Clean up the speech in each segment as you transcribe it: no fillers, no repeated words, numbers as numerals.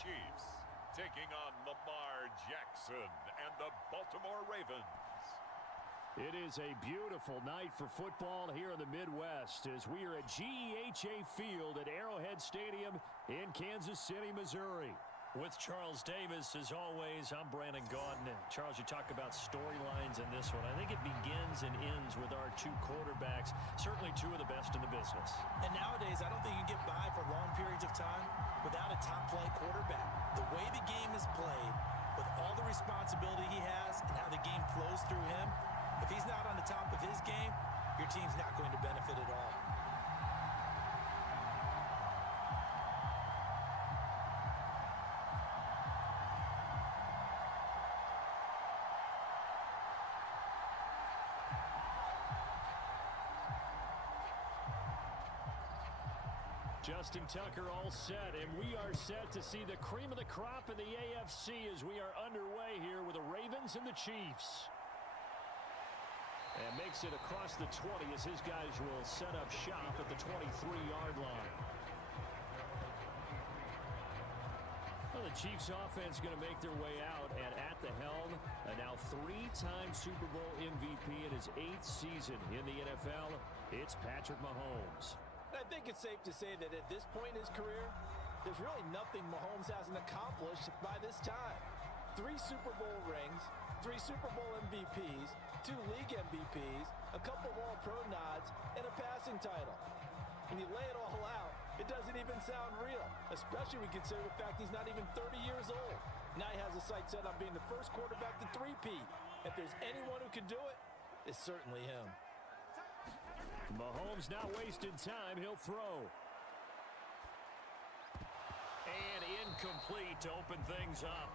Chiefs taking on Lamar Jackson and the Baltimore Ravens. It is a beautiful night for football here in the Midwest as we are at GEHA Field at Arrowhead Stadium in Kansas City, Missouri. With Charles Davis, as always, I'm Brandon Gaudin. Charles, you talk about storylines in this one. I think it begins and ends with our two quarterbacks, certainly two of the best in the business. And nowadays, I don't think you can get by for long periods of time without a top-flight quarterback. The way the game is played, with all the responsibility he has and how the game flows through him, if he's not on the top of his game, your team's not going to benefit at all. Justin Tucker all set, and we are set to see the cream of the crop in the AFC as we are underway here with the Ravens and the Chiefs. And makes it across the 20 as his guys will set up shop at the 23-yard line. Well, the Chiefs offense going to make their way out, and at the helm, a now three-time Super Bowl MVP in his 8th season in the NFL, it's Patrick Mahomes. I think it's safe to say that at this point in his career, there's really nothing Mahomes hasn't accomplished by this time. 3 Super Bowl rings, 3 Super Bowl MVPs, 2 league MVPs, a couple of All-Pro nods, and a passing title. When you lay it all out, it doesn't even sound real, especially when you consider the fact he's not even 30 years old. Now he has a sight set on being the first quarterback to three-peat. If there's anyone who can do it, it's certainly him. Mahomes not wasting time. He'll throw. And incomplete to open things up.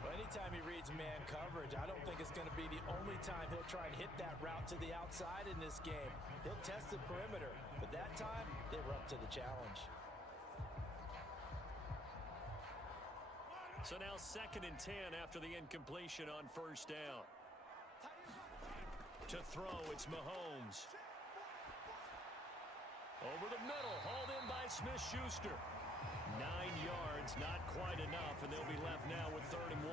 Well, anytime he reads man coverage, I don't think it's going to be the only time he'll try and hit that route to the outside in this game. He'll test the perimeter, but that time, they were up to the challenge. So now 2nd and 10 after the incompletion on first down. To throw, it's Mahomes. Over the middle, hauled in by Smith-Schuster. 9 yards, not quite enough, and they'll be left now with 3rd and 1.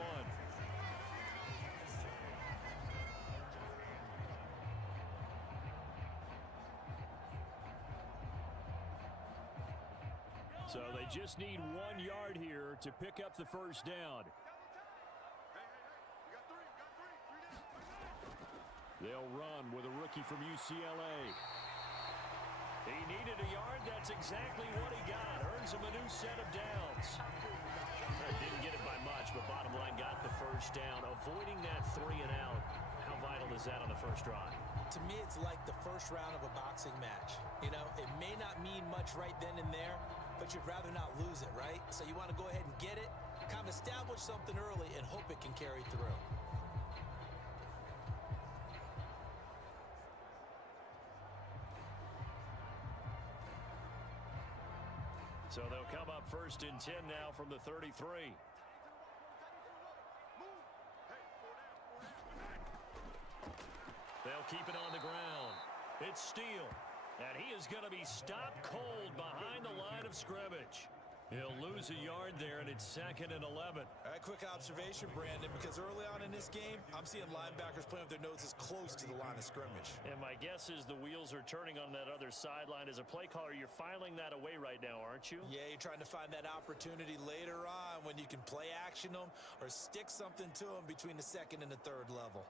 So they just need 1 yard here to pick up the first down. They'll run with a rookie from UCLA. He needed a yard. That's exactly what he got. Earns him a new set of downs. Didn't get it by much, but bottom line got the first down. Avoiding that 3 and out. How vital is that on the first drive? To me, it's like the first round of a boxing match. You know, it may not mean much right then and there, but you'd rather not lose it, right? So you want to go ahead and get it, kind of establish something early, and hope it can carry through. So they'll come up 1st and 10 now from the 33. They'll keep it on the ground. It's Steele. And he is going to be stopped cold behind the line of scrimmage. He'll lose a yard there, and it's 2nd and 11. All right, quick observation, Brandon, because early on in this game, I'm seeing linebackers playing with their noses close to the line of scrimmage. And my guess is the wheels are turning on that other sideline. As a play caller, you're filing that away right now, aren't you? Yeah, you're trying to find that opportunity later on when you can play action them or stick something to them between the 2nd and the 3rd level.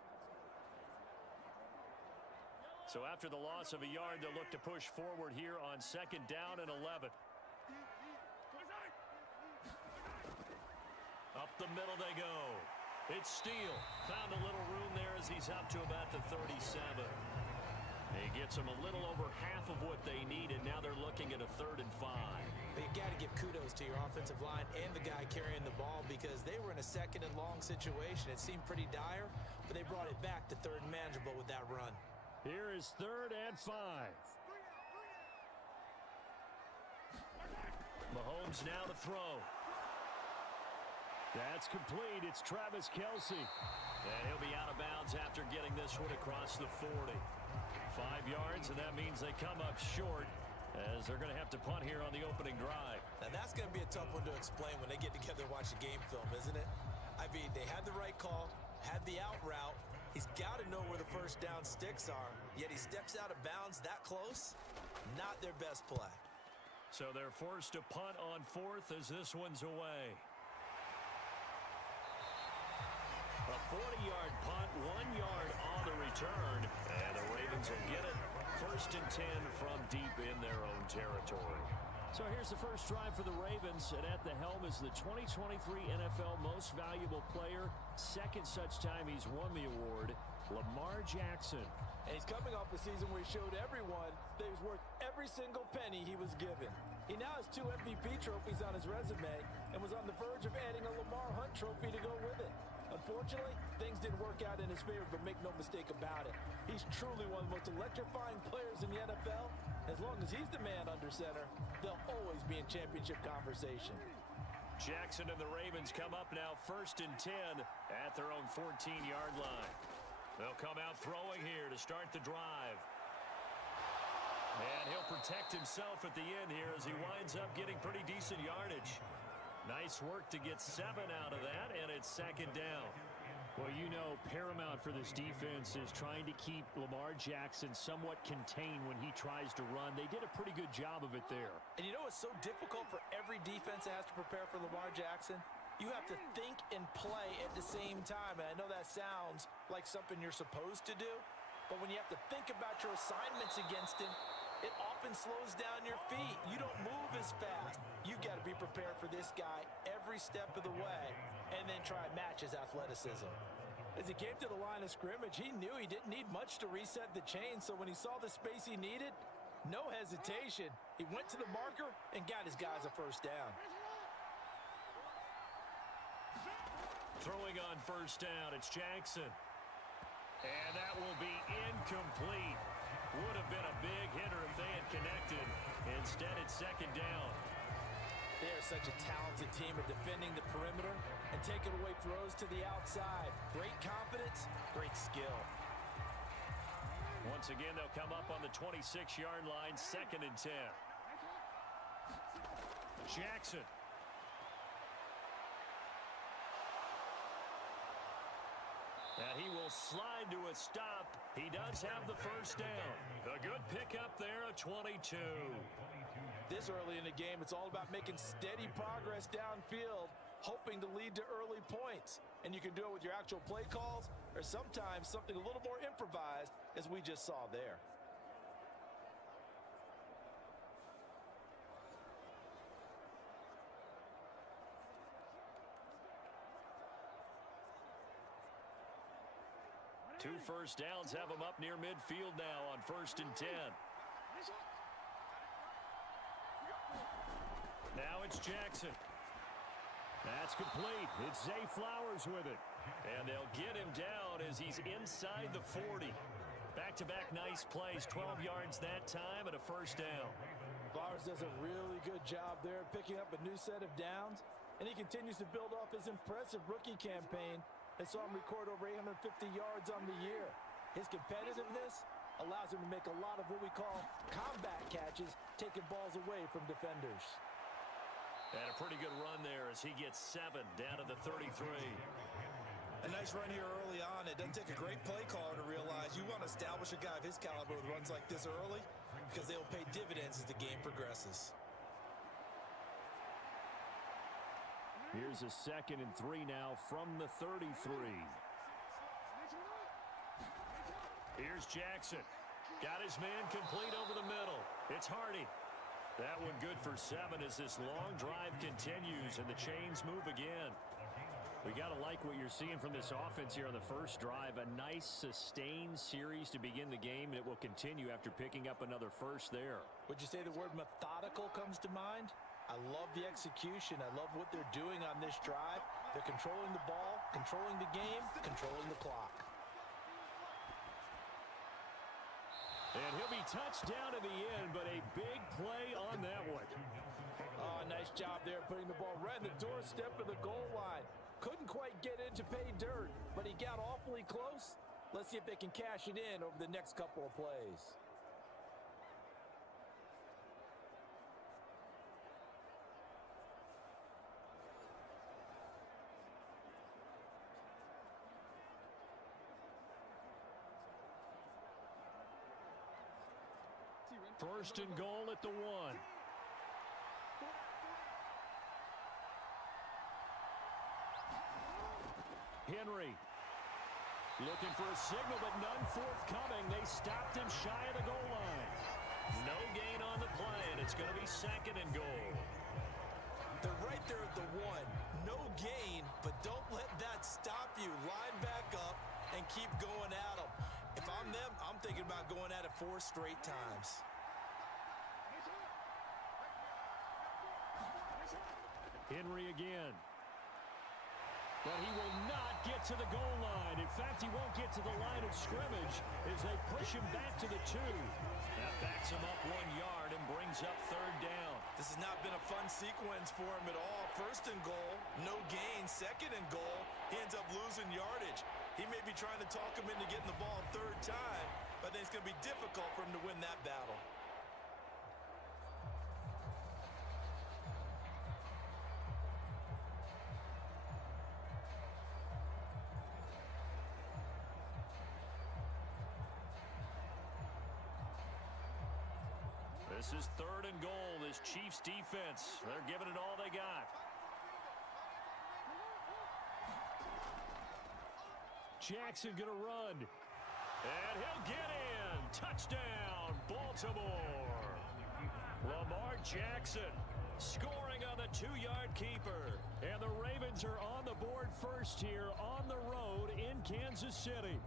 So after the loss of a yard, they'll look to push forward here on 2nd down and 11. Up the middle they go. It's Steele. Found a little room there as he's up to about the 37. He gets them a little over half of what they needed. Now they're looking at a 3rd and 5. You got to give kudos to your offensive line and the guy carrying the ball because they were in a 2nd and long situation. It seemed pretty dire, but they brought it back to 3rd and manageable with that run. Here is 3rd and 5. Mahomes now to throw. That's complete. It's Travis Kelce. And he'll be out of bounds after getting this one across the 40. 5 yards, and that means they come up short. as they're going to have to punt here on the opening drive. Now that's going to be a tough one to explain when they get together and watch the game film, isn't it? I mean, they had the right call, had the out route. He's got to know where the first down sticks are, yet he steps out of bounds that close. Not their best play. So they're forced to punt on fourth as this one's away. A 40-yard punt, 1 yard on the return, and the Ravens will get it. First and 10 from deep in their own territory. So here's the first drive for the Ravens, and at the helm is the 2023 NFL Most Valuable Player. Second such time he's won the award, Lamar Jackson. And he's coming off a season where he showed everyone that he was worth every single penny he was given. He now has 2 MVP trophies on his resume and was on the verge of adding a Lamar Hunt trophy to go with it. Unfortunately, things didn't work out in his favor, but make no mistake about it. He's truly one of the most electrifying players in the NFL. As long as he's the man under center, they'll always be in championship conversation. Jackson and the Ravens come up now first and 10 at their own 14-yard line. They'll come out throwing here to start the drive. And he'll protect himself at the end here as he winds up getting pretty decent yardage. Nice work to get 7 out of that, and it's second down. Well, you know, paramount for this defense is trying to keep Lamar Jackson somewhat contained when he tries to run. They did a pretty good job of it there. And you know what's so difficult for every defense that has to prepare for Lamar Jackson? You have to think and play at the same time. And I know that sounds like something you're supposed to do, but when you have to think about your assignments against him, it often slows down your feet. You don't move as fast. You got to be prepared for this guy every step of the way and then try and match his athleticism. As he came to the line of scrimmage, he knew he didn't need much to reset the chain, so when he saw the space he needed, no hesitation. He went to the marker and got his guys a first down. Throwing on first down, it's Jackson. And that will be incomplete. Would have been a big hitter if they had connected. Instead, it's second down. They are such a talented team at defending the perimeter and taking away throws to the outside. Great confidence, great skill. Once again, they'll come up on the 26-yard line, second and 10. Jackson. And he will slide to a stop. He does have the first down. A good pickup there, a 22. This early in the game, it's all about making steady progress downfield, hoping to lead to early points. And you can do it with your actual play calls or sometimes something a little more improvised, as we just saw there. Two first downs have him up near midfield now on first and 10. Now it's Jackson. That's complete. It's Zay Flowers with it. And they'll get him down as he's inside the 40. Back-to-back nice plays, 12 yards that time and a first down. Flowers does a really good job there picking up a new set of downs, and he continues to build off his impressive rookie campaign that saw him record over 850 yards on the year. His competitiveness allows him to make a lot of what we call combat catches, taking balls away from defenders. And a pretty good run there as he gets 7 down to the 33. A nice run here early on. It doesn't take a great play caller to realize you want to establish a guy of his caliber with runs like this early because they will pay dividends as the game progresses. Here's a 2nd and 3 now from the 33. Here's Jackson. Got his man complete over the middle. It's Hardy. That one good for 7 as this long drive continues and the chains move again. We got to like what you're seeing from this offense here on the first drive. A nice sustained series to begin the game, and it will continue after picking up another first there. Would you say the word methodical comes to mind? I love the execution. I love what they're doing on this drive. They're controlling the ball, controlling the game, controlling the clock. And he'll be touched down at the end, but a big play on that one. Oh, nice job there putting the ball right in the doorstep of the goal line. Couldn't quite get in to pay dirt, but he got awfully close. Let's see if they can cash it in over the next couple of plays. First and goal at the 1. Henry looking for a signal, but none forthcoming. They stopped him shy of the goal line. No gain on the play, and it's going to be second and goal. They're right there at the 1. No gain, but don't let that stop you. Line back up and keep going at them. If I'm them, I'm thinking about going at it 4 straight times. Henry again. But he will not get to the goal line. In fact, he won't get to the line of scrimmage as they push him back to the 2. That backs him up 1 yard and brings up third down. This has not been a fun sequence for him at all. First and goal, no gain. Second and goal, he ends up losing yardage. He may be trying to talk him into getting the ball third time, but I think it's going to be difficult for him to win that battle. This is third and goal. This Chiefs defense, they're giving it all they got. Jackson gonna run. And he'll get in. Touchdown, Baltimore. Lamar Jackson scoring on the 2-yard keeper. And the Ravens are on the board first here on the road in Kansas City.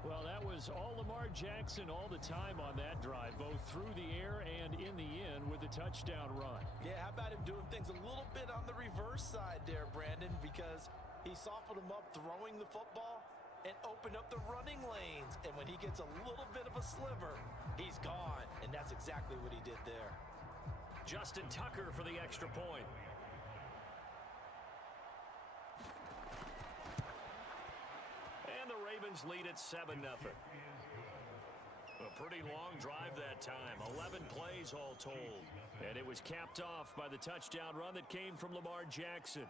Well, that was all Lamar Jackson all the time on that drive, both through the air and in the end with the touchdown run. Yeah, how about him doing things a little bit on the reverse side there, Brandon, because he softened him up throwing the football and opened up the running lanes. And when he gets a little bit of a sliver, he's gone. And that's exactly what he did there. Justin Tucker for the extra point. Ravens lead at 7-0. A pretty long drive that time. 11 plays all told. And it was capped off by the touchdown run that came from Lamar Jackson.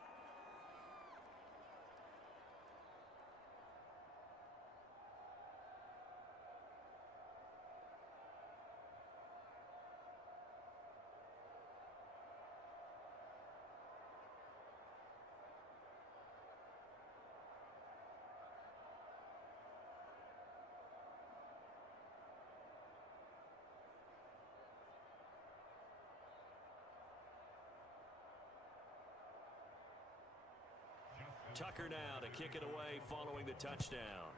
Tucker now to kick it away following the touchdown.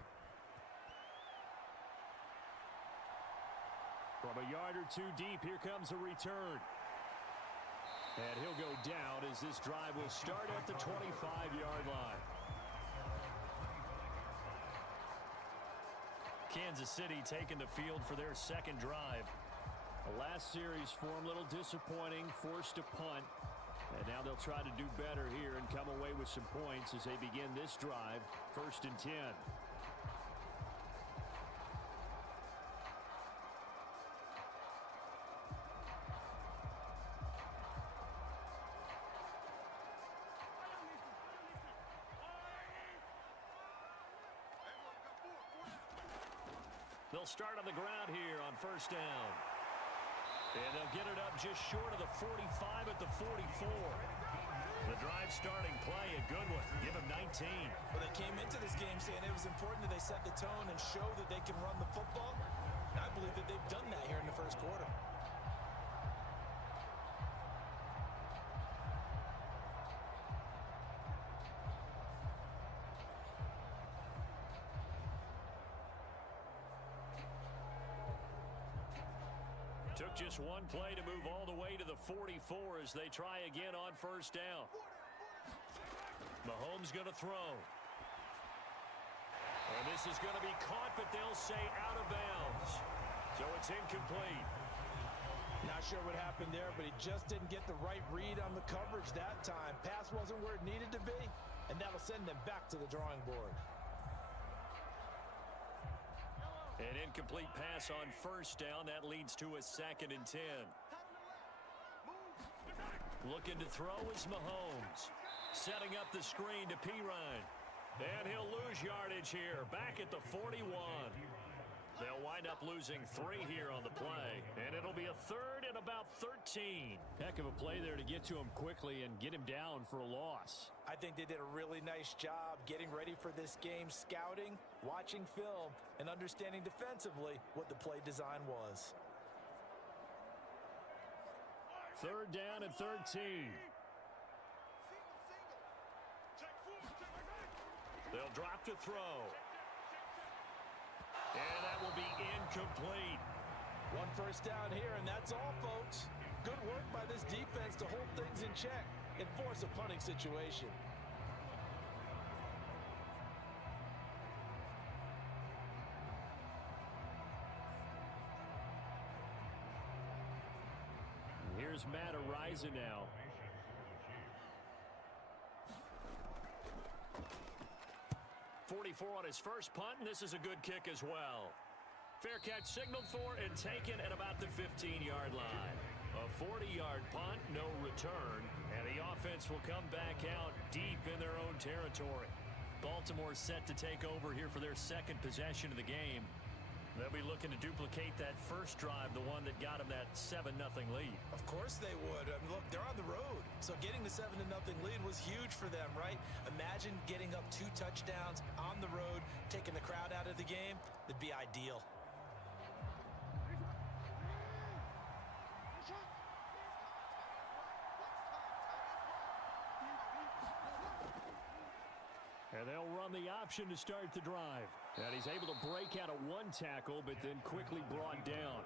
From a yard or 2 deep, here comes a return. And he'll go down as this drive will start at the 25-yard line. Kansas City taking the field for their second drive. The last series for them, a little disappointing, forced a punt. And now they'll try to do better here and come away with some points as they begin this drive, 1st and 10. They'll start on the ground here on 1st down. And they'll get it up just short of the 45 at the 44. The drive starting play, a good one. Give them 19. Well, they came into this game saying it was important that they set the tone and show that they can run the football. And I believe that they've done that here in the first quarter. Took just one play to move all the way to the 44 as they try again on 1st down. Mahomes going to throw. And this is going to be caught, but they'll say out of bounds. So it's incomplete. Not sure what happened there, but he just didn't get the right read on the coverage that time. Pass wasn't where it needed to be, and that'll send them back to the drawing board. An incomplete pass on 1st down. That leads to a 2nd and 10. Looking to throw is Mahomes. Setting up the screen to Pirine. And he'll lose yardage here. Back at the 41. They'll wind up losing 3 here on the play. And it'll be a 13. Heck of a play there to get to him quickly and get him down for a loss. I think they did a really nice job getting ready for this game, scouting, watching film, and understanding defensively what the play design was. Third down and 13. They'll drop to throw. And that will be incomplete. One first down here, and that's all, folks. Good work by this defense to hold things in check and force a punting situation. Here's Matt Ariza now. .44 on his first punt, and this is a good kick as well. Fair catch signaled for and taken at about the 15-yard line. A 40-yard punt, no return, and the offense will come back out deep in their own territory. Baltimore set to take over here for their second possession of the game. They'll be looking to duplicate that first drive, the one that got them that 7-0 lead. Of course they would. I mean, look, they're on the road. So getting the 7-0 lead was huge for them, right? Imagine getting up 2 touchdowns on the road, taking the crowd out of the game. It'd be ideal. And they'll run the option to start the drive. And he's able to break out of 1 tackle, but then quickly brought down.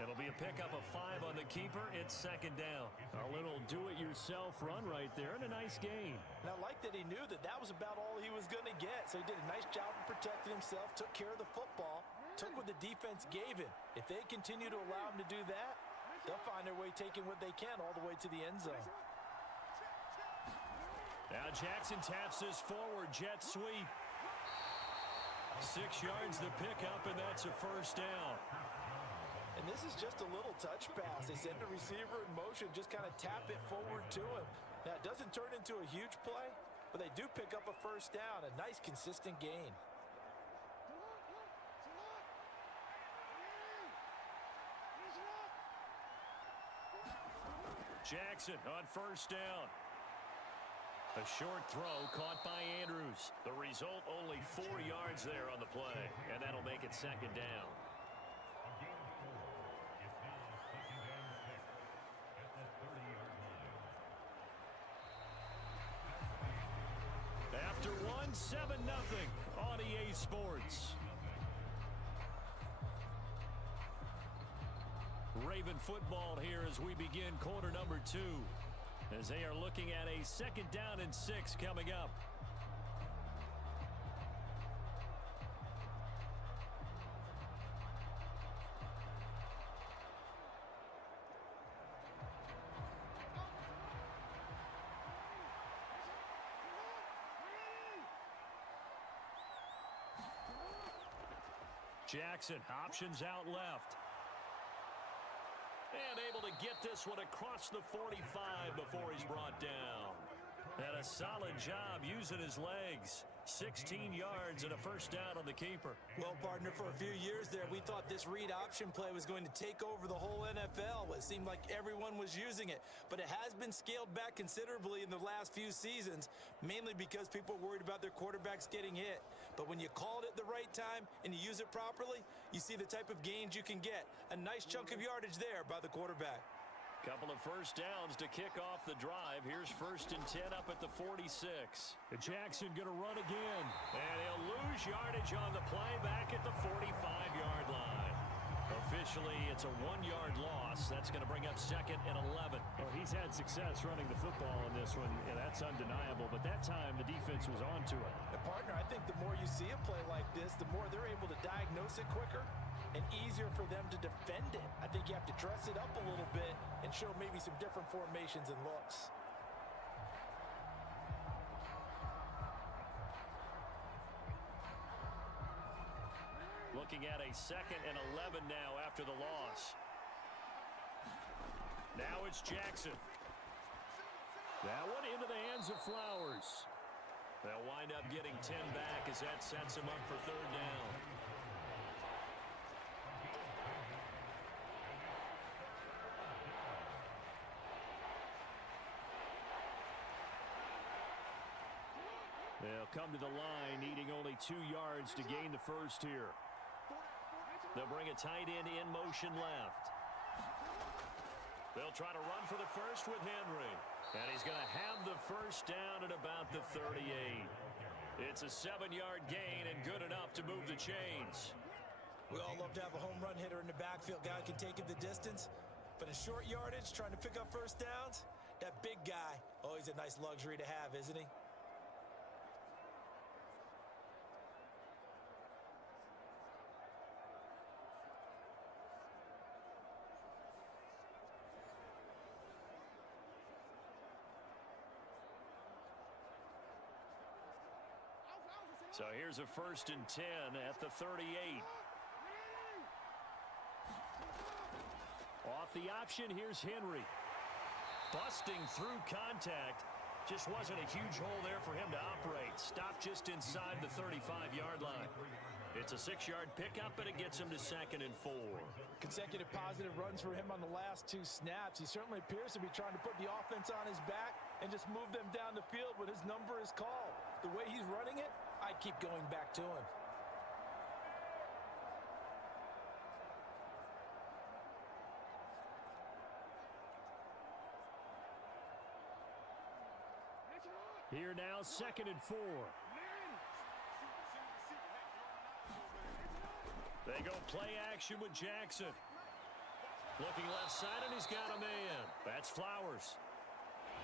It'll be a pickup of 5 on the keeper. It's second down. A little do-it-yourself run right there and a nice gain. And I like that he knew that that was about all he was going to get. So he did a nice job of protecting himself, took care of the football, took what the defense gave him. If they continue to allow him to do that, they'll find their way taking what they can all the way to the end zone. Now Jackson taps this forward jet sweep. 6 yards the pickup, and that's a first down. And this is just a little touch pass. They send the receiver in motion, just kind of tap it forward to him. Now, it doesn't turn into a huge play, but they do pick up a first down, a nice, consistent gain. Jackson on first down. A short throw caught by Andrews. The result, only 4 yards there on the play, and that'll make it second down. After one, 7-0 on EA Sports. Raven football here as we begin quarter number 2. As they are looking at a second down and 6 coming up. Jackson, options out left. And able to get this one across the 45 before he's brought down. And a solid job using his legs. 16 yards and a first down on the keeper. Well, partner, for a few years there, we thought this read option play was going to take over the whole NFL. It seemed like everyone was using it. But it has been scaled back considerably in the last few seasons, mainly because people are worried about their quarterbacks getting hit. But when you call it at the right time and you use it properly, you see the type of gains you can get. A nice chunk of yardage there by the quarterback. Couple of first downs to kick off the drive. Here's 1st and 10 up at the 46. Jackson going to run again. And he'll lose yardage on the play back at the 45-yard line. Officially, it's a 1-yard loss. That's going to bring up 2nd and 11. Well, he's had success running the football in this one, and that's undeniable. But that time, the defense was on to it. And partner, I think the more you see a play like this, the more they're able to diagnose it quicker and easier for them to defend it. I think you have to dress it up a little bit and show maybe some different formations and looks. Looking at a 2nd and 11 now after the loss. Now it's Jackson. That one into the hands of Flowers. They'll wind up getting 10 back as that sets him up for 3rd down. They'll come to the line, needing only 2 yards to gain the first here. They'll bring a tight end in motion left. They'll try to run for the first with Henry. And he's going to have the first down at about the 38. It's a 7-yard gain and good enough to move the chains. We all love to have a home run hitter in the backfield. Guy can take it the distance. But in short yardage, trying to pick up first downs, that big guy, always a nice luxury to have, isn't he? So here's a 1st and 10 at the 38. Off the option, here's Henry. Busting through contact. Just wasn't a huge hole there for him to operate. Stopped just inside the 35-yard line. It's a 6-yard pickup, and it gets him to 2nd and 4. Consecutive positive runs for him on the last 2 snaps. He certainly appears to be trying to put the offense on his back and just move them down the field when his number is called. The way he's running it, I keep going back to him. Here now, 2nd and 4. They go play action with Jackson. Looking left side, and he's got a man. That's Flowers.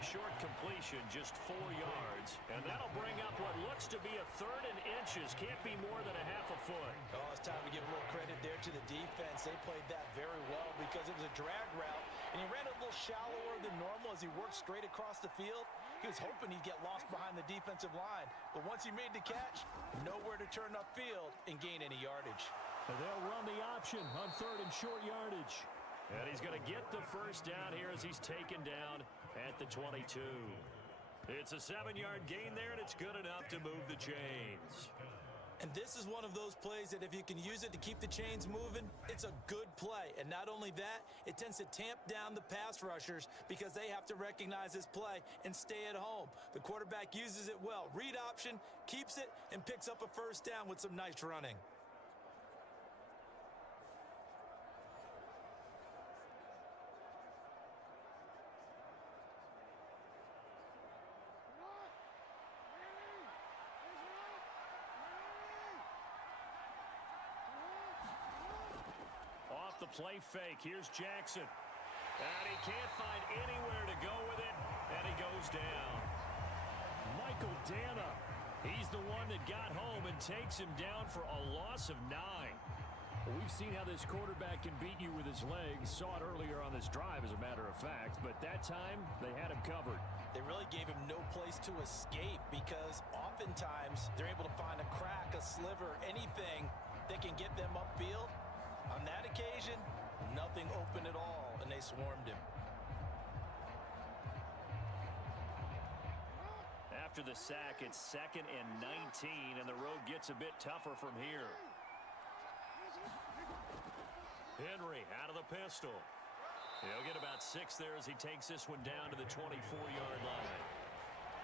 Short completion, just 4 yards. And that'll bring up what looks to be a 3rd and inches. Can't be more than a half a foot. Oh, it's time to give a little credit there to the defense. They played that very well because it was a drag route, and he ran a little shallower than normal as he worked straight across the field. He was hoping he'd get lost behind the defensive line. But once he made the catch, nowhere to turn upfield and gain any yardage. And they'll run the option on 3rd and short yardage. And he's going to get the first down here as he's taken down at the 22. It's a 7-yard gain there, and it's good enough to move the chains. And this is one of those plays that if you can use it to keep the chains moving, it's a good play. And not only that, it tends to tamp down the pass rushers because they have to recognize this play and stay at home. The quarterback uses it well. Read option, keeps it, and picks up a first down with some nice running. The play fake. Here's Jackson. And he can't find anywhere to go with it, and he goes down. Michael Dana. He's the one that got home and takes him down for a loss of 9. Well, we've seen how this quarterback can beat you with his legs. Saw it earlier on this drive, as a matter of fact. But that time, they had him covered. They really gave him no place to escape because oftentimes they're able to find a crack, a sliver, anything that can get them upfield. On that occasion, nothing open at all, and they swarmed him. After the sack, it's 2nd and 19, and the road gets a bit tougher from here. Henry out of the pistol. He'll get about 6 there as he takes this one down to the 24-yard line.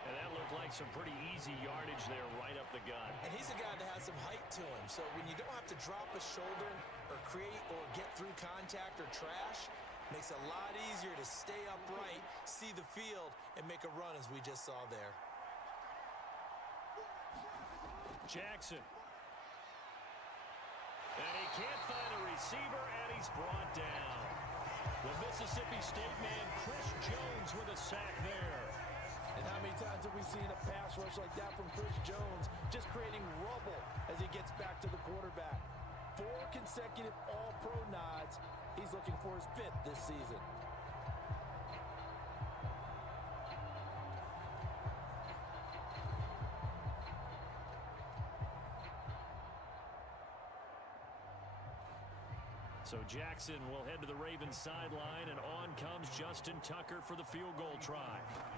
And that looked like some pretty easy yardage there right up the gut. And he's a guy that has some height to him. So when you don't have to drop a shoulder or create or get through contact or trash, makes it a lot easier to stay upright, see the field, and make a run as we just saw there. Jackson. And he can't find a receiver, and he's brought down. The Mississippi State man, Chris Jones, with a sack there. And how many times have we seen a pass rush like that from Chris Jones, just creating rubble as he gets back to the quarterback? 4 consecutive All-Pro nods. He's looking for his 5th this season. So Jackson will head to the Ravens sideline, and on comes Justin Tucker for the field goal try.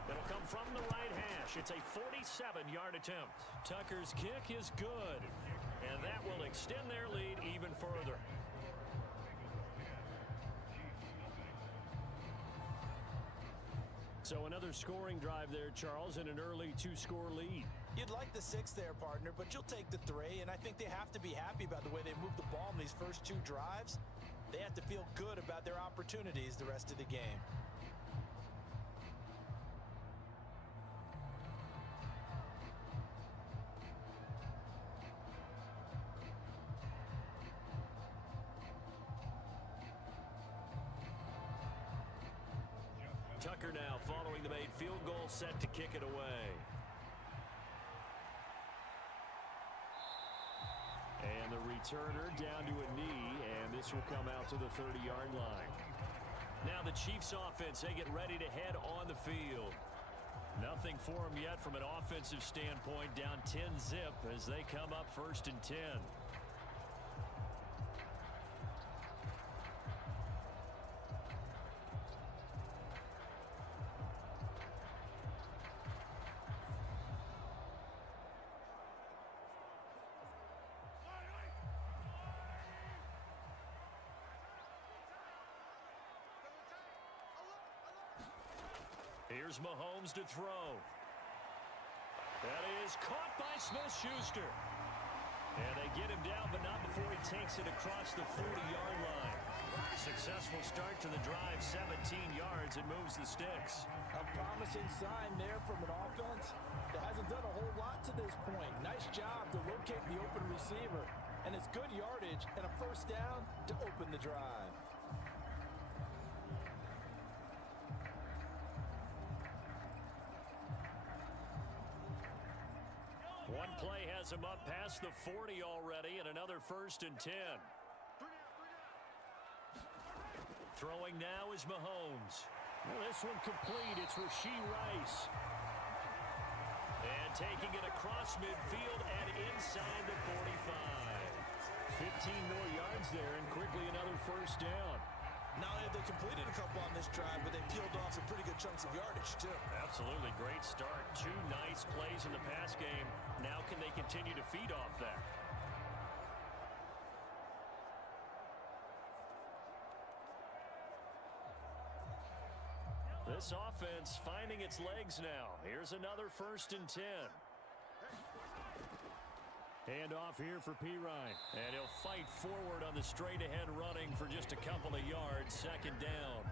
It'll come from the right hash. It's a 47-yard attempt. Tucker's kick is good, and that will extend their lead even further. So another scoring drive there, Charles, and an early 2-score lead. You'd like the 6 there, partner, but you'll take the 3, and I think they have to be happy about the way they moved the ball in these first 2 drives. They have to feel good about their opportunities the rest of the game. Tucker now following the made field goal, set to kick it away. And the returner down to a knee, and this will come out to the 30-yard line. Now the Chiefs offense, they get ready to head on the field. Nothing for them yet from an offensive standpoint, down 10-zip as they come up 1st and 10. Here's Mahomes to throw. That is caught by Smith-Schuster. And they get him down, but not before he takes it across the 40-yard line. Successful start to the drive, 17 yards, and moves the sticks. A promising sign there from an offense that hasn't done a whole lot to this point. Nice job to locate the open receiver. And it's good yardage and a 1st down to open the drive. One play has him up past the 40 already, and another 1st and 10. Throwing now is Mahomes. Well, this one complete. It's Rashee Rice. And taking it across midfield and inside the 45. 15 more yards there, and quickly another 1st down. Not only have they completed a couple on this drive, but they peeled off some pretty good chunks of yardage, too. Absolutely great start. 2 nice plays in the pass game. Now can they continue to feed off that? This offense finding its legs now. Here's another 1st and 10. Hand off here for Pirine. And he'll fight forward on the straight-ahead running for just a couple of yards. 2nd down.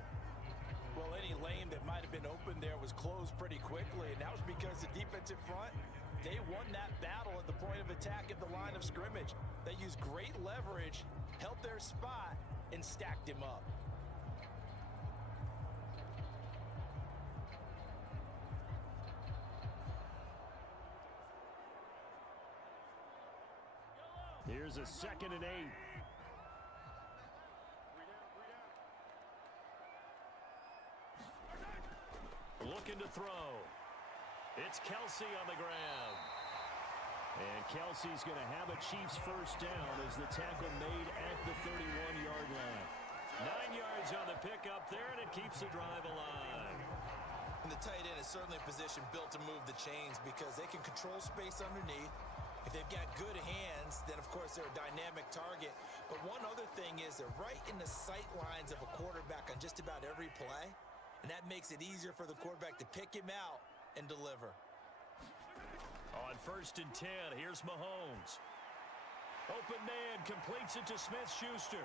Well, any lane that might have been open there was closed pretty quickly, and that was because the defensive front, they won that battle at the point of attack at the line of scrimmage. They used great leverage, held their spot, and stacked him up. Here's a 2nd and 8. Looking to throw. It's Kelsey on the grab. And Kelsey's going to have a Chiefs 1st down as the tackle made at the 31-yard line. 9 yards on the pickup there, and it keeps the drive alive. And the tight end is certainly a position built to move the chains because they can control space underneath. If they've got good hands, then, of course, they're a dynamic target. But one other thing is they're right in the sight lines of a quarterback on just about every play, and that makes it easier for the quarterback to pick him out and deliver. On 1st and 10, here's Mahomes. Open man completes it to Smith-Schuster.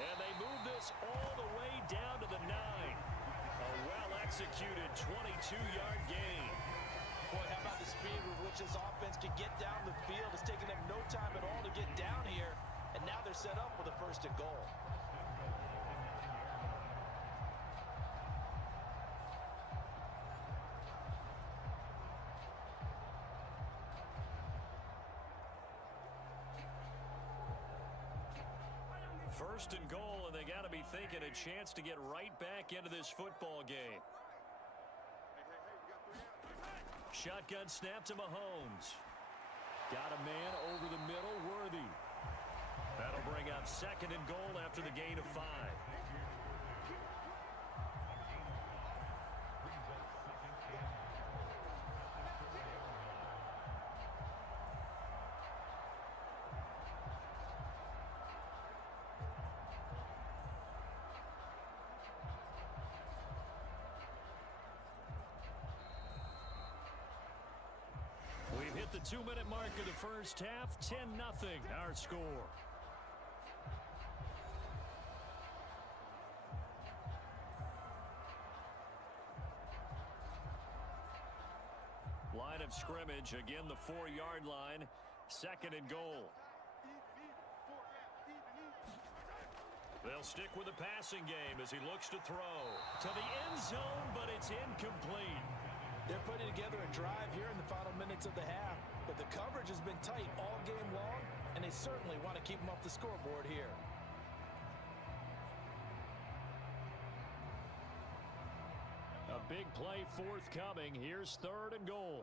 And they move this all the way down to the 9. A well-executed 22-yard gain. Boy, how about the speed with which this offense can get down the field? It's taken them no time at all to get down here, and now they're set up with a 1st and goal. First and goal, and they got to be thinking a chance to get right back into this football game. Shotgun snap to Mahomes. Got a man over the middle, Worthy. That'll bring up 2nd and goal after the gain of 5. 2-minute mark of the first half, 10-0 our score. Line of scrimmage, again the 4-yard line, 2nd and goal. They'll stick with the passing game as he looks to throw to the end zone, but it's incomplete. They're putting together a drive here in the final minutes of the half, but the coverage has been tight all game long, and they certainly want to keep them off the scoreboard here. A big play forthcoming. Here's 3rd and goal.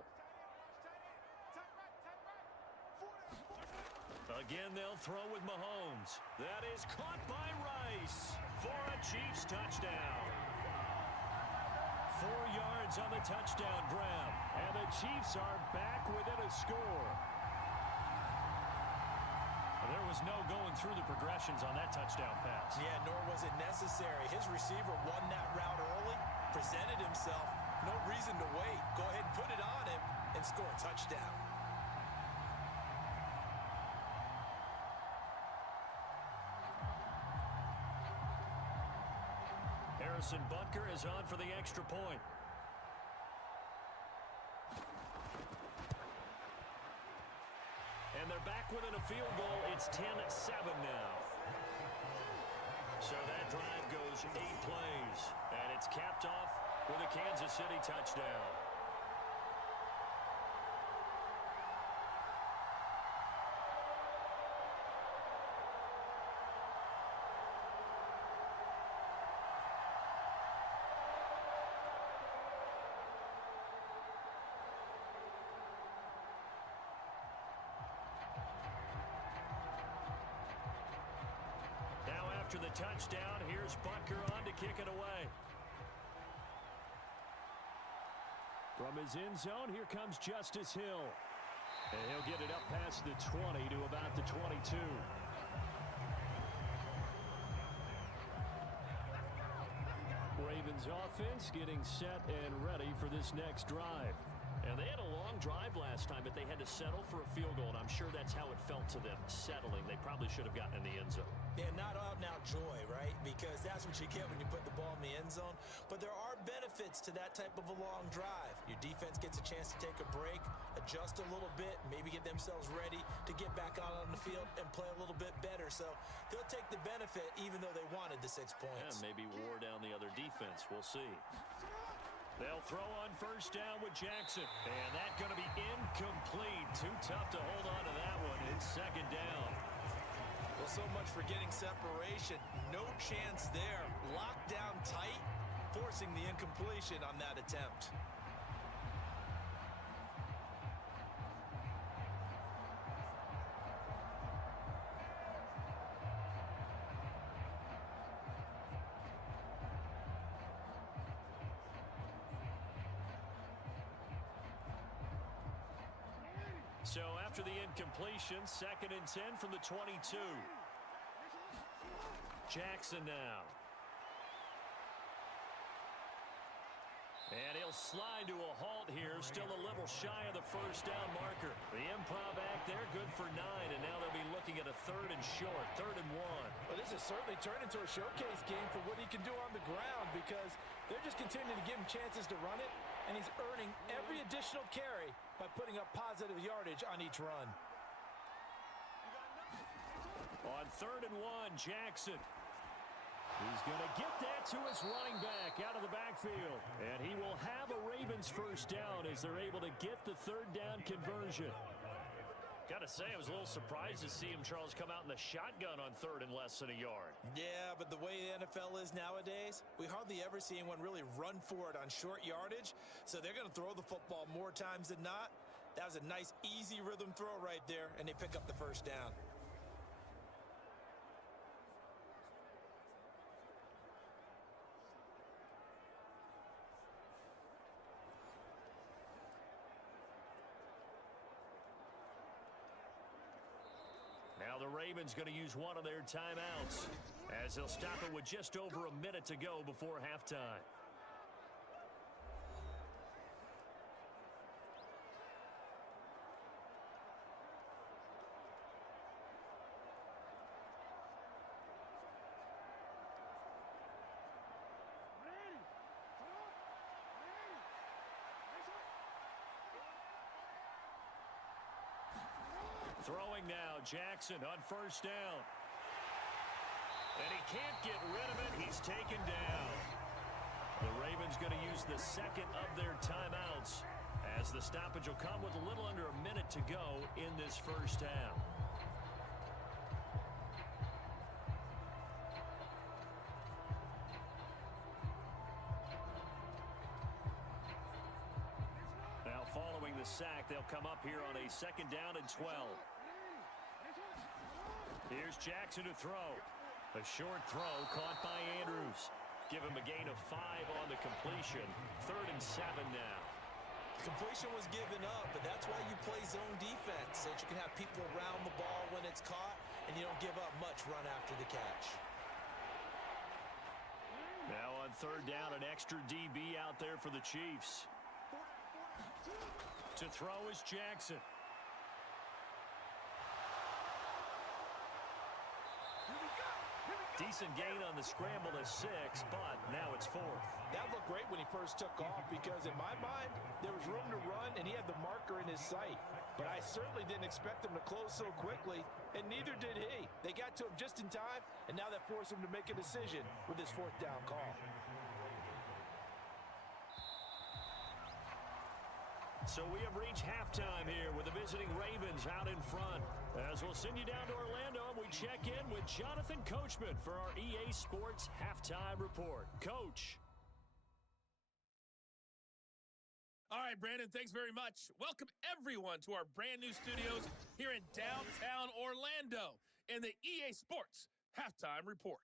Again, they'll throw with Mahomes. That is caught by Rice for a Chiefs touchdown. 4 yards on the touchdown grab, and the Chiefs are back within a score. There was no going through the progressions on that touchdown pass. Yeah, nor was it necessary. His receiver won that route early, presented himself. No reason to wait. Go ahead and put it on him and score a touchdown. Harrison Butker is on for the extra point. And they're back within a field goal. It's 10-7 now. So that drive goes 8 plays. And it's capped off with a Kansas City touchdown. After the touchdown, here's Butker on to kick it away. From his end zone, here comes Justice Hill. And he'll get it up past the 20 to about the 22. Ravens offense getting set and ready for this next drive. And they had a long drive last time, but they had to settle for a field goal, and I'm sure that's how it felt to them, settling. They probably should have gotten in the end zone. Yeah, not out-and-out joy, right? Because that's what you get when you put the ball in the end zone. But there are benefits to that type of a long drive. Your defense gets a chance to take a break, adjust a little bit, maybe get themselves ready to get back out on the field and play a little bit better. So they'll take the benefit even though they wanted the 6 points. Yeah, maybe wore down the other defense. We'll see. They'll throw on first down with Jackson. And that's going to be incomplete. Too tough to hold on to that one. It's 2nd down. Well, so much for getting separation. No chance there. Locked down tight, forcing the incompletion on that attempt. So after the incompletion, 2nd and 10 from the 22. Jackson now. And he'll slide to a halt here, still a little shy of the first down marker. The improv act there, good for 9, and now they'll be looking at a 3rd and short, 3rd and 1. Well, this has certainly turned into a showcase game for what he can do on the ground because they're just continuing to give him chances to run it, and he's earning every additional carry by putting up positive yardage on each run. On 3rd and 1, Jackson. He's going to get that to his running back out of the backfield. And he will have a Ravens first down as they're able to get the 3rd down conversion. Got to say, I was a little surprised to see him, Charles, come out in the shotgun on 3rd and less than a yard. Yeah, but the way the NFL is nowadays, we hardly ever see anyone really run for it on short yardage. So they're going to throw the football more times than not. That was a nice, easy rhythm throw right there, and they pick up the first down. Now the Ravens going to use one of their timeouts as they'll stop it with just over a minute to go before halftime. Throwing now, Jackson on first down. And he can't get rid of it. He's taken down. The Ravens going to use the second of their timeouts, as the stoppage will come with a little under a minute to go in this first half. Now following the sack, they'll come up here on a second down and 12. Here's Jackson to throw. A short throw caught by Andrews. Give him a gain of 5 on the completion. 3rd and 7 now. Completion was given up, but that's why you play zone defense, so that you can have people around the ball when it's caught, and you don't give up much run after the catch. Now on 3rd down, an extra DB out there for the Chiefs. To throw is Jackson. Decent gain on the scramble to 6, but now it's 4th. That looked great when he first took off, because in my mind, there was room to run, and he had the marker in his sight. But I certainly didn't expect him to close so quickly, and neither did he. They got to him just in time, and now that forced him to make a decision with his 4th down call. So we have reached halftime here with the visiting Ravens out in front. As we'll send you down to Orlando, and we check in with Jonathan Coachman for our EA Sports Halftime Report. Coach. All right, Brandon, thanks very much. Welcome, everyone, to our brand new studios here in downtown Orlando in the EA Sports Halftime Report.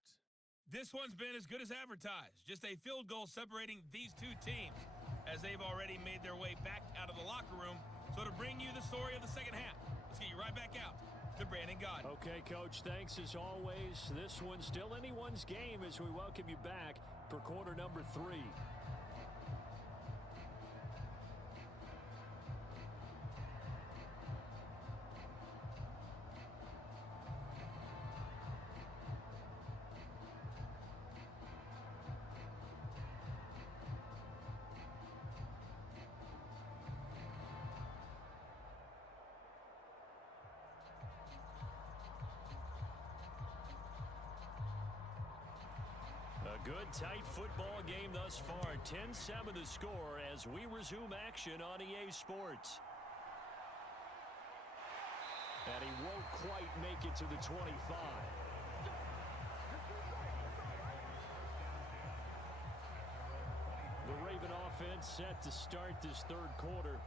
This one's been as good as advertised. Just a field goal separating these two teams, as they've already made their way back out of the locker room. So to bring you the story of the second half, let's get you right back out to Brandon Gaudin. Okay, Coach, thanks as always. This one's still anyone's game as we welcome you back for quarter number 3. Good, tight football game thus far. 10-7 the score as we resume action on EA Sports. And he won't quite make it to the 25. The Raven offense set to start this 3rd quarter.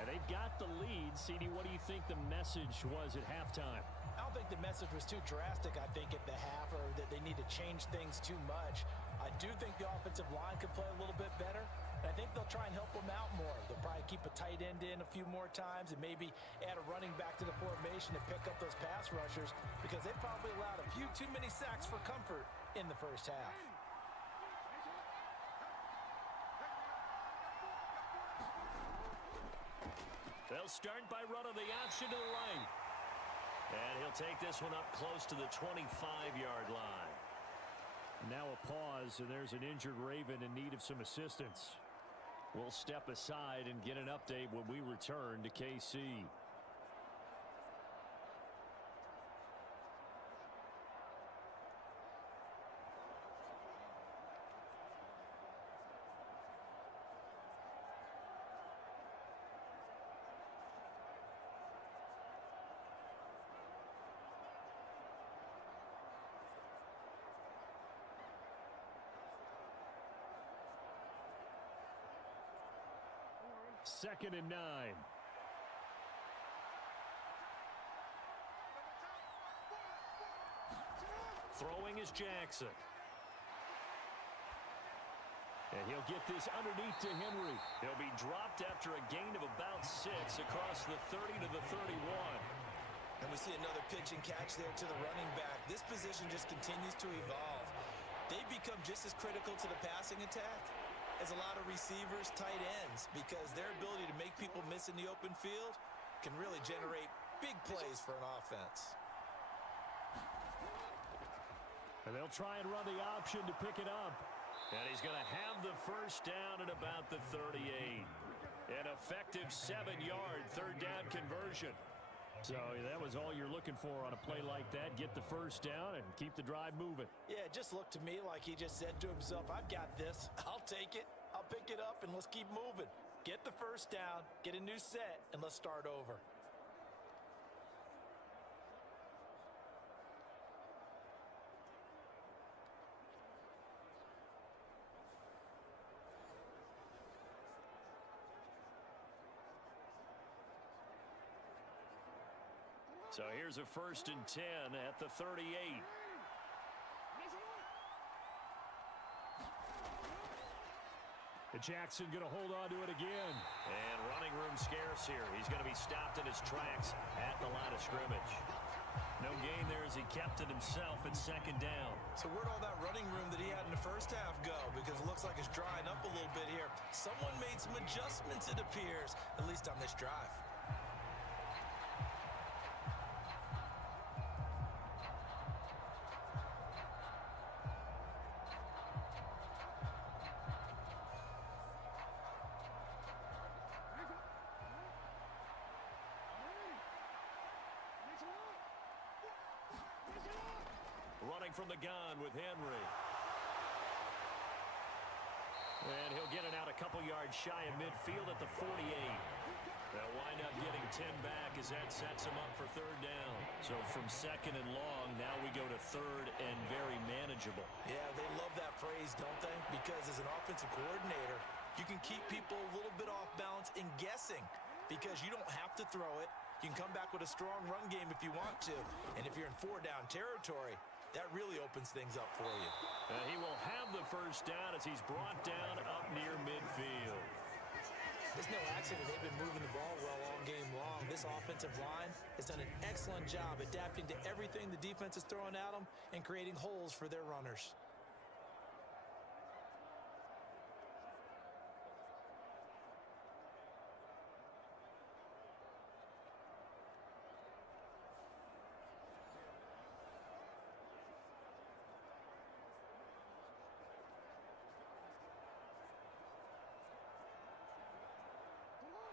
And they've got the lead. CD, what do you think the message was at halftime? I don't think the message was too drastic, I think, at the half, or that they need to change things too much. I do think the offensive line could play a little bit better, and I think they'll try and help them out more. They'll probably keep a tight end in a few more times and maybe add a running back to the formation to pick up those pass rushers, because they probably allowed a few too many sacks for comfort in the first half. They'll start by running the option to the right. And he'll take this one up close to the 25-yard line. Now a pause, and there's an injured Raven in need of some assistance. We'll step aside and get an update when we return to KC. Second and 9. Throwing is Jackson. And he'll get this underneath to Henry. He'll be dropped after a gain of about 6 across the 30 to the 31. And we see another pitch and catch there to the running back. This position just continues to evolve. They become just as critical to the passing attack as a lot of receivers, tight ends, because their ability to make people miss in the open field can really generate big plays for an offense. And they'll try and run the option to pick it up. And he's going to have the first down at about the 38. An effective 7-yard third down conversion. So that was all you're looking for on a play like that. Get the first down and keep the drive moving. Yeah, it just looked to me like he just said to himself, I've got this. I'll take it. I'll pick it up, and let's keep moving. Get the first down, get a new set, and let's start over. So here's a 1st and 10 at the 38. Jackson going to hold on to it again. And running room scarce here. He's going to be stopped in his tracks at the line of scrimmage. No gain there as he kept it himself at 2nd down. So where'd all that running room that he had in the first half go? Because it looks like it's drying up a little bit here. Someone made some adjustments, it appears, at least on this drive. Running from the gun with Henry. And he'll get it out a couple yards shy of midfield at the 48. They'll wind up getting 10 back as that sets him up for 3rd down. So from 2nd and long, now we go to 3rd and very manageable. Yeah, they love that phrase, don't they? Because as an offensive coordinator, you can keep people a little bit off balance and guessing because you don't have to throw it. You can come back with a strong run game if you want to. And if you're in 4-down territory, that really opens things up for you. He will have the first down as he's brought down up near midfield. It's no accident they've been moving the ball well all game long. This offensive line has done an excellent job adapting to everything the defense is throwing at them and creating holes for their runners.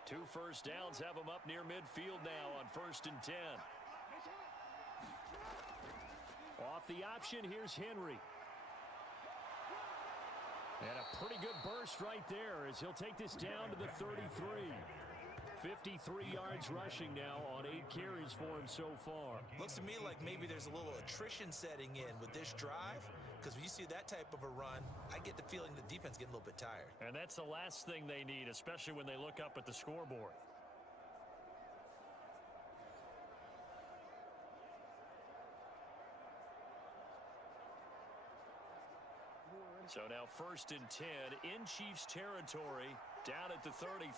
Two first downs have him up near midfield now on 1st and 10. Off the option, here's Henry. And a pretty good burst right there as he'll take this down to the 33. 53 yards rushing now on 8 carries for him so far. Looks to me like maybe there's a little attrition setting in with this drive, because when you see that type of a run, I get the feeling the defense getting a little bit tired. And that's the last thing they need, especially when they look up at the scoreboard. So now 1st and 10 in Chiefs territory, down at the 33.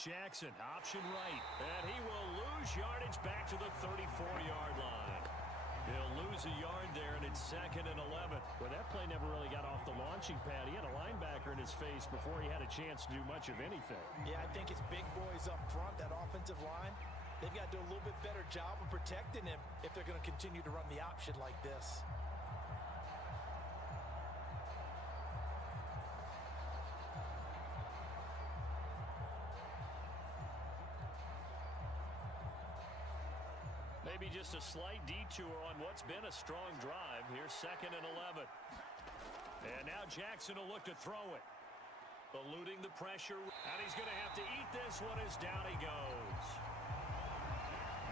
Jackson, option right. And he will lose yardage back to the 34-yard line. He'll lose a yard there, and it's 2nd and 11. Well, that play never really got off the launching pad. He had a linebacker in his face before he had a chance to do much of anything. Yeah, I think it's big boys up front, that offensive line. They've got to do a little bit better job of protecting him if they're going to continue to run the option like this. Maybe just a slight detour on what's been a strong drive. Here's 2nd and 11. And now Jackson will look to throw it. Eluding the pressure. And he's going to have to eat this one as down he goes.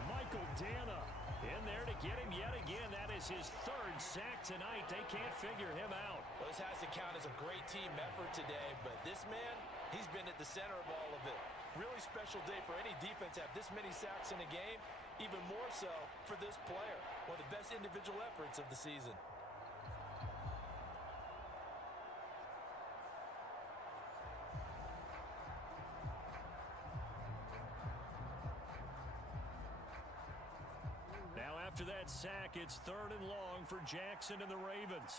Michael Dana in there to get him yet again. That is his 3rd sack tonight. They can't figure him out. Well, this has to count as a great team effort today, but this man, he's been at the center of all of it. Really special day for any defense to have this many sacks in a game, even more so for this player. One of the best individual efforts of the season. Now after that sack, it's 3rd and long for Jackson and the Ravens.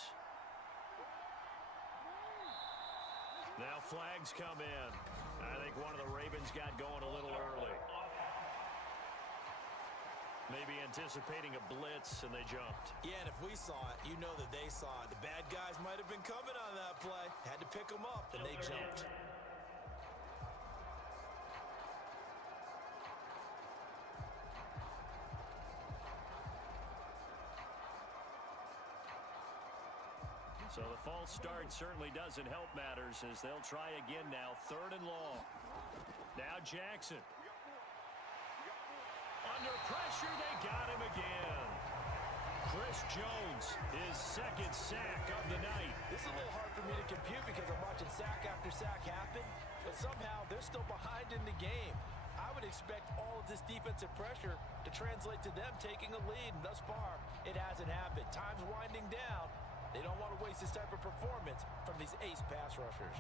Now flags come in. I think one of the Ravens got going a little early. Maybe anticipating a blitz, and they jumped. Yeah, and if we saw it, you know that they saw it. The bad guys might have been coming on that play. Had to pick them up, and they jumped. So the false start certainly doesn't help matters as they'll try again now. 3rd and long. Now Jackson. Under pressure, they got him again. Chris Jones, his 2nd sack of the night. This is a little hard for me to compute because I'm watching sack after sack happen, but somehow they're still behind in the game. I would expect all of this defensive pressure to translate to them taking a lead, and thus far, it hasn't happened. Time's winding down. They don't want to waste this type of performance from these ace pass rushers.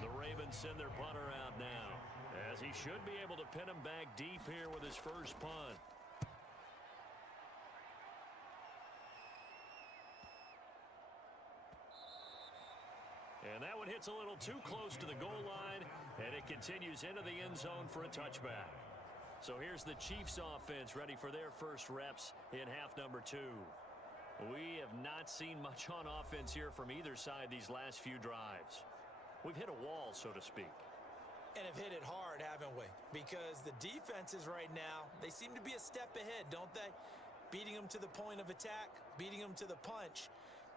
The Ravens send their punter out now, as he should be able to pin him back deep here with his first punt. And that one hits a little too close to the goal line, and it continues into the end zone for a touchback. So here's the Chiefs offense ready for their first reps in half number 2. We have not seen much on offense here from either side these last few drives. We've hit a wall, so to speak. And have hit it hard, haven't we? Because the defenses right now, they seem to be a step ahead, don't they? Beating them to the point of attack, beating them to the punch.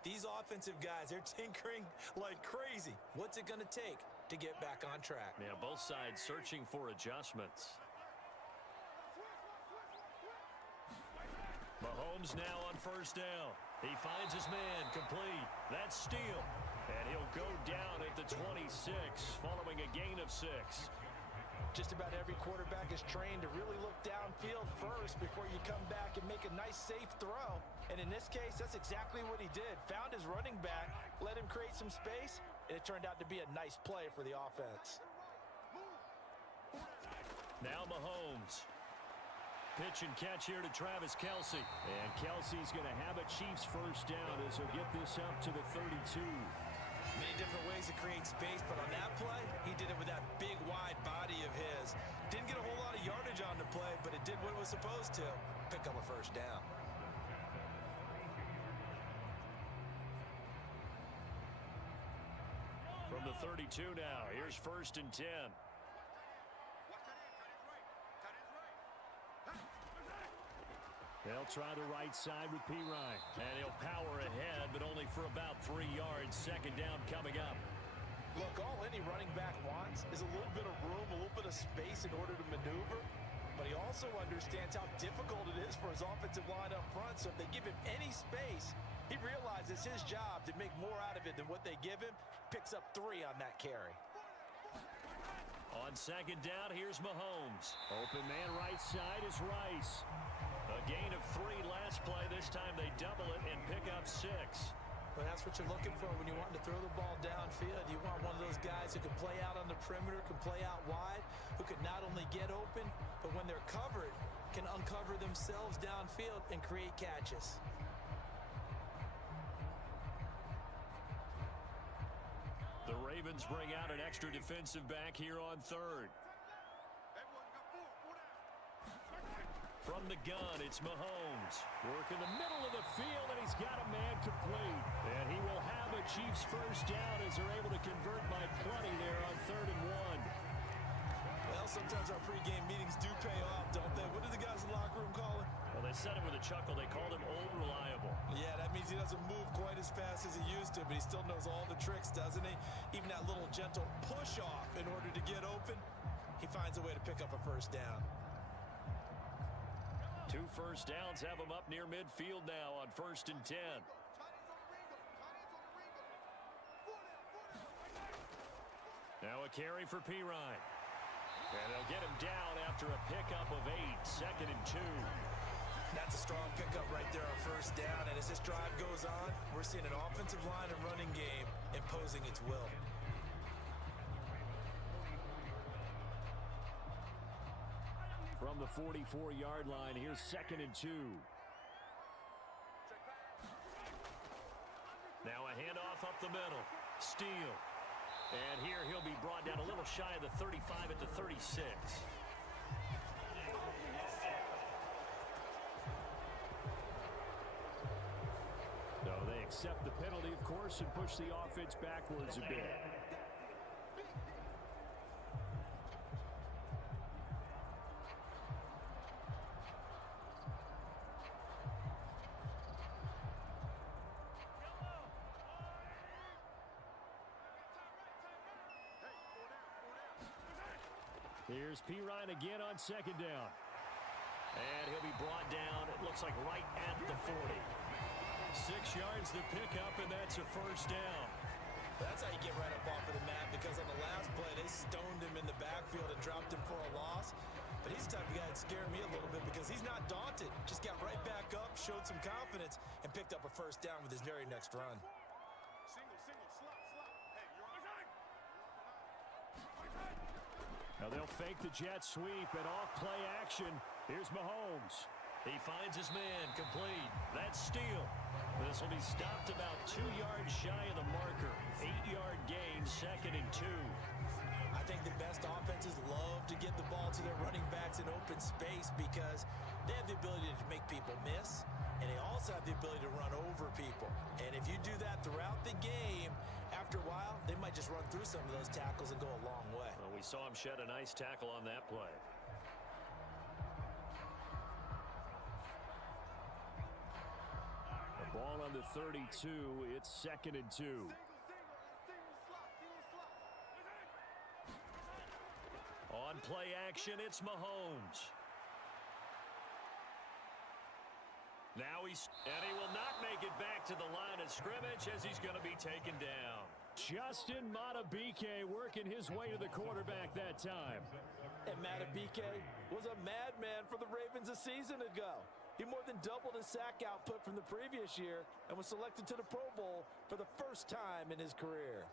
These offensive guys, they're tinkering like crazy. What's it going to take to get back on track? Yeah, both sides searching for adjustments. Mahomes now on 1st down. He finds his man complete. That's steal. And he'll go down at the 26 following a gain of 6. Just about every quarterback is trained to really look downfield first before you come back and make a nice, safe throw. And in this case, that's exactly what he did. Found his running back, let him create some space, and it turned out to be a nice play for the offense. Now Mahomes. Pitch and catch here to Travis Kelce. And Kelce's going to have a Chiefs first down as he'll get this up to the 32. Many different ways to create space, but on that play, he did it with that big, wide body of his. Didn't get a whole lot of yardage on the play, but it did what it was supposed to. Pick up a first down. From the 32 now, here's 1st and 10. They'll try the right side with Pirine. And he'll power ahead, but only for about 3 yards. 2nd down coming up. Look, all any running back wants is a little bit of room, a little bit of space in order to maneuver. But he also understands how difficult it is for his offensive line up front. So if they give him any space, he realizes his job to make more out of it than what they give him. Picks up 3 on that carry. On 2nd down, here's Mahomes. Open man right side is Rice. A gain of 3 last play. This time they double it and pick up 6. Well, that's what you're looking for when you want to throw the ball downfield. You want one of those guys who can play out on the perimeter, can play out wide, who can not only get open, but when they're covered, can uncover themselves downfield and create catches. The Ravens bring out an extra defensive back here on 3rd. From the gun, it's Mahomes. Work in the middle of the field, and he's got a man complete. And he will have a Chiefs first down as they're able to convert by plenty there on 3rd and 1. Well, sometimes our pregame meetings do pay off, don't they? What did the guys in the locker room call him? Well, they said it with a chuckle. They called him Old Reliable. Yeah, that means he doesn't move quite as fast as he used to, but he still knows all the tricks, doesn't he? Even that little gentle push-off in order to get open, he finds a way to pick up a first down. 2 first downs have them up near midfield now on 1st and 10. Now a carry for Pirine. And they'll get him down after a pickup of 8. 2nd and 2. That's a strong pickup right there on 1st down. And as this drive goes on, we're seeing an offensive line and running game imposing its will. From the 44-yard line, here's 2nd and 2. Now a handoff up the middle. Steele. And here he'll be brought down a little shy of the 35 at the 36. No, they accept the penalty, of course, and push the offense backwards a bit. Here's Pirine again on second down. And he'll be brought down, it looks like right at the 40. 6 yards to pick up, and that's a first down. That's how you get right up off of the mat, because on the last play, they stoned him in the backfield and dropped him for a loss. But he's the type of guy that scared me a little bit because he's not daunted. Just got right back up, showed some confidence, and picked up a first down with his very next run. Now they'll fake the jet sweep and off play action. Here's Mahomes. He finds his man, complete. That's steal. This will be stopped about 2 yards shy of the marker. 8-yard gain, 2nd and 2. I think the best offenses love to get the ball to their running backs in open space because they have the ability to make people miss, and they also have the ability to run over people. And if you do that throughout the game, after a while, they might just run through some of those tackles and go a long way. Well, we saw him shed a nice tackle on that play. The ball on the 32. It's 2nd and 2. On play action, it's Mahomes. Now and he will not make it back to the line of scrimmage as he's going to be taken down. Justin Madubuike working his way to the quarterback that time. And Madubuike was a madman for the Ravens a season ago. He more than doubled his sack output from the previous year and was selected to the Pro Bowl for the first time in his career.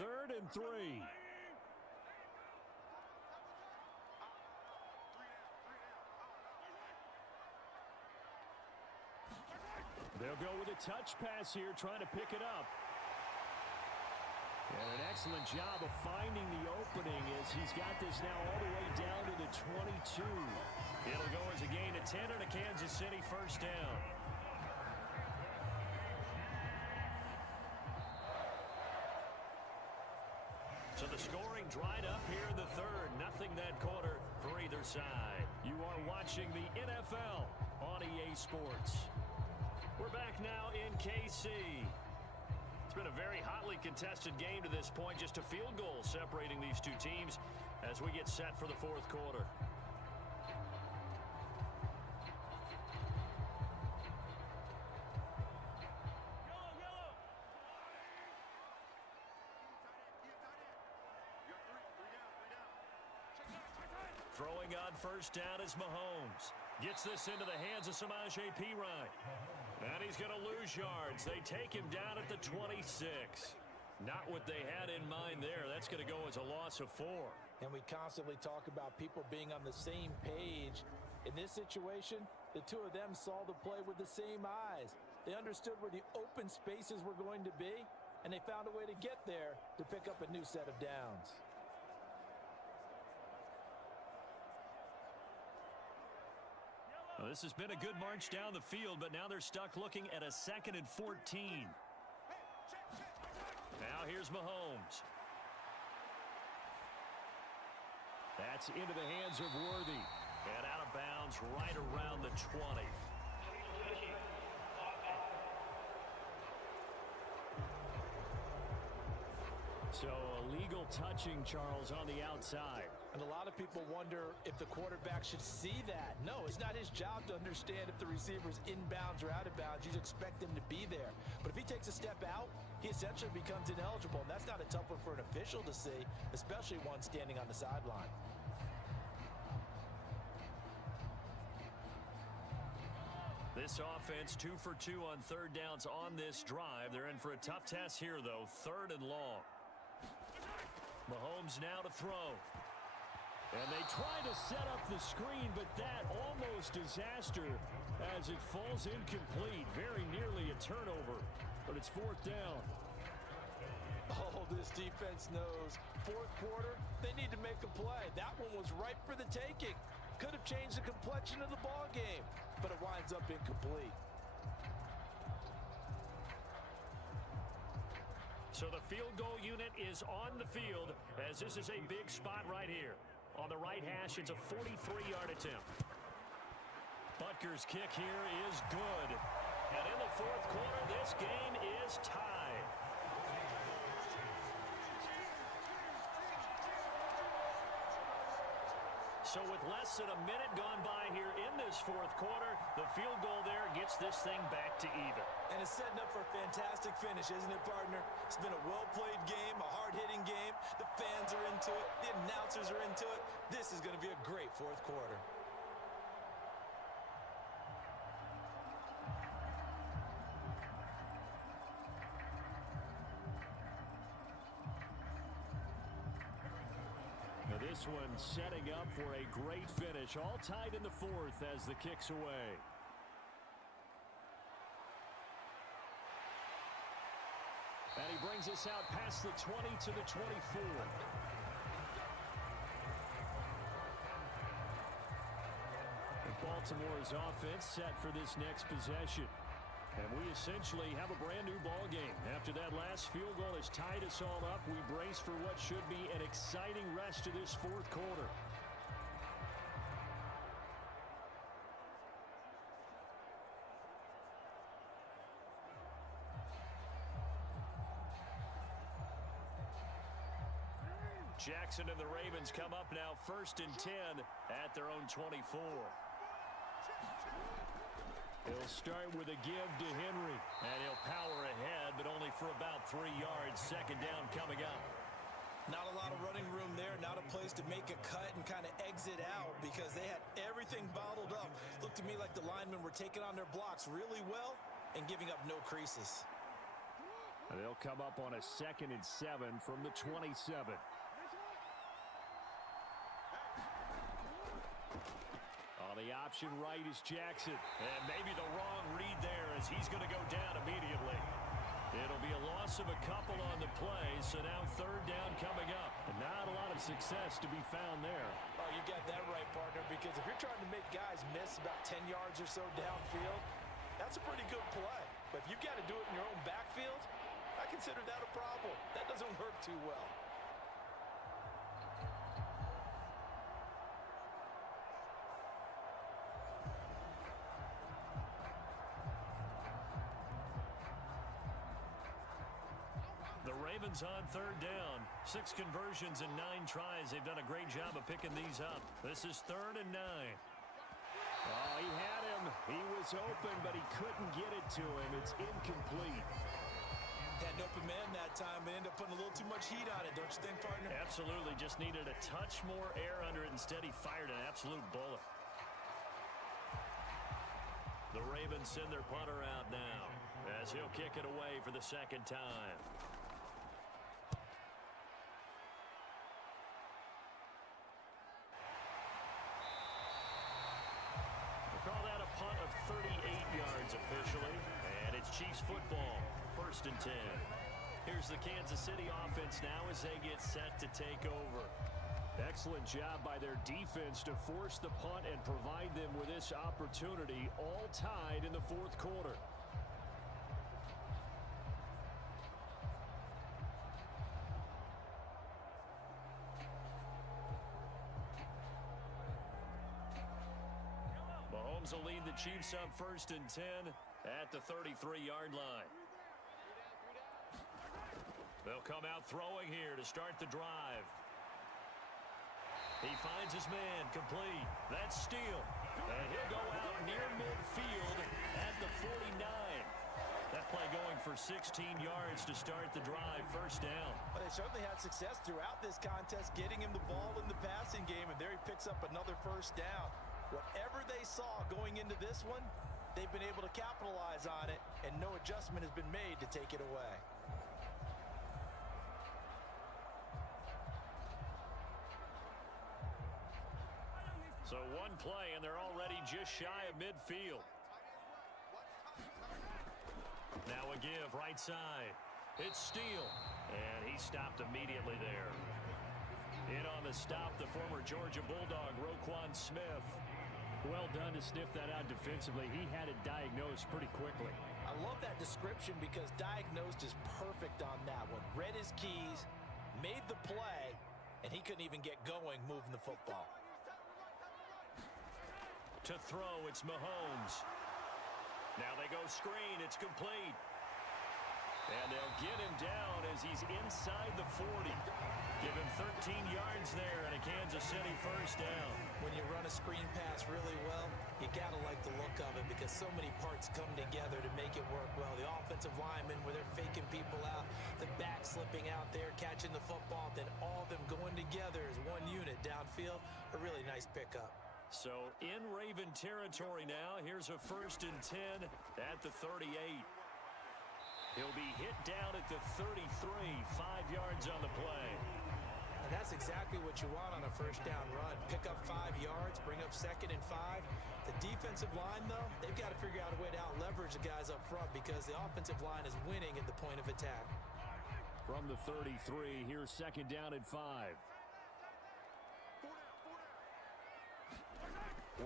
Third and 3. They'll go with a touch pass here, trying to pick it up. And an excellent job of finding the opening as he's got this now all the way down to the 22. It'll go as a gain of 10 and a Kansas City first down. So the scoring dried up here in the third. Nothing that quarter for either side. You are watching the NFL on EA Sports. We're back now in KC. It's been a very hotly contested game to this point. Just a field goal separating these two teams as we get set for the fourth quarter. Throwing on first down is Mahomes. Gets this into the hands of Samaje Perine. And he's going to lose yards. They take him down at the 26. Not what they had in mind there. That's going to go as a loss of 4. And we constantly talk about people being on the same page. In this situation, the two of them saw the play with the same eyes. They understood where the open spaces were going to be, and they found a way to get there to pick up a new set of downs. Well, this has been a good march down the field, but now they're stuck looking at a 2nd and 14. Now here's Mahomes. That's into the hands of Worthy. And out of bounds right around the 20. So illegal touching, Charles, on the outside. And a lot of people wonder if the quarterback should see that. No, it's not his job to understand if the receiver's inbounds or out of bounds. You expect him to be there. But if he takes a step out, he essentially becomes ineligible. And that's not a tough one for an official to see, especially one standing on the sideline. This offense 2 for 2 on third downs on this drive. They're in for a tough test here, though. 3rd and long. Mahomes now to throw. And they try to set up the screen, but that almost disaster as it falls incomplete. Very nearly a turnover, but it's 4th down. Oh, this defense knows. 4th quarter, they need to make a play. That one was ripe for the taking. Could have changed the complexion of the ball game, but it winds up incomplete. So the field goal unit is on the field as this is a big spot right here. On the right hash, it's a 43-yard attempt. Butker's kick here is good. And in the fourth quarter, this game is tied. So with less than a minute gone by here in this fourth quarter, the field goal there gets this thing back to even. And it's setting up for a fantastic finish, isn't it, partner? It's been a well-played game, a hard-hitting game. The fans are into it. The announcers are into it. This is going to be a great fourth quarter. This one setting up for a great finish. All tied in the fourth as the kick's away. And he brings us out past the 20 to the 24. And Baltimore's offense set for this next possession. And we essentially have a brand new ball game. After that last field goal has tied us all up, we brace for what should be an exciting rest of this fourth quarter. Jackson and the Ravens come up now 1st and 10 at their own 24. He'll start with a give to Henry. And he'll power ahead, but only for about 3 yards. Second down coming up. Not a lot of running room there, not a place to make a cut and kind of exit out because they had everything bottled up. Looked to me like the linemen were taking on their blocks really well and giving up no creases. And they'll come up on a 2nd and 7 from the 27. On the option right is Jackson. And maybe the wrong read there as he's going to go down immediately. It'll be a loss of a couple on the play, so now 3rd down coming up. And not a lot of success to be found there. Oh, you got that right, partner, because if you're trying to make guys miss about 10 yards or so downfield, that's a pretty good play. But if you've got to do it in your own backfield, I consider that a problem. That doesn't work too well. The Ravens on 3rd down. 6 conversions and 9 tries. They've done a great job of picking these up. This is 3rd and 9. Oh, he had him. He was open, but he couldn't get it to him. It's incomplete. Had an open man that time, but ended up putting a little too much heat on it, don't you think, partner? Absolutely. Just needed a touch more air under it. Instead, he fired an absolute bullet. The Ravens send their punter out now as he'll kick it away for the 2nd time. Call that a punt of 38 yards officially, and it's Chiefs football, 1st and 10. Here's the Kansas City offense now as they get set to take over. Excellent job by their defense to force the punt and provide them with this opportunity, all tied in the fourth quarter. Mahomes will lead the Chiefs up 1st and 10 at the 33-yard line. They'll come out throwing here to start the drive. He finds his man, complete. That's Steele. And he'll go out near midfield at the 49. That play going for 16 yards to start the drive, 1st down. But they certainly had success throughout this contest, getting him the ball in the passing game, and there he picks up another 1st down. Whatever they saw going into this one, they've been able to capitalize on it, and no adjustment has been made to take it away. So one play, and they're already just shy of midfield. Now a give, right side. It's Steele, and he stopped immediately there. In on the stop, the former Georgia Bulldog, Roquan Smith. Well done to sniff that out defensively. He had it diagnosed pretty quickly. I love that description because diagnosed is perfect on that one. Read his keys, made the play, and he couldn't even get going moving the football. To throw, it's Mahomes. Now they go screen. It's complete. And they'll get him down as he's inside the 40. Give him 13 yards there and a Kansas City first down. When you run a screen pass really well, you got to like the look of it because so many parts come together to make it work well. The offensive linemen where they're faking people out, the back slipping out there, catching the football, then all of them going together as one unit downfield. A really nice pickup. So in Raven territory now, here's a 1st and 10 at the 38. He'll be hit down at the 33, 5 yards on the play. And that's exactly what you want on a first down run. Pick up 5 yards, bring up 2nd and 5. The defensive line, though, they've got to figure out a way to out-leverage the guys up front because the offensive line is winning at the point of attack. From the 33, here's 2nd down and 5.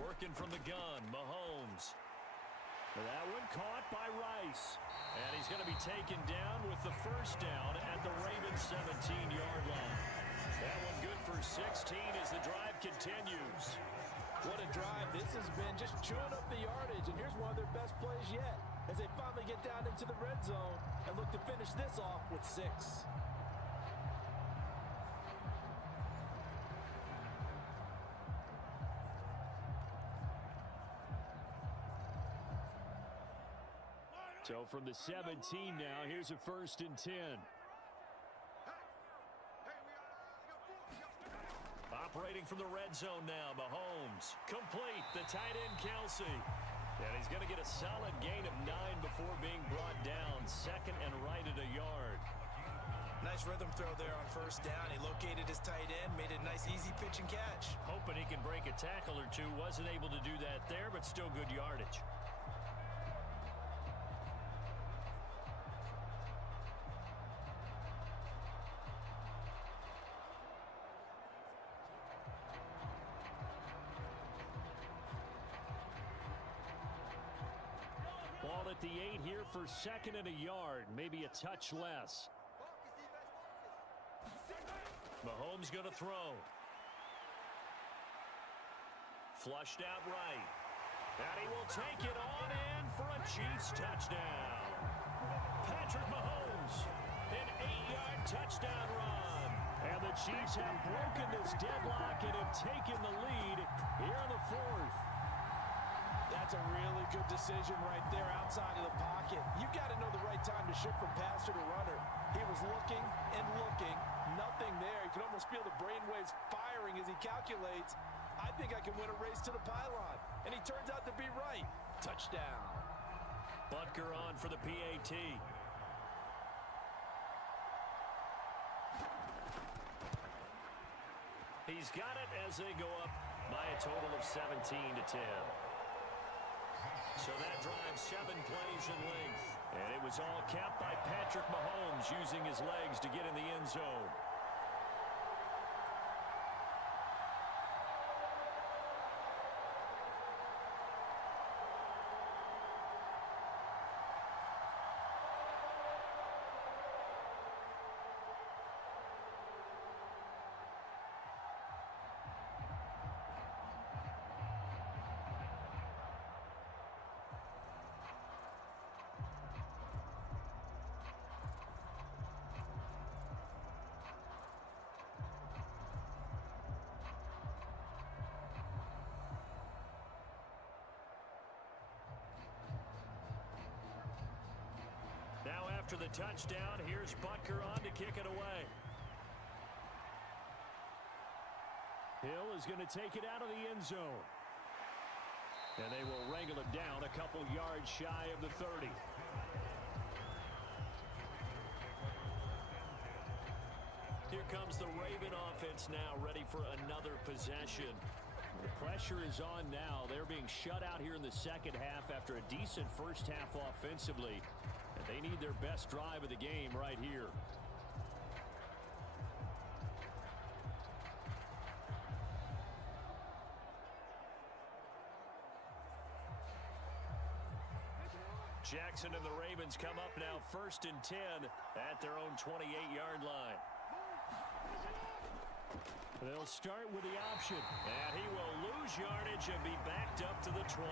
Working from the gun, Mahomes. That one caught by Rice. And he's going to be taken down with the first down at the Ravens 17-yard line. That one good for 16 as the drive continues. What a drive this has been, just chewing up the yardage. And here's one of their best plays yet as they finally get down into the red zone and look to finish this off with 6. So from the 17 now, here's a 1st and 10. Operating from the red zone now, Mahomes. Complete, the tight end, Kelsey. And he's going to get a solid gain of 9 before being brought down. 2nd and right at a yard. Nice rhythm throw there on first down. He located his tight end, made it a nice easy pitch and catch. Hoping he can break a tackle or two. Wasn't able to do that there, but still good yardage. Ball at the 8 here for 2nd and a yard, maybe a touch less. Mahomes going to throw. Flushed out right. And he will take it on in for a Chiefs touchdown. Patrick Mahomes, an 8-yard touchdown run. And the Chiefs have broken this deadlock and have taken the lead here in the 4th. That's a really good decision right there outside of the pocket. You got to know the right time to shift from passer to runner. He was looking and looking, nothing there. You can almost feel the brainwaves firing as he calculates, I think I can win a race to the pylon. And he turns out to be right. Touchdown. Butker on for the PAT. He's got it as they go up by a total of 17-10. So that drives 7 plays in length. And it was all capped by Patrick Mahomes using his legs to get in the end zone. Now after the touchdown, here's Butker on to kick it away. Hill is going to take it out of the end zone. And they will wrangle it down a couple yards shy of the 30. Here comes the Raven offense now, ready for another possession. The pressure is on now. They're being shut out here in the second half after a decent first half offensively. And they need their best drive of the game right here. Jackson and the Ravens come up now 1st and 10 at their own 28-yard line. They'll start with the option. And he will lose yardage and be backed up to the 24.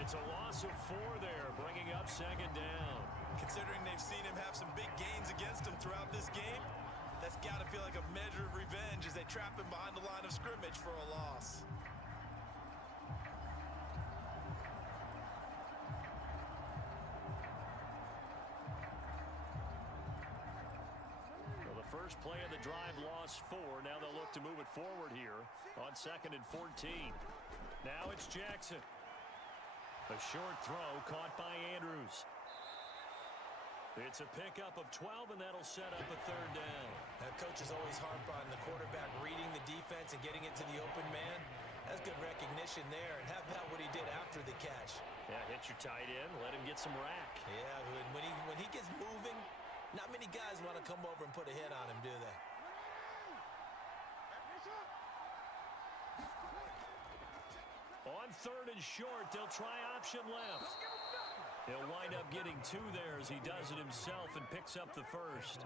It's a loss of 4 there, bringing up 2nd down. Considering they've seen him have some big gains against him throughout this game, that's got to feel like a measure of revenge as they trap him behind the line of scrimmage for a loss. Well, the first play of the drive lost 4. Now they'll look to move it forward here on 2nd and 14. Now it's Jackson. A short throw caught by Andrews. It's a pickup of 12, and that'll set up a 3rd down. Coaches always harp on the quarterback reading the defense and getting it to the open man. That's good recognition there, and how about what he did after the catch? Yeah, hit your tight end, let him get some rack. Yeah, when he gets moving, not many guys want to come over and put a hit on him, do they? On 3rd and short, they'll try option left. He'll wind up getting 2 there as he does it himself and picks up the 1st.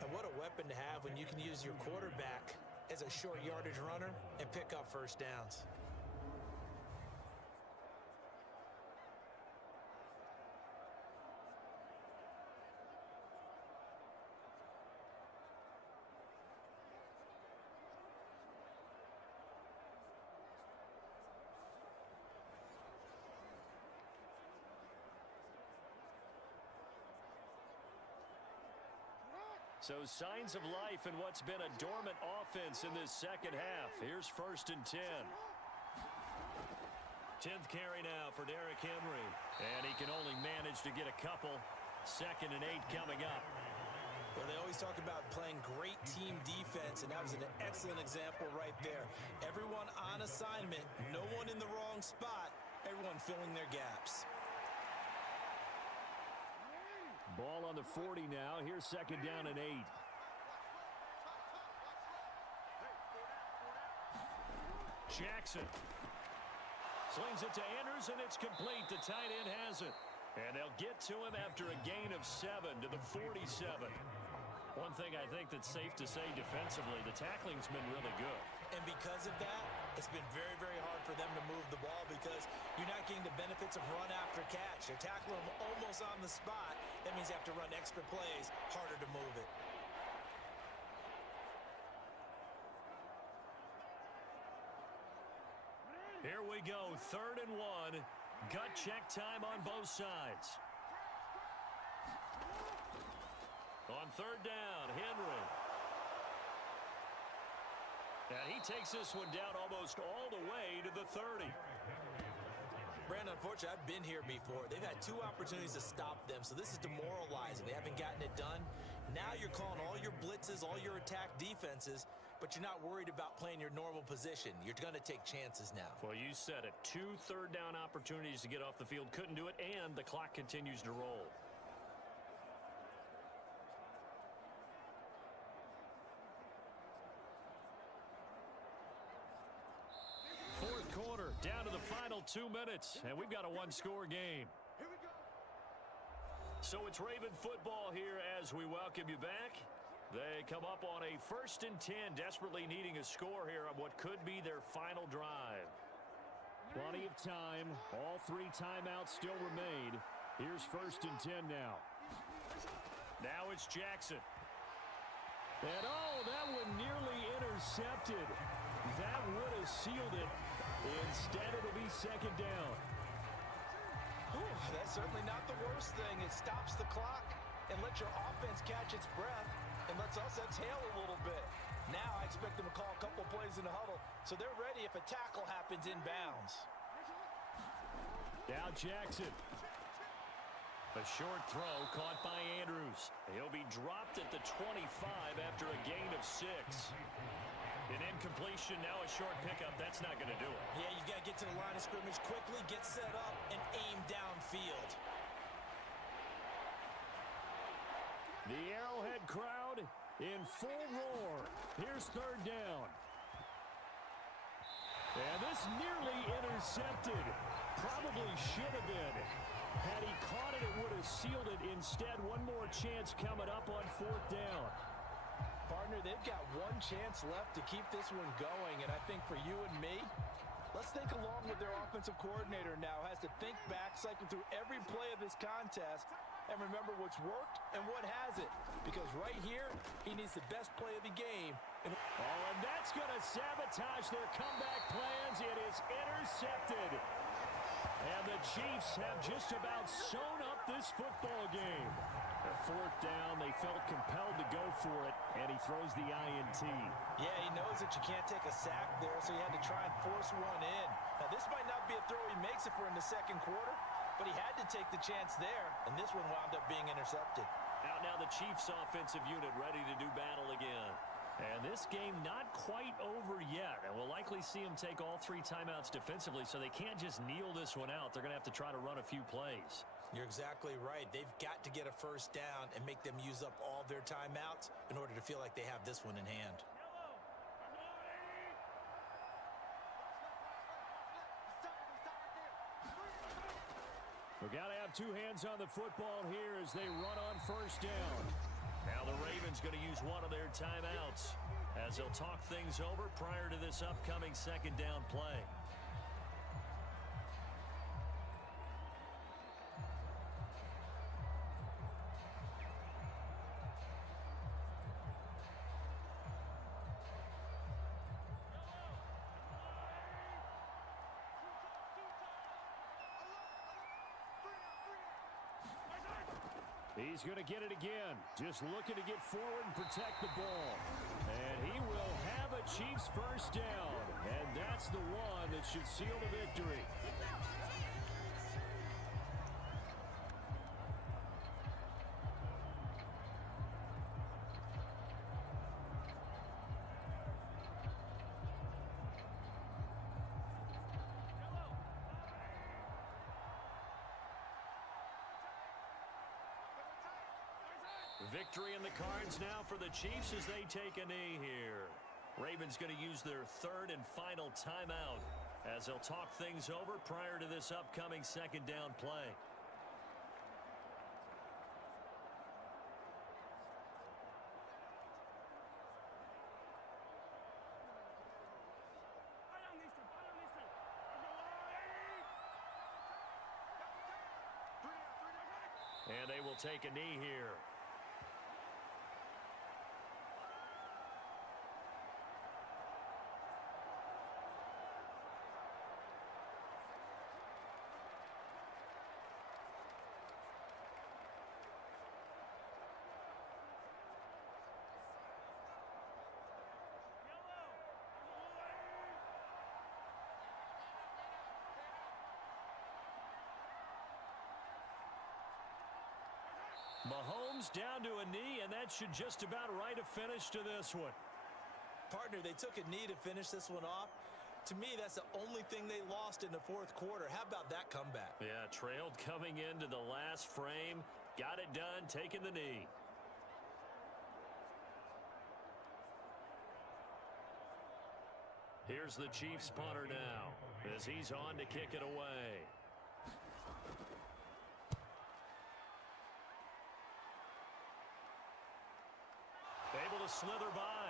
And what a weapon to have when you can use your quarterback as a short yardage runner and pick up 1st downs. So signs of life in what's been a dormant offense in this 2nd half. Here's 1st and 10. 10th carry now for Derrick Henry. And he can only manage to get a couple. 2nd and 8 coming up. Well, they always talk about playing great team defense, and that was an excellent example right there. Everyone on assignment, no one in the wrong spot, everyone filling their gaps. Ball on the 40 now. Here's 2nd down and 8. Jackson slings it to Andrews, and it's complete. The tight end has it. And they'll get to him after a gain of 7 to the 47. One thing I think that's safe to say defensively, the tackling's been really good. And because of that, it's been very, very hard for them to move the ball because you're not getting the benefits of run after catch. They're tackling them almost on the spot. That means you have to run extra plays, harder to move it. Here we go, 3rd and 1. Gut check time on both sides. On 3rd down, Henry. And he takes this one down almost all the way to the 30. Brandon, unfortunately, I've been here before. They've had 2 opportunities to stop them, so this is demoralizing. They haven't gotten it done. Now you're calling all your blitzes, all your attack defenses, but you're not worried about playing your normal position. You're going to take chances now. Well, you said it. 2 third down opportunities to get off the field. Couldn't do it, and the clock continues to roll. Fourth quarter, down to the final 2 minutes, and we've got a 1-score game. So it's Raven football here as we welcome you back. They come up on a 1st and 10, desperately needing a score here on what could be their final drive. Plenty of time. All 3 timeouts still remain. Here's 1st and 10 now. Now it's Jackson. And that one nearly intercepted. That would have sealed it. Instead, it'll be 2nd down. That's certainly not the worst thing. It stops the clock and lets your offense catch its breath and lets us exhale a little bit. Now I expect them to call a couple plays in the huddle so they're ready if a tackle happens inbounds. Now Jackson. A short throw caught by Andrews. He'll be dropped at the 25 after a gain of 6. An incompletion, now a short pickup. That's not going to do it. Yeah, you got to get to the line of scrimmage quickly, get set up, and aim downfield. The Arrowhead crowd in full roar. Here's 3rd down. And this nearly intercepted. Probably he should have been. Had he caught it, it would have sealed it. Instead, one more chance coming up on 4th down. Partner, they've got one chance left to keep this one going, and I think for you and me, let's think along with their offensive coordinator now. Has to think back, cycle through every play of this contest, and remember what's worked and what hasn't. Because right here, he needs the best play of the game. And that's going to sabotage their comeback plans. It is intercepted. And the Chiefs have just about sewn up this football game. At 4th down, they felt compelled to go for it, and he throws the INT. Yeah, he knows that you can't take a sack there, so he had to try and force one in. Now, this might not be a throw he makes it for in the second quarter, but he had to take the chance there, and this one wound up being intercepted. Out now the Chiefs offensive unit ready to do battle again. And this game not quite over yet. And we'll likely see them take all 3 timeouts defensively, so they can't just kneel this one out. They're going to have to try to run a few plays. You're exactly right. They've got to get a first down and make them use up all their timeouts in order to feel like they have this one in hand. We've got to have 2 hands on the football here as they run on 1st down. Now the Ravens going to use one of their timeouts as they'll talk things over prior to this upcoming 2nd down play. He's going to get it again. Just looking to get forward and protect the ball. And he will have a Chiefs first down. And that's the one that should seal the victory. Victory in the cards now for the Chiefs as they take a knee here. Ravens going to use their 3rd and final timeout as they'll talk things over prior to this upcoming 2nd down play. And they will take a knee here. Mahomes down to a knee, and that should just about write a finish to this one. Partner, they took a knee to finish this one off. To me, that's the only thing they lost in the 4th quarter. How about that comeback? Yeah, trailed coming into the last frame. Got it done, taking the knee. Here's the Chiefs punter now as he's on to kick it away. Able to slither by.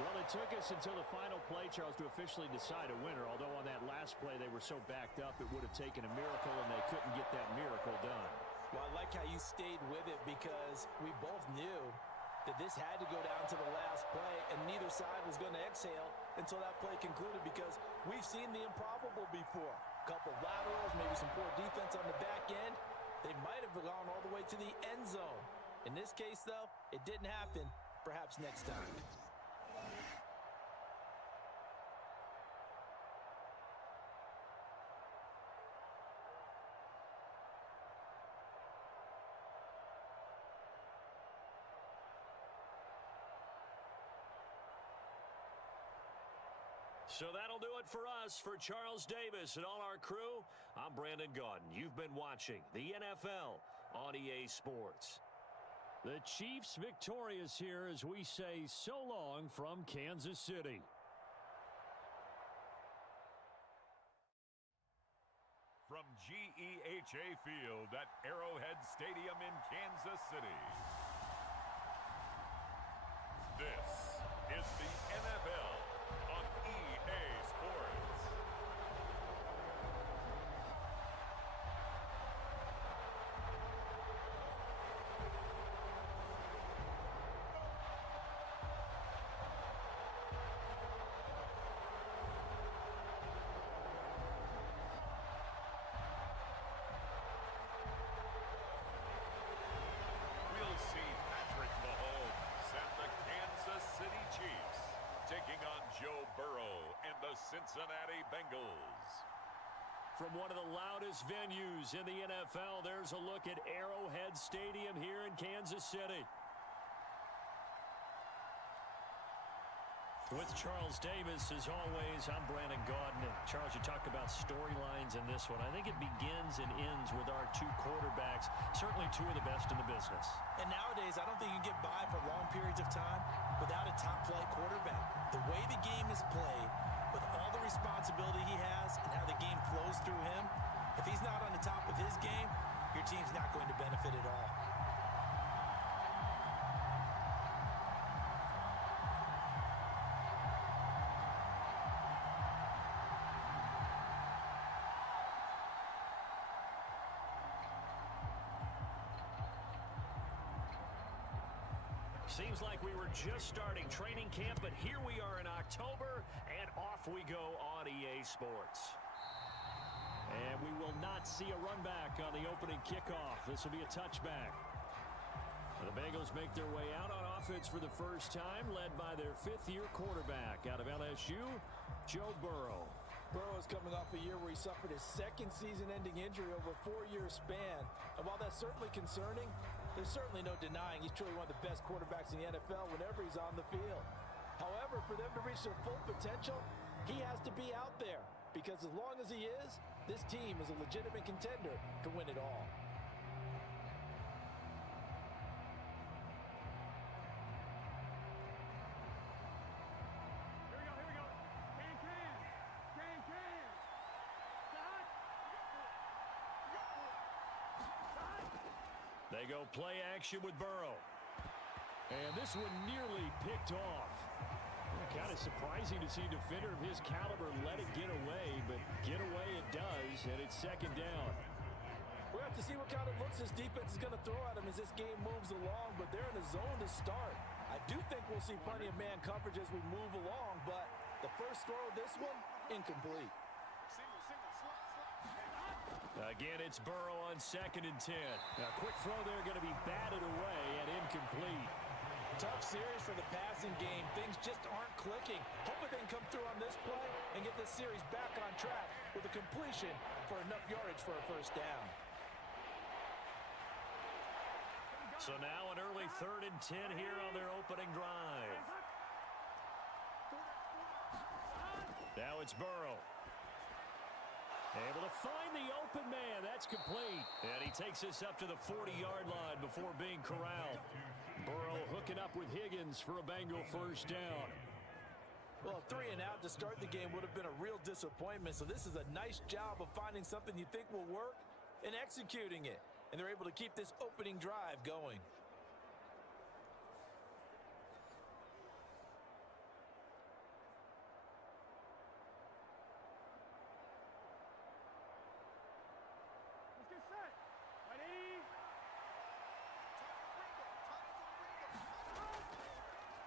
Well, it took us until the final play, Charles, to officially decide a winner. Although on that last play they were so backed up it would have taken a miracle, and they couldn't get that miracle done. Well, I like how you stayed with it because we both knew that this had to go down to the last play, and neither side was going to exhale until that play concluded because we've seen the improbable before. A couple of laterals, maybe some poor defense on the back end. They might have gone all the way to the end zone. In this case, though, it didn't happen. Perhaps next time. So that'll do it for us. For Charles Davis and all our crew, I'm Brandon Gaudin. You've been watching the NFL on EA Sports. The Chiefs victorious here as we say so long from Kansas City. GEHA Field at Arrowhead Stadium in Kansas City. This is the NFL on EA Sports. We'll see Patrick Mahomes and the Kansas City Chiefs taking on Joe Burrow and the Cincinnati Bengals. From one of the loudest venues in the NFL, there's a look at Arrowhead Stadium here in Kansas City. With Charles Davis, as always, I'm Brandon Gaudin. Charles, you talked about storylines in this one. I think it begins and ends with our two quarterbacks, certainly two of the best in the business. And nowadays, I don't think you can get by for long periods of time without a top-flight quarterback. The way the game is played, with all the responsibility he has and how the game flows through him, if he's not on the top of his game, your team's not going to benefit at all. Seems like we were just starting training camp, but here we are in October, and off we go on EA Sports. And we will not see a run back on the opening kickoff. This will be a touchback. The Bengals make their way out on offense for the first time, led by their fifth-year quarterback out of LSU, Joe Burrow. Burrow is coming off a year where he suffered his second season-ending injury over a 4-year span. And while that's certainly concerning, there's certainly no denying he's truly one of the best quarterbacks in the NFL whenever he's on the field. However, for them to reach their full potential, he has to be out there. Because as long as he is, this team is a legitimate contender to win it all. They go play action with Burrow. And this one nearly picked off. Kind of surprising to see a defender of his caliber let it get away, but get away it does, and it's second down. We'll have to see what kind of looks this defense is going to throw at him as this game moves along, but they're in a zone to start. I do think we'll see plenty of man coverage as we move along, but the first throw of this one, incomplete. Again, it's Burrow on 2nd and 10. A quick throw there going to be batted away and incomplete. Tough series for the passing game. Things just aren't clicking. Hoping they can come through on this play and get this series back on track with a completion for enough yardage for a first down. So now an early 3rd and 10 here on their opening drive. Now it's Burrow. Able to find the open man. That's complete. And he takes this up to the 40-yard line before being corralled. Burrow hooking up with Higgins for a Bengal first down. Well, 3 and out to start the game would have been a real disappointment. So this is a nice job of finding something you think will work and executing it. And they're able to keep this opening drive going.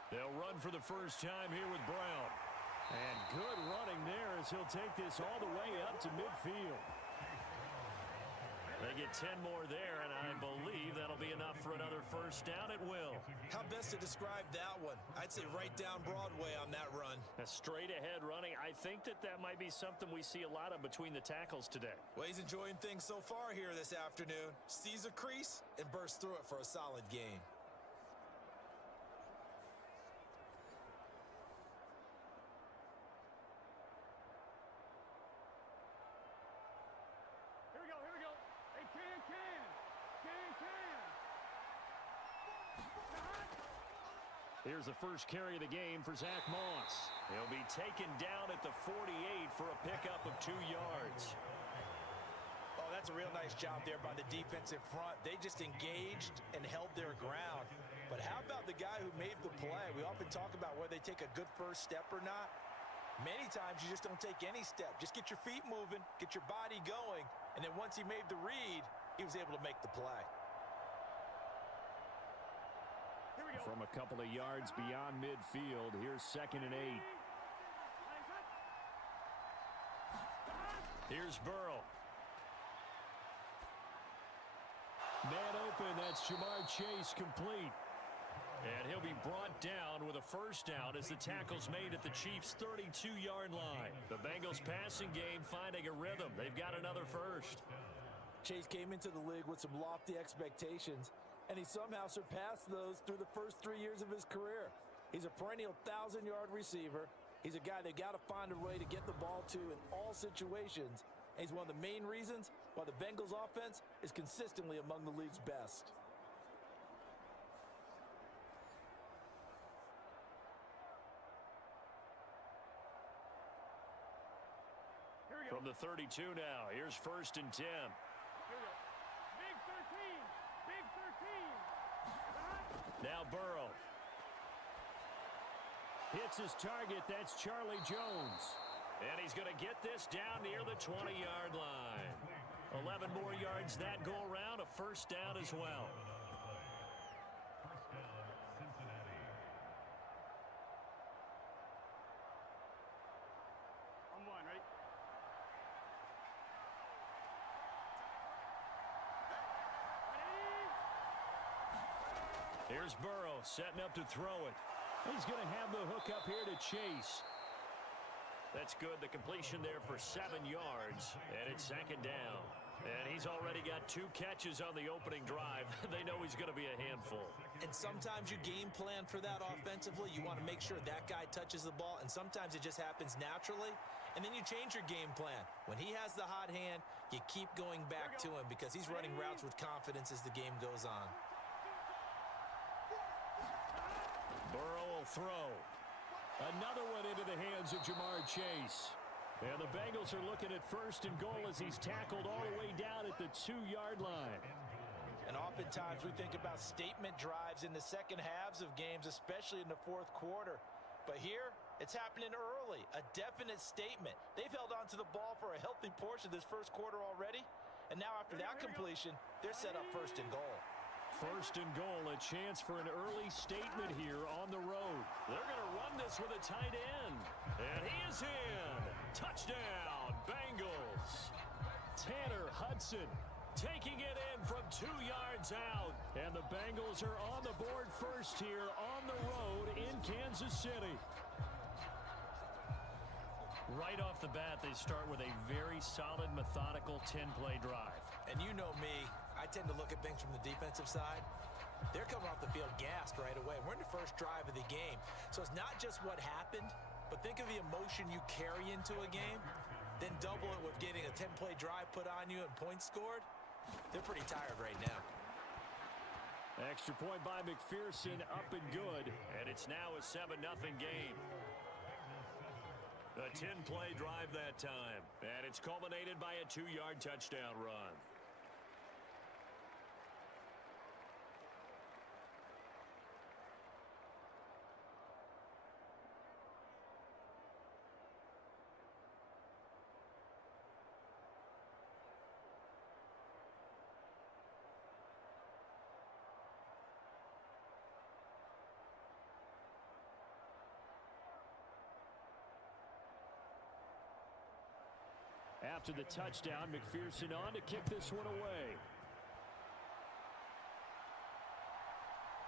They'll run for the first time here with Brown. And good running there as he'll take this all the way up to midfield. They get 10 more there, and I believe that'll be enough for another first down at will. How best to describe that one? I'd say right down Broadway on that run. A straight ahead running. I think that might be something we see a lot of between the tackles today. Well, he's enjoying things so far here this afternoon. Sees a crease and bursts through it for a solid gain. Here's the first carry of the game for Zach Moss. He'll be taken down at the 48 for a pickup of 2 yards. Oh, that's a real nice job there by the defensive front. They just engaged and held their ground. But how about the guy who made the play? We often talk about whether they take a good first step or not. Many times you just don't take any step. Just get your feet moving, get your body going, and then once he made the read, he was able to make the play. From a couple of yards beyond midfield, here's 2nd and 8. Here's Burrow. Man open, that's Jamar Chase complete. And he'll be brought down with a first down as the tackle's made at the Chiefs' 32-yard line. The Bengals passing game finding a rhythm. They've got another first. Chase came into the league with some lofty expectations, and he somehow surpassed those through the first 3 years of his career. He's a perennial 1,000-yard receiver. He's a guy they got to find a way to get the ball to in all situations. And he's one of the main reasons why the Bengals offense is consistently among the league's best. From the 32 now, here's 1st and 10. Here we go. Big 13. Big 13. Now Burrow. Hits his target. That's Charlie Jones. And he's going to get this down near the 20-yard line. 11 more yards that go around, a first down as well. On one, right? Here's Burrow setting up to throw it. He's going to have the hook up here to Chase. That's good. The completion there for 7 yards, and it's 2nd down. And he's already got 2 catches on the opening drive. They know he's going to be a handful. And sometimes you game plan for that offensively. You want to make sure that guy touches the ball, and sometimes it just happens naturally, and then you change your game plan. When he has the hot hand, you keep going back to him because he's running routes with confidence as the game goes on. Burrow will throw. Another one into the hands of Jamar Chase. And the Bengals are looking at 1st and goal as he's tackled all the way down at the 2-yard line. And oftentimes we think about statement drives in the second halves of games, especially in the 4th quarter. But here, it's happening early, a definite statement. They've held on to the ball for a healthy portion of this 1st quarter already. And now after that completion, they're set up 1st and goal. 1st and goal, a chance for an early statement here on the road. They're going to run this with a tight end. And he is in. Touchdown, Bengals. Tanner Hudson taking it in from 2 yards out. And the Bengals are on the board first here on the road in Kansas City. Right off the bat, they start with a very solid, methodical 10-play drive. And you know me, I tend to look at things from the defensive side. They're coming off the field gassed right away. We're in the first drive of the game. So it's not just what happened, but think of the emotion you carry into a game, then double it with getting a 10-play drive put on you and points scored. They're pretty tired right now. Extra point by McPherson, up and good. And it's now a 7-0 game. A 10-play drive that time. And it's culminated by a 2-yard touchdown run. After the touchdown, McPherson on to kick this one away.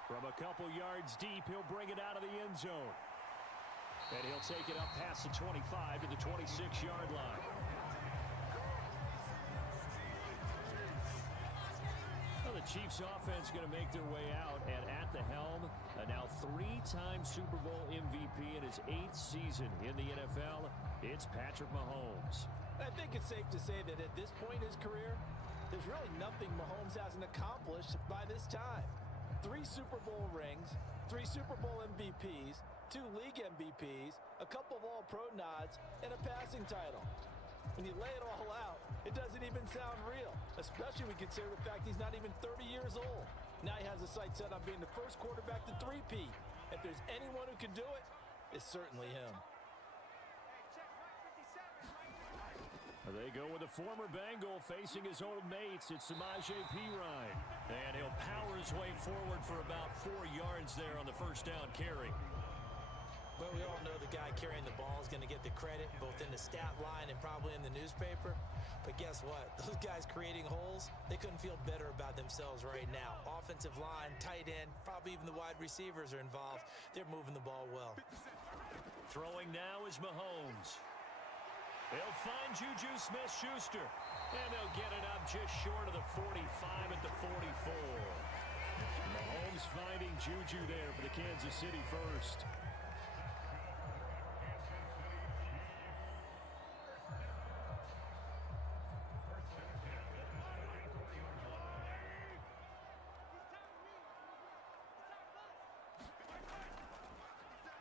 From a couple yards deep, he'll bring it out of the end zone. And he'll take it up past the 25 to the 26-yard line. Well, the Chiefs offense going to make their way out, and at the helm, a now 3-time Super Bowl MVP in his 8th season in the NFL, it's Patrick Mahomes. I think it's safe to say that at this point in his career, there's really nothing Mahomes hasn't accomplished by this time. 3 Super Bowl rings, 3 Super Bowl MVPs, 2 league MVPs, a couple of All-Pro nods, and a passing title. When you lay it all out, it doesn't even sound real, especially when you consider the fact he's not even 30 years old. Now he has a sight set on being the first quarterback to three-peat. If there's anyone who can do it, it's certainly him. They go with a former Bengal facing his old mates. It's Samaje Perine. And he'll power his way forward for about 4 yards there on the first down carry. Well, we all know the guy carrying the ball is going to get the credit, both in the stat line and probably in the newspaper. But guess what? Those guys creating holes, they couldn't feel better about themselves right now. Offensive line, tight end, probably even the wide receivers are involved. They're moving the ball well. Throwing now is Mahomes. They'll find Juju Smith-Schuster. And they'll get it up just short of the 45 at the 44. Mahomes finding Juju there for the Kansas City first.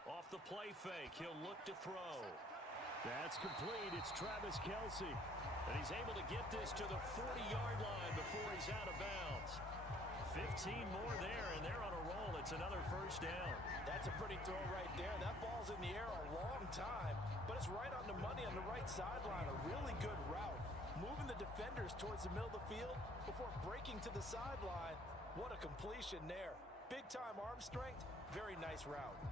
Off the play fake, he'll look to throw. That's complete. It's Travis Kelce. And he's able to get this to the 40-yard line before he's out of bounds. 15 more there, and they're on a roll. It's another first down. That's a pretty throw right there. That ball's in the air a long time, but it's right on the money on the right sideline. A really good route. Moving the defenders towards the middle of the field before breaking to the sideline. What a completion there. Big-time arm strength. Very nice route.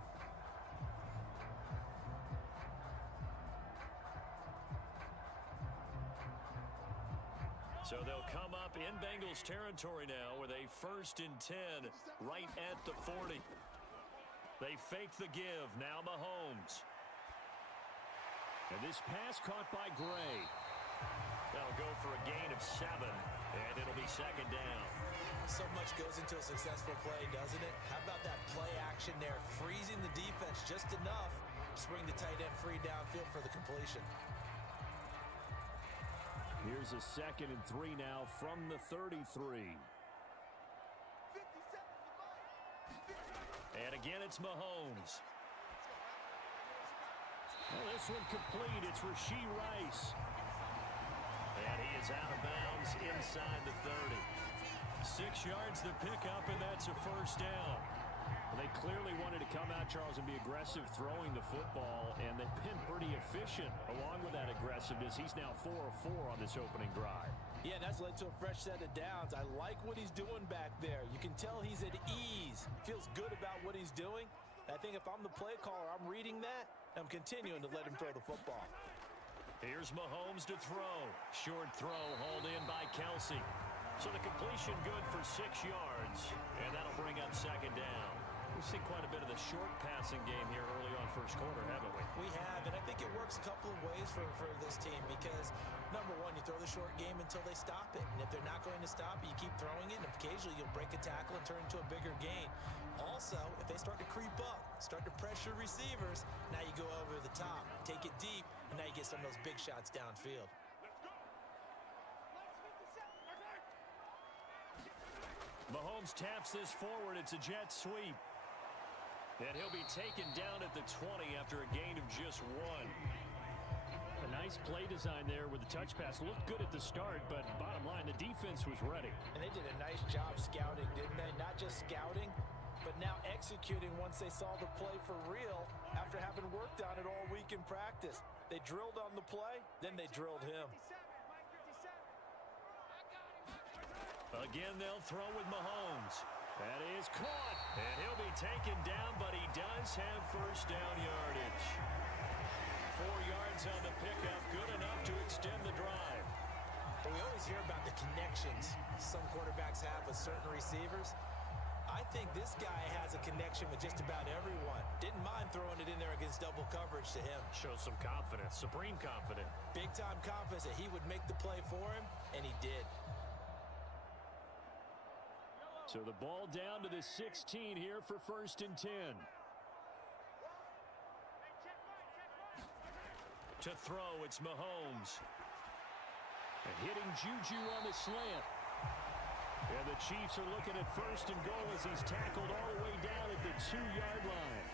So they'll come up in Bengals territory now with a 1st and 10 right at the 40. They fake the give. Now Mahomes. And this pass caught by Gray. That'll go for a gain of 7, and it'll be 2nd down. So much goes into a successful play, doesn't it? How about that play action there? Freezing the defense just enough to bring the tight end free downfield for the completion. Here's a 2nd and 3 now from the 33. And again, it's Mahomes. Well, this one complete. It's Rashee Rice. And he is out of bounds inside the 30. 6 yards the pickup, and that's a first down. Well, they clearly wanted to come out, Charles, and be aggressive throwing the football, and they've been pretty efficient along with that aggressiveness. He's now 4 of 4 on this opening drive. Yeah, that's led to a fresh set of downs. I like what he's doing back there. You can tell he's at ease. Feels good about what he's doing. I think if I'm the play caller, I'm reading that. I'm continuing to let him throw the football. Here's Mahomes to throw. Short throw hauled in by Kelce. So the completion good for 6 yards, and that'll bring up 2nd down. We've seen quite a bit of the short passing game here early on first quarter, haven't we? We have, and I think it works a couple of ways for this team because, number one, you throw the short game until they stop it. And if they're not going to stop it, you keep throwing it, and occasionally you'll break a tackle and turn into a bigger gain. Also, if they start to creep up, start to pressure receivers, now you go over the top, take it deep, and now you get some of those big shots downfield. Mahomes taps this forward. It's a jet sweep. And he'll be taken down at the 20 after a gain of just 1. A nice play design there with the touch pass. Looked good at the start, but bottom line, the defense was ready. And they did a nice job scouting, didn't they? Not just scouting, but now executing once they saw the play for real after having worked on it all week in practice. They drilled on the play, then they drilled him. Again, they'll throw with Mahomes. That is caught, and he'll be taken down, but he does have first down yardage. 4 yards on the pickup, good enough to extend the drive. But we always hear about the connections some quarterbacks have with certain receivers. I think this guy has a connection with just about everyone. Didn't mind throwing it in there against double coverage to him. Shows some confidence, supreme confidence. Big-time confidence that he would make the play for him, and he did. So the ball down to the 16 here for 1st and 10. To throw, it's Mahomes. And hitting Juju on the slant. And the Chiefs are looking at 1st and goal as he's tackled all the way down at the 2-yard line.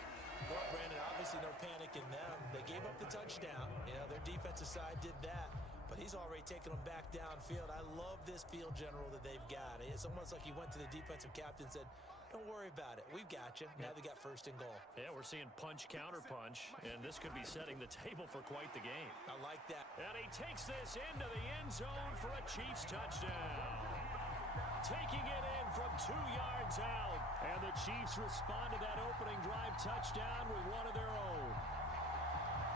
Well, Brandon, obviously no panic in them. They gave up the touchdown. You know, their defensive side did that. But he's already taken them back downfield. I love this field general that they've got. It's almost like he went to the defensive captain and said, don't worry about it. We've got you. Now they got first and goal. Yeah, we're seeing punch, counter punch, and this could be setting the table for quite the game. I like that. And he takes this into the end zone for a Chiefs touchdown. Taking it in from 2 yards out. And the Chiefs respond to that opening drive touchdown with one of their own.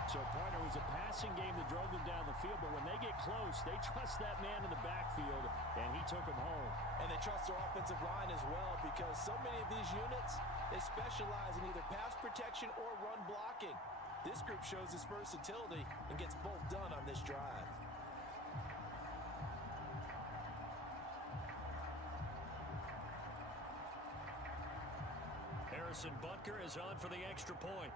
So, partner, it was a passing game that drove them down the field, but when they get close, they trust that man in the backfield, and he took them home. And they trust their offensive line as well, because so many of these units, they specialize in either pass protection or run blocking. This group shows its versatility and gets both done on this drive. Harrison Butker is on for the extra point.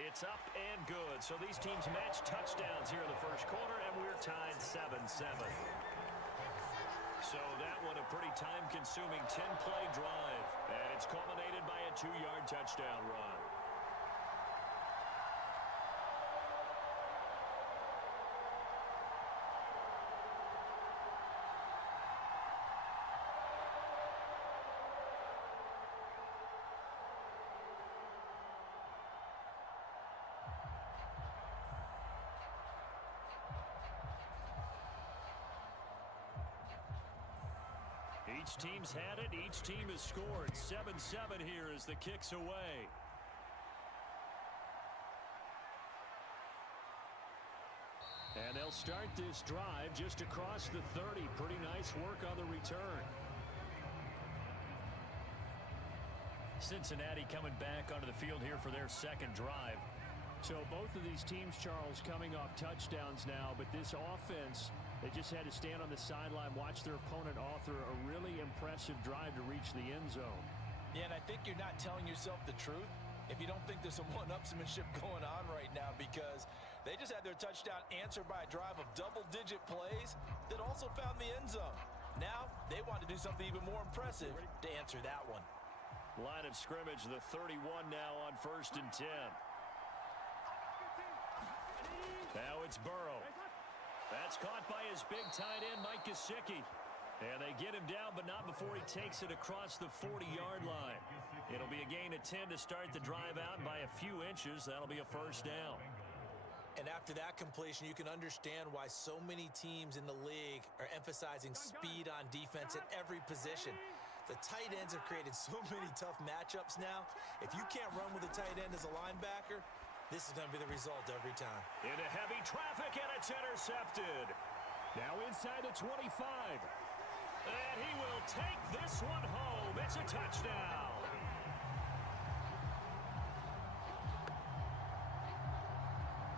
It's up and good. So these teams match touchdowns here in the first quarter, and we're tied 7-7. So that one a pretty time-consuming 10-play drive, and it's culminated by a 2-yard touchdown run. Each team's had it. Each team has scored. 7-7 here as the kick's away. And they'll start this drive just across the 30. Pretty nice work on the return. Cincinnati coming back onto the field here for their second drive. So both of these teams, Charles, coming off touchdowns now, but this offense, they just had to stand on the sideline, watch their opponent author a really impressive drive to reach the end zone. Yeah, and I think you're not telling yourself the truth if you don't think there's some one-upsmanship going on right now, because they just had their touchdown answered by a drive of double-digit plays that also found the end zone. Now, they want to do something even more impressive to answer that one. Line of scrimmage, the 31 now on 1st and 10. Now it's Burrow. That's caught by his big tight end, Mike Gesicki. And they get him down, but not before he takes it across the 40-yard line. It'll be a gain of 10 to start the drive out, and by a few inches, that'll be a first down. And after that completion, you can understand why so many teams in the league are emphasizing speed on defense at every position. The tight ends have created so many tough matchups now. If you can't run with a tight end as a linebacker, this is going to be the result every time. Into heavy traffic, and it's intercepted. Now inside the 25. And he will take this one home. It's a touchdown.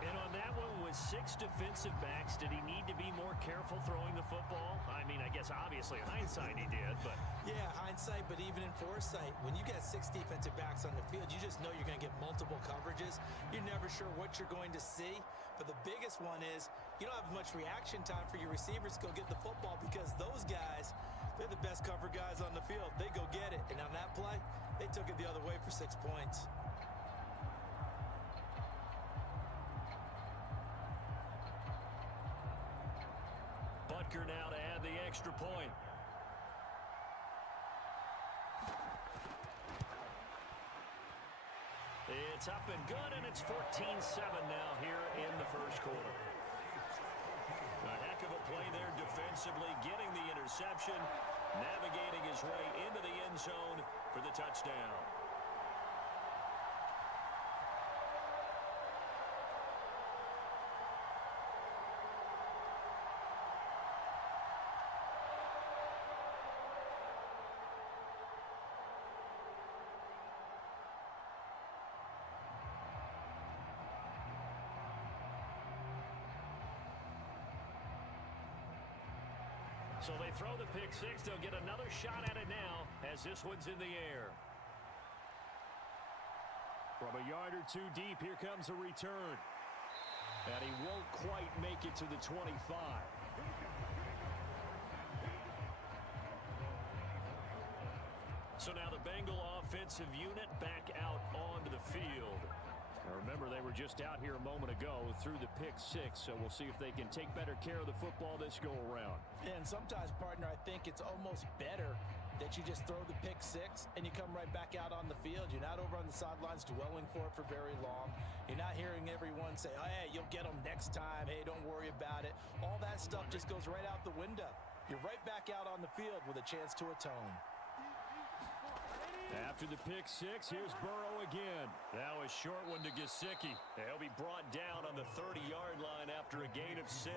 And on that one, with 6 defensive backs, did he need to be more careful throwing the football? I mean, I guess obviously hindsight he did, but... Yeah, hindsight, but even in foresight, when you got 6 defensive backs on the field, you just know you're going to get multiple coverages. You're never sure what you're going to see. But the biggest one is you don't have much reaction time for your receivers to go get the football, because those guys, they're the best cover guys on the field. They go get it. And on that play, they took it the other way for 6 points. Butker now to add the extra point. It's up and good, and it's 14-7 now here in the first quarter. A heck of a play there defensively, getting the interception, navigating his way into the end zone for the touchdown. So they throw the pick six. They'll get another shot at it now as this one's in the air. From a yard or 2 deep, here comes a return. And he won't quite make it to the 25. So now the Bengal offensive unit back out onto the field. Now remember, they were just out here a moment ago through the pick six, so we'll see if they can take better care of the football this go-around. And sometimes, partner, I think it's almost better that you just throw the pick six and you come right back out on the field. You're not over on the sidelines dwelling for it for very long. You're not hearing everyone say, oh, hey, you'll get them next time. Hey, don't worry about it. All that stuff just goes right out the window. You're right back out on the field with a chance to atone. After the pick six, here's Burrow again. That was short one to Gesicki. He'll be brought down on the 30-yard line after a gain of 6.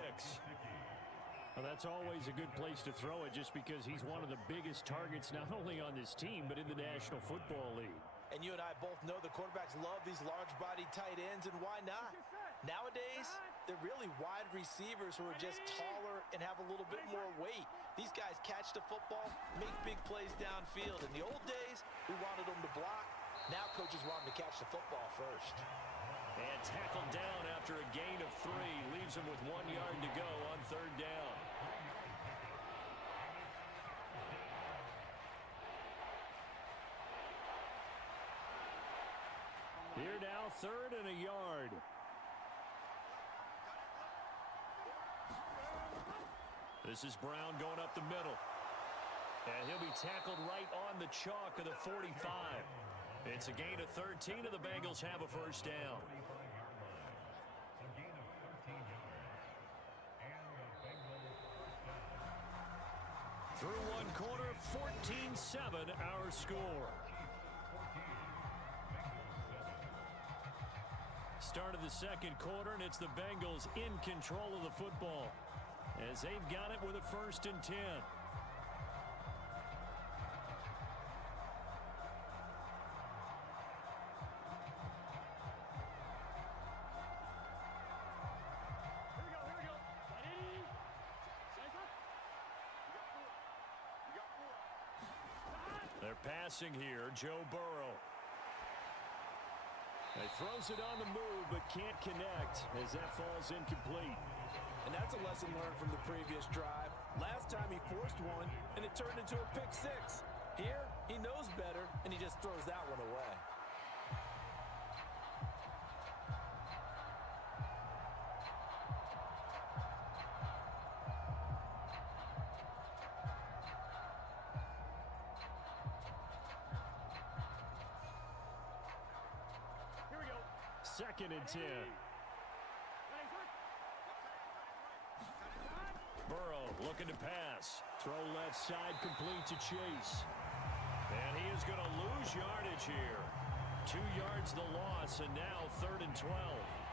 Well, that's always a good place to throw it just because he's one of the biggest targets not only on this team but in the National Football League. And you and I both know the quarterbacks love these large-bodied tight ends, and why not? Nowadays, they're really wide receivers who are just taller and have a little bit more weight. These guys catch the football, make big plays downfield. In the old days, we wanted them to block. Now coaches want them to catch the football first. And tackled down after a gain of 3. Leaves him with 1 yard to go on 3rd down. Here now, 3rd and a yard. This is Brown going up the middle. And he'll be tackled right on the chalk of the 45. It's a gain of 13, and the Bengals have a 1st down. Through 1 quarter, 14-7 our score. Start of the 2nd quarter, and it's the Bengals in control of the football as they've got it with a 1st and 10. They're passing here, Joe Burrow. He throws it on the move, but can't connect as that falls incomplete. And that's a lesson learned from the previous drive. Last time he forced one, and it turned into a pick six. Here, he knows better, and he just throws that one away. Here we go. 2nd and 10. Burrow looking to pass. Throw left side, complete to Chase. And he is going to lose yardage here. 2 yards the loss, and now 3rd and 12.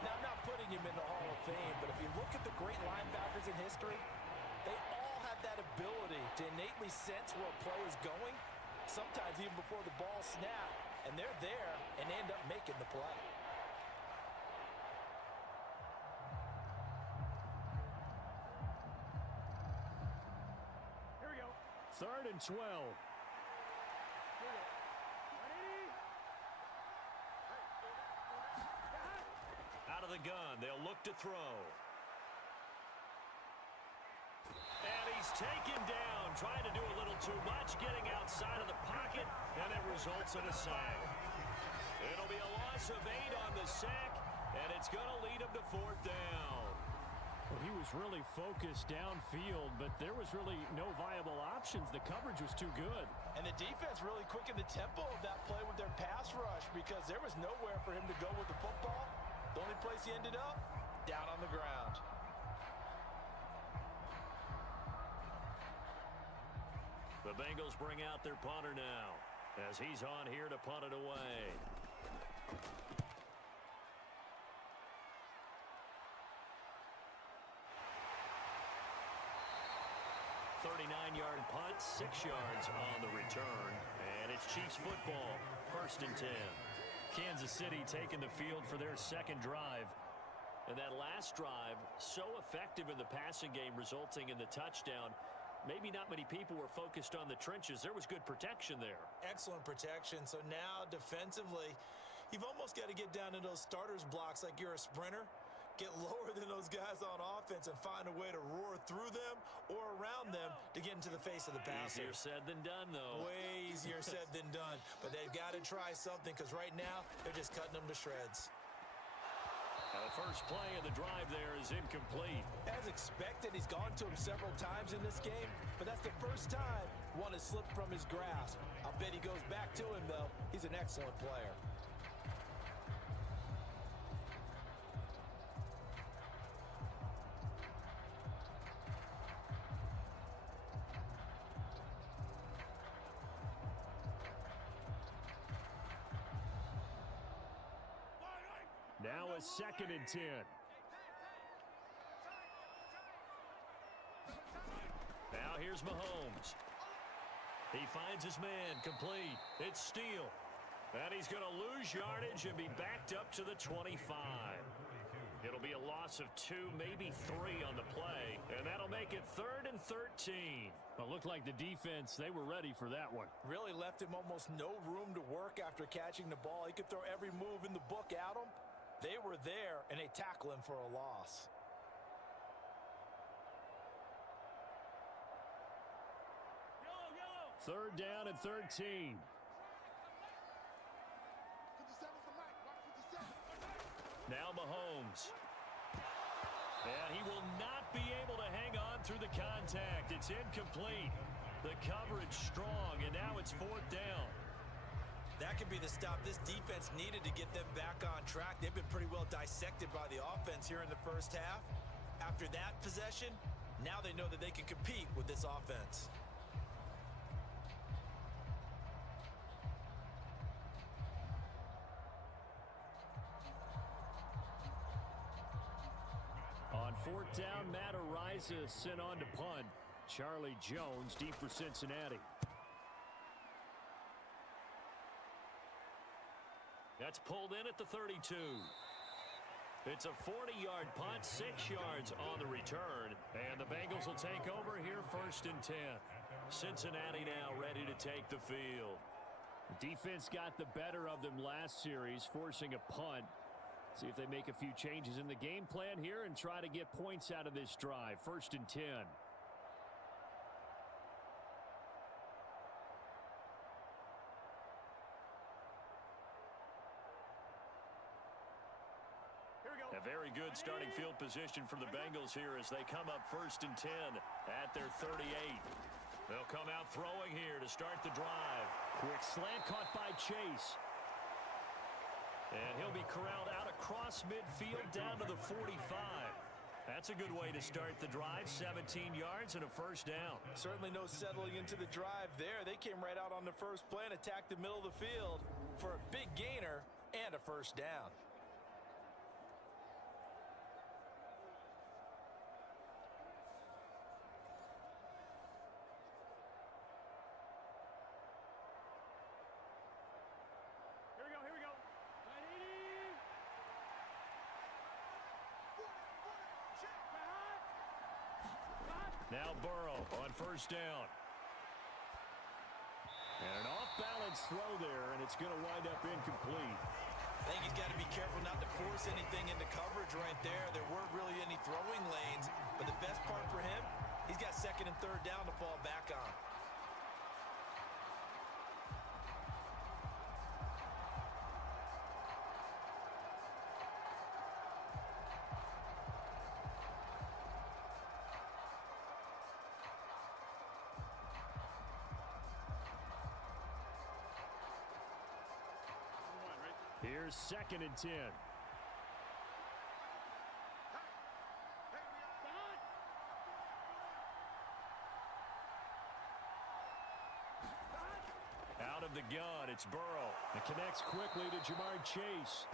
Now, I'm not putting him in the Hall of Fame, but if you look at the great linebackers in history, they all have that ability to innately sense where a play is going, sometimes even before the ball snaps, and they're there and end up making the play. Here we go. 3rd and 12. Here we go. Ready? Out of the gun, they'll look to throw. And he's taken down, trying to do a little too much, getting outside of the pocket, and it results in a sack. It'll be a loss of 8 on the sack, and it's going to lead him to 4th down. Well, he was really focused downfield, but there was really no viable options. The coverage was too good. And the defense really quickened the tempo of that play with their pass rush because there was nowhere for him to go with the football. The only place he ended up, down on the ground. The Bengals bring out their punter now as he's on here to punt it away. 39-yard punt, 6 yards on the return, and it's Chiefs football, 1st and 10. Kansas City taking the field for their 2nd drive. And that last drive, so effective in the passing game, resulting in the touchdown. Maybe not many people were focused on the trenches. There was good protection there. Excellent protection. So now defensively, you've almost got to get down to those starters blocks like you're a sprinter. Get lower than those guys on offense and find a way to roar through them or around them to get into the face of the passer. Easier said than done, though. Way easier said than done. But they've got to try something because right now they're just cutting them to shreds. Now the first play of the drive there is incomplete. As expected, he's gone to him several times in this game, but that's the first time one has slipped from his grasp. I'll bet he goes back to him, though. He's an excellent player. Now a 2nd and 10. Now here's Mahomes. He finds his man, complete. It's Steele. And he's going to lose yardage and be backed up to the 25. It'll be a loss of 2, maybe 3 on the play, and that'll make it 3rd and 13. Well, looked like the defense, they were ready for that one. Really left him almost no room to work after catching the ball. He could throw every move in the book at him. They were there, and they tackle him for a loss. Third down and 13. Now Mahomes. And he will not be able to hang on through the contact. It's incomplete. The coverage strong, and now it's 4th down. That could be the stop this defense needed to get them back on track. They've been pretty well dissected by the offense here in the first half. After that possession, now they know that they can compete with this offense. On 4th down, Matt Ariza sent on to punt. Charlie Jones deep for Cincinnati. That's pulled in at the 32. It's a 40-yard punt, 6 yards on the return, and the Bengals will take over here 1st and 10. Cincinnati now ready to take the field. The defense got the better of them last series, forcing a punt. See if they make a few changes in the game plan here and try to get points out of this drive. 1st and 10. A very good starting field position for the Bengals here as they come up 1st and 10 at their 38. They'll come out throwing here to start the drive. Quick slant caught by Chase. And he'll be corralled out across midfield down to the 45. That's a good way to start the drive. 17 yards and a 1st down. Certainly no settling into the drive there. They came right out on the first play and attacked the middle of the field for a big gainer and a 1st down. Now Burrow on 1st down. And an off-balance throw there, and it's going to wind up incomplete. I think he's got to be careful not to force anything into coverage right there. There weren't really any throwing lanes, but the best part for him, he's got 2nd and 3rd down to fall back on. Here's 2nd and 10. Out of the gun, it's Burrow. It connects quickly to Jamar Chase.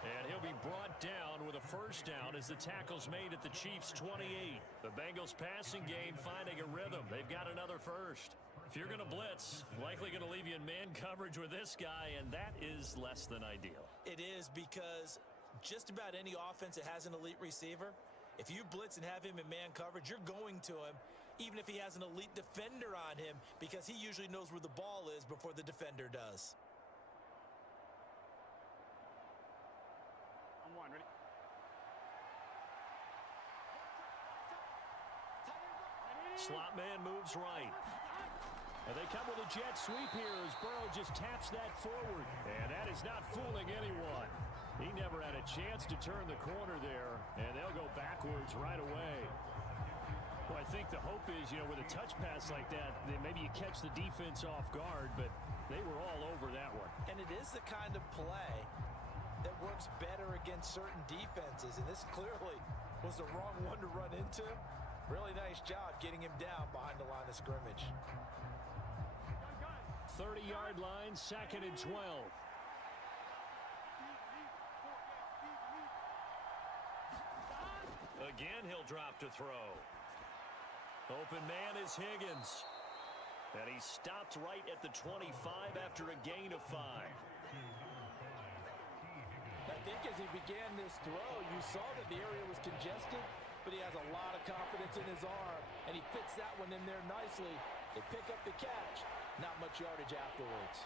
And he'll be brought down with a 1st down as the tackle's made at the Chiefs' 28. The Bengals passing game finding a rhythm. They've got another 1st. If you're going to blitz, likely going to leave you in man coverage with this guy, and that is less than ideal. It is because just about any offense that has an elite receiver, if you blitz and have him in man coverage, you're going to him, even if he has an elite defender on him, because he usually knows where the ball is before the defender does. On 1, ready? Slot man moves right. And they come with a jet sweep here as Burrow just taps that forward. And that is not fooling anyone. He never had a chance to turn the corner there, and they'll go backwards right away. Well, I think the hope is, with a touch pass like that, maybe you catch the defense off guard, but they were all over that one. And it is the kind of play that works better against certain defenses, and this clearly was the wrong one to run into. Really nice job getting him down behind the line of scrimmage. 30-yard line, 2nd and 12. Again, he'll drop to throw. Open man is Higgins. And he stopped right at the 25 after a gain of 5. I think as he began this throw, you saw that the area was congested, but he has a lot of confidence in his arm, and he fits that one in there nicely. They pick up the catch. Not much yardage afterwards.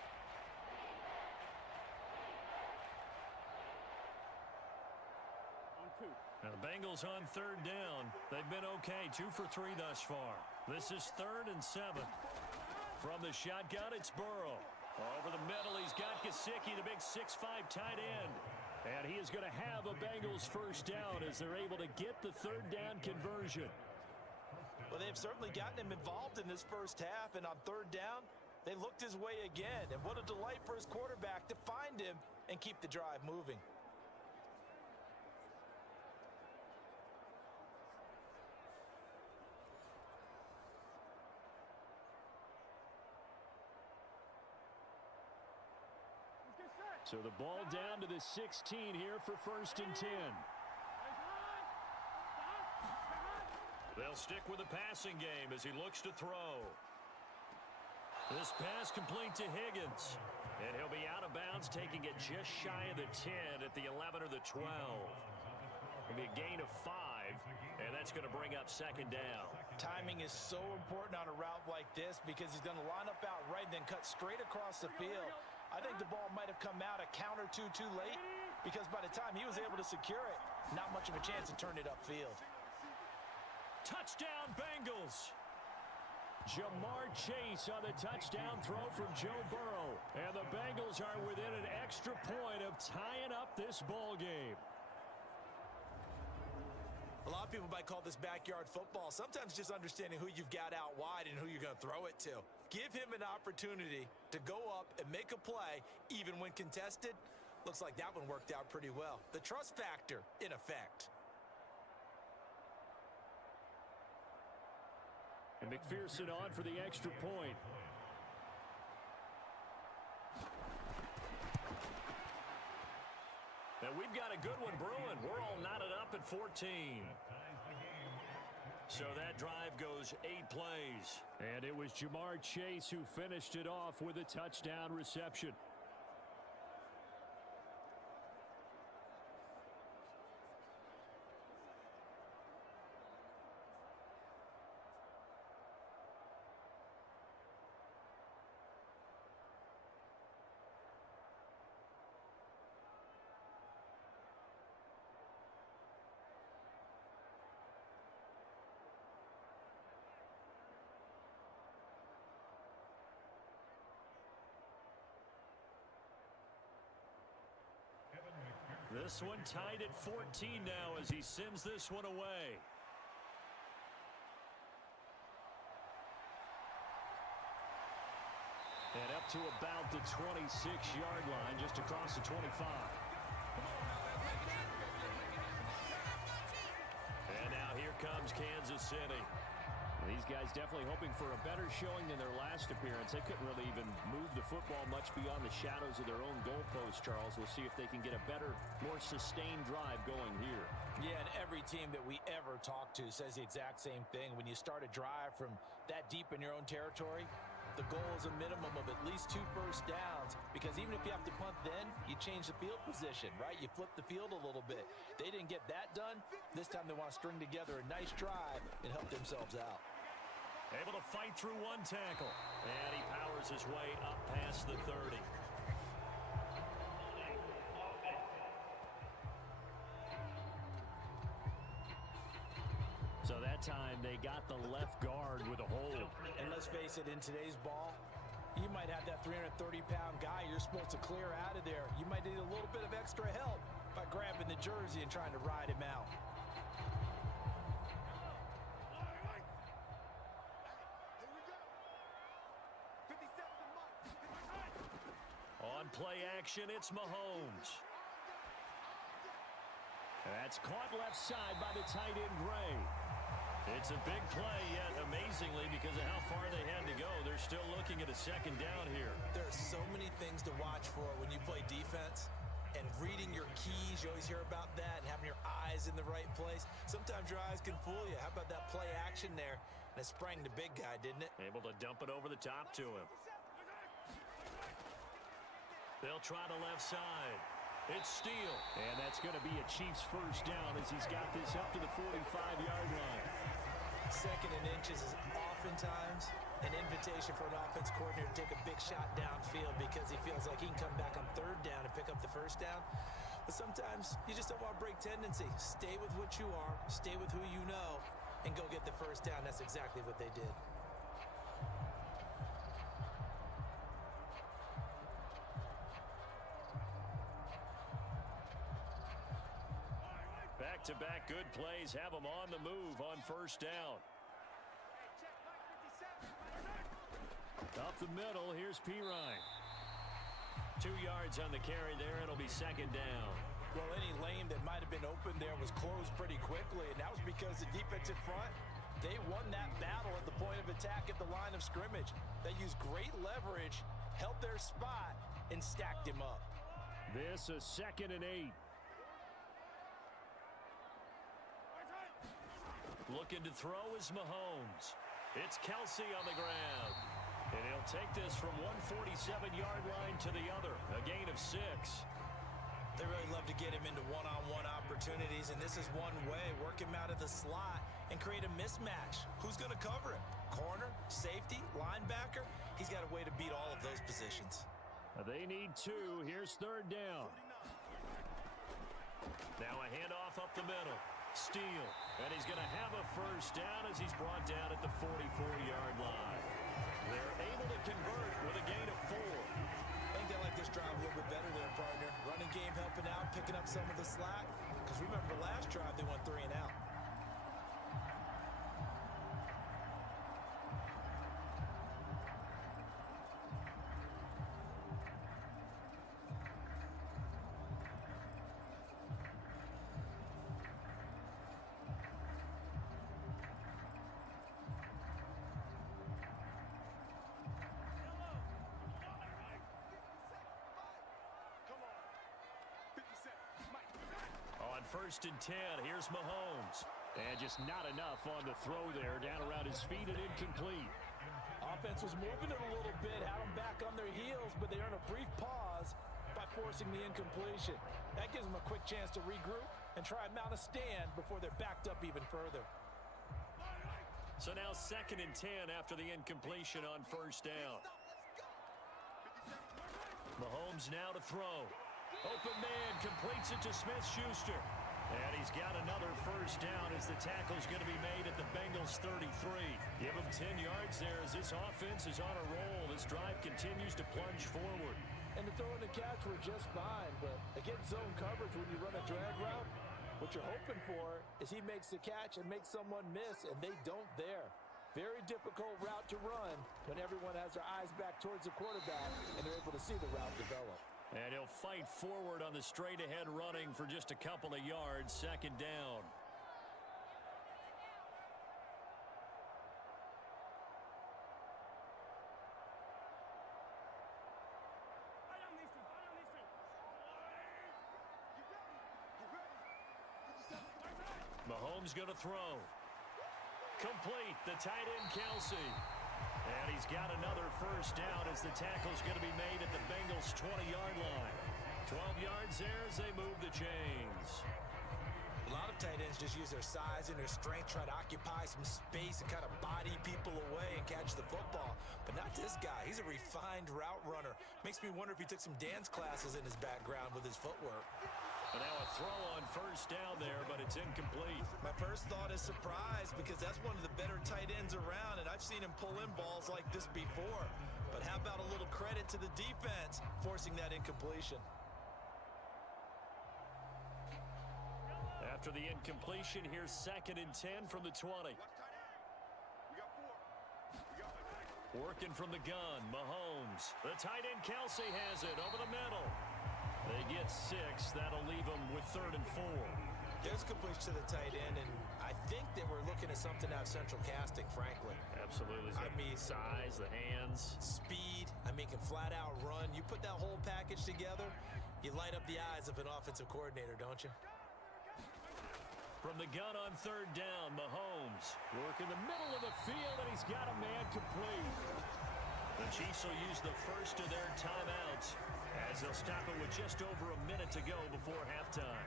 Now the Bengals on 3rd down. They've been okay, 2 for 3 thus far. This is 3rd and 7. From the shotgun, it's Burrow. Over the middle, he's got Gesicki, the big 6'5" tight end. And he is going to have a Bengals first down as they're able to get the 3rd down conversion. Well, they've certainly gotten him involved in this first half, and on 3rd down, they looked his way again. And what a delight for his quarterback to find him and keep the drive moving. So the ball down to the 16 here for 1st and 10. They'll stick with the passing game as he looks to throw. This pass complete to Higgins. And he'll be out of bounds, taking it just shy of the 10 at the 11 or the 12. It'll be a gain of 5, and that's going to bring up 2nd down. Timing is so important on a route like this because he's going to line up out right and then cut straight across the field. I think the ball might have come out a count or two too late because by the time he was able to secure it, not much of a chance to turn it upfield. Touchdown, Bengals! Jamar Chase on the touchdown throw from Joe Burrow. And the Bengals are within an extra point of tying up this ball game. A lot of people might call this backyard football. Sometimes just understanding who you've got out wide and who you're going to throw it to. Give him an opportunity to go up and make a play, even when contested. Looks like that one worked out pretty well. The trust factor in effect. And McPherson on for the extra point. And we've got a good one brewing. We're all knotted up at 14. So that drive goes 8 plays. And it was Jamar Chase who finished it off with a touchdown reception. This one tied at 14 now as he sends this one away. And up to about the 26-yard line, just across the 25. And now here comes Kansas City. These guys definitely hoping for a better showing than their last appearance. They couldn't really even move the football much beyond the shadows of their own goalpost, Charles. We'll see if they can get a better, more sustained drive going here. Yeah, and every team that we ever talk to says the exact same thing. When you start a drive from that deep in your own territory, the goal is a minimum of at least 2 first downs, because even if you have to punt then, you change the field position, right? You flip the field a little bit. They didn't get that done. This time they want to string together a nice drive and help themselves out. Able to fight through one tackle. And he powers his way up past the 30. So that time, they got the left guard with a hold. And let's face it, in today's ball, you might have that 330-pound guy you're supposed to clear out of there. You might need a little bit of extra help by grabbing the jersey and trying to ride him out. On play action, it's Mahomes. That's caught left side by the tight end, Gray. It's a big play, yet amazingly, because of how far they had to go, they're still looking at a second down here. There are so many things to watch for when you play defense. And reading your keys, you always hear about that, and having your eyes in the right place. Sometimes your eyes can fool you. How about that play action there? And it sprang the big guy, didn't it? Able to dump it over the top to him. They'll try the left side. It's Steele. And that's going to be a Chiefs first down as he's got this up to the 45-yard line. Second and inches is oftentimes an invitation for an offense coordinator to take a big shot downfield because he feels like he can come back on third down and pick up the first down. But sometimes you just don't want to break tendency. Stay with what you are, stay with who you know, and go get the first down. That's exactly what they did. Back-to-back good plays have them on the move on first down. Up the middle, here's Pirine. 2 yards on the carry there. It'll be second down. Well, any lane that might have been open there was closed pretty quickly, and that was because the defensive front, they won that battle at the point of attack at the line of scrimmage. They used great leverage, held their spot, and stacked him up. This is 2nd and 8. Looking to throw is Mahomes. It's Kelsey on the ground. And he'll take this from 147-yard line to the other. A gain of 6. They really love to get him into one-on-one opportunities, and this is one way. Work him out of the slot and create a mismatch. Who's going to cover it? Corner, safety, linebacker? He's got a way to beat all of those positions. They need 2. Here's 3rd down. Now a handoff up the middle. Steele. And he's going to have a first down as he's brought down at the 44-yard line. They're able to convert with a gain of 4. I think they like this drive a little bit better there, partner. Running game helping out, picking up some of the slack. Because remember the last drive, they went 3 and out. First and 10. Here's Mahomes. And just not enough on the throw there. Down around his feet and incomplete. Offense was moving it a little bit, had them back on their heels, but they earned a brief pause by forcing the incompletion. That gives them a quick chance to regroup and try and mount a stand before they're backed up even further. So now 2nd and 10 after the incompletion on first down. Mahomes now to throw. Open man completes it to Smith-Schuster. And he's got another first down as the tackle's going to be made at the Bengals 33. Give him 10 yards there as this offense is on a roll. This drive continues to plunge forward. And the throw and the catch were just fine, but against zone coverage when you run a drag route, what you're hoping for is he makes the catch and makes someone miss, and they don't there. Very difficult route to run when everyone has their eyes back towards the quarterback and they're able to see the route develop. And he'll fight forward on the straight-ahead running for just a couple of yards. 2nd down. Mahomes going to throw. Complete. The tight end, Kelsey. And he's got another first down as the tackle's going to be made at the Bengals' 20-yard line. 12 yards there as they move the chains. A lot of tight ends just use their size and their strength, try to occupy some space and kind of body people away and catch the football. But not this guy. He's a refined route runner. Makes me wonder if he took some dance classes in his background with his footwork. And now a throw on first down there, but it's incomplete. My first thought is surprise because that's one of the better tight ends around, and I've seen him pull in balls like this before. But how about a little credit to the defense forcing that incompletion? After the incompletion, here's 2nd and 10 from the 20. Working from the gun, Mahomes. The tight end, Kelsey, has it over the middle. They get 6. That'll leave them with 3rd and 4. There's completion to the tight end, and I think that we're looking at something out of central casting, frankly. Absolutely. I mean, size, the hands. Speed. I mean, can flat out run. You put that whole package together, you light up the eyes of an offensive coordinator, don't you? From the gun on 3rd down, Mahomes. Work in the middle of the field, and he's got a man complete. The Chiefs will use the first of their timeouts as they'll stop it with just over a minute to go before halftime.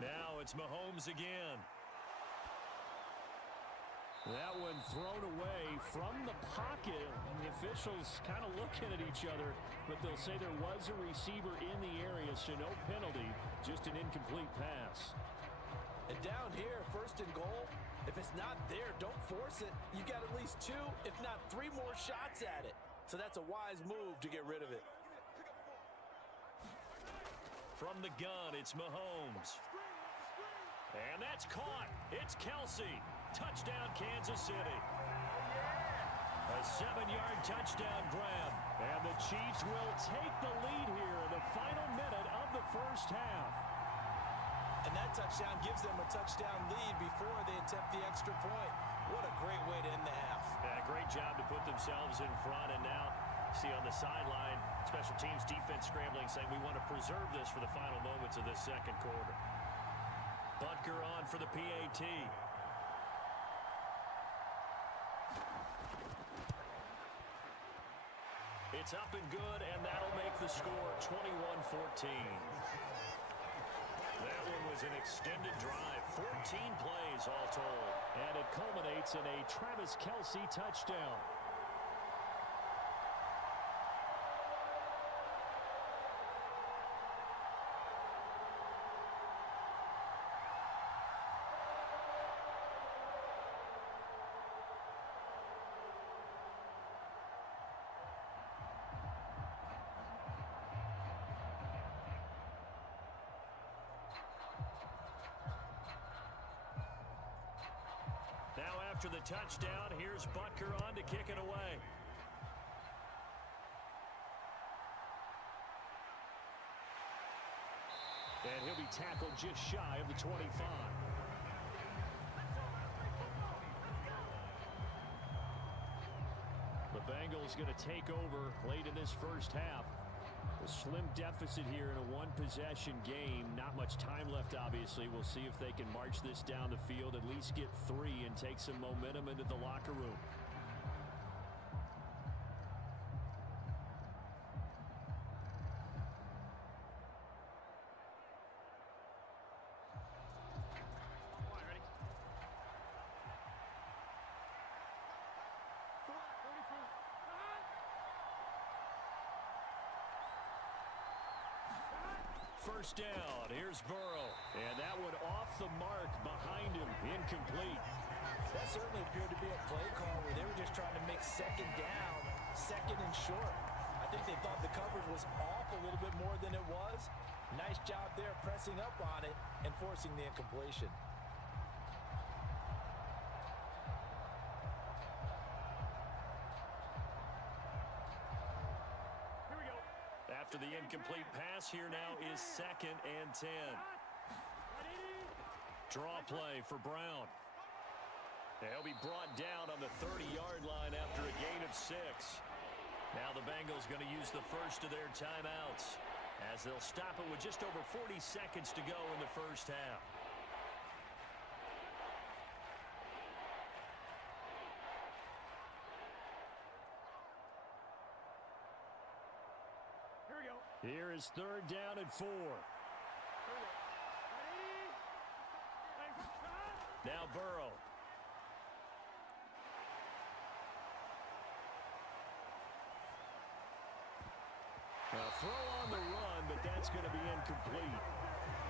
Now it's Mahomes again. That one thrown away from the pocket. And the officials kind of looking at each other, but they'll say there was a receiver in the area, so no penalty, just an incomplete pass. And down here, 1st and goal, if it's not there, don't force it. You got at least 2, if not 3 more shots at it. So that's a wise move to get rid of it. From the gun, it's Mahomes. And that's caught. It's Kelsey. Touchdown, Kansas City. A 7-yard touchdown grab. And the Chiefs will take the lead here in the final minute of the first half. And that touchdown gives them a touchdown lead before they attempt the extra point. What a great way to end the half. Yeah, great job to put themselves in front. And now, see on the sideline, special teams defense scrambling, saying we want to preserve this for the final moments of this 2nd quarter. Butker on for the PAT. It's up and good, and that'll make the score 21-14. That one was an extended drive, 14 plays all told. And it culminates in a Travis Kelce touchdown. After the touchdown, here's Butker on to kick it away. And he'll be tackled just shy of the 25. The Bengals going to take over late in this first half. A slim deficit here in a one-possession game. Not much time left, obviously. We'll see if they can march this down the field, at least get 3 and take some momentum into the locker room. First down, here's Burrow. And that one off the mark behind him, incomplete. That certainly appeared to be a play call where they were just trying to make 2nd down, 2nd and short. I think they thought the coverage was off a little bit more than it was. Nice job there pressing up on it and forcing the incompletion. After the incomplete pass, here now is 2nd and 10. Draw play for Brown. They'll be brought down on the 30-yard line after a gain of 6. Now the Bengals going to use the first of their timeouts as they'll stop it with just over 40 seconds to go in the first half. Here we go. Here is 3rd down and 4. Now Burrow. A throw on the run, but that's going to be incomplete.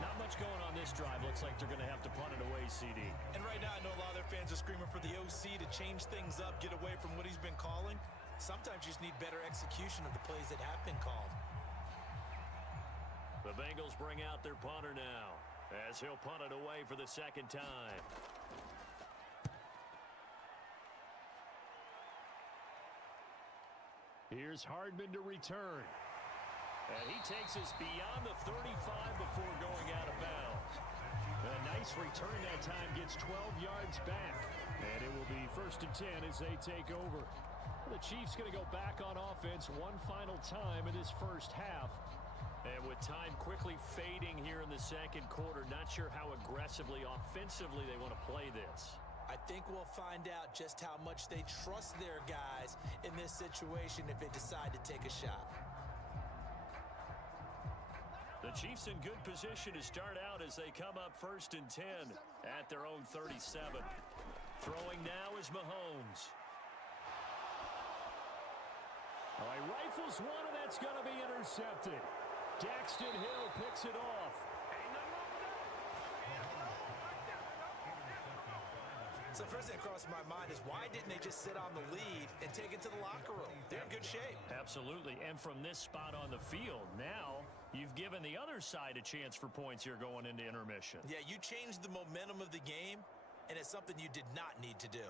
Not much going on this drive. Looks like they're going to have to punt it away, CD. And right now, I know a lot of their fans are screaming for the OC to change things up, get away from what he's been calling. Sometimes you just need better execution of the plays that have been called. The Bengals bring out their punter now, as he'll punt it away for the 2nd time. Here's Hardman to return. And he takes us beyond the 35 before going out of bounds. A nice return that time, gets 12 yards back. And it will be 1st and 10 as they take over. The Chiefs going to go back on offense one final time in this first half. And with time quickly fading here in the 2nd quarter, not sure how aggressively, offensively they want to play this. I think we'll find out just how much they trust their guys in this situation if they decide to take a shot. The Chiefs in good position to start out as they come up 1st and 10 at their own 37. Throwing now is Mahomes. All right, rifles one, and that's going to be intercepted. Daxton Hill picks it off. So first thing that crossed my mind is why didn't they just sit on the lead and take it to the locker room? They're in good shape. Absolutely. And from this spot on the field, now you've given the other side a chance for points here going into intermission. Yeah, you changed the momentum of the game, and it's something you did not need to do.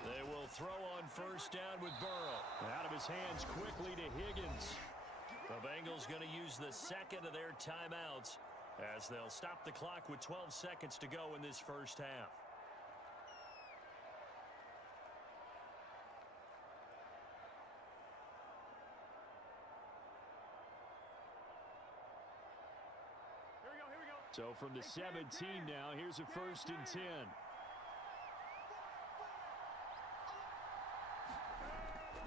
They will throw on 1st down with Burrow. Out of his hands quickly to Higgins. The Bengals going to use the 2nd of their timeouts as they'll stop the clock with 12 seconds to go in this first half. So from the 17 now, here's a 1st and 10.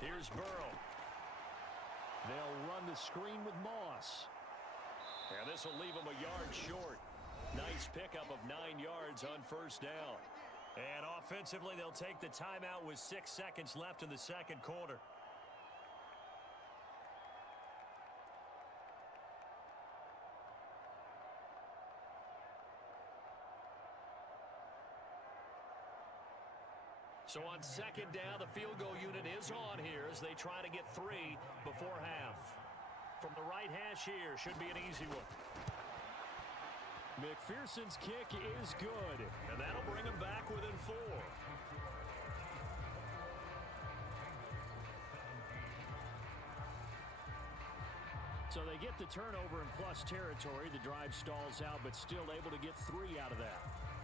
Here's Burrow. They'll run the screen with Moss. And this will leave him a yard short. Nice pickup of 9 yards on 1st down. And offensively, they'll take the timeout with 6 seconds left in the 2nd quarter. So on 2nd down, the field goal unit is on here as they try to get 3 before half. From the right hash here, should be an easy one. McPherson's kick is good. And that'll bring them back within 4. So they get the turnover in plus territory. The drive stalls out, but still able to get 3 out of that.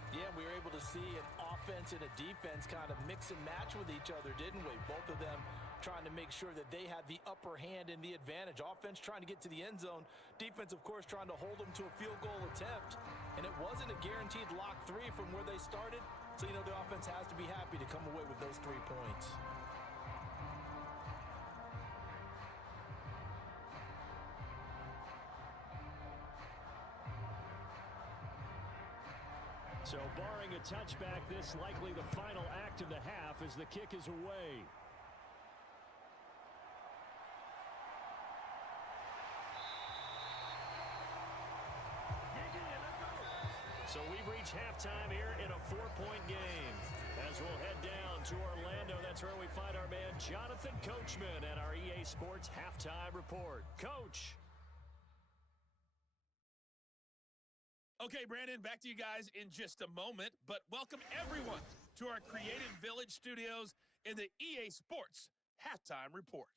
Yeah, we were able to see an offense and a defense kind of mix and match with each other, didn't we? Both of them trying to make sure that they had the upper hand and the advantage. Offense trying to get to the end zone. Defense, of course, trying to hold them to a field goal attempt. And it wasn't a guaranteed lock 3 from where they started. So, you know, the offense has to be happy to come away with those 3 points. So barring a touchback, this likely the final act of the half as the kick is away. So we've reached halftime here in a 4-point game. As we'll head down to Orlando, that's where we find our man Jonathan Coachman at our EA Sports Halftime Report. Coach. Okay, Brandon, back to you guys in just a moment, but welcome everyone to our Creative Village studios in the EA Sports Halftime Report.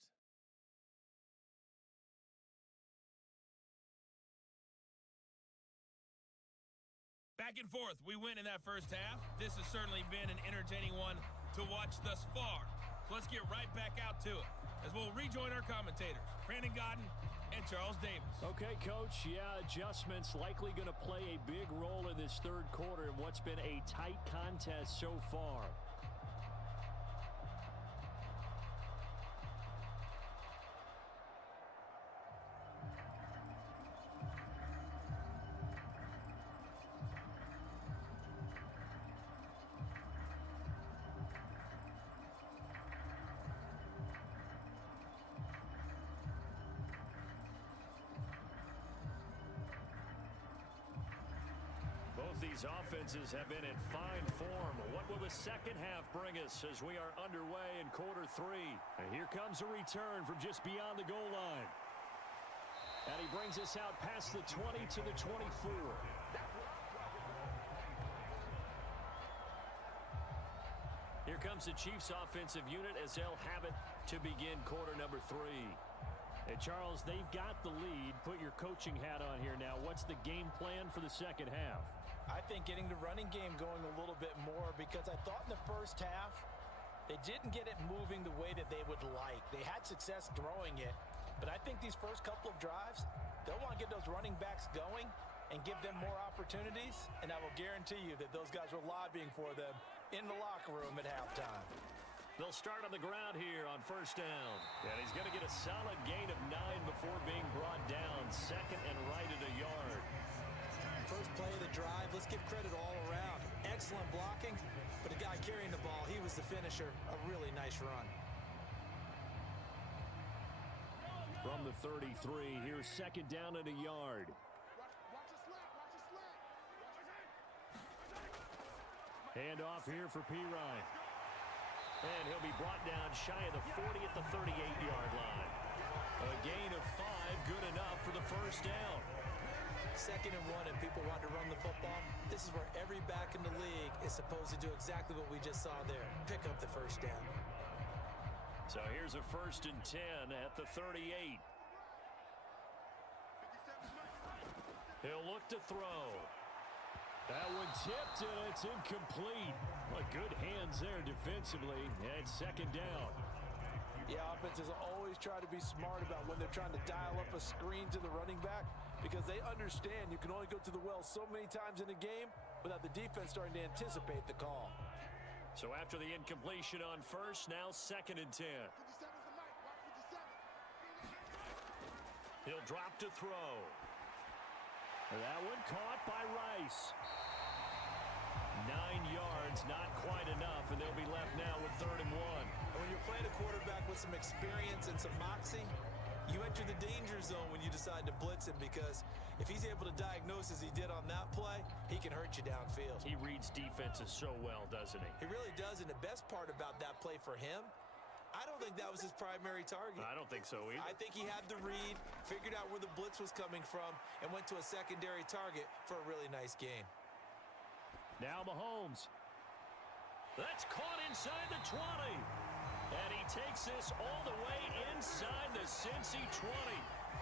Back Back and forth, we win in that first half. This has certainly been an entertaining one to watch thus far. So let's get right back out to it as we'll rejoin our commentators, Brandon Godden and Charles Davis. Okay, Coach, yeah, adjustments likely going to play a big role in this third quarter in what's been a tight contest so far. These offenses have been in fine form. What will the second half bring us as we are underway in quarter three? And here comes a return from just beyond the goal line. And he brings us out past the 20 to the 24. Here comes the Chiefs offensive unit as they'll have it to begin quarter number three. And Charles, they've got the lead. Put your coaching hat on here now. What's the game plan for the second half? I think getting the running game going a little bit more, because I thought in the first half they didn't get it moving the way that they would like. They had success throwing it, but I think these first couple of drives, they'll want to get those running backs going and give them more opportunities, and I will guarantee you that those guys were lobbying for them in the locker room at halftime. They'll start on the ground here on first down. And he's going to get a solid gain of 9 before being brought down. Second and right at a yard. First play of the drive, let's give credit all around. Excellent blocking, but the guy carrying the ball, he was the finisher. A really nice run. From the 33, here's second down at a yard. Hand off here for P. Ryan. And he'll be brought down shy of the 40 at the 38-yard line. A gain of 5, good enough for the first down. Second and 1 and people want to run the football. This is where every back in the league is supposed to do exactly what we just saw there. Pick up the first down. So here's a 1st and 10 at the 38. He'll look to throw. That one tipped and it's incomplete. Well, good hands there defensively. And second down. Yeah, offenses always try to be smart about when they're trying to dial up a screen to the running back, because they understand you can only go to the well so many times in a game without the defense starting to anticipate the call. So after the incompletion on first, now second and 10. He'll drop to throw. That one caught by Rice. 9 yards, not quite enough, and they'll be left now with 3rd and 1. When you're playing a quarterback with some experience and some moxie, you enter the danger zone when you decide to blitz him, because if he's able to diagnose as he did on that play, he can hurt you downfield. He reads defenses so well, doesn't he? He really does, and the best part about that play for him, I don't think that was his primary target. I don't think so either. I think he had the read, figured out where the blitz was coming from, and went to a secondary target for a really nice game. Now Mahomes. That's caught inside the 20. And he takes this all the way inside the Cincy 20.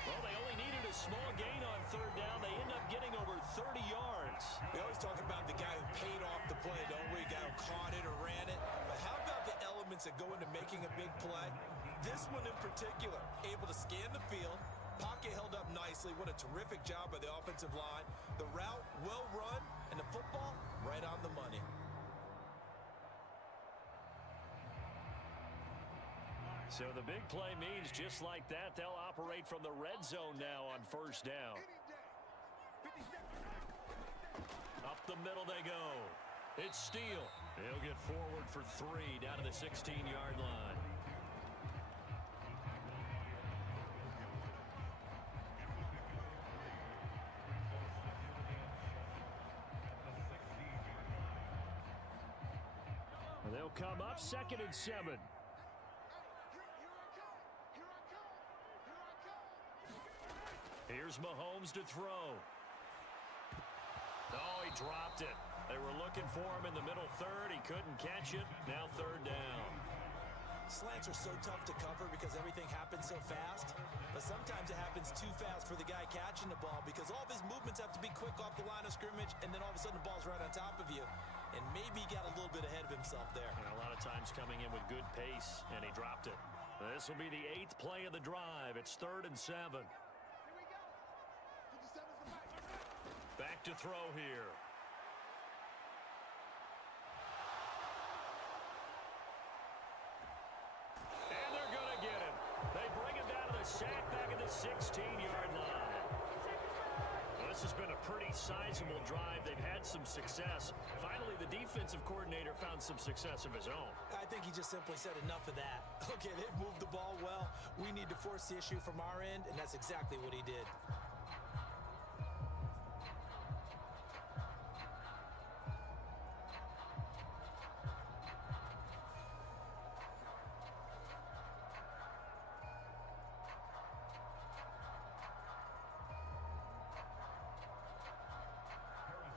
Well, they only needed a small gain on 3rd down. They end up getting over 30 yards. We always talk about the guy who paid off the play, don't we? The guy who caught it or ran it. But how about the elements that go into making a big play? This one in particular, able to scan the field. Pocket held up nicely. What a terrific job by the offensive line. The route, well run, and the football, right on the money. So the big play means just like that, they'll operate from the red zone now on first down. Up the middle they go. It's Steele. He'll get forward for 3 down to the 16-yard line. They'll come up 2nd and 7. Here's Mahomes to throw. Oh, he dropped it. They were looking for him in the middle 3rd. He couldn't catch it. Now 3rd down. Slants are so tough to cover because everything happens so fast. But sometimes it happens too fast for the guy catching the ball because all of his movements have to be quick off the line of scrimmage, and then all of a sudden the ball's right on top of you. And maybe he got a little bit ahead of himself there. And a lot of times coming in with good pace, and he dropped it. This will be the 8th play of the drive. It's 3rd and 7. Back to throw here. And they're going to get him. They bring him down to the sack back at the 16-yard line. Well, this has been a pretty sizable drive. They've had some success. Finally, the defensive coordinator found some success of his own. I think he just simply said enough of that. Okay, they've moved the ball well. We need to force the issue from our end, and that's exactly what he did.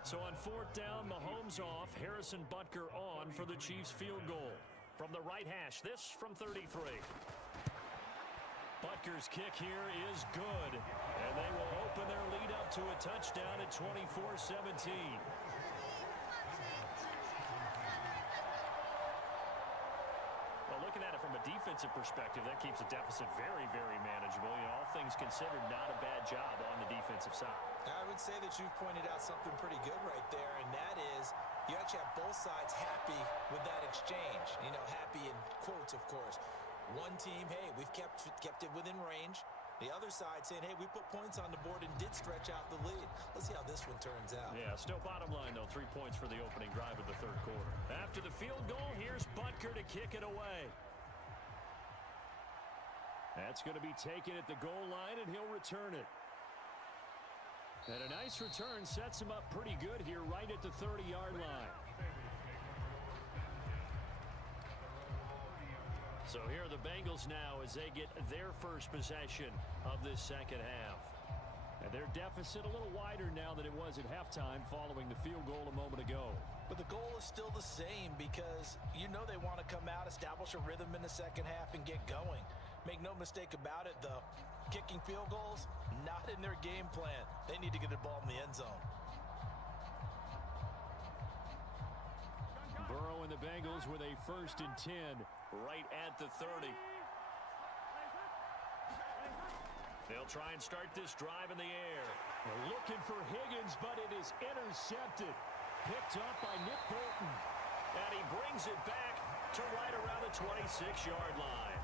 So on 4th down, Mahomes off, Harrison Butker on for the Chiefs field goal. From the right hash, this from 33. Butker's kick here is good, and they will open their lead up to a touchdown at 24-17. Well, looking at it from a defensive perspective, that keeps the deficit very, very manageable. You know, all things considered, not a bad job on the defensive side. I would say that you've pointed out something pretty good right there, and that is you actually have both sides happy with that exchange. You know, happy in quotes, of course. One team, hey, we've kept it within range. The other side saying, hey, we put points on the board and did stretch out the lead. Let's see how this one turns out. Yeah, still bottom line, though, 3 points for the opening drive of the 3rd quarter. After the field goal, here's Butker to kick it away. That's going to be taken at the goal line, and he'll return it. And a nice return sets him up pretty good here right at the 30-yard line. So here are the Bengals now as they get their first possession of this second half. And their deficit a little wider now than it was at halftime following the field goal a moment ago. But the goal is still the same because you know they want to come out, establish a rhythm in the second half, and get going. Make no mistake about it, though. Kicking field goals, not in their game plan. They need to get the ball in the end zone. Burrow and the Bengals with a 1st and 10 right at the 30. They'll try and start this drive in the air. They're looking for Higgins, but it is intercepted. Picked up by Nick Bolton. And he brings it back to right around the 26-yard line.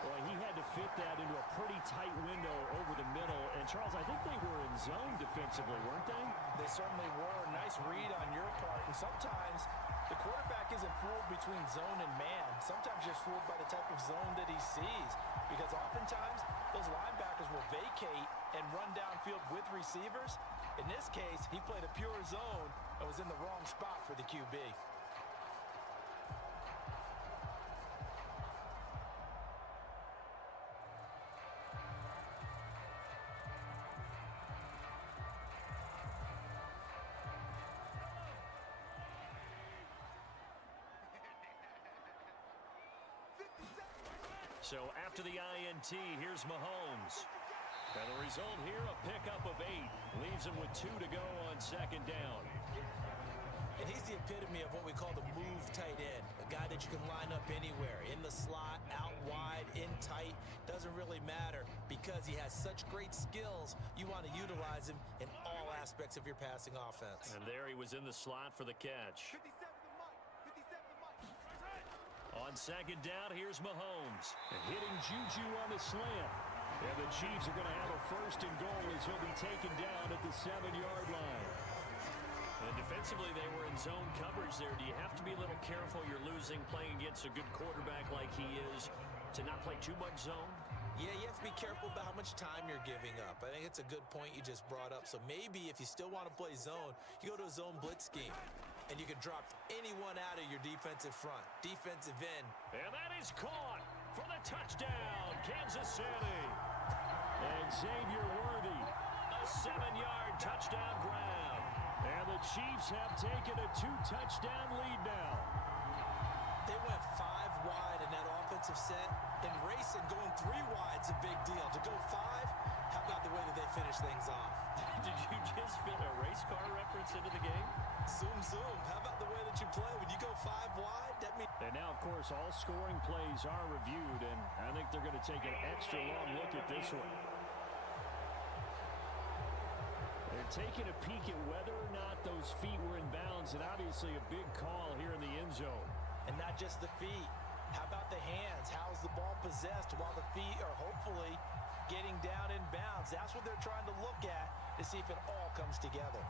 Boy, he had to fit that into a pretty tight window over the middle. And, Charles, I think they were in zone defensively, weren't they? They certainly were. Nice read on your part. And sometimes the quarterback isn't fooled between zone and man. Sometimes you're fooled by the type of zone that he sees. Because oftentimes, those linebackers will vacate and run downfield with receivers. In this case, he played a pure zone and was in the wrong spot for the QB. So after the INT, here's Mahomes. And the result here, a pickup of 8. Leaves him with 2 to go on 2nd down. And he's the epitome of what we call the move tight end. A guy that you can line up anywhere. In the slot, out wide, in tight. Doesn't really matter because he has such great skills. You want to utilize him in all aspects of your passing offense. And there he was in the slot for the catch. On 2nd down, here's Mahomes. And hitting Juju on the slant. And the Chiefs are going to have a 1st and goal as he'll be taken down at the 7-yard line. And defensively, they were in zone coverage there. Do you have to be a little careful? You're losing playing against a good quarterback like he is to not play too much zone? Yeah, you have to be careful about how much time you're giving up. I think it's a good point you just brought up. So maybe if you still want to play zone, you go to a zone blitz scheme. And you can drop anyone out of your defensive front, defensive end. And that is caught for the touchdown, Kansas City. And Xavier Worthy. A 7-yard touchdown grab. And the Chiefs have taken a 2-touchdown lead now. They went 5 wide in that offensive set. In racing, going 3 wide's a big deal. To go 5, how about the way that they finish things off? Did you just fit a race car reference into the game? Zoom, zoom. How about the way that you play? When you go 5 wide, that means... And now, of course, all scoring plays are reviewed, and I think they're going to take an extra long look at this one. They're taking a peek at whether or not those feet were in bounds, and obviously a big call here in the end zone. And not just the feet. How about the hands? How's the ball possessed while the feet are hopefully getting down in bounds? That's what they're trying to look at to see if it all comes together.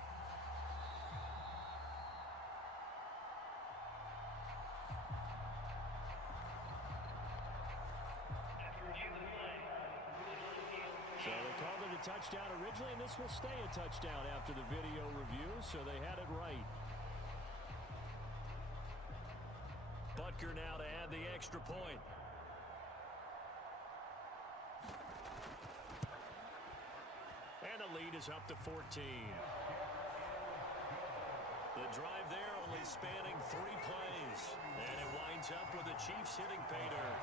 So they called it a touchdown originally, and this will stay a touchdown after the video review, so they had it right. Butker now to add the extra point. And the lead is up to 14. The drive there only spanning 3 plays. And it winds up with the Chiefs hitting pay dirt.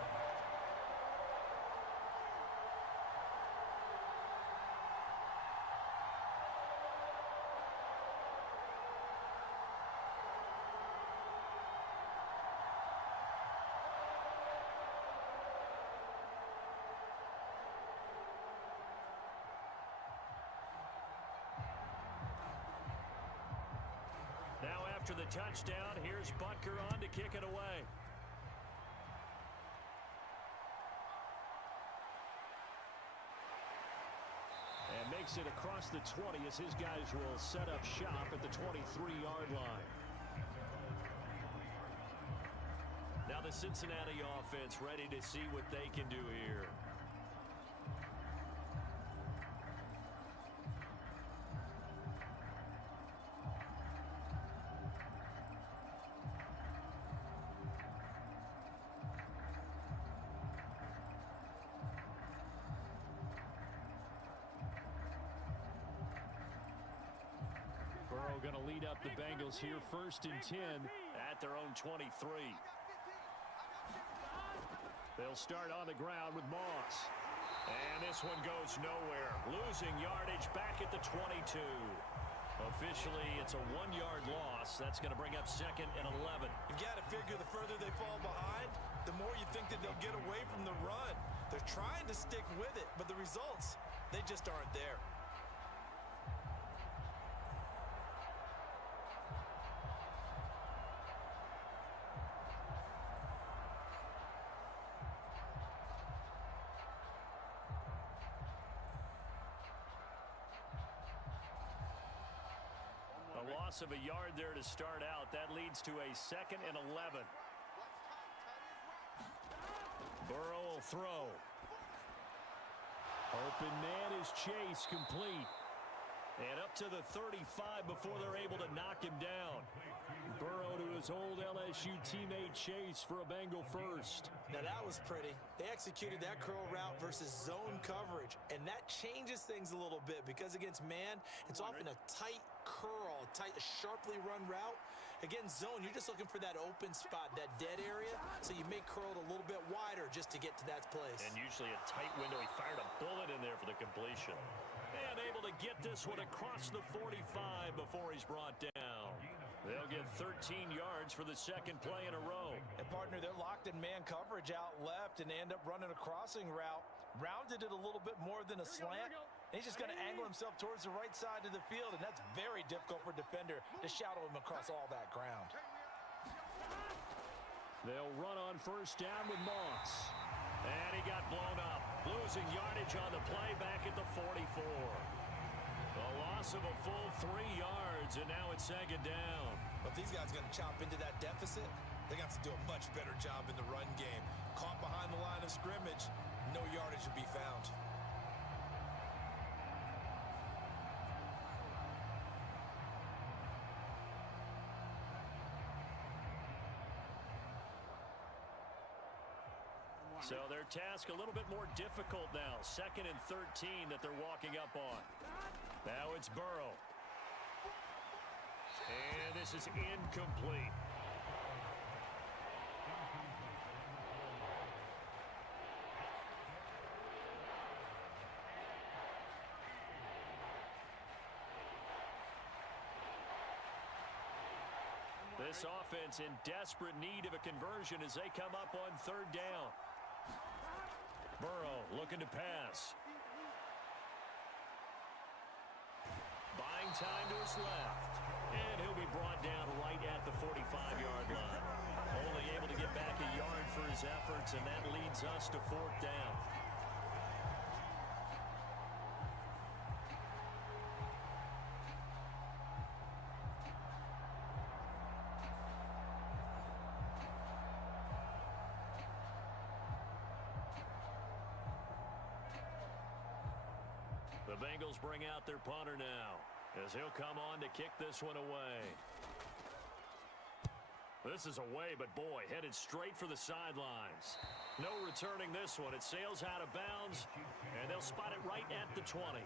Now after the touchdown, here's Butker on to kick it away. And makes it across the 20 as his guys will set up shop at the 23-yard line. Now the Cincinnati offense ready to see what they can do here. Burrow going to lead up the Bengals here, 1st and 10 At their own 23. They'll start on the ground with Moss. And this one goes nowhere. Losing yardage back at the 22. Officially, it's a 1-yard loss. That's going to bring up 2nd and 11. You've got to figure the further they fall behind, the more you think that they'll get away from the run. They're trying to stick with it, but the results, they just aren't there. A loss of a yard there to start out. That leads to a 2nd and 11. Burrow will throw. Open man is Chase, complete. And up to the 35 before they're able to knock him down. Burrow to his old LSU teammate Chase for a Bengal first. Now that was pretty. They executed that curl route versus zone coverage, and that changes things a little bit because against man, it's often a tight curl, tight, sharply run route. Against zone, you're just looking for that open spot, that dead area, so you may curl it a little bit wider just to get to that place. And usually a tight window. He fired a bullet in there for the completion. And able to get this one across the 45 before he's brought down. They'll get 13 yards for the 2nd play in a row. And partner, they're locked in man coverage out left, and they end up running a crossing route. Rounded it a little bit more than a slant. And he's just going to angle himself towards the right side of the field, and that's very difficult for a defender to shadow him across all that ground. They'll run on 1st down with Moss. And he got blown up. Losing yardage on the play back at the 44. A loss of a full 3 yards, and now it's 2nd down. But these guys are going to chop into that deficit. They're going to have to do a much better job in the run game. Caught behind the line of scrimmage, no yardage to be found. So their task a little bit more difficult now. 2nd and 13 that they're walking up on. Now it's Burrow. And this is incomplete. This offense in desperate need of a conversion as they come up on third down. Burrow looking to pass. Buying time to his left. And he'll be brought down right at the 45-yard line. Only able to get back a yard for his efforts, and that leads us to fourth down. The Bengals bring out their punter now as he'll come on to kick this one away. This is away, but boy, headed straight for the sidelines. No returning this one. It sails out of bounds, and they'll spot it right at the 20.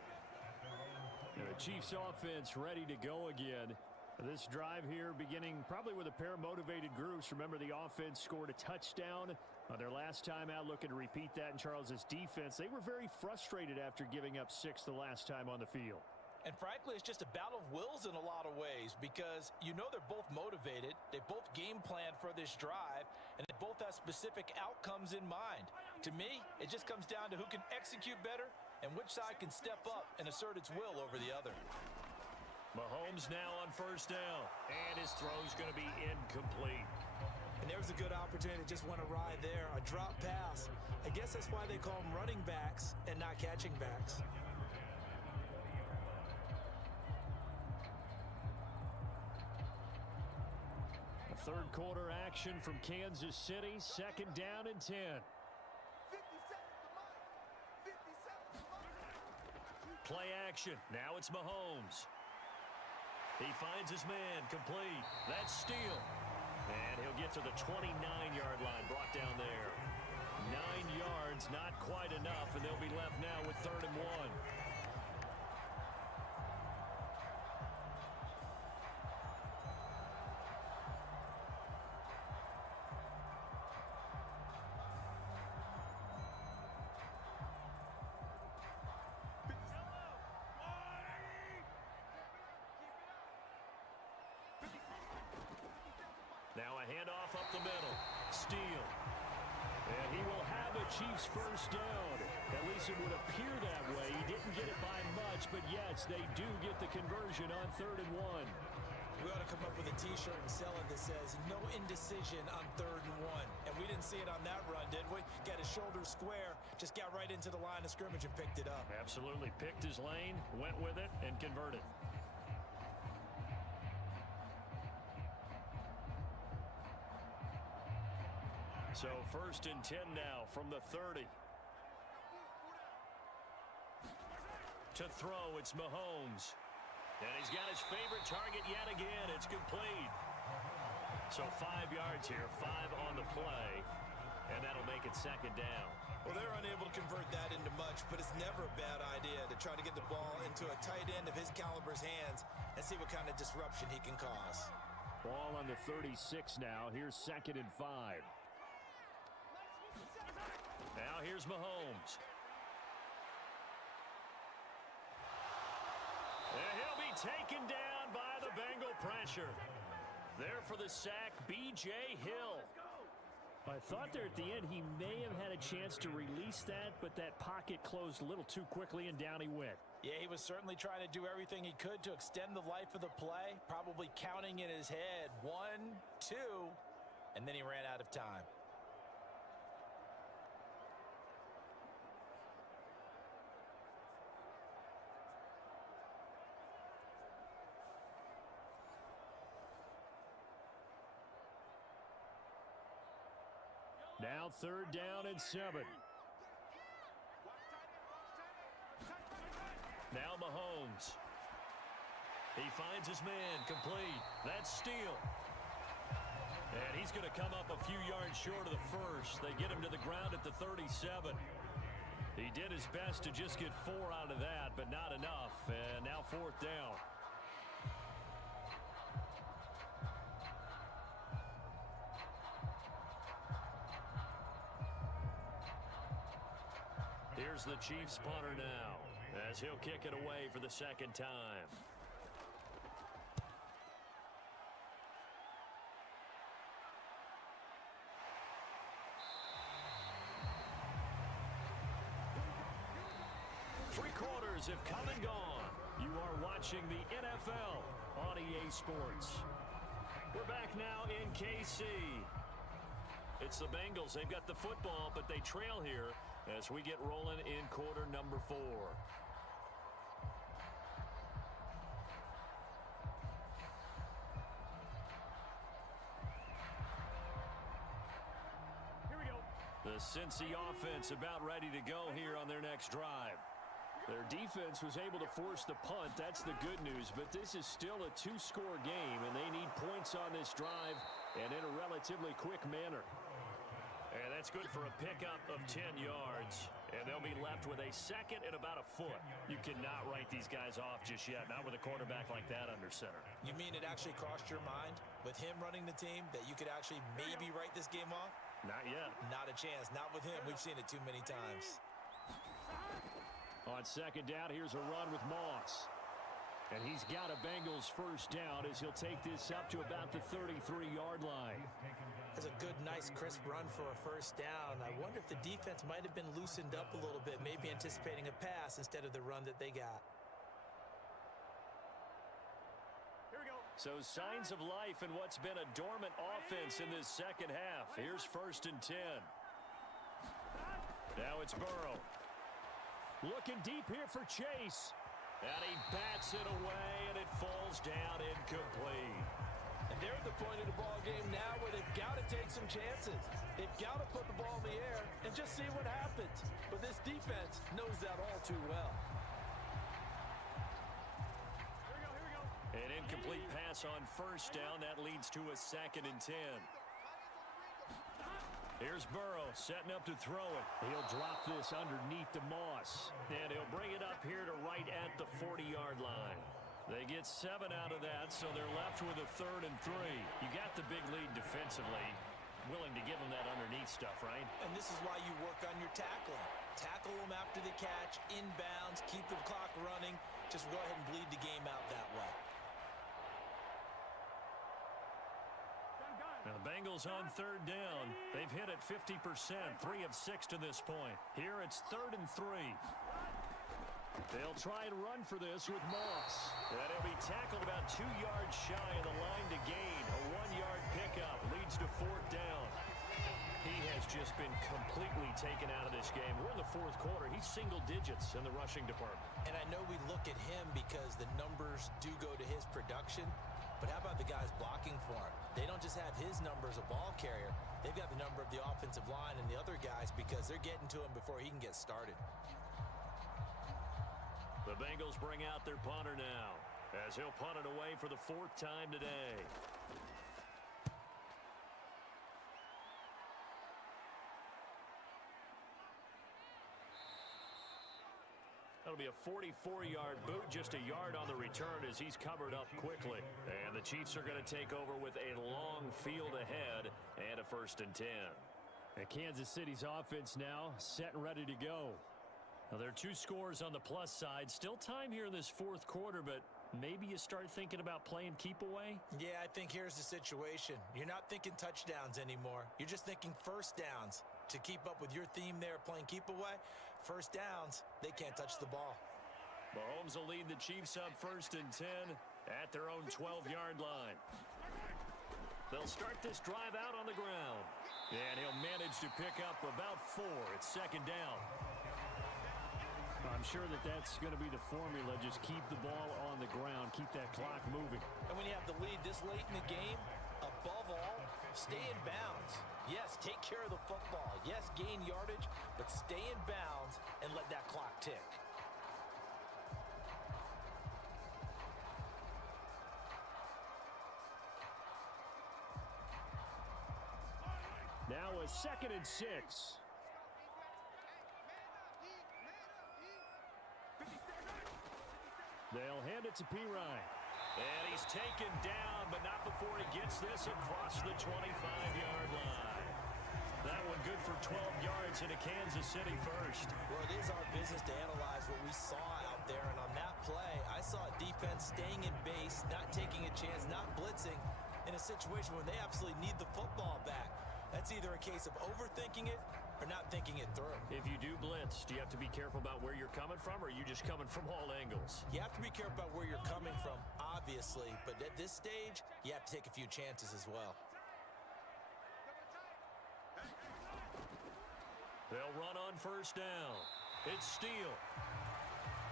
And the Chiefs offense ready to go again. This drive here beginning probably with a pair of motivated groups. Remember, the offense scored a touchdown their last time out, looking to repeat that in Charles's defense. They were very frustrated after giving up 6 the last time on the field. And frankly, it's just a battle of wills in a lot of ways because you know they're both motivated. They both game plan for this drive, and they both have specific outcomes in mind. To me, it just comes down to who can execute better and which side can step up and assert its will over the other. Mahomes now on first down, and his throw's going to be incomplete. And there's a good opportunity to just want to ride there, a drop pass. I guess that's why they call them running backs and not catching backs. A third quarter action from Kansas City, second down and 10. Play action. Now it's Mahomes. He finds his man, complete. That's steal. And he'll get to the 29-yard line, brought down there. 9 yards, not quite enough, and they'll be left now with 3rd and 1. Now a handoff up the middle. Steal. And he will have a Chiefs first down. At least it would appear that way. He didn't get it by much, but yes, they do get the conversion on 3rd and 1. We ought to come up with a T-shirt and sell it that says, no indecision on 3rd and 1. And we didn't see it on that run, did we? Got his shoulder square, just got right into the line of scrimmage and picked it up. Absolutely. Picked his lane, went with it, and converted. So 1st and 10 now from the 30. To throw, it's Mahomes. And he's got his favorite target yet again. It's complete. So 5 yards here, 5 on the play. And that'll make it 2nd down. Well, they're unable to convert that into much, but it's never a bad idea to try to get the ball into a tight end of his caliber's hands and see what kind of disruption he can cause. Ball on the 36 now. Here's 2nd and 5. Now here's Mahomes. And he'll be taken down by the Bengal pressure. There for the sack, B.J. Hill. I thought there at the end he may have had a chance to release that, but that pocket closed a little too quickly, and down he went. Yeah, he was certainly trying to do everything he could to extend the life of the play, probably counting in his head 1, 2, and then he ran out of time. Now 3rd down and 7. Now Mahomes. He finds his man, complete. That's steal. And he's going to come up a few yards short of the first. They get him to the ground at the 37. He did his best to just get 4 out of that, but not enough. And now 4th down. Here's the Chiefs punter now, as he'll kick it away for the 2nd time. players have come and gone. You are watching the NFL on EA Sports. We're back now in KC. It's the Bengals. They've got the football, but they trail here as we get rolling in quarter number 4. Here we go. The Cincy offense about ready to go here on their next drive. Their defense was able to force the punt. That's the good news, but this is still a 2-score game, and they need points on this drive and in a relatively quick manner. And that's good for a pickup of 10 yards. And they'll be left with a second and about a foot. You cannot write these guys off just yet, not with a quarterback like that under center. You mean it actually crossed your mind with him running the team that you could actually maybe write this game off? Not yet. Not a chance. Not with him. We've seen it too many times. On second down, here's a run with Moss. And he's got a Bengals first down as he'll take this up to about the 33-yard line. That's a good, nice, crisp run for a first down. I wonder if the defense might have been loosened up a little bit, maybe anticipating a pass instead of the run that they got. Here we go. So signs of life in what's been a dormant offense in this second half. Here's first and 10. Now it's Burrow. Looking deep here for Chase. And he bats it away, and it falls down incomplete. And they're at the point of the ball game now where they've got to take some chances. They've got to put the ball in the air and just see what happens. But this defense knows that all too well. Here we go. An incomplete pass on first down. That leads to a second and 10. Here's Burrow setting up to throw it. He'll drop this underneath to Moss. And he'll bring it up here to right at the 40-yard line. They get 7 out of that, so they're left with a 3rd and 3. You got the big lead defensively. Willing to give them that underneath stuff, right? And this is why you work on your tackling. Tackle them after the catch, inbounds, keep the clock running. Just go ahead and bleed the game out that way. Now the Bengals on 3rd down. They've hit it 50%, 3 of 6 to this point. Here it's 3rd and 3. They'll try and run for this with Moss. And he'll be tackled about 2 yards shy of the line to gain. A 1-yard pickup leads to 4th down. He has just been completely taken out of this game. We're in the 4th quarter. He's single digits in the rushing department. And I know we look at him because the numbers do go to his production. But how about the guys blocking for him? They don't just have his number as a ball carrier. They've got the number of the offensive line and the other guys because they're getting to him before he can get started. The Bengals bring out their punter now as he'll punt it away for the 4th time today. That'll be a 44-yard boot, just a yard on the return as he's covered up quickly. And the Chiefs are going to take over with a long field ahead and a 1st and 10. And Kansas City's offense now set and ready to go. Now, there are 2 scores on the plus side. Still time here in this 4th quarter, but maybe you start thinking about playing keep away? Yeah, I think here's the situation. You're not thinking touchdowns anymore. You're just thinking first downs. To keep up with your theme there, playing keep away, first downs, they can't touch the ball. Mahomes will lead the Chiefs up 1st and 10 at their own 12-yard line. They'll start this drive out on the ground. And he'll manage to pick up about 4. It's 2nd down. I'm sure that that's going to be the formula. Just keep the ball on the ground. Keep that clock moving. And when you have the lead this late in the game, above all, stay in bounds. Yes, take care of the football. Yes, gain yardage, but stay in bounds and let that clock tick. Now a 2nd and 6. They'll hand it to Pirine. And he's taken down, but not before he gets this across the 25-yard line. That one good for 12 yards into Kansas City first. Well, it is our business to analyze what we saw out there. And on that play, I saw a defense staying in base, not taking a chance, not blitzing in a situation where they absolutely need the football back. That's either a case of overthinking it or not thinking it through. If you do blitz, do you have to be careful about where you're coming from, or are you just coming from all angles? You have to be careful about where you're coming from, obviously, but at this stage, you have to take a few chances as well. They'll run on first down. It's Steele.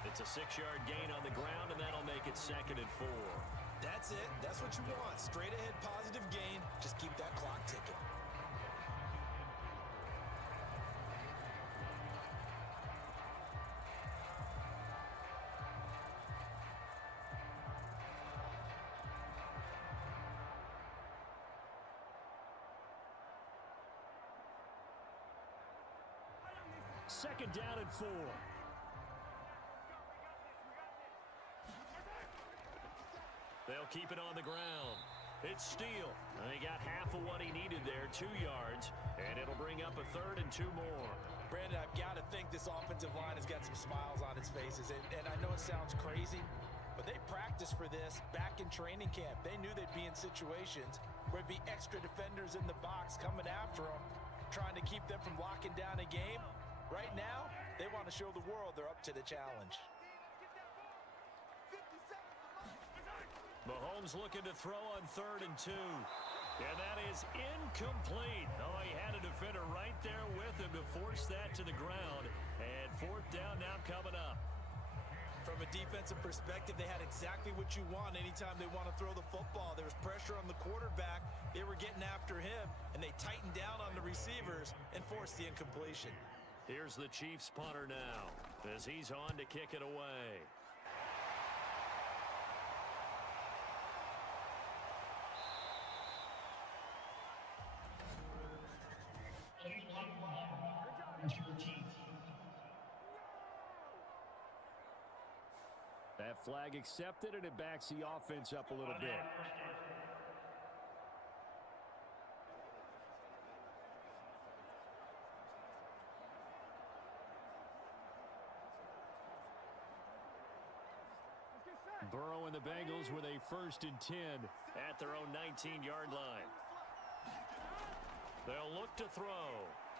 It's a 6-yard gain on the ground, and that'll make it 2nd and 4. That's it. That's what you want. Straight ahead positive gain. Just keep that clock ticking. Second down and 4. They'll keep it on the ground. It's Steele. He got half of what he needed there, 2 yards, and it'll bring up a 3rd and 2 more. Brandon, I've got to think this offensive line has got some smiles on its faces, and I know it sounds crazy, but they practiced for this back in training camp. They knew they'd be in situations where it'd be extra defenders in the box coming after them, trying to keep them from locking down a game. Right now, they want to show the world they're up to the challenge. Mahomes looking to throw on 3rd and 2. And that is incomplete. Oh, he had a defender right there with him to force that to the ground. And 4th down now coming up. From a defensive perspective, they had exactly what you want anytime they want to throw the football. There was pressure on the quarterback. They were getting after him, and they tightened down on the receivers and forced the incompletion. Here's the Chiefs punter now as he's on to kick it away. That flag accepted, and it backs the offense up a little bit. Burrow and the Bengals with a 1st and 10 at their own 19-yard line. They'll look to throw.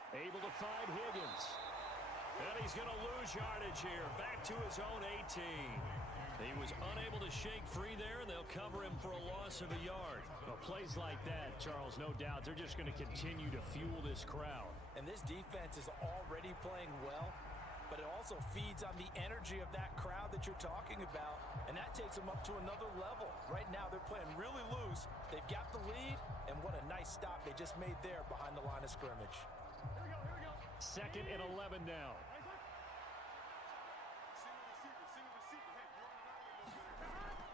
Able to find Higgins. And he's going to lose yardage here. Back to his own 18. He was unable to shake free there, and they'll cover him for a loss of a yard. Well, plays like that, Charles, no doubt, they're just going to continue to fuel this crowd. And this defense is already playing well, but it also feeds on the energy of that crowd that you're talking about, and that takes them up to another level. Right now, they're playing really loose. They've got the lead, and what a nice stop they just made there behind the line of scrimmage. 2nd and 11 now.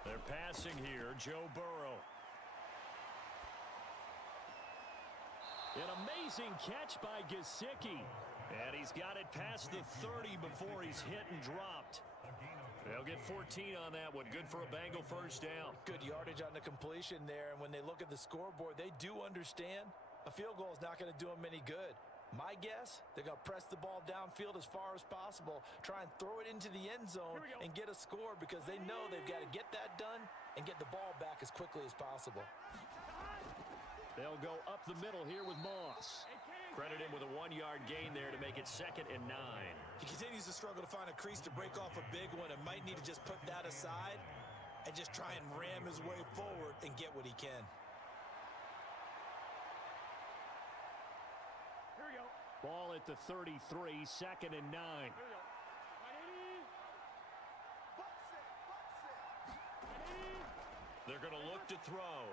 They're passing here, Joe Burrow. An amazing catch by Gesicki. And he's got it past the 30 before he's hit and dropped. They'll get 14 on that one. Good for a Bengal 1st down. Good yardage on the completion there, and when they look at the scoreboard, they do understand a field goal is not going to do them any good. My guess, they're going to press the ball downfield as far as possible, try and throw it into the end zone and get a score because they know they've got to get that done and get the ball back as quickly as possible. They'll go up the middle here with Moss. Credit him with a 1-yard gain there to make it 2nd and 9. He continues to struggle to find a crease to break off a big one and might need to just put that aside and just try and ram his way forward and get what he can. Ball at the 33, 2nd and 9. They're going to look to throw.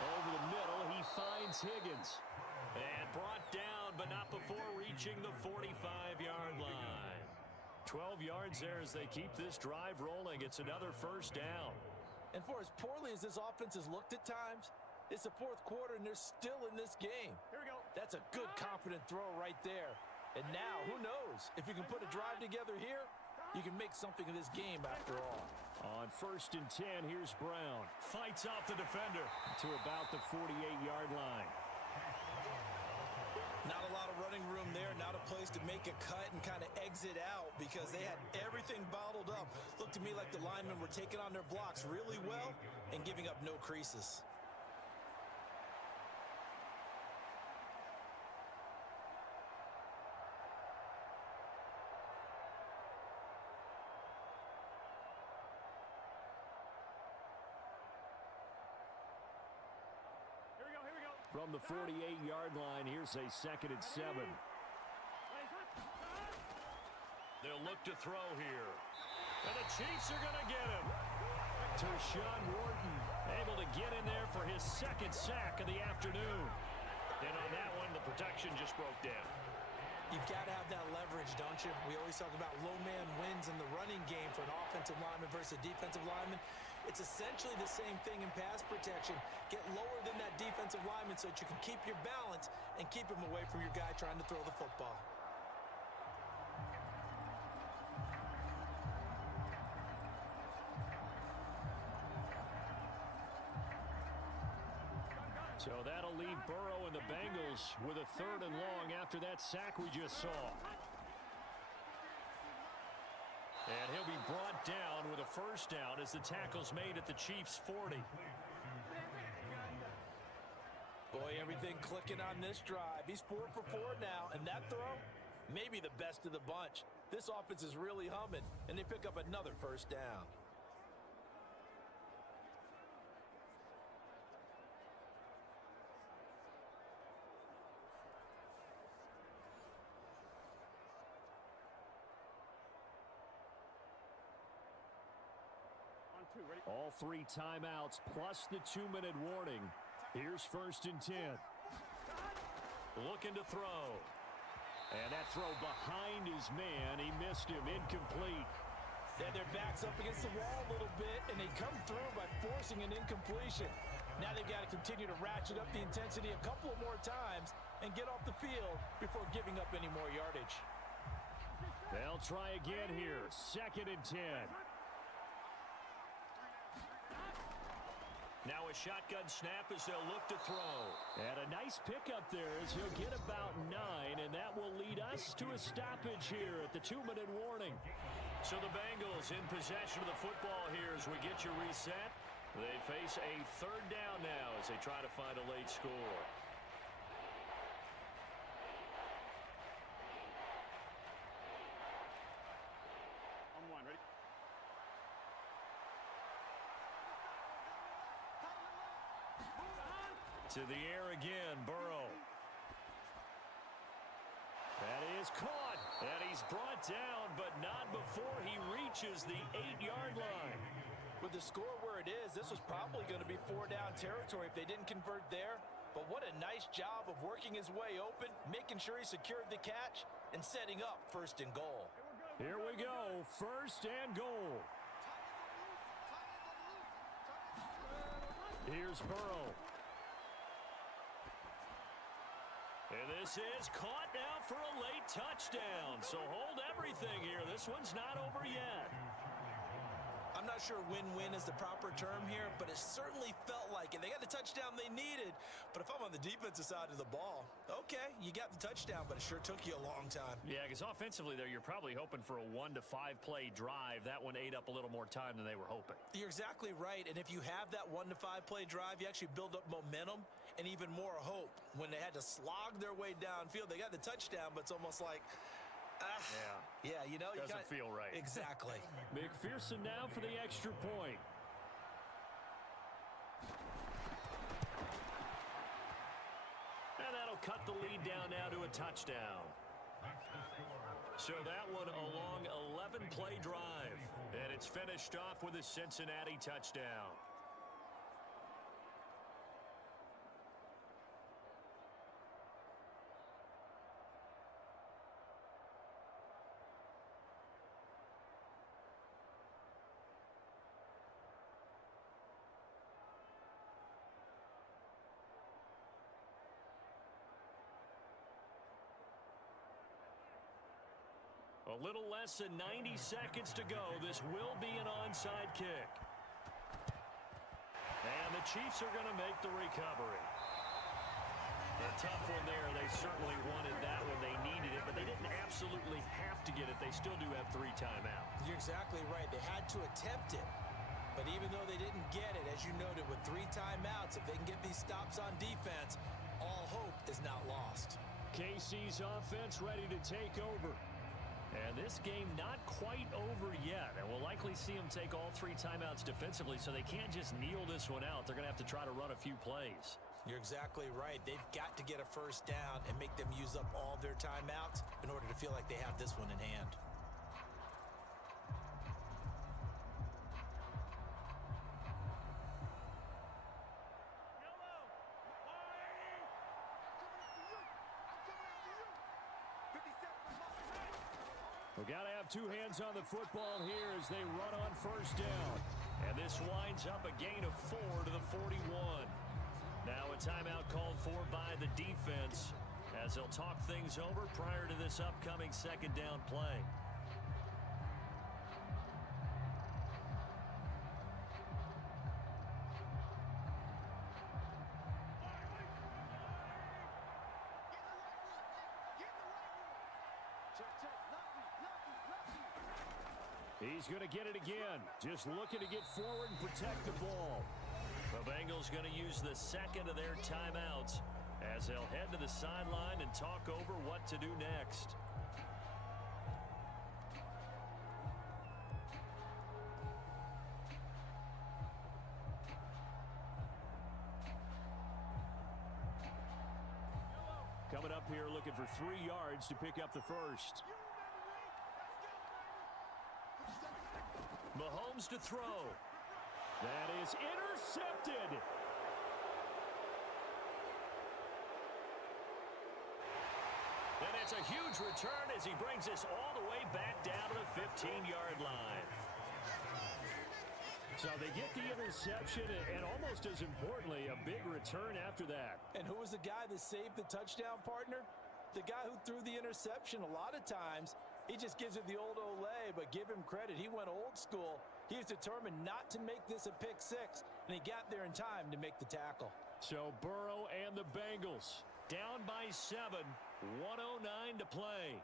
Over the middle, he finds Higgins. And brought down, but not before reaching the 45-yard line. 12 yards there as they keep this drive rolling. It's another 1st down. And for as poorly as this offense has looked at times, it's the 4th quarter, and they're still in this game. Here we go. That's a good, confident throw right there. And now, who knows? If you can put a drive together here, you can make something of this game after all. On 1st and 10, here's Brown. Fights off the defender to about the 48-yard line. Not a lot of running room there, not a place to make a cut and kind of exit out because they had everything bottled up. Looked to me like the linemen were taking on their blocks really well and giving up no creases. From the 48-yard line, here's a 2nd and 7. They'll look to throw here. And the Chiefs are going to get him. Toshiba Able to get in there for his 2nd sack of the afternoon. And on that one, the protection just broke down. You've got to have that leverage, don't you? We always talk about low man wins in the running game for an offensive lineman versus a defensive lineman. It's essentially the same thing in pass protection. Get lower than that defensive lineman so that you can keep your balance and keep him away from your guy trying to throw the football. So that'll leave Burrow and the Bengals with a 3rd and long after that sack we just saw. And he'll be brought down with a 1st down as the tackle's made at the Chiefs' 40. Boy, everything clicking on this drive. He's 4 for 4 now, and that throw, maybe the best of the bunch. This offense is really humming, and they pick up another 1st down. All 3 timeouts plus the 2-minute warning. Here's 1st and 10. Looking to throw. And that throw behind his man. He missed him. Incomplete. Yeah, their back's up against the wall a little bit, and they come through by forcing an incompletion. Now they've got to continue to ratchet up the intensity a couple of more times and get off the field before giving up any more yardage. They'll try again here. 2nd and 10. Now a shotgun snap as they'll look to throw. And a nice pickup there as he'll get about 9, and that will lead us to a stoppage here at the 2-minute warning. So the Bengals in possession of the football here as we get you reset. They face a 3rd down now as they try to find a late score. On 1, ready? To the air again, Burrow. That is caught, and he's brought down, but not before he reaches the 8-yard line. With the score where it is, this was probably going to be 4-down territory if they didn't convert there. But what a nice job of working his way open, making sure he secured the catch, and setting up 1st and goal. Here we go, 1st and goal. Here's Burrow. And this is caught now for a late touchdown. So hold everything here. This one's not over yet. I'm not sure win-win is the proper term here, but it certainly felt like it. They got the touchdown they needed, but if I'm on the defensive side of the ball, okay, you got the touchdown, but it sure took you a long time. Yeah, because offensively there, you're probably hoping for a 1 to 5 play drive. That one ate up a little more time than they were hoping. You're exactly right, and if you have that 1 to 5 play drive, you actually build up momentum and even more hope. When they had to slog their way downfield, they got the touchdown, but it's almost like, yeah, you know, doesn't feel right. Exactly. McPherson now for the extra point. And that'll cut the lead down now to a touchdown. So that one a long 11-play drive, and it's finished off with a Cincinnati touchdown. A little less than 90 seconds to go. This will be an onside kick. And the Chiefs are going to make the recovery. A tough one there. They certainly wanted that one. They needed it, but they didn't absolutely have to get it. They still do have 3 timeouts. You're exactly right. They had to attempt it. But even though they didn't get it, as you noted, with 3 timeouts, if they can get these stops on defense, all hope is not lost. KC's offense ready to take over. And this game not quite over yet. And we'll likely see them take all 3 timeouts defensively, so they can't just kneel this one out. They're going to have to try to run a few plays. You're exactly right. They've got to get a first down and make them use up all their timeouts in order to feel like they have this one in hand. We got to have two hands on the football here as they run on first down. And this winds up a gain of 4 to the 41. Now a timeout called for by the defense as they'll talk things over prior to this upcoming second down play. He's going to get it again. Just looking to get forward and protect the ball. The Bengals going to use the second of their timeouts as they'll head to the sideline and talk over what to do next. Coming up here looking for 3 yards to pick up the first. Mahomes to throw. That is intercepted. And it's a huge return as he brings us all the way back down to the 15-yard line. So they get the interception and almost as importantly, a big return after that. And who was the guy that saved the touchdown, partner? The guy who threw the interception. A lot of times, he just gives it the old Olay, but give him credit. He went old school. He was determined not to make this a pick six, and he got there in time to make the tackle. So Burrow and the Bengals down by 7, 1:09 to play.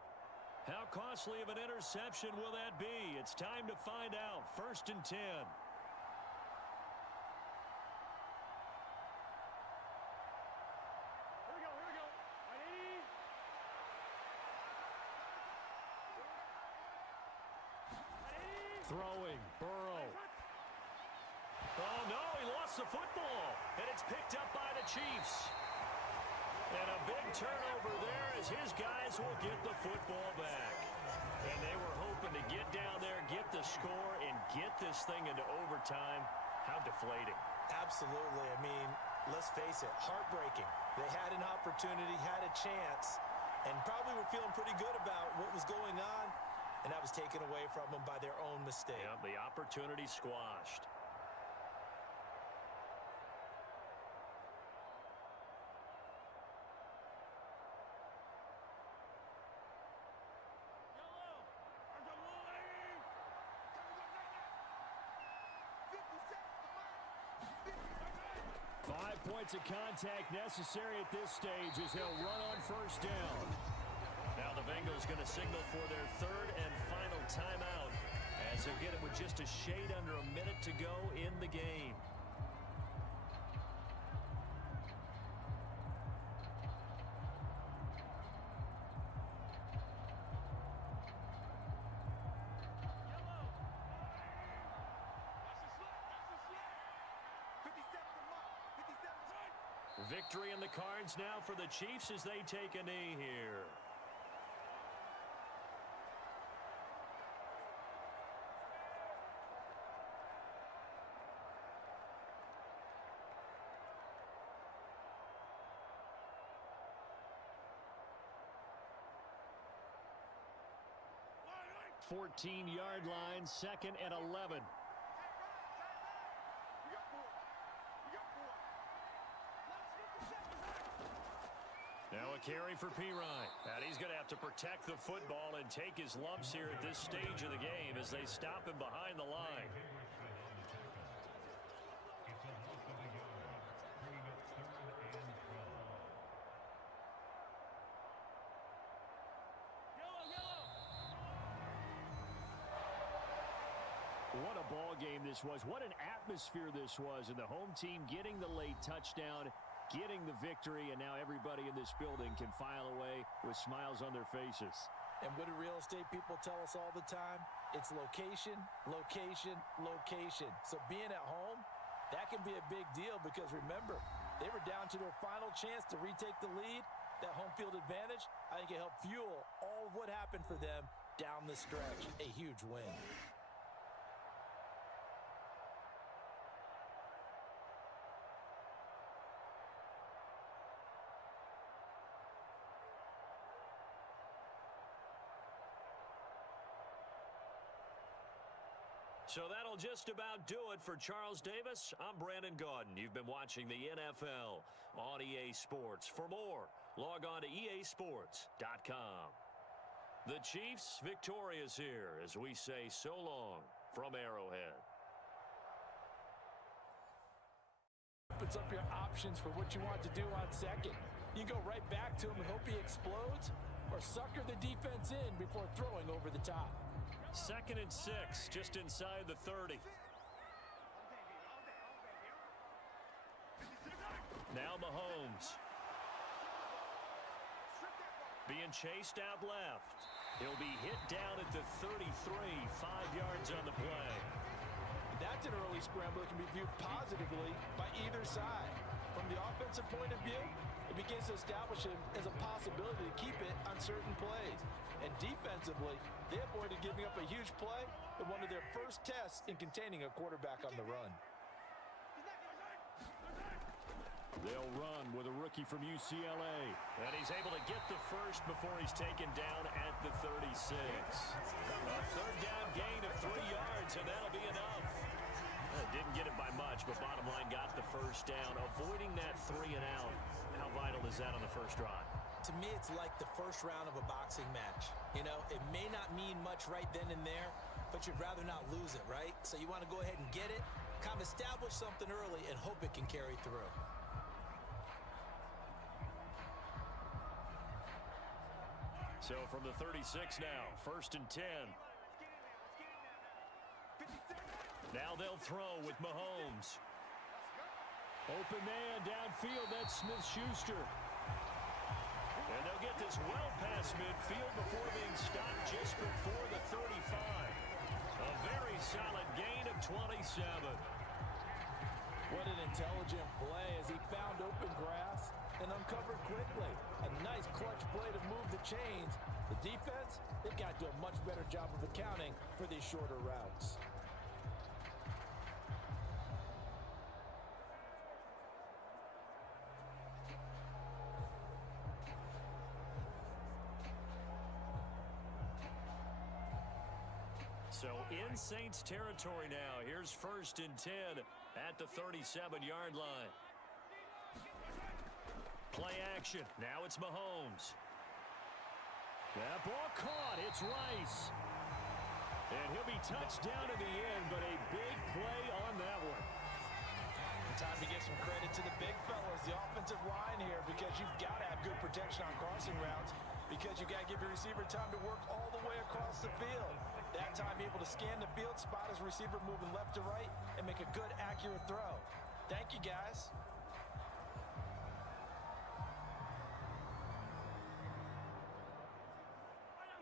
How costly of an interception will that be? It's time to find out. 1st and 10. Throwing, Burrow. Oh, no, he lost the football, and it's picked up by the Chiefs. And a big turnover there as his guys will get the football back. And they were hoping to get down there, get the score, and get this thing into overtime. How deflating. Absolutely. I mean, let's face it, heartbreaking. They had an opportunity, had a chance, and probably were feeling pretty good about what was going on. And that was taken away from them by their own mistake. Yeah, the opportunity squashed. Five points of contact necessary at this stage as they'll run on first down. Now the Bengals going to signal for their 3rd and final timeout as they'll get it with just a shade under a minute to go in the game. Victory in the cards now for the Chiefs as they take a knee here. – 14-yard line, 2nd and 11. Now a carry for Pirine. And he's going to have to protect the football and take his lumps here at this stage of the game as they stop him behind the line. What a ball game this was. What an atmosphere this was. And the home team getting the late touchdown, getting the victory, and now everybody in this building can file away with smiles on their faces. And what do real estate people tell us all the time? It's location, location, location. So being at home, that can be a big deal because remember, They were down to their final chance to retake the lead. That home field advantage, I think it helped fuel all of what happened for them down the stretch. A huge win. So that'll just about do it for Charles Davis. I'm Brandon Gaudin. You've been watching the NFL on EA Sports. For more, log on to easports.com. The Chiefs victorious here as we say so long from Arrowhead. Opens up your options for what you want to do on second. You can go right back to him and hope he explodes, or sucker the defense in before throwing over the top. 2nd and 6, just inside the 30. Now Mahomes. Being chased out left. He'll be hit down at the 33, 5 yards on the play. That's an early scramble that can be viewed positively by either side. From the offensive point of view, it begins to establish him as a possibility to keep it on certain plays. And defensively, they avoided giving up a huge play in one of their first tests in containing a quarterback on the run. They'll run with a rookie from UCLA. And he's able to get the first before he's taken down at the 36. A 3rd down gain of 3 yards, and that'll be enough. Didn't get it by much, but bottom line got the first down. Avoiding that 3 and out. How vital is that on the first drive? To me, it's like the first round of a boxing match. You know, it may not mean much right then and there, but you'd rather not lose it, right? So you want to go ahead and get it, kind of establish something early, and hope it can carry through. So from the 36 now, 1st and 10. Now they'll throw with Mahomes. Open man downfield, that's Smith-Schuster. And they'll get this well past midfield before being stopped just before the 35. A very solid gain of 27. What an intelligent play as he found open grass and uncovered quickly. A nice clutch play to move the chains. The defense, they've got to do a much better job of accounting for these shorter routes. So in Saints territory now. Here's 1st and 10 at the 37-yard line. Play action. Now it's Mahomes. That ball caught. It's Rice. And he'll be touched down in the end, but a big play on that one. Time to give some credit to the big fellas, the offensive line here, because you've got to have good protection on crossing routes, because you've got to give your receiver time to work all the way across the field. That time, able to scan the field, spot his receiver moving left to right, and make a good, accurate throw. Thank you, guys.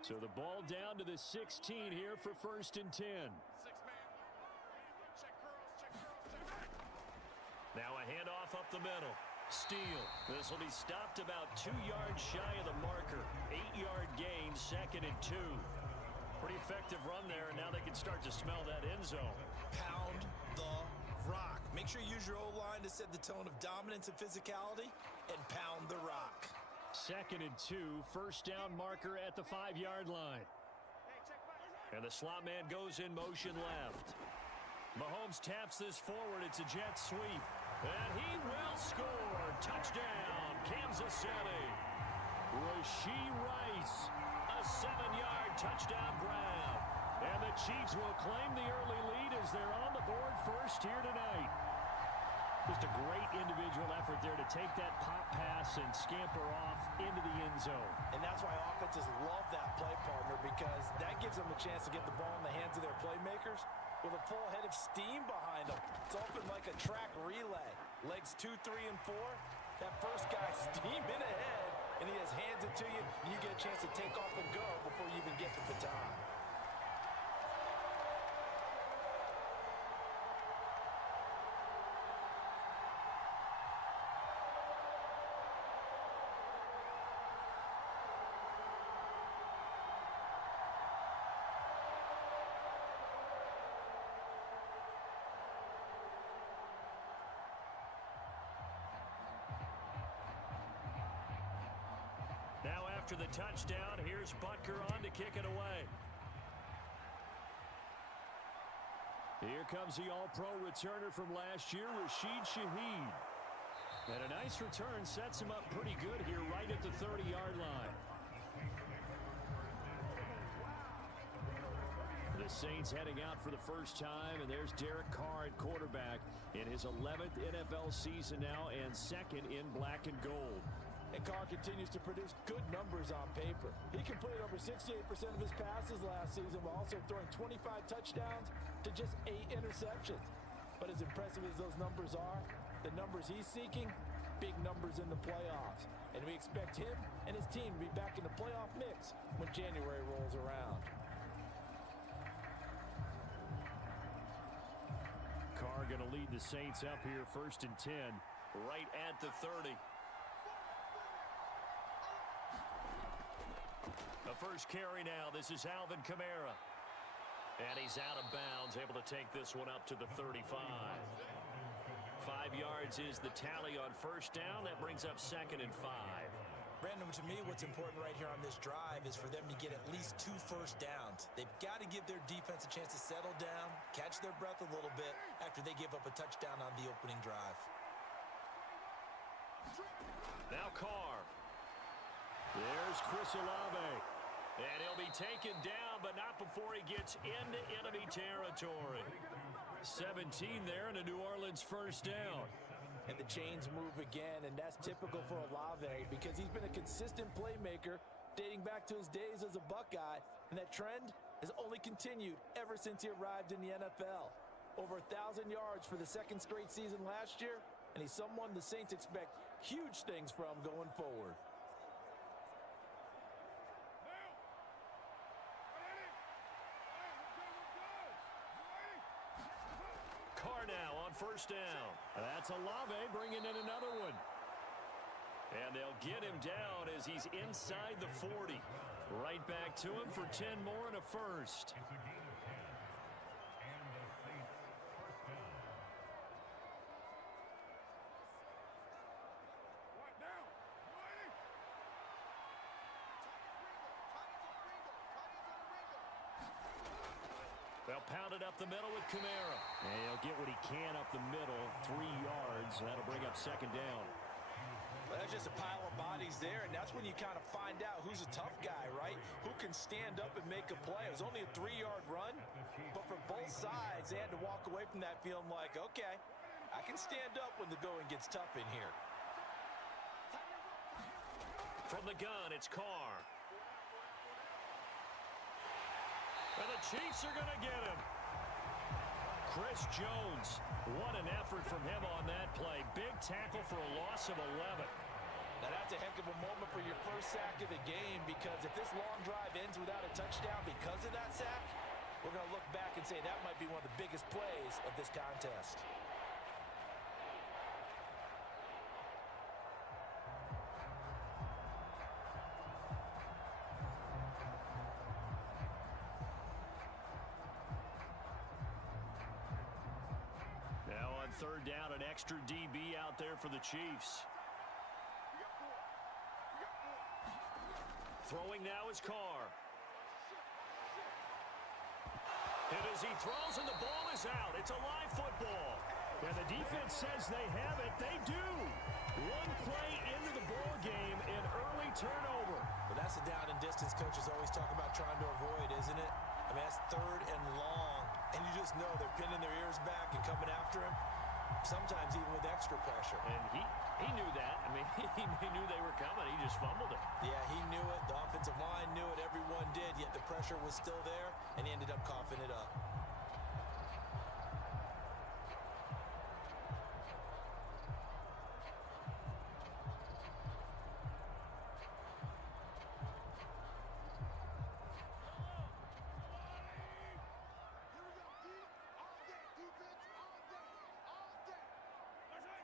So the ball down to the 16 here for 1st and 10. Now a handoff up the middle. Steele. This will be stopped about 2 yards shy of the marker. 8-yard gain, 2nd and 2. Pretty effective run there, and now they can start to smell that end zone. Pound the rock. Make sure you use your O-line to set the tone of dominance and physicality, and pound the rock. 2nd and 2, 1st down marker at the 5-yard line. And the slot man goes in motion left. Mahomes taps this forward. It's a jet sweep. And he will score. Touchdown, Kansas City. Rashee Rice. A 7-yard touchdown grab. And the Chiefs will claim the early lead as they're on the board first here tonight. Just a great individual effort there to take that pop pass and scamper off into the end zone. And that's why offenses love that play, partner, because that gives them a chance to get the ball in the hands of their playmakers with a full head of steam behind them. It's often like a track relay. Legs 2, 3, and 4. That first guy steaming ahead, and he just hands it to you, and you get a chance to take off and go before you even get the baton. After the touchdown, here's Butker on to kick it away. Here comes the All-Pro returner from last year, Rashid Shaheed. And a nice return sets him up pretty good here right at the 30-yard line. The Saints heading out for the first time, and there's Derek Carr at quarterback in his 11th NFL season now and second in black and gold. And Carr continues to produce good numbers on paper. He completed over 68% of his passes last season while also throwing 25 touchdowns to just 8 interceptions. But as impressive as those numbers are, the numbers he's seeking, big numbers in the playoffs. And we expect him and his team to be back in the playoff mix when January rolls around. Carr going to lead the Saints up here, 1st and 10. Right at the 30. The first carry now. This is Alvin Kamara. And he's out of bounds, able to take this one up to the 35. 5 yards is the tally on first down. That brings up 2nd and 5. Brandon, to me, what's important right here on this drive is for them to get at least 2 first downs. They've got to give their defense a chance to settle down, catch their breath a little bit after they give up a touchdown on the opening drive. Now Carr. There's Chris Olave. And he'll be taken down, but not before he gets into enemy territory. 17 there and a New Orleans first down. And the chains move again, and that's typical for Olave because he's been a consistent playmaker dating back to his days as a Buckeye, and that trend has only continued ever since he arrived in the NFL. Over 1,000 yards for the 2nd straight season last year, and he's someone the Saints expect huge things from going forward. Carr now on first down. That's Olave bringing in another one. And they'll get him down as he's inside the 40. Right back to him for 10 more and a first. They'll pound it up the middle with Kamara. And he'll get what he can up the middle, 3 yards. That'll bring up 2nd down. Well, that's just a pile of bodies there, and that's when you kind of find out who's a tough guy, right? Who can stand up and make a play. It was only a 3-yard run, but for both sides, they had to walk away from that feeling like, okay, I can stand up when the going gets tough in here. From the gun, it's Carr. And the Chiefs are going to get him. Chris Jones, what an effort from him on that play. Big tackle for a loss of 11. Now that's a heck of a moment for your first sack of the game, because if this long drive ends without a touchdown because of that sack, we're going to look back and say that might be one of the biggest plays of this contest. Third down, an extra DB out there for the Chiefs. Throwing now is Carr. And as he throws and the ball is out, it's a live football. And the defense says they have it. They do. One play into the ball game, an early turnover. Well, that's the down and distance coaches always talk about trying to avoid, isn't it? I mean, that's 3rd and long, and you just know they're pinning their ears back and coming after him. Sometimes even with extra pressure. And he knew that. I mean, he knew they were coming. He just fumbled it. Yeah, he knew it. The offensive line knew it. Everyone did, yet the pressure was still there, and he ended up coughing it up.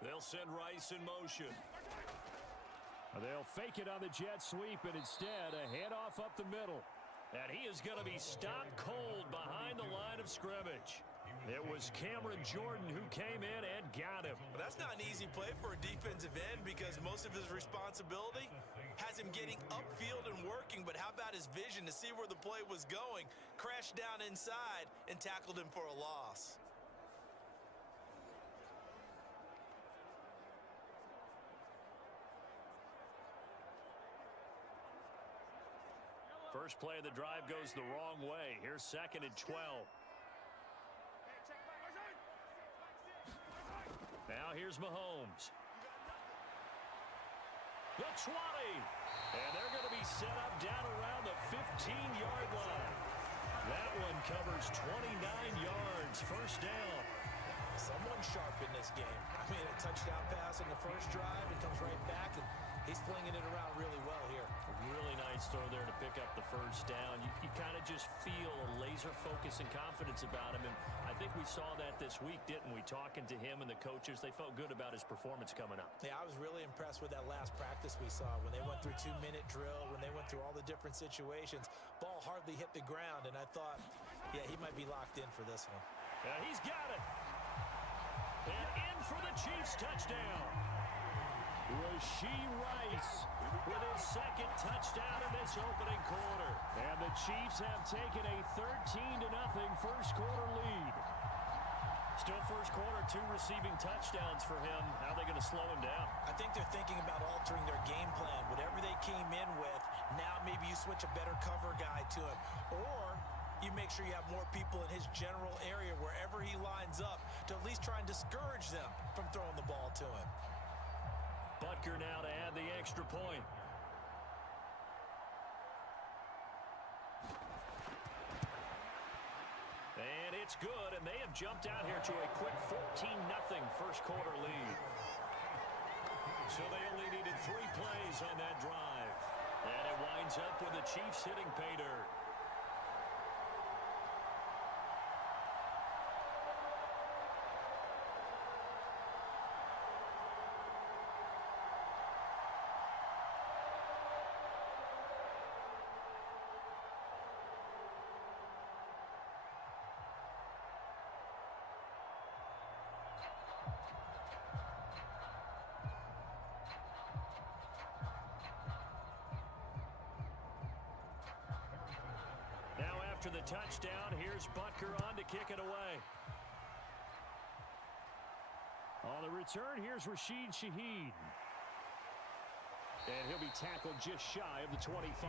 They'll send Rice in motion. They'll fake it on the jet sweep, and instead a handoff up the middle. And he is going to be stopped cold behind the line of scrimmage. It was Cameron Jordan who came in and got him. But that's not an easy play for a defensive end because most of his responsibility has him getting upfield and working. But how about his vision to see where the play was going? Crashed down inside and tackled him for a loss. First play of the drive goes the wrong way. Here's 2nd and 12. Now here's Mahomes. The 20. And they're going to be set up down around the 15-yard line. That one covers 29 yards. First down. Someone sharp in this game. I mean, a touchdown pass in the first drive. It comes right back, and he's flinging it around really well here. Really nice throw there to pick up the first down. You kind of just feel a laser focus and confidence about him, and I think we saw that this week, didn't we? Talking to him and the coaches, they felt good about his performance coming up. Yeah, I was really impressed with that last practice we saw when they went through 2-minute drill, when they went through all the different situations. Ball hardly hit the ground, and I thought, yeah, he might be locked in for this one. He's got it. And in for the Chiefs touchdown. Rashee Rice With his 2nd touchdown in this opening quarter. And the Chiefs have taken a 13-0 first quarter lead. Still first quarter, 2 receiving touchdowns for him. How are they going to slow him down? I think they're thinking about altering their game plan. Whatever they came in with, now maybe you switch a better cover guy to him. Or you make sure you have more people in his general area wherever he lines up to at least try and discourage them from throwing the ball to him. Butker now to add the extra point. And it's good, and they have jumped out here to a quick 14-0 first quarter lead. So they only needed 3 plays on that drive. And it winds up with the Chiefs hitting pay dirt. After the touchdown, here's Butker on to kick it away. On the return, here's Rashid Shaheed. And he'll be tackled just shy of the 25.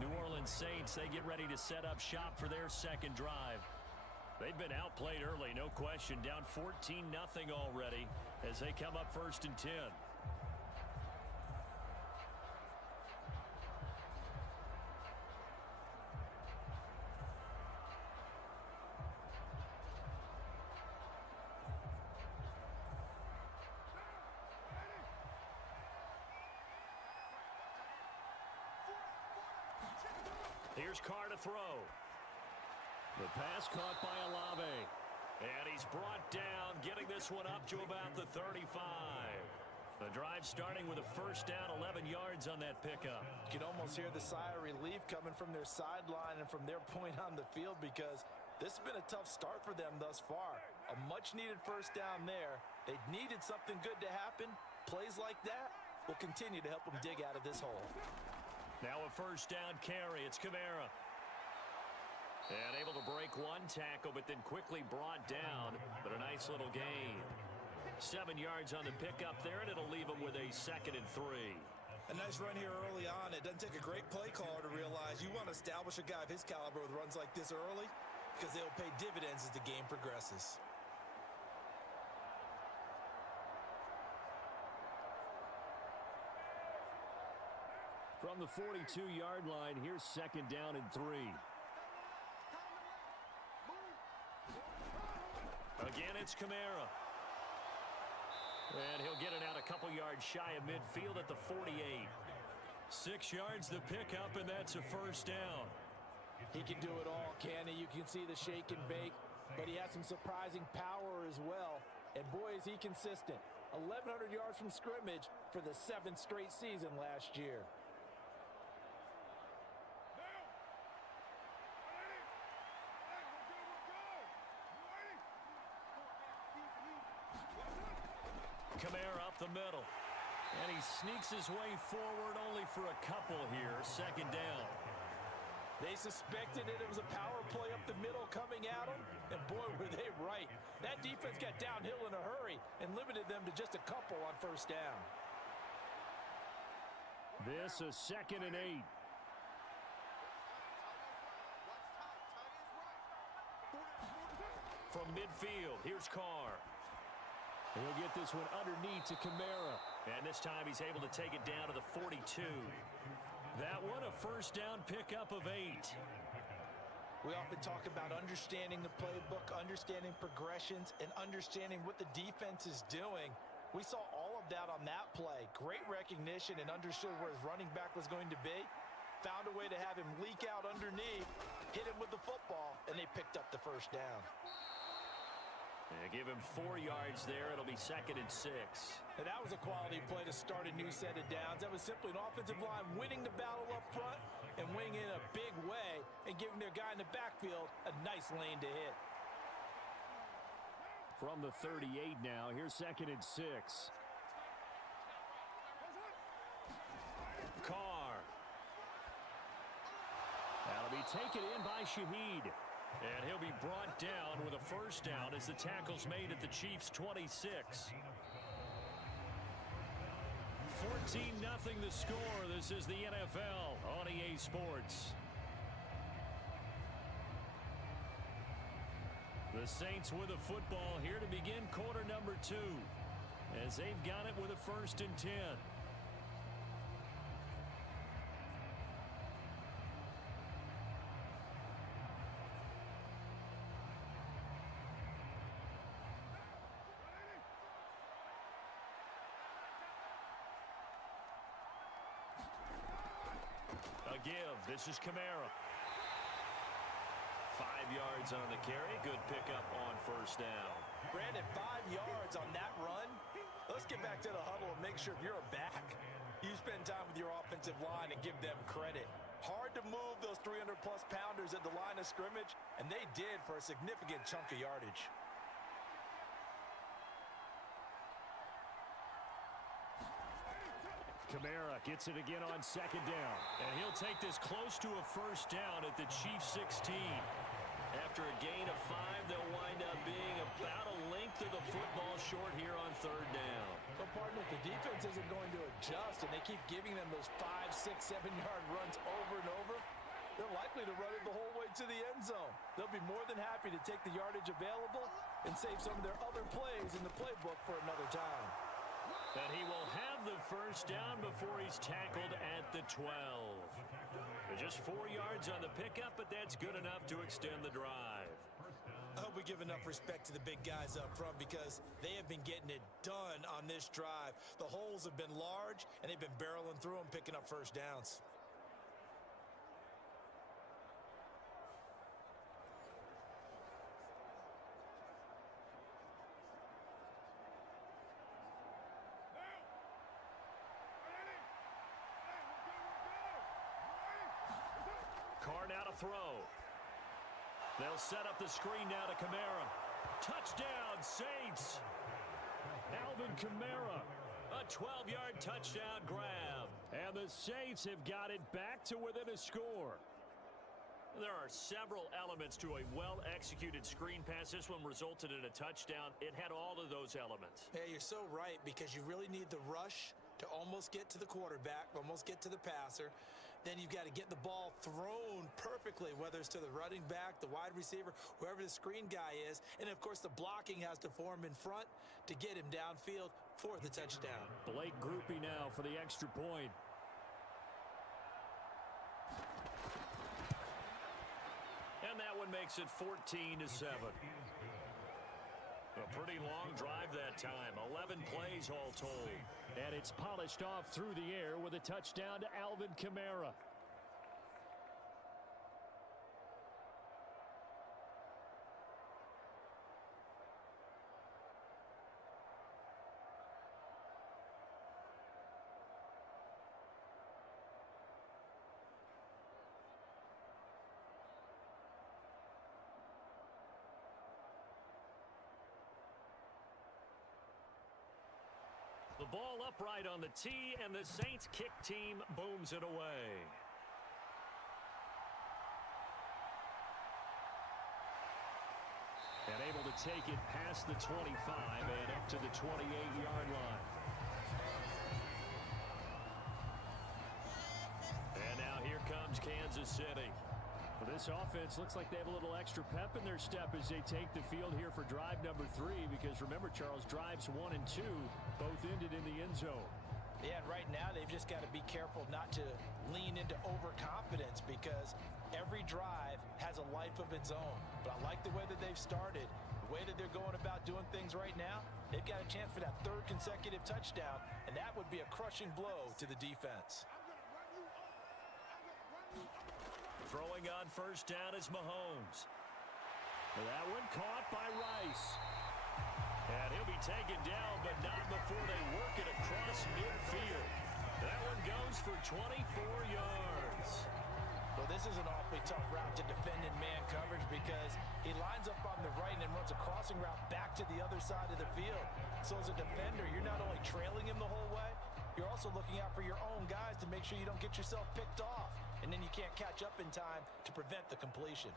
New Orleans Saints, they get ready to set up shop for their 2nd drive. They've been outplayed early, no question. Down 14-0 already as they come up 1st and 10. Here's Carr to throw. The pass caught by Olave. And he's brought down, getting this one up to about the 35. The drive starting with a first down, 11 yards on that pickup. You can almost hear the sigh of relief coming from their sideline and from their point on the field because this has been a tough start for them thus far. A much-needed first down there. They needed something good to happen. Plays like that will continue to help them dig out of this hole. Now a first down carry. It's Kamara. And able to break 1 tackle, but then quickly brought down. But a nice little gain. 7 yards on the pickup there, and it'll leave him with a 2nd and 3. A nice run here early on. It doesn't take a great play caller to realize you want to establish a guy of his caliber with runs like this early because they'll pay dividends as the game progresses. From the 42-yard line, here's 2nd down and 3. Again, it's Kamara. And he'll get it out a couple yards shy of midfield at the 48. 6 yards the pickup, and that's a first down. He can do it all, can he? You can see the shake and bake, but he has some surprising power as well. And boy, is he consistent. 1,100 yards from scrimmage for the 7th straight season last year. Kamara up the middle. And he sneaks his way forward only for a couple here. Second down. They suspected it was a power play up the middle coming at them, and boy, were they right. That defense got downhill in a hurry and limited them to just a couple on first down. This is 2nd and 8. From midfield, here's Carr. He'll get this one underneath to Kamara. And this time he's able to take it down to the 42. That one a first down pickup of 8. We often talk about understanding the playbook, understanding progressions, and understanding what the defense is doing. We saw all of that on that play. Great recognition and understood where his running back was going to be. Found a way to have him leak out underneath, hit him with the football, and they picked up the first down. They give him 4 yards there. It'll be 2nd and 6. And that was a quality play to start a new set of downs. That was simply an offensive line winning the battle up front and winning in a big way and giving their guy in the backfield a nice lane to hit. From the 38 now, here's 2nd and 6. Carr. That'll be taken in by Shaheed. And he'll be brought down with a first down as the tackle's made at the Chiefs' 26. 14-0 the score. This is the NFL on EA Sports. The Saints with a football here to begin quarter number 2 as they've got it with a 1st and 10. A give. This is Kamara. 5 yards on the carry. Good pickup on first down. Brandon, 5 yards on that run. Let's get back to the huddle and make sure if you're a back, you spend time with your offensive line and give them credit. Hard to move those 300-plus pounders at the line of scrimmage, and they did for a significant chunk of yardage. Kamara gets it again on 2nd down. And he'll take this close to a first down at the Chiefs' 16. After a gain of 5, they'll wind up being about a length of the football short here on 3rd down. But partner, if the defense isn't going to adjust and they keep giving them those 5, 6, 7-yard runs over and over, they're likely to run it the whole way to the end zone. They'll be more than happy to take the yardage available and save some of their other plays in the playbook for another time. And he will have the first down before he's tackled at the 12. Just 4 yards on the pickup, but that's good enough to extend the drive. I hope we give enough respect to the big guys up front because they have been getting it done on this drive. The holes have been large, and they've been barreling through them, picking up first downs. Carr now to throw. They'll set up the screen now to Kamara. Touchdown, Saints. Alvin Kamara. A 12-yard touchdown grab. And the Saints have got it back to within a score. There are several elements to a well-executed screen pass. This one resulted in a touchdown. It had all of those elements. Yeah, you're so right because you really need the rush to almost get to the quarterback, almost get to the passer. Then you've got to get the ball thrown perfectly, whether it's to the running back, the wide receiver, whoever the screen guy is. And, of course, the blocking has to form in front to get him downfield for the touchdown. Blake groupie now for the extra point. And that one makes it 14-7. A pretty long drive that time. 11 plays all told. And it's polished off through the air with a touchdown to Alvin Kamara. The ball upright on the tee, and the Saints kick team booms it away. And able to take it past the 25 and up to the 28-yard line. And now here comes Kansas City. Well, this offense looks like they have a little extra pep in their step as they take the field here for drive number 3, because remember, Charles, drives 1 and 2 both ended in the end zone. Yeah, and right now they've just got to be careful not to lean into overconfidence, because every drive has a life of its own. But I like the way that they've started, the way that they're going about doing things right now. They've got a chance for that 3rd consecutive touchdown, and that would be a crushing blow to the defense. Throwing on first down is Mahomes. That one caught by Rice. And he'll be taken down, but not before they work it across midfield. That one goes for 24 yards. Well, this is an awfully tough route to defend in man coverage, because he lines up on the right and then runs a crossing route back to the other side of the field. So as a defender, you're not only trailing him the whole way, you're also looking out for your own guys to make sure you don't get yourself picked off. And then you can't catch up in time to prevent the completion.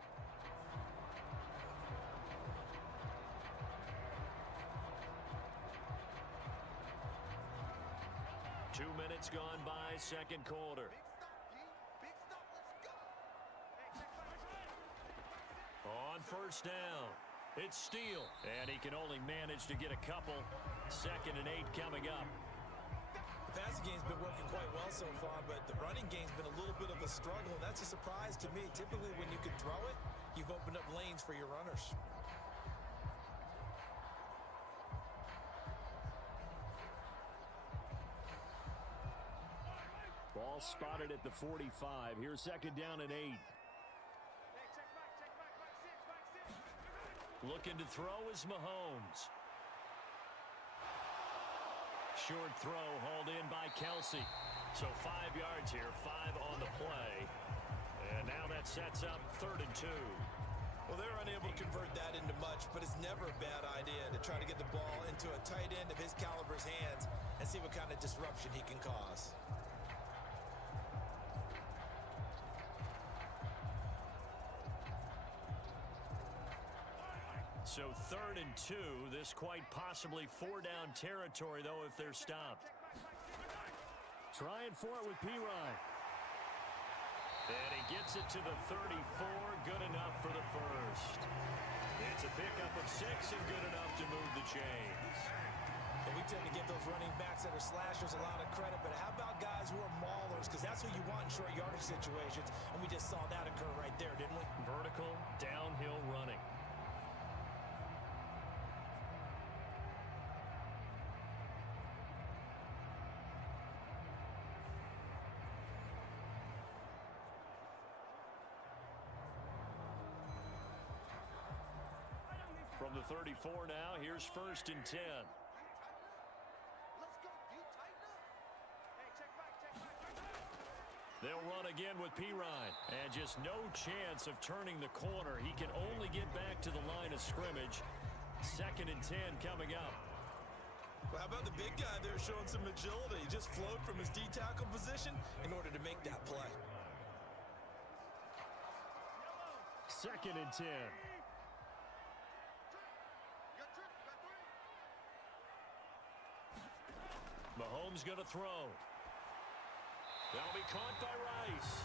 Two minutes gone by, second quarter. On first down, it's Steele. And he can only manage to get a couple. 2nd and 8 coming up. The passing game's been working quite well so far, but the running game's been a little bit of a struggle, and that's a surprise to me. Typically, when you can throw it, you've opened up lanes for your runners. Ball spotted at the 45. Here's 2nd down and 8. Looking to throw is Mahomes. Short throw hauled in by Kelsey. So 5 yards here, 5 on the play. And now that sets up 3rd and 2. Well, they're unable to convert that into much, but it's never a bad idea to try to get the ball into a tight end of his caliber's hands and see what kind of disruption he can cause. So 3rd and 2, this quite possibly 4-down territory, though, if they're stopped. Trying for it with P-Ryan. And he gets it to the 34, good enough for the first. It's a pickup of 6 and good enough to move the chains. And we tend to give those running backs that are slashers a lot of credit, but how about guys who are maulers? Because that's who you want in short yardage situations, and we just saw that occur right there, didn't we? Vertical, downhill running. From the 34 now, here's 1st and 10. They'll run again with P-Ryan. And just no chance of turning the corner. He can only get back to the line of scrimmage. 2nd and 10 coming up. Well, how about the big guy there showing some agility? He just flowed from his D-tackle position in order to make that play. 2nd and 10. Mahomes going to throw. That'll be caught by Rice.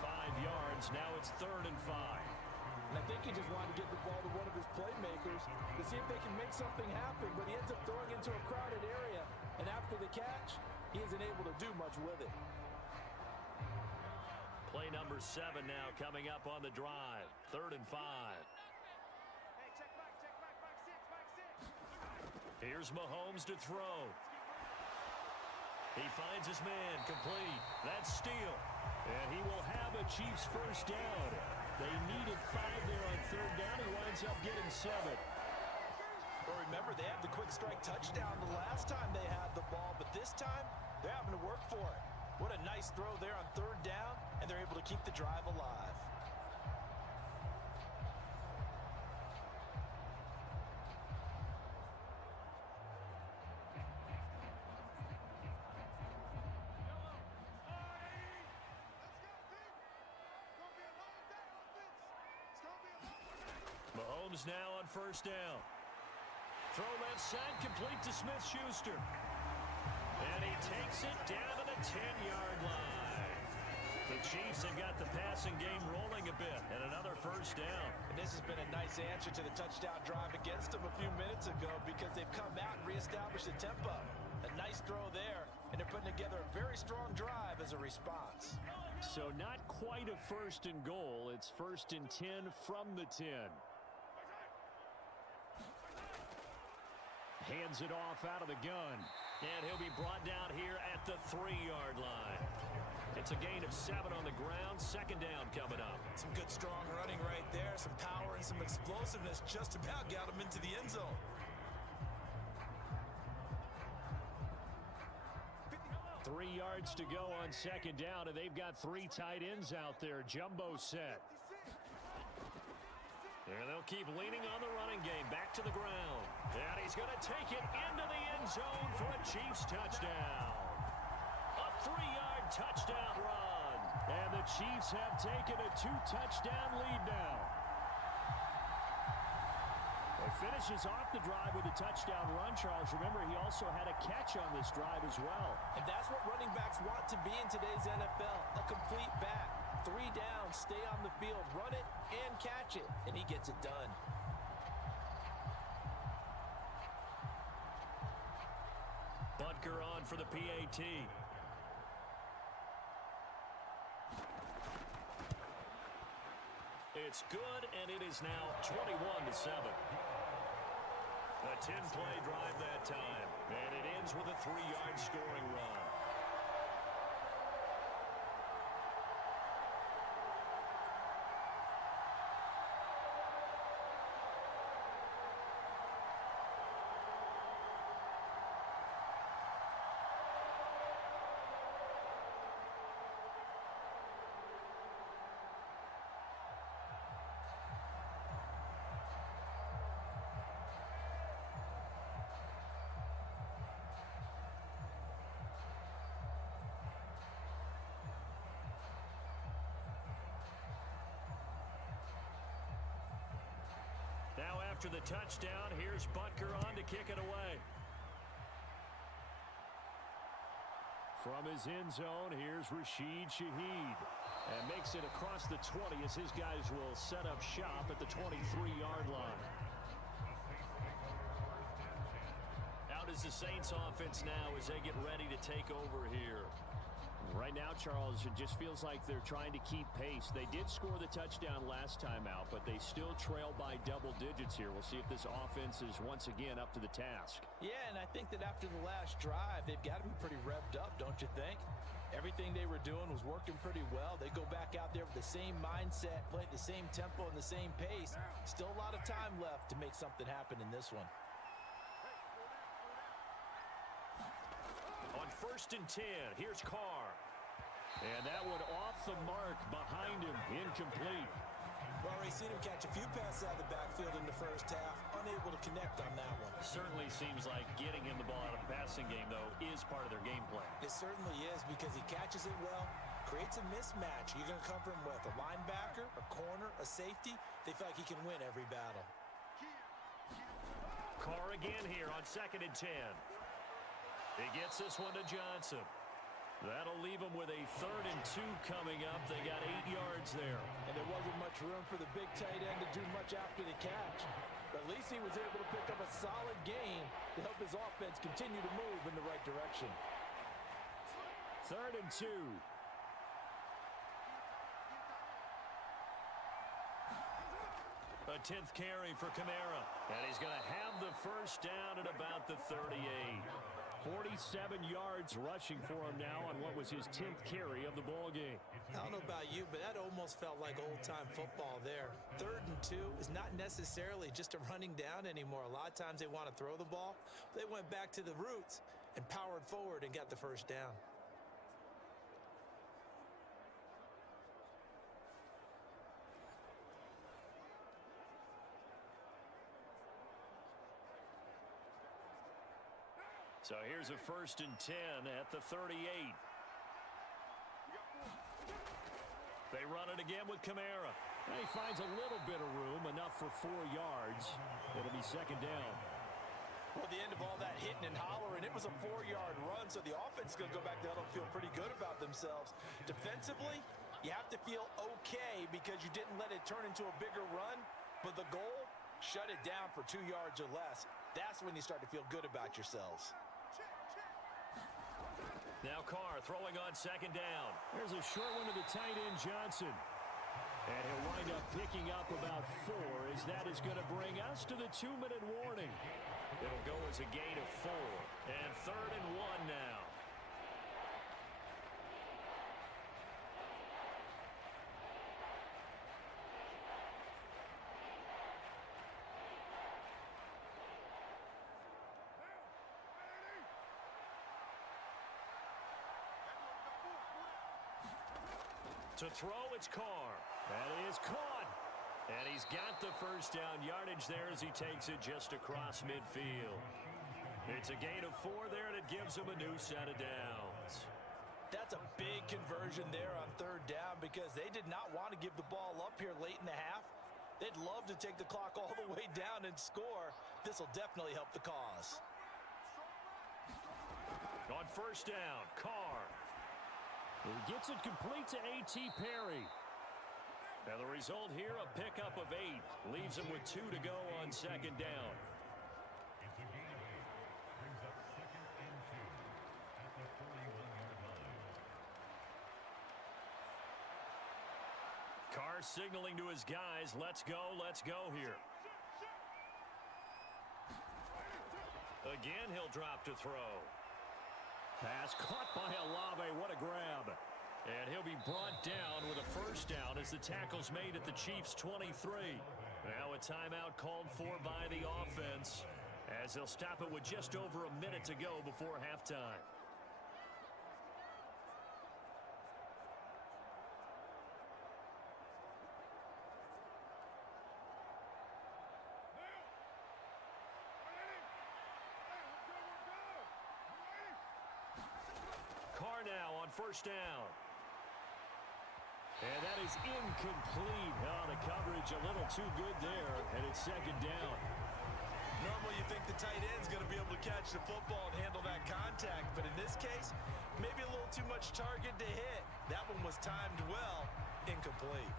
5 yards. Now it's 3rd and 5. And I think he just wanted to get the ball to one of his playmakers to see if they can make something happen, but he ends up throwing into a crowded area. And after the catch, he isn't able to do much with it. Play number 7 now coming up on the drive. 3rd and 5. Here's Mahomes to throw. He finds his man, complete. That's Steele. And he will have a Chiefs first down. They needed 5 there on 3rd down. He winds up getting 7. Well, remember, they had the quick strike touchdown the last time they had the ball, but this time, they're having to work for it. What a nice throw there on 3rd down, and they're able to keep the drive alive. moves now on first down. Throw left side, complete to Smith-Schuster. And he takes it down to the 10-yard line. The Chiefs have got the passing game rolling a bit, and another first down. And this has been a nice answer to the touchdown drive against them a few minutes ago because they've come out and reestablished the tempo. A nice throw there, and they're putting together a very strong drive as a response. So not quite a first and goal. It's first and 10 from the 10. Hands it off out of the gun. And he'll be brought down here at the 3-yard line. It's a gain of 7 on the ground. Second down coming up. Some good strong running right there. Some power and some explosiveness just about got him into the end zone. 3 yards to go on second down, and they've got 3 tight ends out there. Jumbo set. And they'll keep leaning on the running game. Back to the ground. And he's going to take it into the end zone for a Chiefs touchdown. A 3-yard touchdown run. And the Chiefs have taken a 2-touchdown lead now. He finishes off the drive with a touchdown run, Charles. Remember, he also had a catch on this drive as well. And that's what running backs want to be in today's NFL, a complete back. 3 down, stay on the field, run it, and catch it. And he gets it done. Butker on for the PAT. It's good, and it is now 21-7. A 10-play drive that time, and it ends with a 3-yard scoring run. Now after the touchdown, here's Butker on to kick it away. From his end zone, here's Rashid Shaheed. And makes it across the 20 as his guys will set up shop at the 23-yard line. Out is the Saints offense now as they get ready to take over here. Right now, Charles, it just feels like they're trying to keep pace. They did score the touchdown last time out, but they still trail by double digits here. We'll see if this offense is once again up to the task. Yeah, and I think that after the last drive, they've got to be pretty revved up, don't you think? Everything they were doing was working pretty well. They go back out there with the same mindset, play at the same tempo and the same pace. Still a lot of time left to make something happen in this one. On first and 10, here's Carr. And that one off the mark behind him, incomplete. Well, we've seen him catch a few passes out of the backfield in the first half, unable to connect on that one. Certainly seems like getting him the ball out of the passing game, though, is part of their game plan. It certainly is because he catches it well, creates a mismatch. You're going to come from with a linebacker, a corner, a safety. They feel like he can win every battle. Carr again here on second and 10. He gets this one to Johnson. That'll leave them with a 3rd and 2 coming up. They got 8 yards there. And there wasn't much room for the big tight end to do much after the catch. But at least he was able to pick up a solid gain to help his offense continue to move in the right direction. 3rd and 2. A 10th carry for Kamara. And he's going to have the first down at about the 38. 47 yards rushing for him now on what was his 10th carry of the ball game. I don't know about you, but that almost felt like old-time football there. 3rd and 2 is not necessarily just a running down anymore. A lot of times they want to throw the ball. They went back to the roots and powered forward and got the first down. So here's a 1st and 10 at the 38. They run it again with Kamara. And he finds a little bit of room, enough for 4 yards. It'll be second down. Well, at the end of all that hitting and hollering, it was a 4-yard run, so the offense is going to go back to huddle and feel pretty good about themselves. Defensively, you have to feel okay because you didn't let it turn into a bigger run, but the goal, shut it down for 2 yards or less. That's when you start to feel good about yourselves. Now Carr throwing on second down. There's a short one to the tight end, Johnson. And he'll wind up picking up about 4, as that is going to bring us to the 2-minute warning. It'll go as a gain of 4. And 3rd and 1 now. To throw, it's Carr. That is caught. And he's got the first down yardage there as he takes it just across midfield. It's a gain of 4 there, and it gives him a new set of downs. That's a big conversion there on 3rd down because they did not want to give the ball up here late in the half. They'd love to take the clock all the way down and score. This will definitely help the cause. On 1st down, Carr. He gets it complete to A.T. Perry. And the result here, a pickup of 8. Leaves him with 2 to go on 2nd down. Carr signaling to his guys, let's go here. Again, he'll drop to throw. Pass caught by Olave. What a grab. And he'll be brought down with a first down as the tackle's made at the Chiefs' 23. Now a timeout called for by the offense as they'll stop it with just over a minute to go before halftime. Carr now on 1st down. And that is incomplete. Oh, the coverage a little too good there, and it's 2nd down. Normally you think the tight end's going to be able to catch the football and handle that contact, but in this case, maybe a little too much target to hit. That one was timed well, incomplete.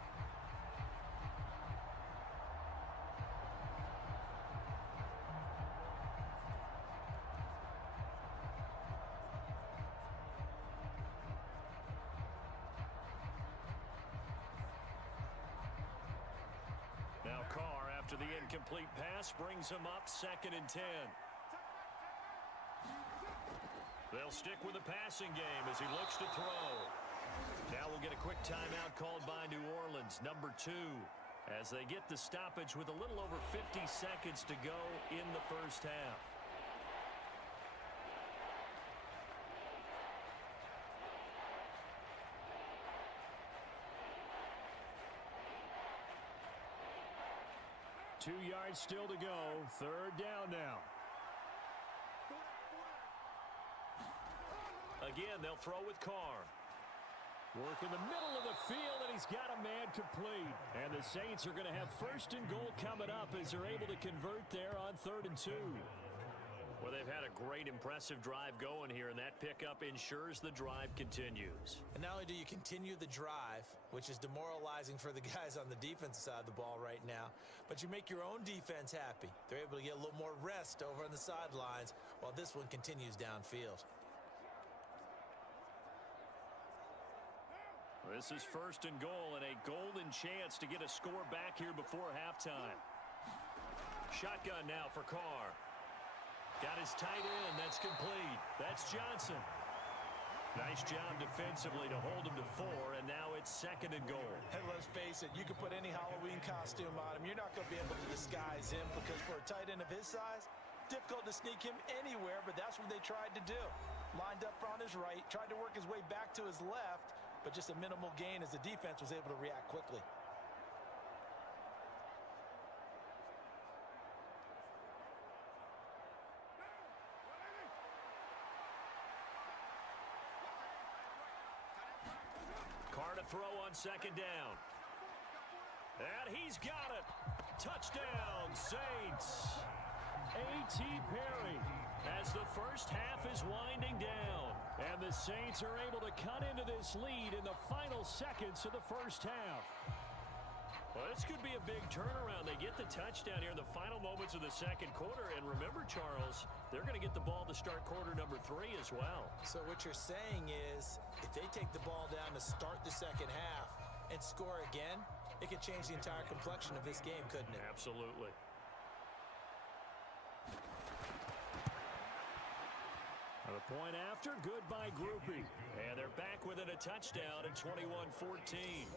Now Carr, after the incomplete pass, brings him up 2nd and 10. They'll stick with the passing game as he looks to throw. Now we'll get a quick timeout called by New Orleans, number 2, as they get the stoppage with a little over 50 seconds to go in the first half. Two yards still to go. 3rd down now. Again, they'll throw with Carr. Work in the middle of the field, and he's got a man complete. And the Saints are going to have 1st and goal coming up as they're able to convert there on 3rd and 2. Well, they've had a great, impressive drive going here, and that pickup ensures the drive continues. And not only do you continue the drive, which is demoralizing for the guys on the defensive side of the ball right now, but you make your own defense happy. They're able to get a little more rest over on the sidelines while this one continues downfield. This is 1st and goal and a golden chance to get a score back here before halftime. Shotgun now for Carr. Got his tight end. That's complete. That's Johnson. Nice job defensively to hold him to 4, and now it's 2nd and goal. And let's face it, you can put any Halloween costume on him. You're not going to be able to disguise him because for a tight end of his size, difficult to sneak him anywhere, but that's what they tried to do. Lined up on his right, tried to work his way back to his left, but just a minimal gain as the defense was able to react quickly. to throw on second down. And he's got it. Touchdown, Saints. A.T. Perry as the first half is winding down. And the Saints are able to cut into this lead in the final seconds of the first half. Well, this could be a big turnaround. They get the touchdown here in the final moments of the second quarter. And remember, Charles, they're going to get the ball to start quarter number 3 as well. So what you're saying is if they take the ball down to start the second half and score again, it could change the entire complexion of this game, couldn't it? Absolutely. A point after, good by grouping. And they're back within a touchdown at 21-14.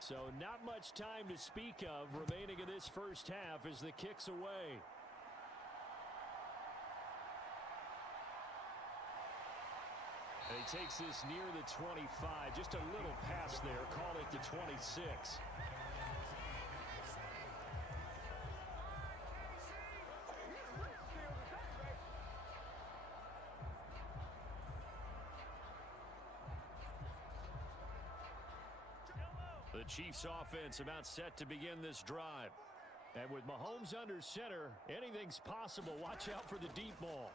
So not much time to speak of remaining in this first half as the kick's away. And he takes this near the 25. Just a little pass there. Call it the 26. The Chiefs offense about set to begin this drive. And with Mahomes under center, anything's possible. Watch out for the deep ball.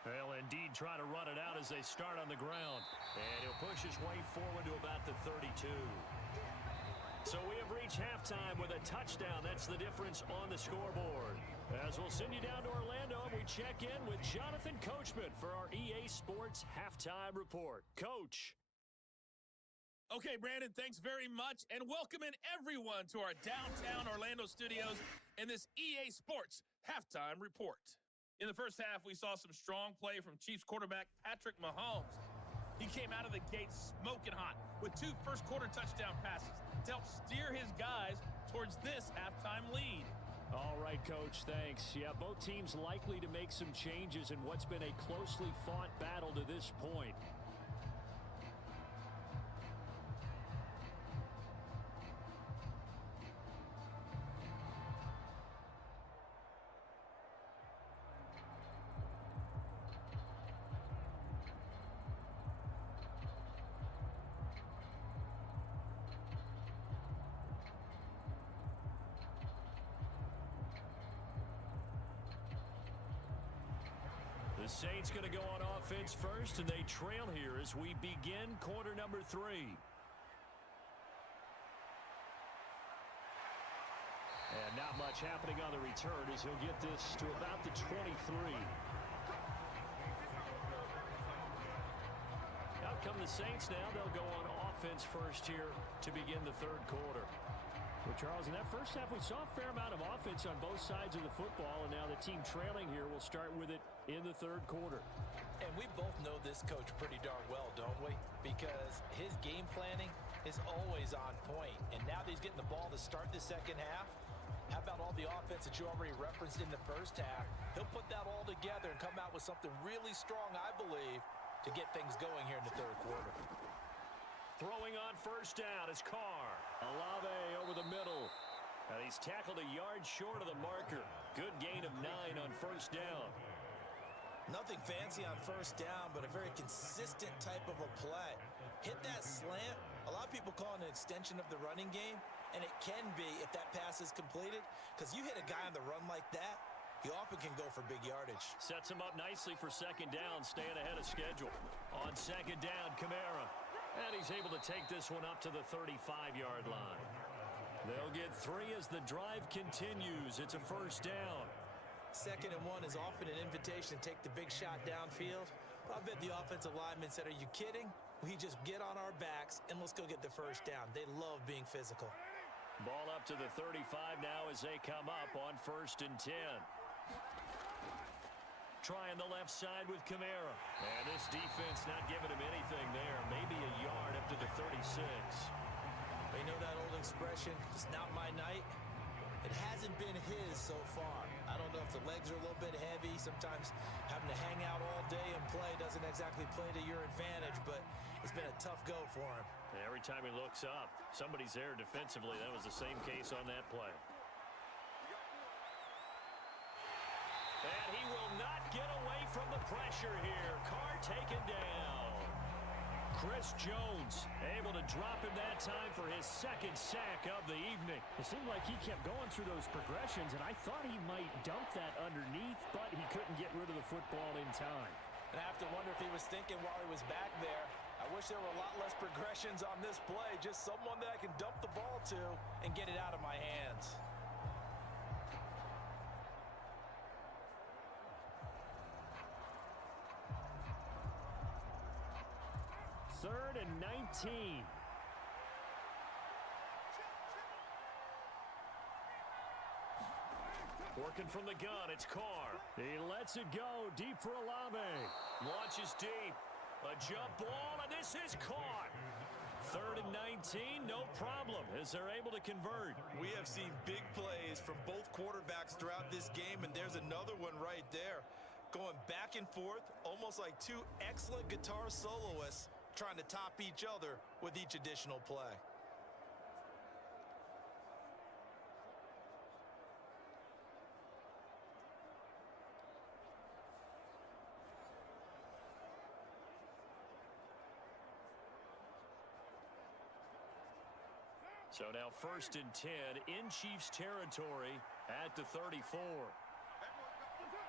They'll indeed try to run it out as they start on the ground. And he'll push his way forward to about the 32. So we have reached halftime with a touchdown. That's the difference on the scoreboard. As we'll send you down to Orlando, we check in with Jonathan Coachman for our EA Sports Halftime Report. Coach. Okay, Brandon, thanks very much, and welcome in everyone to our downtown Orlando studios in this EA Sports Halftime Report. In the first half, we saw some strong play from Chiefs quarterback Patrick Mahomes. He came out of the gate smoking hot with 2 first-quarter touchdown passes to help steer his guys towards this halftime lead. All right, Coach, thanks. Yeah, both teams likely to make some changes in what's been a closely fought battle to this point. The Saints going to go on offense first, and they trail here as we begin quarter number 3. And not much happening on the return as he'll get this to about the 23. Out come the Saints now. They'll go on offense first here to begin the third quarter. Well, Charles, in that first half, we saw a fair amount of offense on both sides of the football, and now the team trailing here will start with it in the third quarter. And we both know this coach pretty darn well, don't we? Because his game planning is always on point. And now that he's getting the ball to start the second half, how about all the offense that you already referenced in the first half? He'll put that all together and come out with something really strong, I believe, to get things going here in the third quarter. Throwing on first down is Carr. Olave over the middle. And he's tackled a yard short of the marker. Good gain of 9 on first down. Nothing fancy on first down, but a very consistent type of a play. Hit that slant. A lot of people call it an extension of the running game, and it can be if that pass is completed, because you hit a guy on the run like that, he often can go for big yardage. Sets him up nicely for second down, staying ahead of schedule. On second down, Kamara. And he's able to take this one up to the 35-yard line. They'll get 3 as the drive continues. It's a first down. 2nd and 1 is often an invitation to take the big shot downfield. I bet the offensive lineman said, are you kidding? We just get on our backs and let's go get the first down. They love being physical. Ball up to the 35 now as they come up on 1st and 10. Trying the left side with Kamara. And this defense not giving him anything there. Maybe a yard up to the 36. They know that old expression, it's not my night. It hasn't been his so far. I don't know if the legs are a little bit heavy. Sometimes having to hang out all day and play doesn't exactly play to your advantage, but it's been a tough go for him. And every time he looks up, somebody's there defensively. That was the same case on that play. And he will not get away from the pressure here. Carr taken down. Chris Jones able to drop him that time for his second sack of the evening. It seemed like he kept going through those progressions, and I thought he might dump that underneath, but he couldn't get rid of the football in time. And I have to wonder if he was thinking while he was back there, I wish there were a lot less progressions on this play. Just someone that I can dump the ball to and get it out of my hands. Third and 19. Working from the gun, it's Carr. He lets it go deep for Olave. Launches deep. A jump ball, and this is caught. Third and 19, no problem, as they're able to convert. We have seen big plays from both quarterbacks throughout this game, and there's another one right there. Going back and forth, almost like two excellent guitar soloists trying to top each other with each additional play. So now 1st and 10 in Chiefs territory at the 34.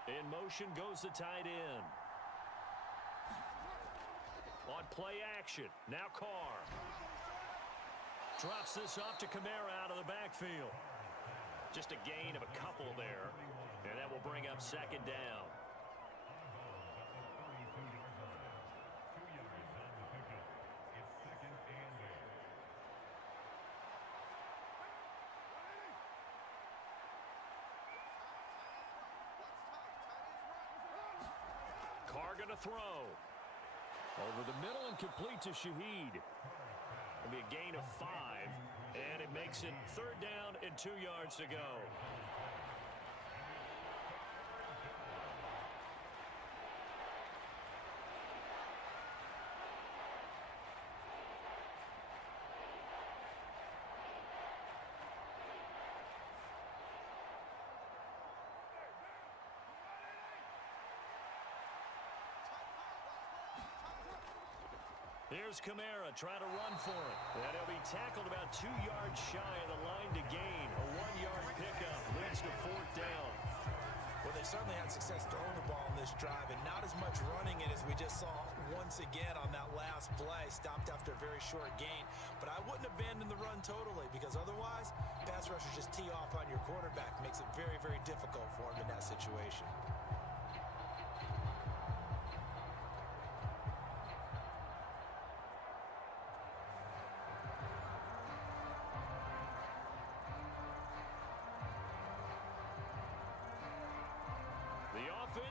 In motion goes the tight end. On play action, now Carr. Drops this off to Kamara out of the backfield. Just a gain of a couple there, and that will bring up 2nd down. Carr gonna throw. Over the middle and complete to Shaheed. It'll be a gain of 5, and it makes it 3rd down and 2 yards to go. Here's Kamara trying to run for it. And he'll be tackled about 2 yards shy of the line to gain. A 1-yard pickup leads to 4th down. Well, they certainly had success throwing the ball in this drive, and not as much running it as we just saw once again on that last play. Stopped after a very short gain. But I wouldn't abandon the run totally, because otherwise, pass rushers just tee off on your quarterback. Makes it very, very difficult for him in that situation.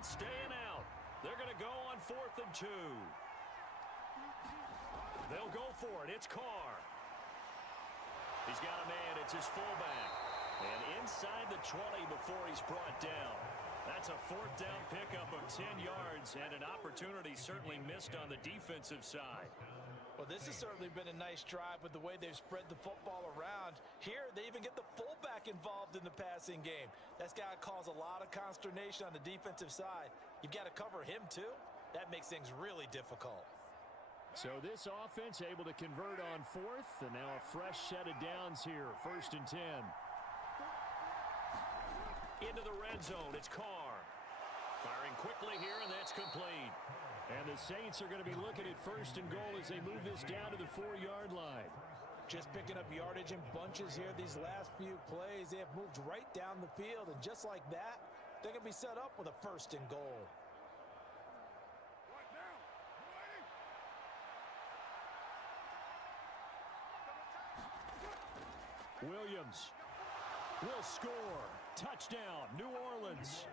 Staying out. They're going to go on 4th and 2. They'll go for it. It's Carr. He's got a man. It's his fullback. And inside the 20 before he's brought down. That's a 4th down pickup of 10 yards and an opportunity certainly missed on the defensive side. Well, this has certainly been a nice drive with the way they've spread the football around. Here, they even get the fullback involved in the passing game. That's got to cause a lot of consternation on the defensive side. You've got to cover him, too. That makes things really difficult. So this offense able to convert on 4th, and now a fresh set of downs here. 1st and 10. Into the red zone, it's Carr. Firing quickly here, and that's complete. And the Saints are going to be looking at 1st and goal as they move this down to the 4-yard line. Just picking up yardage in bunches here these last few plays. They have moved right down the field, and just like that, they're going to be set up with a 1st and goal. Williams will score. Touchdown, New Orleans.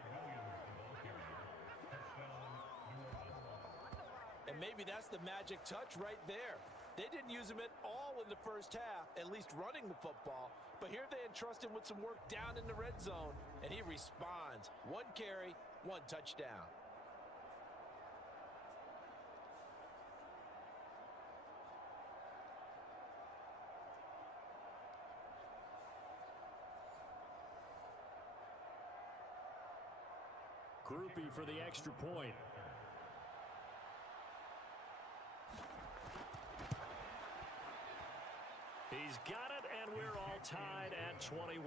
And maybe that's the magic touch right there. They didn't use him at all in the first half, at least running the football. But here they entrust him with some work down in the red zone, and he responds. 1 carry, 1 touchdown. Groupie for the extra point. He's got it, and we're all tied at 21.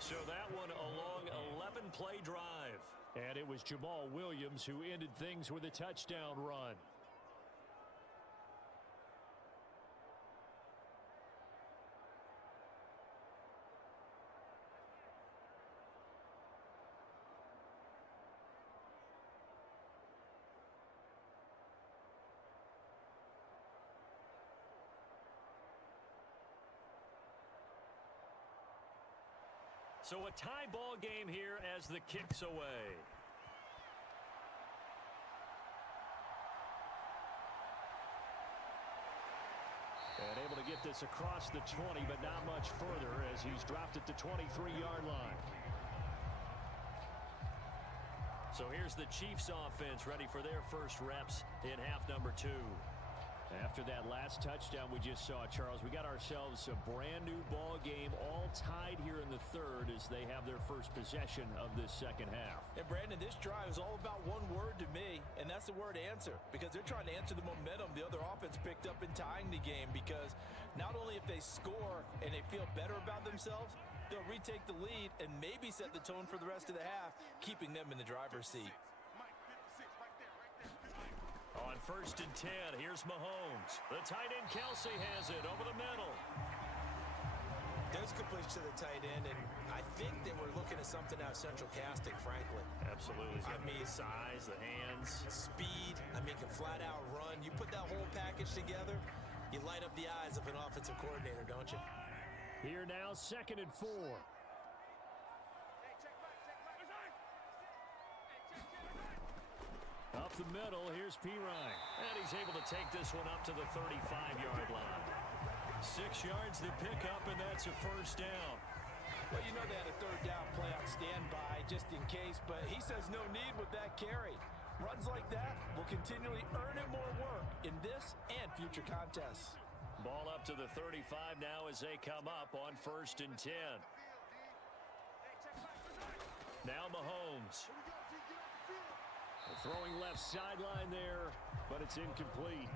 So that one a long 11-play drive. And it was Jamal Williams who ended things with a touchdown run. So a tie ball game here as the kick's away. And able to get this across the 20, but not much further as he's dropped it to 23-yard line. So here's the Chiefs offense ready for their first reps in half number 2. After that last touchdown we just saw, Charles, we got ourselves a brand new ball game, all tied here in the third as they have their first possession of this second half. And Brandon, this drive is all about one word to me, and that's the word answer, because they're trying to answer the momentum the other offense picked up in tying the game, because not only if they score and they feel better about themselves, they'll retake the lead and maybe set the tone for the rest of the half, keeping them in the driver's seat. On 1st and 10, here's Mahomes. The tight end Kelsey has it over the middle. There's completion to the tight end, and I think they were looking at something out of central casting, frankly. Absolutely. I mean, size, the hands. Speed, can flat out run. You put that whole package together, you light up the eyes of an offensive coordinator, don't you? Here now, 2nd and 4. Up the middle, here's Pirine. And he's able to take this one up to the 35-yard line. 6 yards to pick up, and that's a first down. Well, you know they had a 3rd down play on standby just in case, but he says no need with that carry. Runs like that will continually earn him more work in this and future contests. Ball up to the 35 now as they come up on 1st and 10. Now Mahomes. Throwing left sideline there, but it's incomplete.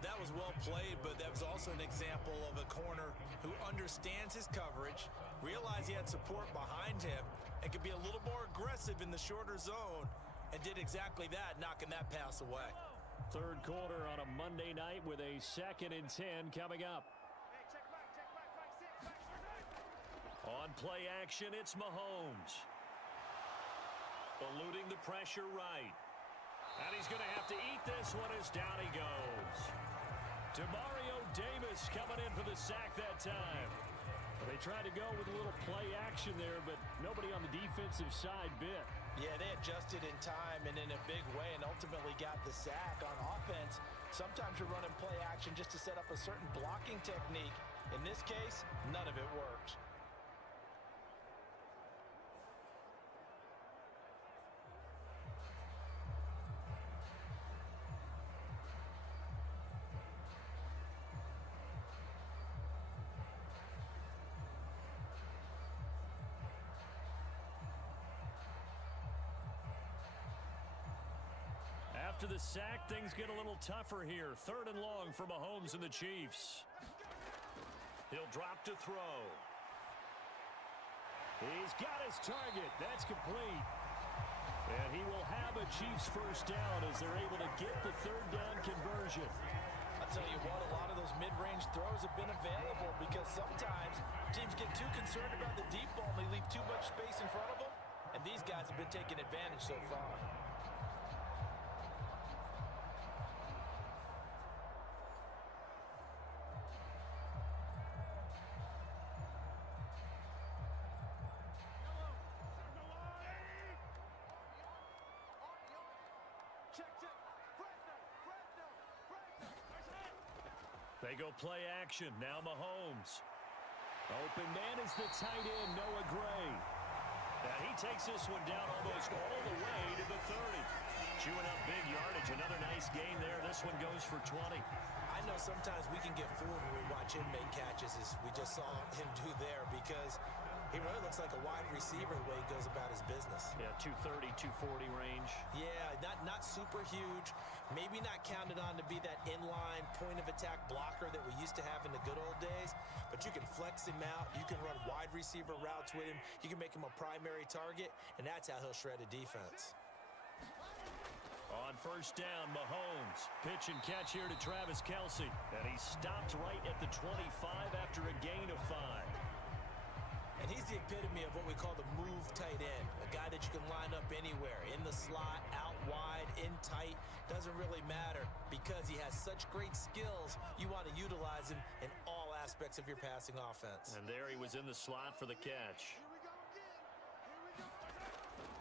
That was well played, but that was also an example of a corner who understands his coverage, realized he had support behind him, and could be a little more aggressive in the shorter zone, and did exactly that, knocking that pass away. 3rd quarter on a Monday night with a 2nd and 10 coming up. On play action, it's Mahomes. Eluding the pressure right. And he's going to have to eat this one as down he goes. Demario Davis coming in for the sack that time. They tried to go with a little play action there, but nobody on the defensive side bit. Yeah, they adjusted in time and in a big way and ultimately got the sack. On offense, sometimes you're running play action just to set up a certain blocking technique. In this case, none of it worked. After the sack, things get a little tougher here. 3rd and long for Mahomes and the Chiefs. He'll drop to throw. He's got his target. That's complete. And he will have a Chiefs first down as they're able to get the 3rd down conversion. I'll tell you what, a lot of those mid-range throws have been available because sometimes teams get too concerned about the deep ball and they leave too much space in front of them. And these guys have been taking advantage so far. Check. They go play action. Now Mahomes. Open man is the tight end, Noah Gray. And he takes this one down almost all the way to the 30. Chewing up big yardage. Another nice gain there. This one goes for 20. I know sometimes we can get fooled when we watch him make catches, as we just saw him do there, because he really looks like a wide receiver the way he goes about his business. Yeah, 230, 240 range. Yeah, not super huge. Maybe not counted on to be that inline point-of-attack blocker that we used to have in the good old days, but you can flex him out. You can run wide receiver routes with him. You can make him a primary target, and that's how he'll shred a defense. On first down, Mahomes. Pitch and catch here to Travis Kelce. And he stopped right at the 25 after a gain of 5. And he's the epitome of what we call the move tight end. A guy that you can line up anywhere. In the slot, out wide, in tight. Doesn't really matter because he has such great skills. You want to utilize him in all aspects of your passing offense. And there he was in the slot for the catch.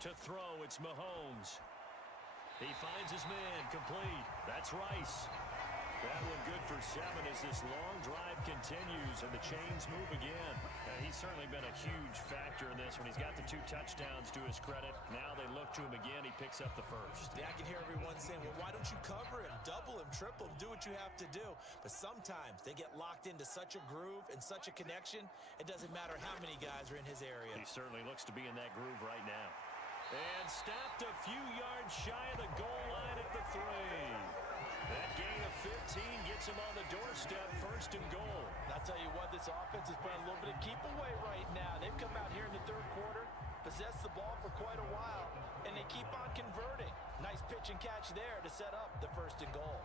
To throw, it's Mahomes. He finds his man, complete. That's Rice. That one good for 7 as this long drive continues and the chains move again. He's certainly been a huge factor in this when he's got the 2 touchdowns to his credit. Now they look to him again. He picks up the first. Yeah, I can hear everyone saying, well, why don't you cover him? Double him, triple him, do what you have to do. But sometimes they get locked into such a groove and such a connection, it doesn't matter how many guys are in his area. He certainly looks to be in that groove right now. And stopped a few yards shy of the goal line at the 3. That gain of 15 gets him on the doorstep, first and goal. And I'll tell you what, this offense is playing a little bit of keep away right now. They've come out here in the third quarter, possessed the ball for quite a while, and they keep on converting. Nice pitch and catch there to set up the first and goal.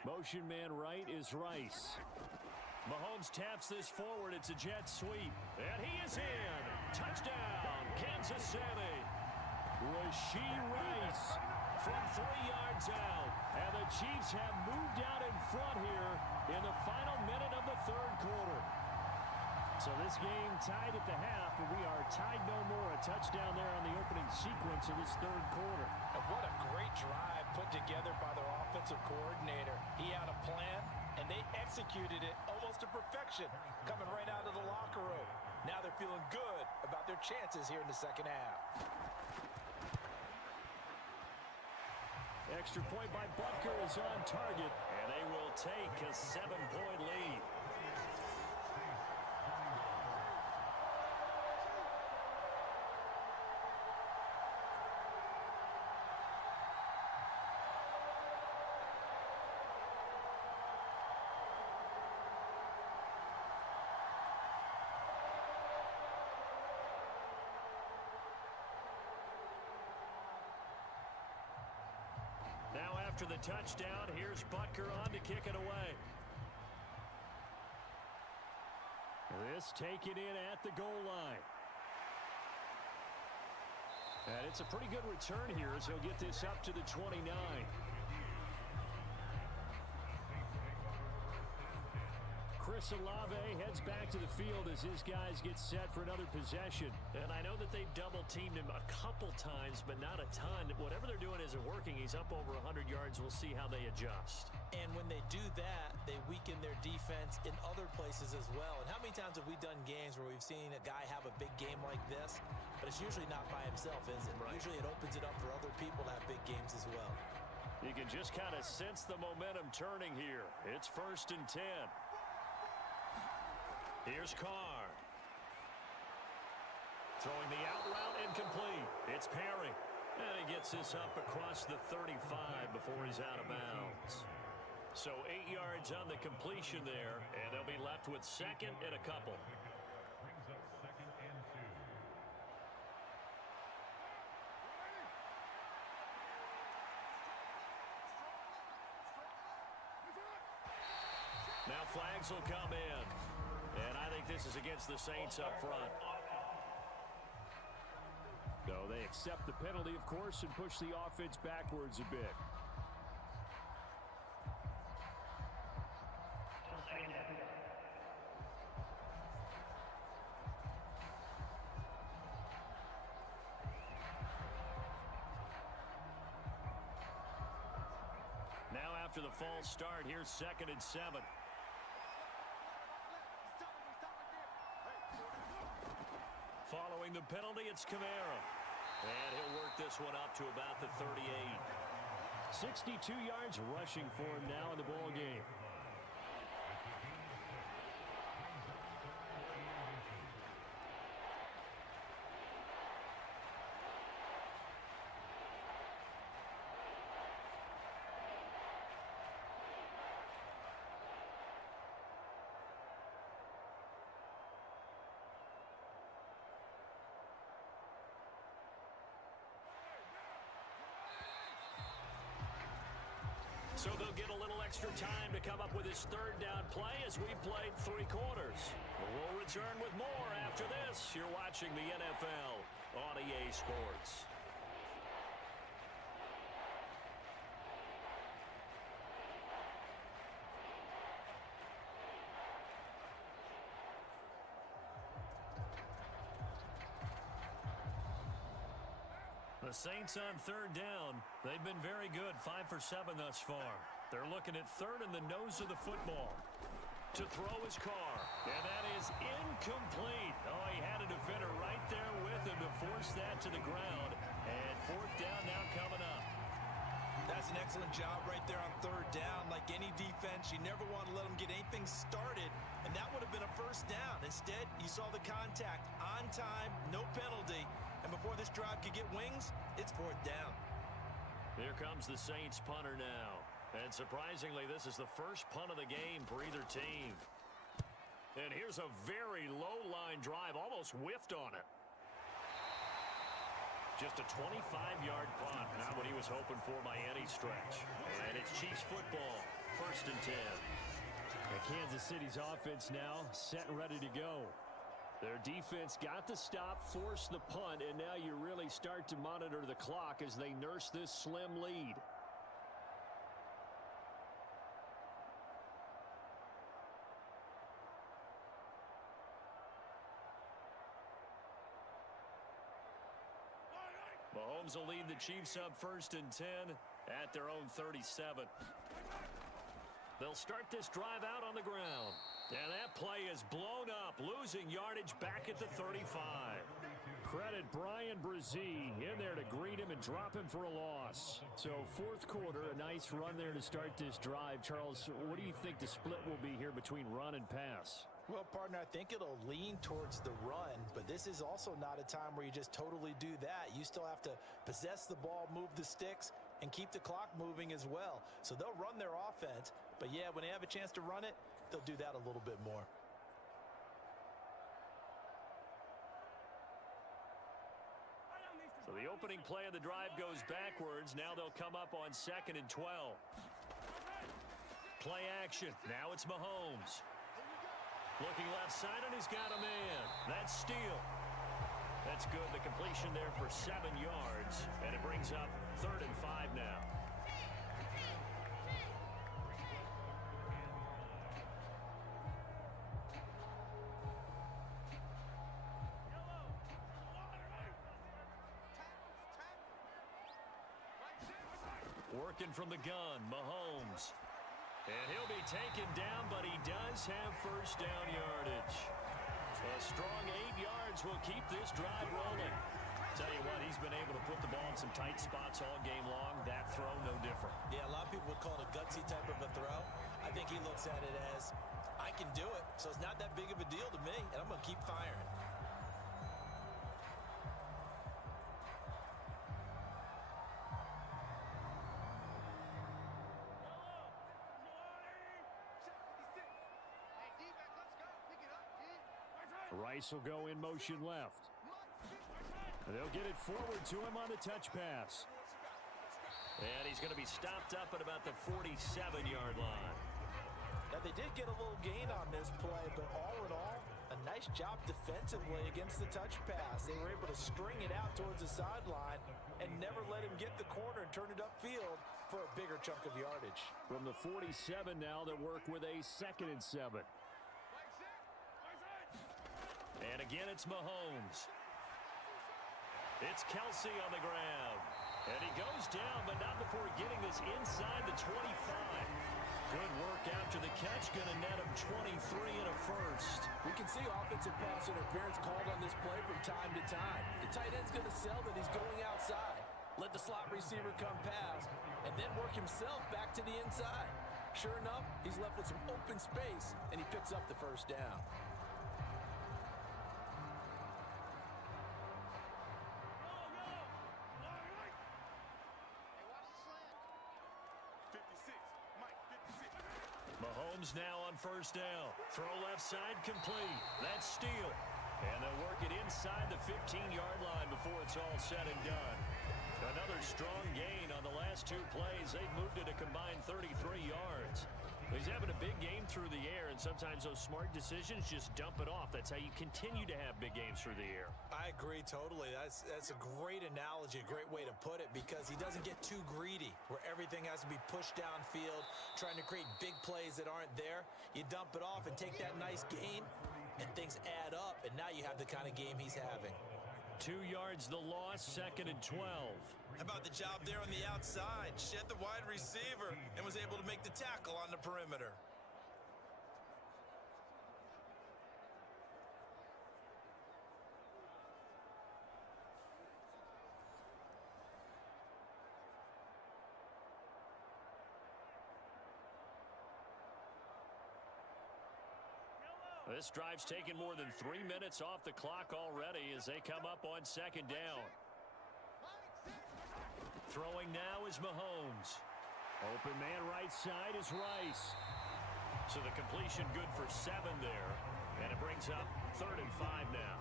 Motion man right is Rice. Mahomes taps this forward. It's a jet sweep. And he is in. Touchdown, Kansas City. Rashee Rice From 3 yards out. And the Chiefs have moved out in front here in the final minute of the third quarter. So this game tied at the half, but we are tied no more. A touchdown there on the opening sequence of this third quarter. And what a great drive put together by their offensive coordinator. He had a plan, and they executed it almost to perfection, coming right out of the locker room. Now they're feeling good about their chances here in the second half. Extra point by Butker is on target. And they will take a 7-point lead. Now after the touchdown, here's Butker on to kick it away. This taken in at the goal line. And it's a pretty good return here as he'll get this up to the 29. Chris Olave heads back to the field as his guys get set for another possession. And I know that they've double-teamed him a couple times, but not a ton. Whatever they're doing isn't working. He's up over 100 yards. We'll see how they adjust. And when they do that, they weaken their defense in other places as well. And how many times have we done games where we've seen a guy have a big game like this, but it's usually not by himself, is it? Right. Usually it opens it up for other people to have big games as well. You can just kind of sense the momentum turning here. It's 1st and 10. Here's Carr. Throwing the out route incomplete. It's Perry. And he gets this up across the 35 before he's out of bounds. So 8 yards on the completion there, and they'll be left with 2nd and a couple. Brings up 2nd and 2. Now flags will come in. And I think this is against the Saints up front. So they accept the penalty, of course, and push the offense backwards a bit. after the false start. Here's 2nd and 7. Following the penalty, it's Kamara. And he'll work this one up to about the 38. 62 yards rushing for him now in the ball game. So they'll get a little extra time to come up with his 3rd down play as we played 3 quarters. We'll return with more after this. You're watching the NFL on EA Sports. The Saints on 3rd down. They've been very good, 5 for 7 thus far. They're looking at 3rd in the nose of the football. To throw his car, and that is incomplete. Oh, he had a defender right there with him to force that to the ground. And 4th down now coming up. That's an excellent job right there on 3rd down. Like any defense, you never want to let them get anything started, and that would have been a 1st down. Instead, you saw the contact on time, no penalty. And before this drive could get wings, it's 4th down. Here comes the Saints punter now. And surprisingly, this is the first punt of the game for either team. And here's a very low-line drive, almost whiffed on it. Just a 25-yard punt, not what he was hoping for by any stretch. And it's Chiefs football, 1st and 10. And Kansas City's offense now set and ready to go. Their defense got the stop, forced the punt, and now you really start to monitor the clock as they nurse this slim lead. Mahomes will lead the Chiefs up 1st and 10 at their own 37. They'll start this drive out on the ground. And that play is blown up, losing yardage back at the 35. Credit Brian Brzee in there to greet him and drop him for a loss. So 4th quarter, a nice run there to start this drive. Charles, what do you think the split will be here between run and pass? Well, partner, I think it'll lean towards the run, but this is also not a time where you just totally do that. You still have to possess the ball, move the sticks, and keep the clock moving as well. So they'll run their offense, but yeah, when they have a chance to run it, they'll do that a little bit more. So the opening play of the drive goes backwards. Now they'll come up on 2nd and 12. Play action. Now it's Mahomes. Looking left side, and he's got a man. That's steal. That's good. The completion there for 7 yards, and it brings up 3rd and 5 now. Working from the gun, Mahomes. And he'll be taken down, but he does have 1st down yardage. A strong 8 yards will keep this drive rolling. Tell you what, he's been able to put the ball in some tight spots all game long. That throw, no different. Yeah, a lot of people would call it a gutsy type of a throw. I think he looks at it as, I can do it, so it's not that big of a deal to me, and I'm going to keep firing. Rice will go in motion left. They'll get it forward to him on the touch pass. And he's going to be stopped up at about the 47-yard line. Now, they did get a little gain on this play, but all in all, a nice job defensively against the touch pass. They were able to string it out towards the sideline and never let him get the corner and turn it upfield for a bigger chunk of yardage. From the 47 now, they'll work with a 2nd and 7. And again, it's Mahomes. It's Kelsey on the grab. And he goes down, but not before getting this inside the 25. Good work after the catch. Going to net him 23 and a first. We can see offensive pass interference called on this play from time to time. The tight end's going to sell that he's going outside. Let the slot receiver come past, and then work himself back to the inside. Sure enough, he's left with some open space, and he picks up the first down. Mahomes now on first down. Throw left side complete. That's Steele. And they'll work it inside the 15-yard line before it's all said and done. Another strong gain on the last two plays. They've moved it a combined 33 yards. He's having a big game through the air, and sometimes those smart decisions just dump it off. That's how you continue to have big games through the air. I agree totally. That's a great analogy, a great way to put it, because he doesn't get too greedy where everything has to be pushed downfield, trying to create big plays that aren't there. You dump it off and take that nice gain, and things add up, and now you have the kind of game he's having. 2 yards the loss, 2nd and 12. How about the job there on the outside? Shed the wide receiver and was able to make the tackle on the perimeter. This drive's taken more than 3 minutes off the clock already as they come up on 2nd down. Throwing now is Mahomes. Open man right side is Rice. So the completion good for 7 there. And it brings up 3rd and 5 now.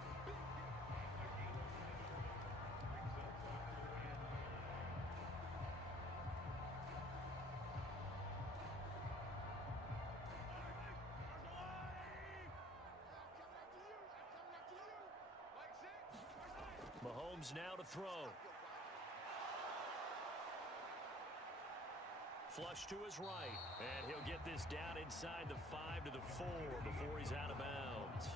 Mahomes now to throw. Flush to his right, and he'll get this down inside the 5 to the 4 before he's out of bounds.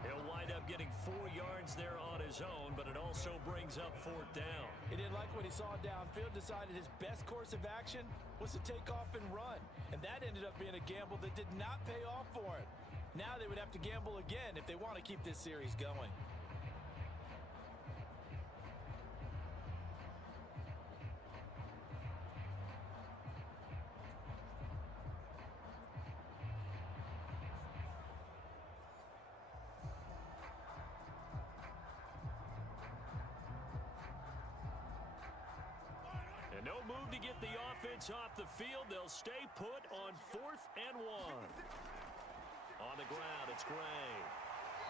He'll wind up getting 4 yards there on his own, but it also brings up 4th down. He didn't like what he saw downfield, decided his best course of action was to take off and run, and that ended up being a gamble that did not pay off for him. Now they would have to gamble again if they want to keep this series going. No move to get the offense off the field. They'll stay put on 4th and 1. On the ground, it's Gray.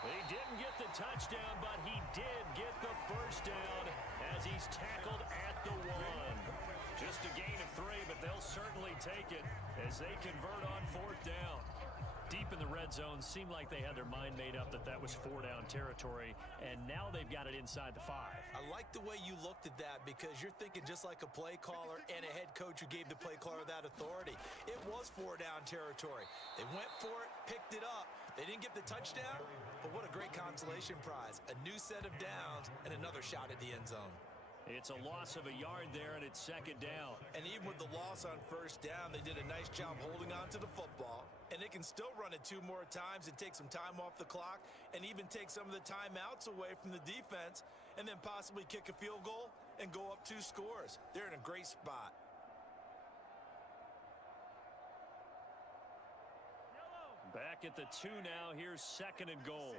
He didn't get the touchdown, but he did get the first down as he's tackled at the 1. Just a gain of 3, but they'll certainly take it as they convert on 4th down. Deep in the red zone, seemed like they had their mind made up that that was 4-down territory, and now they've got it inside the 5. I like the way you looked at that because you're thinking just like a play caller and a head coach who gave the play caller that authority. It was 4-down territory. They went for it, picked it up. They didn't get the touchdown, but what a great consolation prize. A new set of downs and another shot at the end zone. It's a loss of a yard there, and it's 2nd down. And even with the loss on 1st down, they did a nice job holding on to the football. And they can still run it 2 more times and take some time off the clock and even take some of the timeouts away from the defense and then possibly kick a field goal and go up 2 scores. They're in a great spot. Back at the 2 now. Here's 2nd and goal.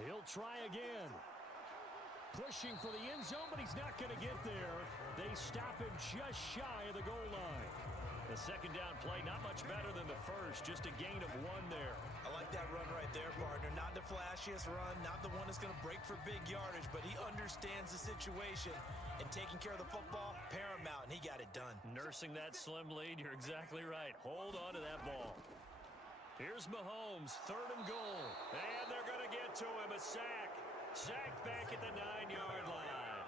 He'll try again. Pushing for the end zone, but he's not going to get there. They stop him just shy of the goal line. The 2nd down play, not much better than the first. Just a gain of 1 there. I like that run right there, partner. Not the flashiest run, not the one that's going to break for big yardage, but he understands the situation, and taking care of the football, paramount, and he got it done. Nursing that slim lead, you're exactly right. Hold on to that ball. Here's Mahomes, 3rd and goal. And they're going to get to him, a sack. Sacked back at the 9-yard line.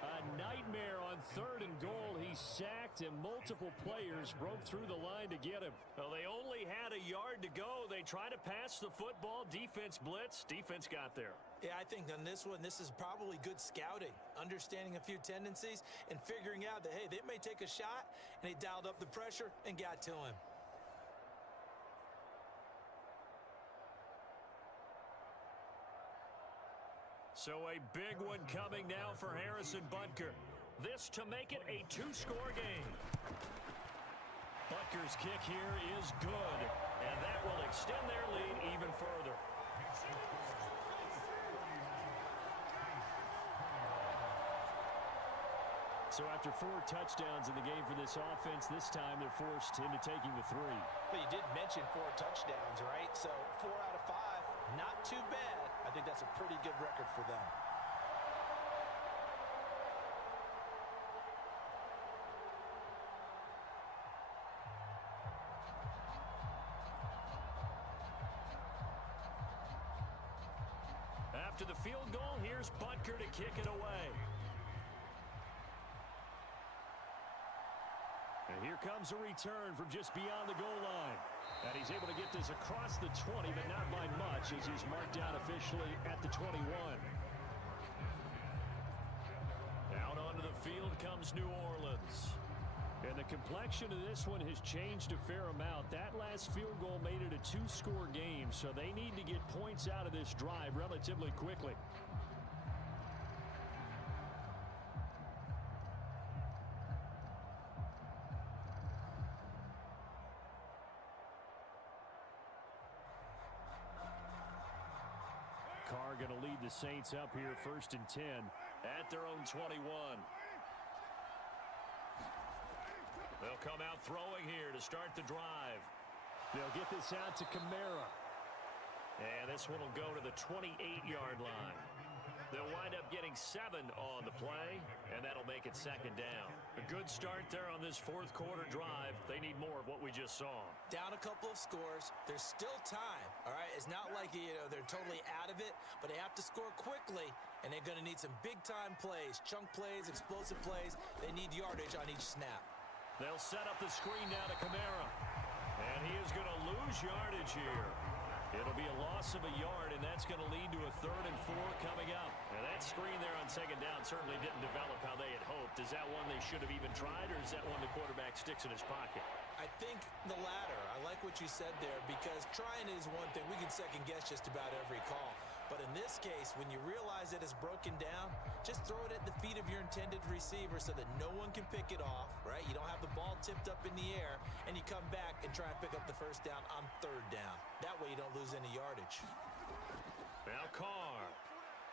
A nightmare on 3rd and goal. He sacked, and multiple players broke through the line to get him. Well, they only had a yard to go. They try to pass the football. Defense blitz. Defense got there. Yeah, I think on this one, this is probably good scouting, understanding a few tendencies and figuring out that, hey, they may take a shot, and they dialed up the pressure and got to him. So a big one coming now for Harrison Butker. This to make it a two-score game. Butker's kick here is good, and that will extend their lead even further. So after 4 touchdowns in the game for this offense, this time they're forced into taking the 3. But you did mention 4 touchdowns, right? So 4 out of 5, not too bad. I think that's a pretty good record for them. After the field goal, here's Butker to kick it away. And here comes a return from just beyond the goal line. And he's able to get this across the 20, but not by much, as he's marked down officially at the 21. Out onto the field comes New Orleans. And the complexion of this one has changed a fair amount. That last field goal made it a 2-score game, so they need to get points out of this drive relatively quickly. Carr going to lead the Saints up here 1st and 10. At their own 21. They'll come out throwing here to start the drive. They'll get this out to Kamara. And this one will go to the 28-yard line. They'll wind up getting 7 on the play, and that'll make it 2nd down. A good start there on this 4th quarter drive. They need more of what we just saw. Down a couple of scores. There's still time, all right? It's not like, they're totally out of it, but they have to score quickly, and they're going to need some big-time plays, chunk plays, explosive plays. They need yardage on each snap. They'll set up the screen now to Kamara. And he is going to lose yardage here. It'll be a loss of a yard, and that's going to lead to a 3rd and 4 coming up. And that screen there on 2nd down certainly didn't develop how they had hoped. Is that one they should have even tried, or is that one the quarterback sticks in his pocket? I think the latter. I like what you said there, because trying is one thing. We can second-guess just about every call. But in this case, when you realize that it's broken down, just throw it at the feet of your intended receiver so that no one can pick it off, right? You don't have the ball tipped up in the air, and you come back and try and pick up the 1st down on 3rd down. That way you don't lose any yardage. Now Carr.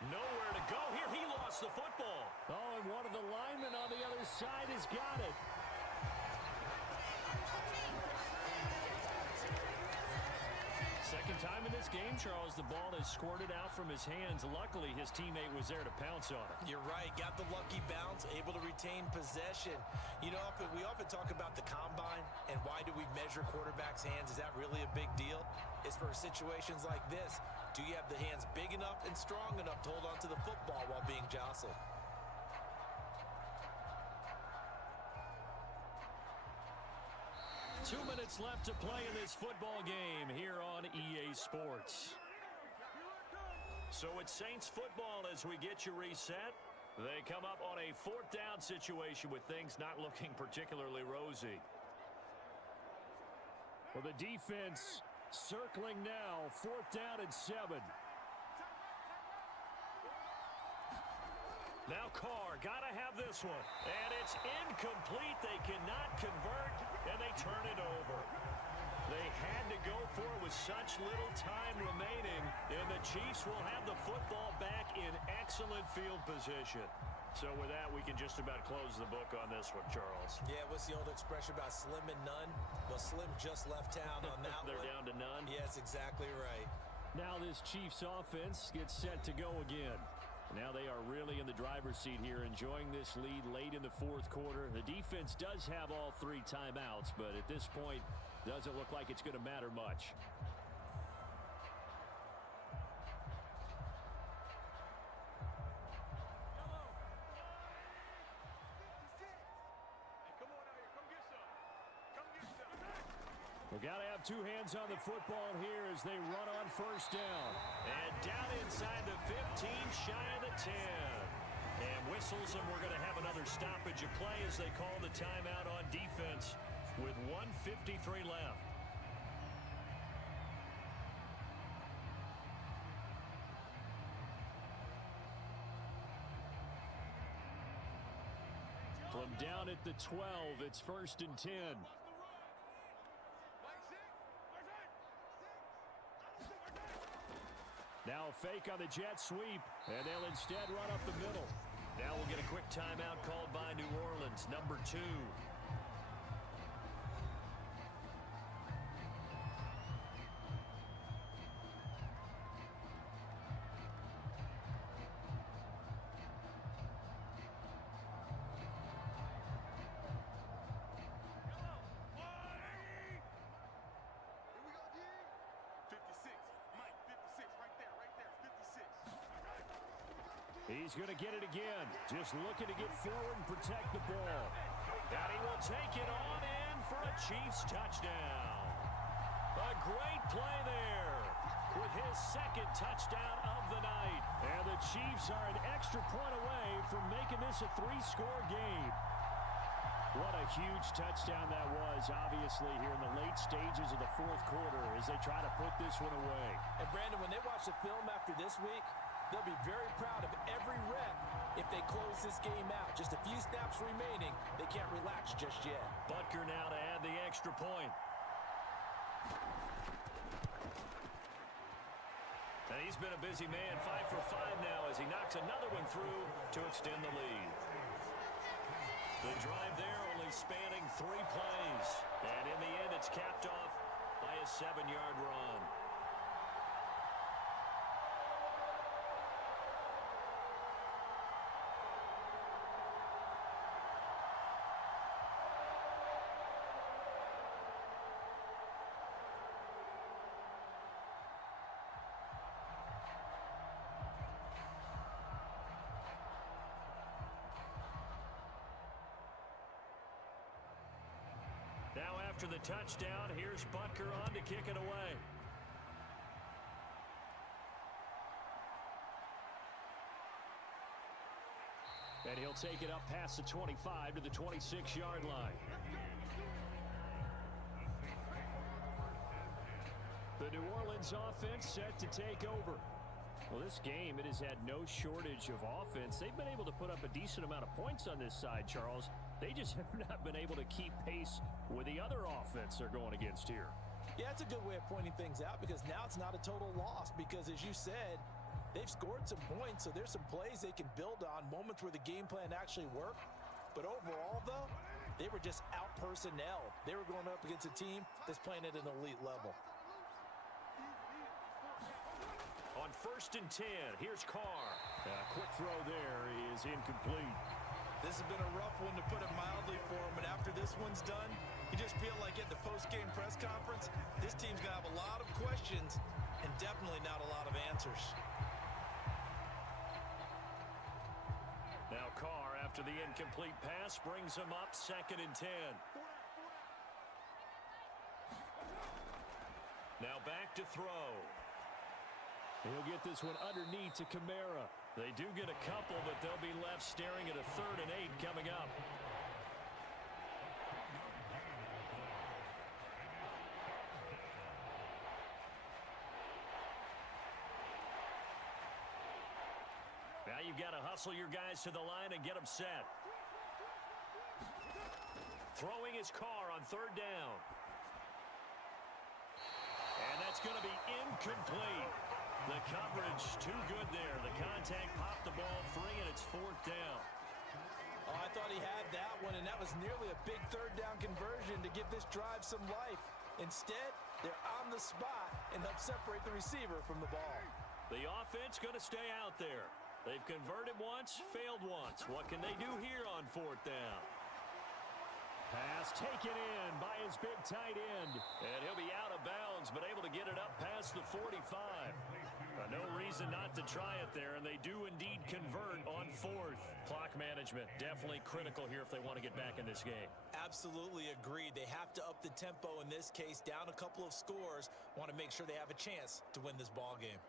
Nowhere to go here. He lost the football. Oh, and one of the linemen on the other side has got it. Second time in this game, Charles, the ball is squirted out from his hands. Luckily, his teammate was there to pounce on it. You're right. Got the lucky bounce, able to retain possession. We often talk about the combine and why do we measure quarterbacks' hands. Is that really a big deal? It's for situations like this. Do you have the hands big enough and strong enough to hold on to the football while being jostled? 2 minutes left to play in this football game here on EA Sports. So it's Saints football as we get you reset. They come up on a 4th down situation with things not looking particularly rosy. Well, the defense circling now. 4th down and 7. Now Carr, gotta have this one. And it's incomplete. They cannot convert, and they turn it over. They had to go for it with such little time remaining, and the Chiefs will have the football back in excellent field position. So with that, we can just about close the book on this one, Charles. Yeah, what's the old expression about slim and none? Well, Slim just left town on that They're one. down to none? Yes, exactly right. Now this Chiefs offense gets set to go again. Now they are really in the driver's seat here, enjoying this lead late in the 4th quarter. The defense does have all 3 timeouts, but at this point, doesn't look like it's going to matter much. Well, got to have two hands on the football here as they run on first down. And down inside the 15, shy of the 10. And whistles, and we're going to have another stoppage of play as they call the timeout on defense with 1:53 left. From down at the 12, it's 1st and 10. Now a fake on the jet sweep, and they'll instead run up the middle. Now we'll get a quick timeout called by New Orleans, number 2. He's going to get it again. Just looking to get forward and protect the ball. And he will take it on in for a Chiefs touchdown. A great play there with his second touchdown of the night. And the Chiefs are an extra point away from making this a 3-score game. What a huge touchdown that was, obviously, here in the late stages of the fourth quarter as they try to put this one away. And, Brandon, when they watch the film after this week, they'll be very proud of every rep if they close this game out. Just a few snaps remaining. They can't relax just yet. Butker now to add the extra point. And he's been a busy man, 5 for 5 now as he knocks another one through to extend the lead. The drive there only spanning 3 plays. And in the end, it's capped off by a 7-yard run. Now after the touchdown, here's Butker on to kick it away. And he'll take it up past the 25 to the 26-yard line. The New Orleans offense set to take over. Well, this game, it has had no shortage of offense. They've been able to put up a decent amount of points on this side, Charles. They just have not been able to keep pace with the other offense they're going against here. Yeah, it's a good way of pointing things out because now it's not a total loss because, as you said, they've scored some points, so there's some plays they can build on, moments where the game plan actually worked. But overall, though, they were just out-personnel. They were going up against a team that's playing at an elite level. On 1st and 10, here's Carr. A quick throw there is incomplete. This has been a rough one, to put it mildly, for him. And after this one's done, you just feel like at the post-game press conference, this team's going to have a lot of questions and definitely not a lot of answers. Now Carr, after the incomplete pass, brings him up 2nd and 10. Now back to throw. He'll get this one underneath to Kamara. They do get a couple, but they'll be left staring at a 3rd and 8 coming up. Now you've got to hustle your guys to the line and get them set. Throwing his Carr on 3rd down. And that's going to be incomplete. The coverage too good there. The contact popped the ball free, and it's 4th down. Oh, I thought he had that one, and that was nearly a big 3rd down conversion to give this drive some life. Instead, they're on the spot and help separate the receiver from the ball. The offense going to stay out there. They've converted once, failed once. What can they do here on 4th down? Pass taken in by his big tight end. And he'll be out of bounds, but able to get it up past the 45. No reason not to try it there, and they do indeed convert on fourth. Clock management, definitely critical here if they want to get back in this game. Absolutely agreed. They have to up the tempo in this case, down a couple of scores, want to make sure they have a chance to win this ball game.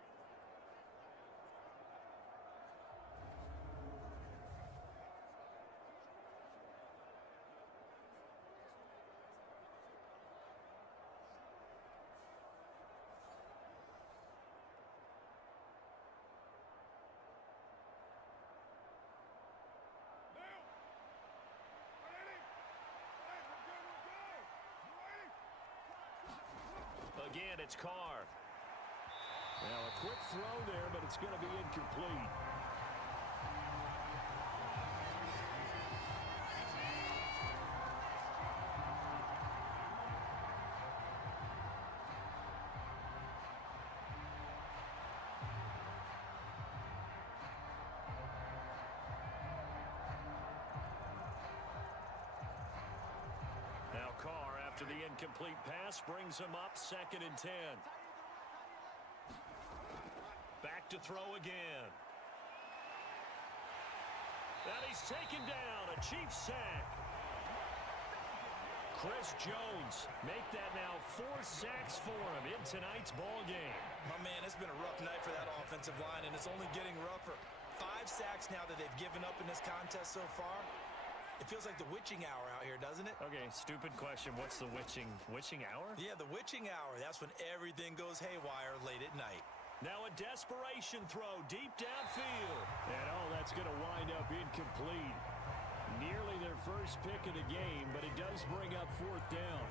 Again, it's Carr. Now a quick throw there, but it's going to be incomplete. Now Carr, after the incomplete pass, brings him up 2nd and 10. Back to throw again. And he's taken down, a Chiefs sack. Chris Jones make that now 4 sacks for him in tonight's ball game. My man, it's been a rough night for that offensive line, and it's only getting rougher. 5 sacks now that they've given up in this contest so far. It feels like the witching hour out here, doesn't it? Okay, stupid question. What's the witching hour? Yeah, the witching hour. That's when everything goes haywire late at night. Now a desperation throw deep downfield. And that's going to wind up incomplete. Nearly their first pick of the game, but it does bring up 4th down.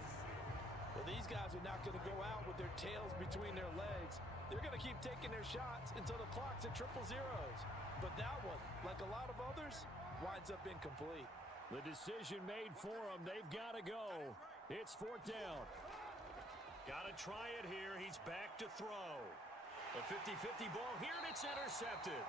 Well, these guys are not going to go out with their tails between their legs. They're going to keep taking their shots until the clock's at 000. But that one, like a lot of others, winds up incomplete. The decision made for them. They've got to go. It's 4th down. Got to try it here. He's back to throw. A 50-50 ball here, and it's intercepted.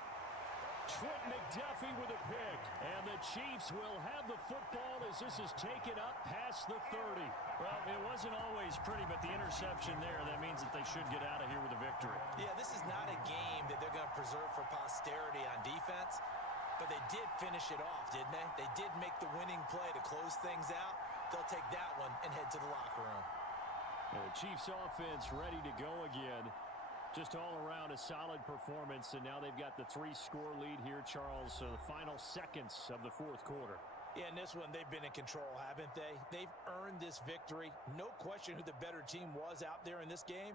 Trent McDuffie with a pick. And the Chiefs will have the football as this is taken up past the 30. Well, it wasn't always pretty, but the interception there, that means that they should get out of here with a victory. Yeah, this is not a game that they're going to preserve for posterity on defense. But they did finish it off, didn't they? They did make the winning play to close things out. They'll take that one and head to the locker room. And the Chiefs offense ready to go again. Just all around a solid performance, and now they've got the 3-score lead here, Charles. So the final seconds of the 4th quarter. Yeah, in this one, they've been in control, haven't they? They've earned this victory. No question who the better team was out there in this game.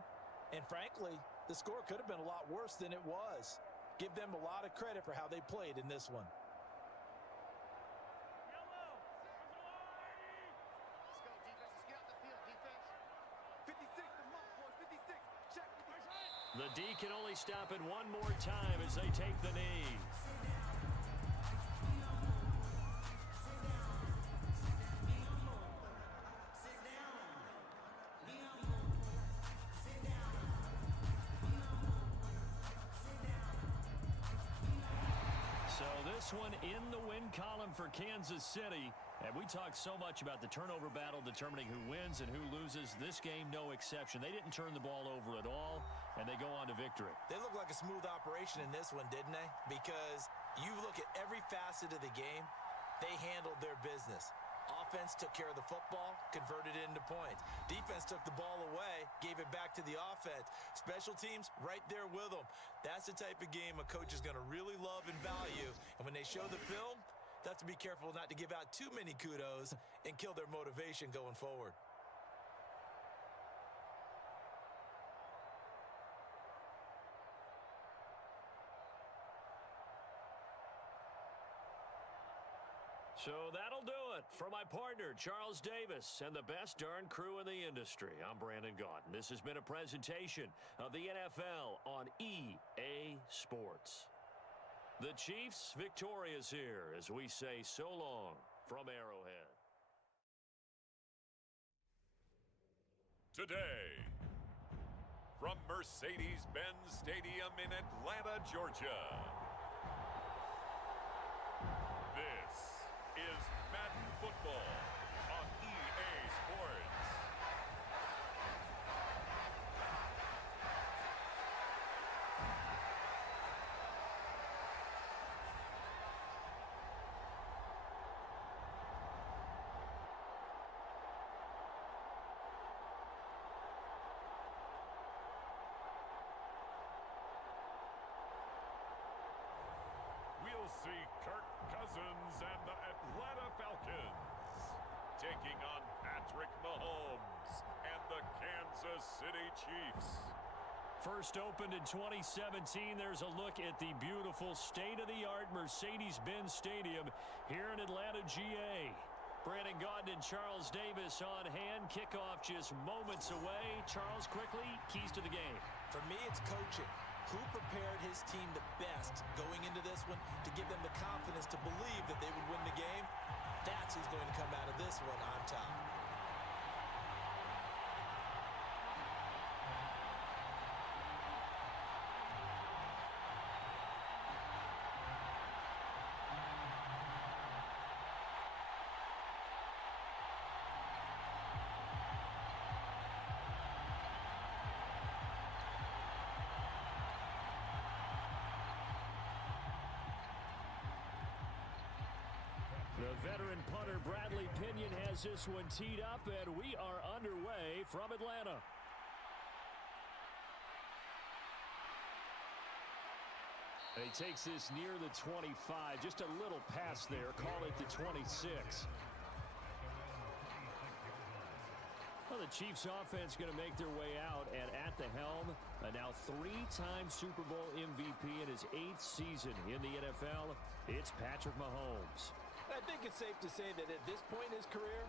And frankly, the score could have been a lot worse than it was. Give them a lot of credit for how they played in this one. The D can only stop it one more time as they take the knee. So this one in the win column for Kansas City. And we talked so much about the turnover battle determining who wins and who loses. This game, no exception. They didn't turn the ball over at all, and they go on to victory. They look like a smooth operation in this one, didn't they? Because you look at every facet of the game, they handled their business. Offense took care of the football, converted it into points. Defense took the ball away, gave it back to the offense. Special teams, right there with them. That's the type of game a coach is going to really love and value. And when they show the film, they have to be careful not to give out too many kudos and kill their motivation going forward. So that'll do it for my partner, Charles Davis, and the best darn crew in the industry. I'm Brandon Gaudin. This has been a presentation of the NFL on EA Sports. The Chiefs victorious here as we say so long from Arrowhead. Today, from Mercedes-Benz Stadium in Atlanta, Georgia, this is Madden Football on EA Sports. taking on Patrick Mahomes and the Kansas City Chiefs. First opened in 2017, there's a look at the beautiful state-of-the-art Mercedes-Benz Stadium here in Atlanta, GA. Brandon Gaudin and Charles Davis on hand. Kickoff just moments away. Charles, quickly, keys to the game. For me, it's coaching. Who prepared his team the best going into this one to give them the confidence to believe that they would win the game? That's who's going to come out of this one on top. The veteran punter Bradley Pinion has this one teed up, and we are underway from Atlanta. And he takes this near the 25, just a little past there, call it the 26. Well, the Chiefs offense going to make their way out, and at the helm, a now three-time Super Bowl MVP in his 8th season in the NFL, it's Patrick Mahomes. I think it's safe to say that at this point in his career,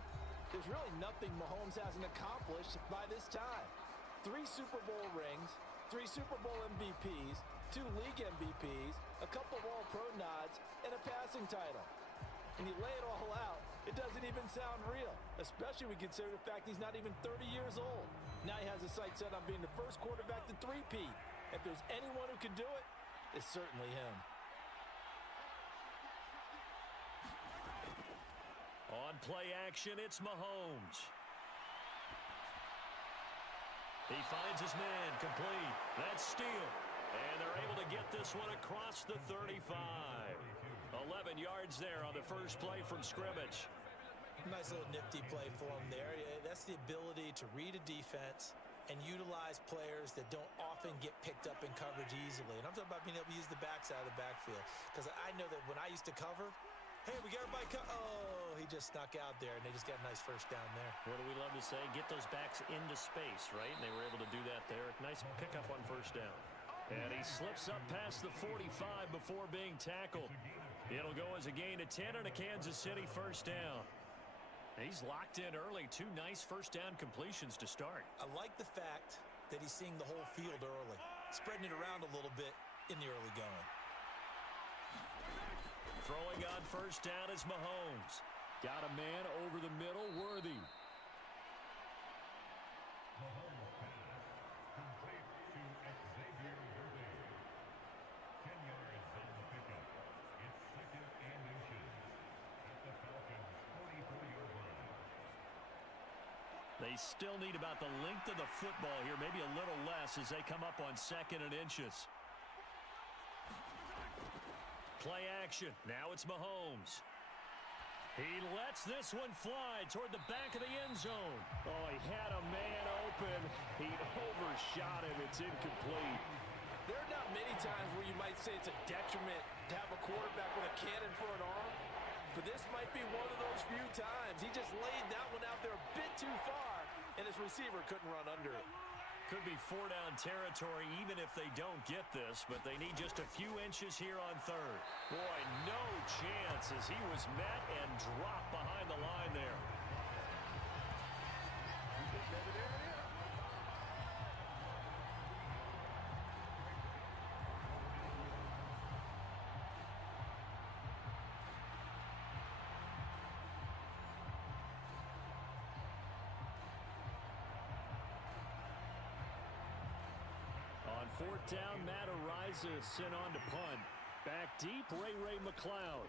there's really nothing Mahomes hasn't accomplished by this time. 3 Super Bowl rings, 3 Super Bowl MVPs, 2 league MVPs, a couple of All-Pro nods, and a passing title. And you lay it all out, it doesn't even sound real, especially when you consider the fact he's not even 30 years old. Now he has his sights set on being the first quarterback to three-peat. If there's anyone who can do it, it's certainly him. On play action, it's Mahomes. He finds his man, complete. That's steal. And they're able to get this one across the 35. 11 yards there on the first play from scrimmage. Nice little nifty play for him there. That's the ability to read a defense and utilize players that don't often get picked up in coverage easily. And I'm talking about being able to use the backside of the backfield. Because I know that when I used to cover, hey, we got everybody oh, he just snuck out there, and they just got a nice first down there. What do we love to say? Get those backs into space, right? And they were able to do that there. Nice pickup on first down. And he slips up past the 45 before being tackled. It'll go as a gain of 10 and a Kansas City first down. He's locked in early. 2 nice first down completions to start. I like the fact that he's seeing the whole field early, spreading it around a little bit in the early going. Throwing on first down is Mahomes. Got a man over the middle, Worthy. They still need about the length of the football here, maybe a little less as they come up on 2nd and inches. Play action. Now it's Mahomes. He lets this one fly toward the back of the end zone. Oh, he had a man open. He overshot him. It's incomplete. There are not many times where you might say it's a detriment to have a quarterback with a cannon for an arm, but this might be one of those few times. He just laid that one out there a bit too far, and his receiver couldn't run under it. Could be 4-down territory even if they don't get this, but they need just a few inches here on 3rd. Boy, no chance as he was met and dropped behind the line there. On 4th down, Matt Ariza sent on to punt. Back deep, Ray McLeod.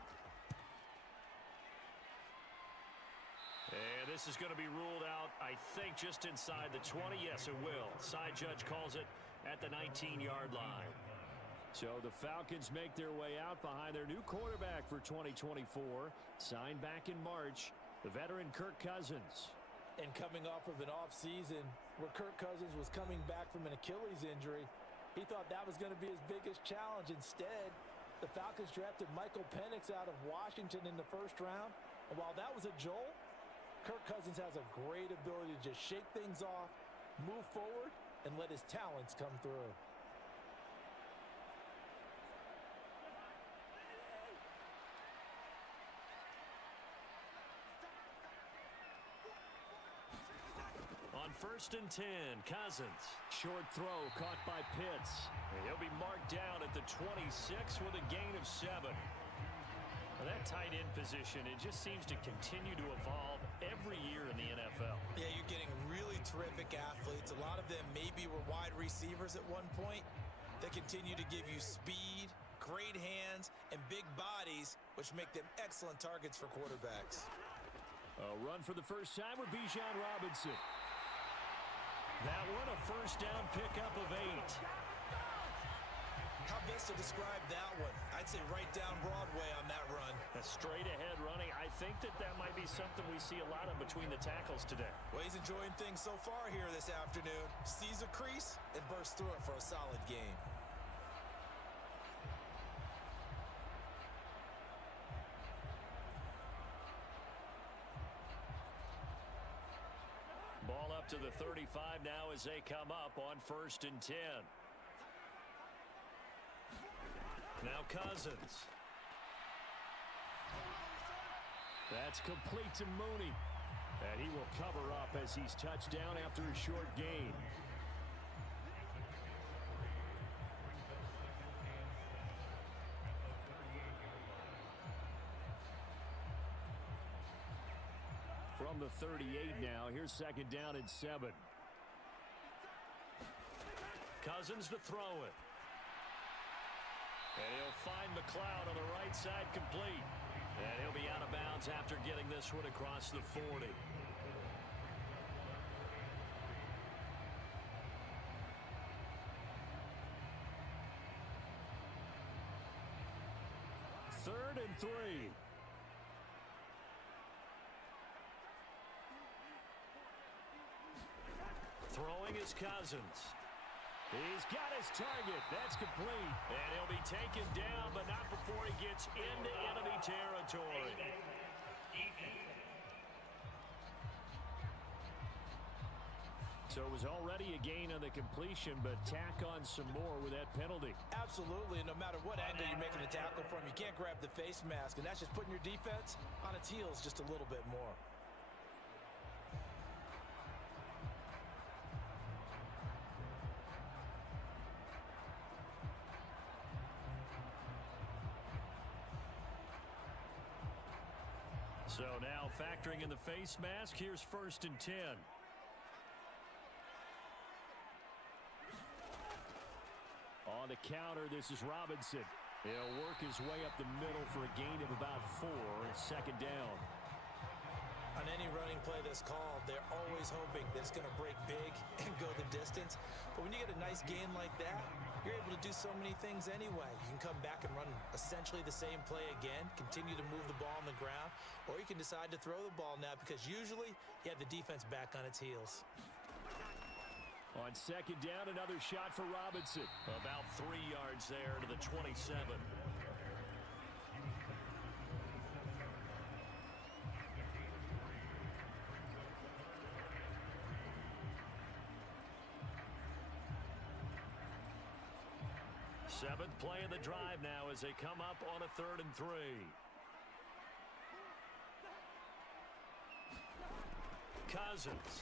And this is going to be ruled out, I think, just inside the 20. Yes, it will. Side judge calls it at the 19-yard line. So the Falcons make their way out behind their new quarterback for 2024. Signed back in March, the veteran Kirk Cousins. And coming off of an offseason where Kirk Cousins was coming back from an Achilles injury, he thought that was going to be his biggest challenge. Instead, the Falcons drafted Michael Penix out of Washington in the 1st round. And while that was a jolt, Kirk Cousins has a great ability to just shake things off, move forward, and let his talents come through. On 1st and 10, Cousins. Short throw caught by Pitts. He'll be marked down at the 26 with a gain of 7. Well, that tight end position, it just seems to continue to evolve every year in the NFL. Yeah, you're getting really terrific athletes. A lot of them maybe were wide receivers at one point. They continue to give you speed, great hands, and big bodies, which make them excellent targets for quarterbacks. A run for the first time with Bijan Robinson. That one, a first down pickup of 8. How best to describe that one? I'd say right down Broadway on that run. A straight ahead running. I think that might be something we see a lot of between the tackles today. Well, he's enjoying things so far here this afternoon. Sees a crease and bursts through it for a solid game. Ball up to the 35 now as they come up on 1st and 10. Now Cousins. That's complete to Mooney. And he will cover up as he's touched down after a short gain. From the 38 now, here's 2nd down and 7. Cousins to throw it. And he'll find McLeod on the right side complete. And he'll be out of bounds after getting this one across the 40. Third and 3. Throwing is Cousins. He's got his target. That's complete. And he'll be taken down, but not before he gets into enemy territory. So it was already a gain on the completion, but tack on some more with that penalty. Absolutely, and no matter what angle you're making a tackle from, you can't grab the face mask, and that's just putting your defense on its heels just a little bit more. So now factoring in the face mask, here's 1st and 10. On the counter, this is Robinson. He'll work his way up the middle for a gain of about 4. 2nd down. On any running play that's called, they're always hoping that it's going to break big and go the distance. But when you get a nice gain like that, you're able to do so many things anyway. You can come back and run essentially the same play again, continue to move the ball on the ground, or you can decide to throw the ball now because usually you have the defense back on its heels. On 2nd down, another shot for Robinson. About 3 yards there to the 27. Seventh play of the drive now as they come up on a 3rd and 3. Cousins.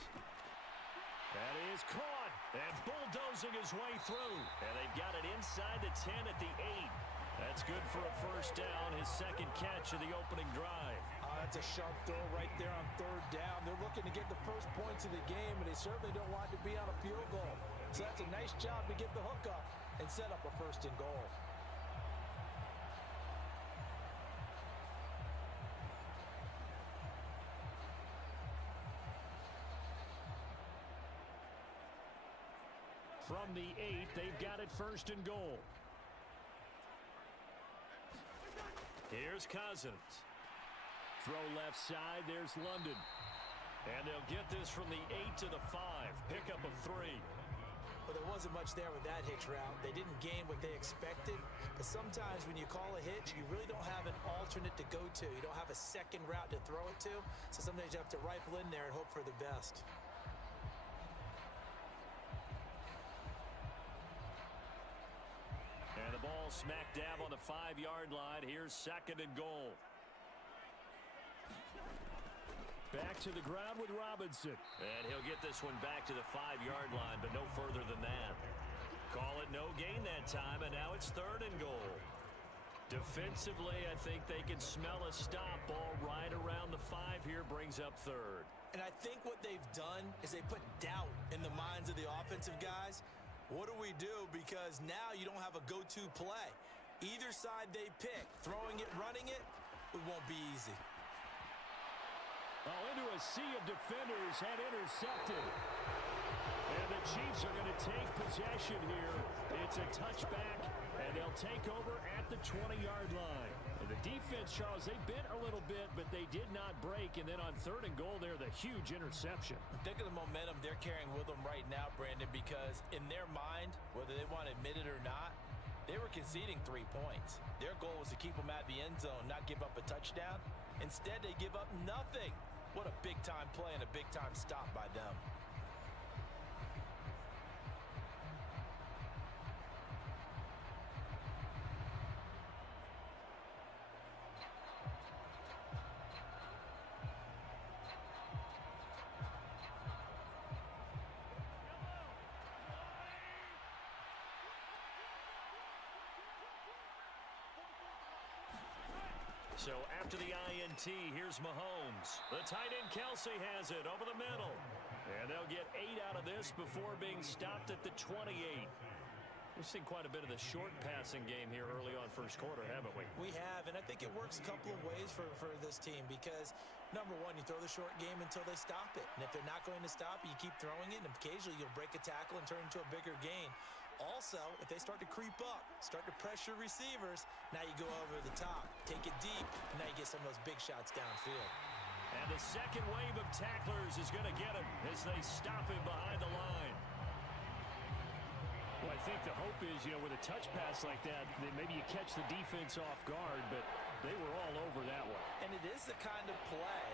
That is caught. And bulldozing his way through. And they've got it inside the 10 at the 8. That's good for a first down, his 2nd catch of the opening drive. That's a sharp throw right there on 3rd down. They're looking to get the first points of the game, and they certainly don't want to be on a field goal. So that's a nice job to get the hook up and set up a 1st and goal. From the 8, they've got it 1st and goal. Here's Cousins. Throw left side, there's London. And they'll get this from the 8 to the 5. Pickup of 3. Well, Well, there wasn't much there with that hitch route. They didn't gain what they expected. But sometimes when you call a hitch, you really don't have an alternate to go to. You don't have a second route to throw it to. So sometimes you have to rifle in there and hope for the best. And the ball smack dab on the 5-yard line. Here's 2nd and goal. Back to the ground with Robinson. And he'll get this one back to the 5-yard line, but no further than that. Call it no gain that time, and now it's 3rd and goal. Defensively, I think they can smell a stop. Ball right around the 5 here, brings up 3rd. And I think what they've done is they put doubt in the minds of the offensive guys. What do we do? Because now you don't have a go-to play. Either side they pick, throwing it, running it, it won't be easy. Oh, into a sea of defenders and intercepted. And the Chiefs are going to take possession here. It's a touchback, and they'll take over at the 20-yard line. And the defense, Charles, they bit a little bit, but they did not break. And then on 3rd and goal there, the huge interception. Think of the momentum they're carrying with them right now, Brandon, because in their mind, whether they want to admit it or not, they were conceding 3 points. Their goal was to keep them at the end zone, not give up a touchdown. Instead, they give up nothing. What a big-time play and a big-time stop by them. So after the INT, here's Mahomes. The tight end Kelsey has it over the middle. And they'll get 8 out of this before being stopped at the 28. We've seen quite a bit of the short passing game here early on first quarter, haven't we? We have, and I think it works a couple of ways for this team because, number one, you throw the short game until they stop it. And if they're not going to stop it, you keep throwing it, and occasionally you'll break a tackle and turn it into a bigger gain. Also, if they start to creep up, start to pressure receivers, now you go over the top, take it deep, and now you get some of those big shots downfield. And the second wave of tacklers is going to get him as they stop him behind the line. Well, I think the hope is, with a touch pass like that maybe you catch the defense off guard, but they were all over that one. And it is the kind of play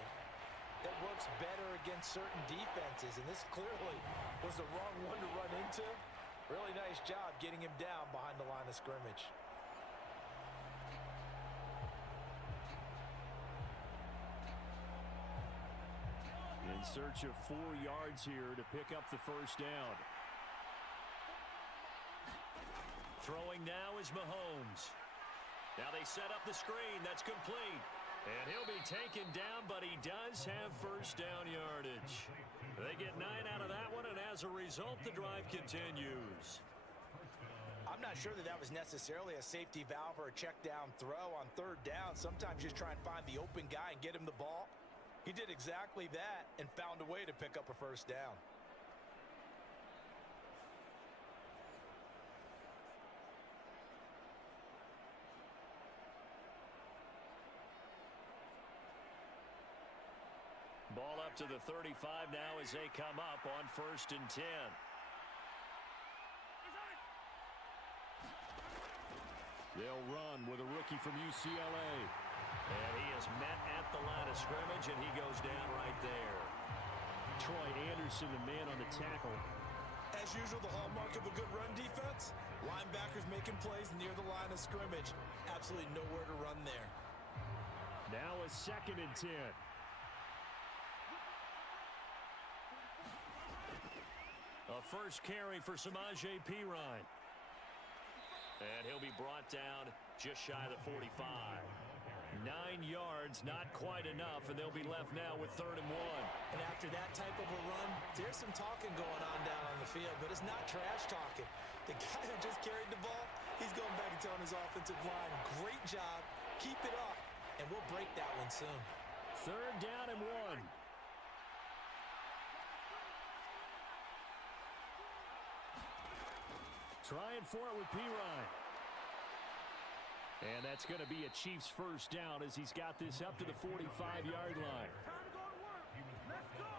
that works better against certain defenses, and this clearly was the wrong one to run into. Really nice job getting him down behind the line of scrimmage. In search of 4 yards here to pick up the first down. Throwing now is Mahomes. Now they set up the screen. That's complete. And he'll be taken down, but he does have first down yardage. They get 9 out of that one, and as a result, the drive continues. I'm not sure that was necessarily a safety valve or a check down throw on 3rd down. Sometimes you just try and find the open guy and get him the ball. He did exactly that and found a way to pick up a first down. Ball up to the 35 now as they come up on 1st and 10. They'll run with a rookie from UCLA. And he is met at the line of scrimmage, and he goes down right there. Troy Anderson, the man on the tackle. As usual, the hallmark of a good run defense, linebackers making plays near the line of scrimmage. Absolutely nowhere to run there. Now a 2nd and 10. A first carry for Samaje Perine. And he'll be brought down just shy of the 45. 9 yards, not quite enough, and they'll be left now with 3rd and 1. And after that type of a run, there's some talking going on down on the field, but it's not trash talking. The guy who just carried the ball, he's going back and telling his offensive line, great job, keep it up, and we'll break that one soon. 3rd down and 1. Trying for it with Perine. And that's going to be a Chiefs first down as he's got this up to the 45-yard line. Time to go to work. Let's go.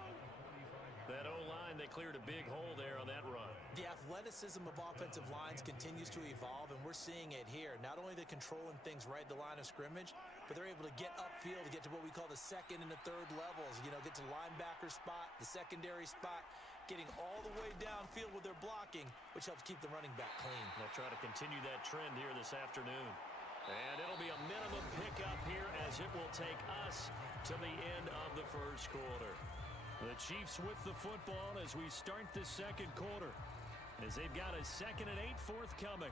That O-line that cleared a big hole there on that run. The athleticism of offensive lines continues to evolve, and we're seeing it here. Not only are they controlling things right at the line of scrimmage, but they're able to get upfield to get to what we call the second and the third levels. You know, get to the linebacker spot, the secondary spot, getting all the way downfield with their blocking, which helps keep the running back clean. They'll try to continue that trend here this afternoon. And it'll be a minimum pickup here as it will take us to the end of the first quarter. The Chiefs with the football as we start the second quarter, as they've got a 2nd and 8 forthcoming.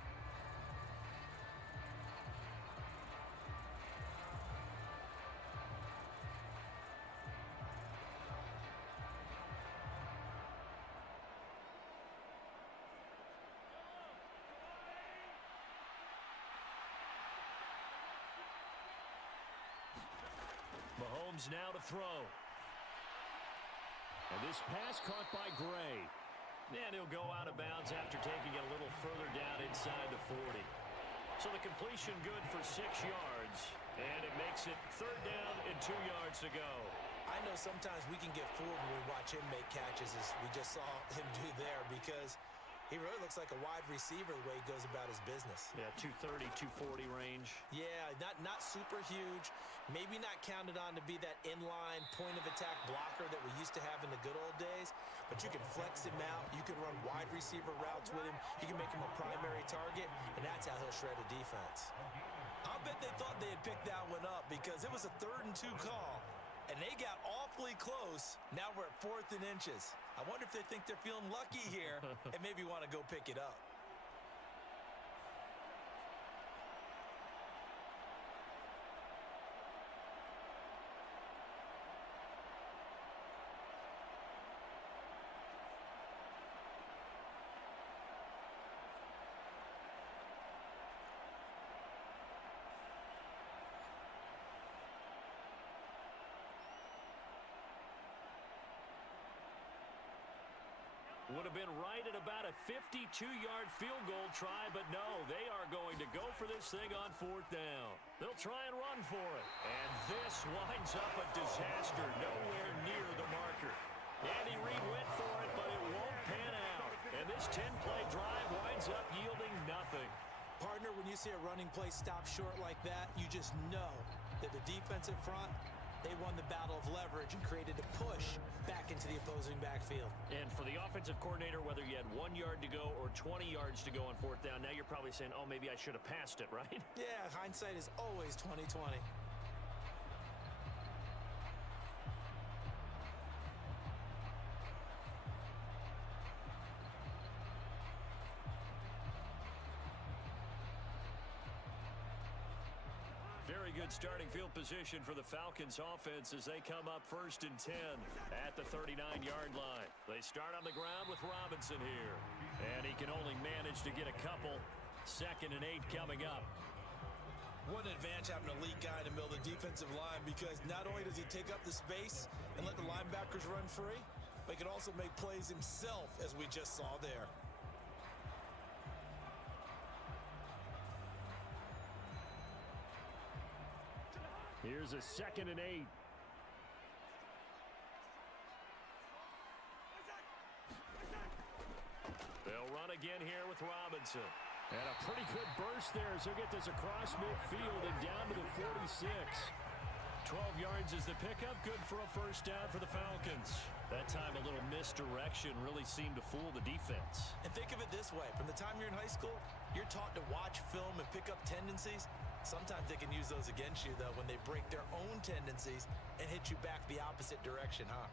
Mahomes now to throw. And this pass caught by Gray. And he'll go out of bounds after taking it a little further down inside the 40. So the completion good for 6 yards. And it makes it 3rd down and 2 yards to go. I know sometimes we can get fooled when we watch him make catches, as we just saw him do there, because he really looks like a wide receiver the way he goes about his business. Yeah, 230, 240 range. Yeah, not super huge. Maybe not counted on to be that inline point-of-attack blocker that we used to have in the good old days, but you can flex him out. You can run wide receiver routes with him. You can make him a primary target, and that's how he'll shred a defense. I'll bet they thought they had picked that one up because it was a 3rd and 2 call, and they got awfully close. Now we're at 4th and inches. I wonder if they think they're feeling lucky here and maybe want to go pick it up. Would have been right at about a 52-yard field goal try, but no, they are going to go for this thing on 4th down. They'll try and run for it. And this winds up a disaster, nowhere near the marker. Andy Reid went for it, but it won't pan out. And this 10-play drive winds up yielding nothing. Partner, when you see a running play stop short like that, you just know that the defensive front, they won the battle of leverage and created a push back into the opposing backfield. And for the offensive coordinator, whether you had 1 yard to go or 20 yards to go on 4th down, now you're probably saying, oh, maybe I should have passed it, right? Yeah, hindsight is always 20/20. Very good starting field position for the Falcons offense as they come up 1st and 10 at the 39-yard line. They start on the ground with Robinson here. And he can only manage to get a couple. 2nd and 8 coming up. What an advantage having an elite guy in the middle of the defensive line, because not only does he take up the space and let the linebackers run free, but he can also make plays himself, as we just saw there. Here's a 2nd and 8. They'll run again here with Robinson. And a pretty good burst there as he'll get this across midfield and down to the 46. 12 yards is the pickup. Good for a 1st down for the Falcons. That time a little misdirection really seemed to fool the defense. And think of it this way. From the time you're in high school, you're taught to watch film and pick up tendencies. Sometimes they can use those against you, though, when they break their own tendencies and hit you back the opposite direction, huh?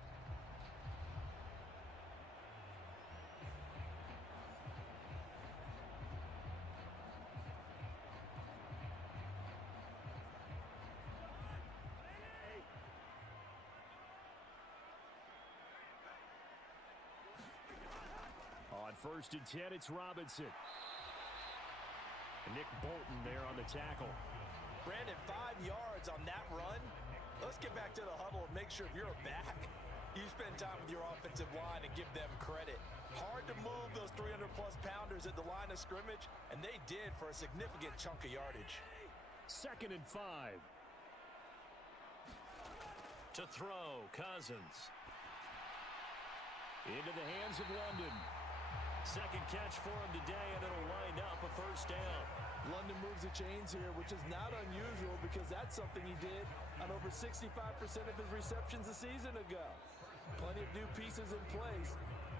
On 1st and 10, it's Robinson. Nick Bolton there on the tackle. Brandon, 5 yards on that run. Let's get back to the huddle and make sure if you're a back, you spend time with your offensive line and give them credit. Hard to move those 300-plus pounders at the line of scrimmage, and they did for a significant chunk of yardage. 2nd and 5. To throw, Cousins. Into the hands of London. Second catch for him today, and it'll wind up a first down. London moves the chains here, which is not unusual because that's something he did on over 65% of his receptions a season ago. Plenty of new pieces in place.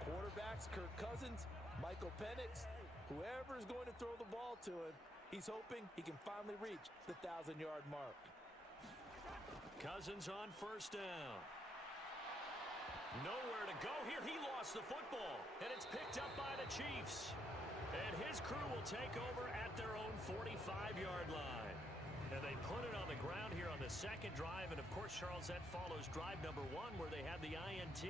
Quarterbacks, Kirk Cousins, Michael Penix, whoever's going to throw the ball to him, he's hoping he can finally reach the 1,000-yard mark. Cousins on first down. Nowhere to go here. He lost the football, and it's picked up by the Chiefs. And his crew will take over at their own 45-yard line. And they put it on the ground here on the second drive. And, of course, Charles, that follows drive number 1 where they had the INT.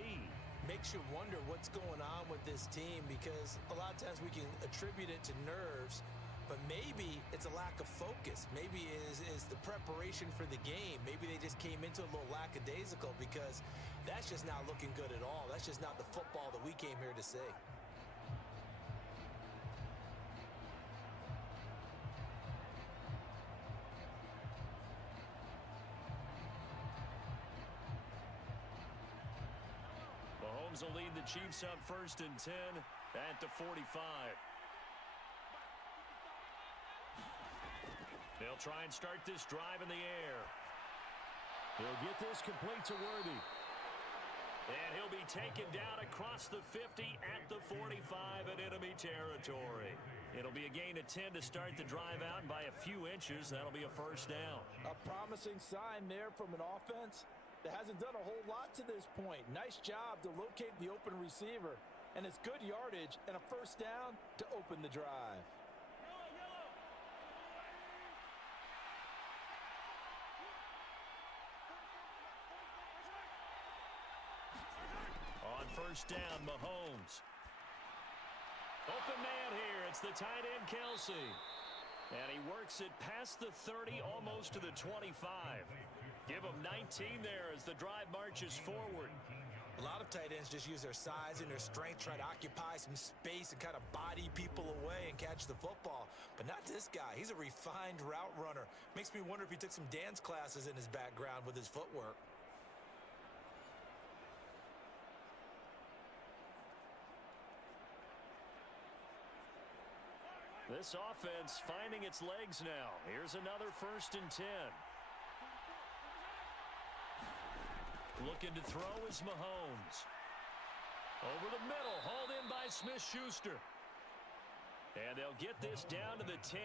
Makes you wonder what's going on with this team because a lot of times we can attribute it to nerves, but maybe it's a lack of focus. Maybe it is the preparation for the game. Maybe they just came into a little lackadaisical because that's just not looking good at all. That's just not the football that we came here to see. Mahomes will lead the Chiefs up first and 10 at the 45. They'll try and start this drive in the air. He'll get this complete to Worthy. And he'll be taken down across the 50 at the 45 in enemy territory. It'll be a gain of 10 to start the drive out, and by a few inches, that'll be a first down. A promising sign there from an offense that hasn't done a whole lot to this point. Nice job to locate the open receiver, and it's good yardage and a first down to open the drive. On first down, Mahomes. Open man here. It's the tight end, Kelsey. And he works it past the 30, almost to the 25. Give him 19 there as the drive marches forward. A lot of tight ends just use their size and their strength, try to occupy some space and kind of body people away and catch the football. But not this guy. He's a refined route runner. Makes me wonder if he took some dance classes in his background with his footwork. This offense finding its legs now. Here's another first and 10. Looking to throw is Mahomes. Over the middle, hauled in by Smith-Schuster. And they'll get this down to the 10.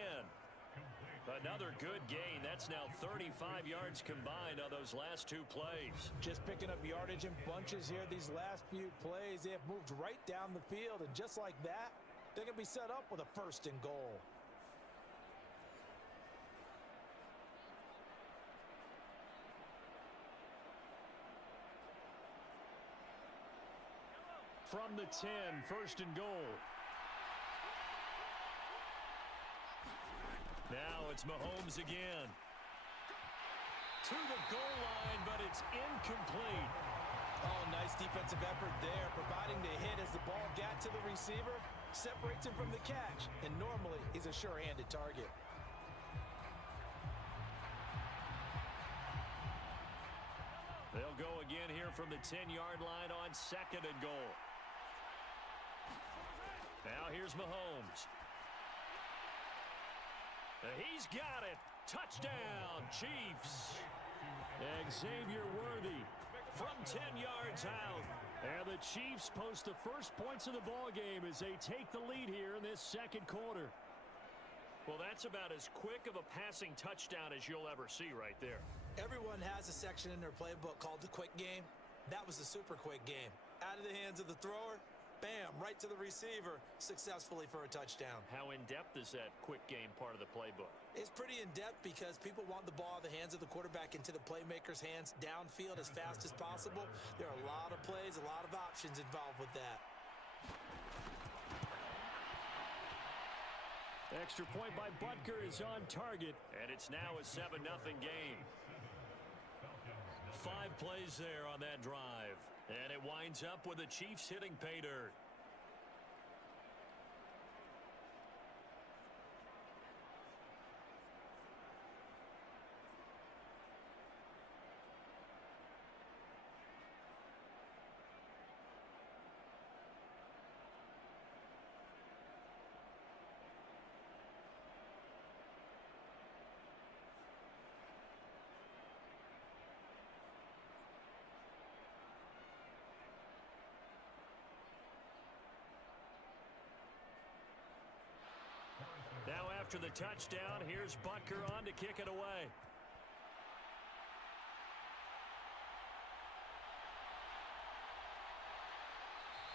Another good gain. That's now 35 yards combined on those last two plays. Just picking up yardage in bunches here these last few plays. They have moved right down the field, and just like that, they're going to be set up with a first and goal. From the 10, first and goal. Now it's Mahomes again. To the goal line, but it's incomplete. Oh, nice defensive effort there, providing the hit as the ball got to the receiver, separates him from the catch, and normally he's a sure-handed target. They'll go again here from the 10-yard line on second and goal. Now here's Mahomes. He's got it. Touchdown, Chiefs. Xavier Worthy from 10 yards out. And the Chiefs post the first points of the ball game as they take the lead here in this second quarter. Well, that's about as quick of a passing touchdown as you'll ever see right there. Everyone has a section in their playbook called the quick game. That was the super quick game. Out of the hands of the thrower, bam, right to the receiver, successfully for a touchdown. How in-depth is that quick game part of the playbook? It's pretty in-depth because people want the ball in the hands of the quarterback into the playmaker's hands downfield as fast as possible. There are a lot of plays, a lot of options involved with that. Extra point by Butker is on target. And it's now a 7-0 game. 5 plays there on that drive. And it winds up with the Chiefs hitting pay dirt. after the touchdown, here's Butker on to kick it away.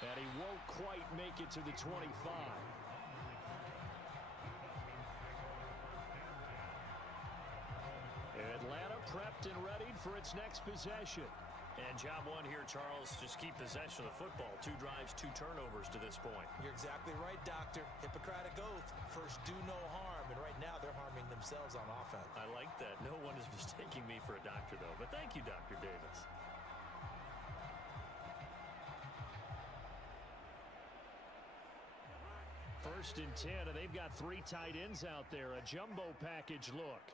And he won't quite make it to the 25. Atlanta prepped and readied for its next possession. And job one here, Charles, just keep possession of the football. 2 drives, 2 turnovers to this point. You're exactly right, Doctor. Hippocratic oath. First, do no harm. And right now, they're harming themselves on offense. I like that. No one is mistaking me for a doctor, though. But thank you, Dr. Davis. First and 10, and they've got 3 tight ends out there. A jumbo package look.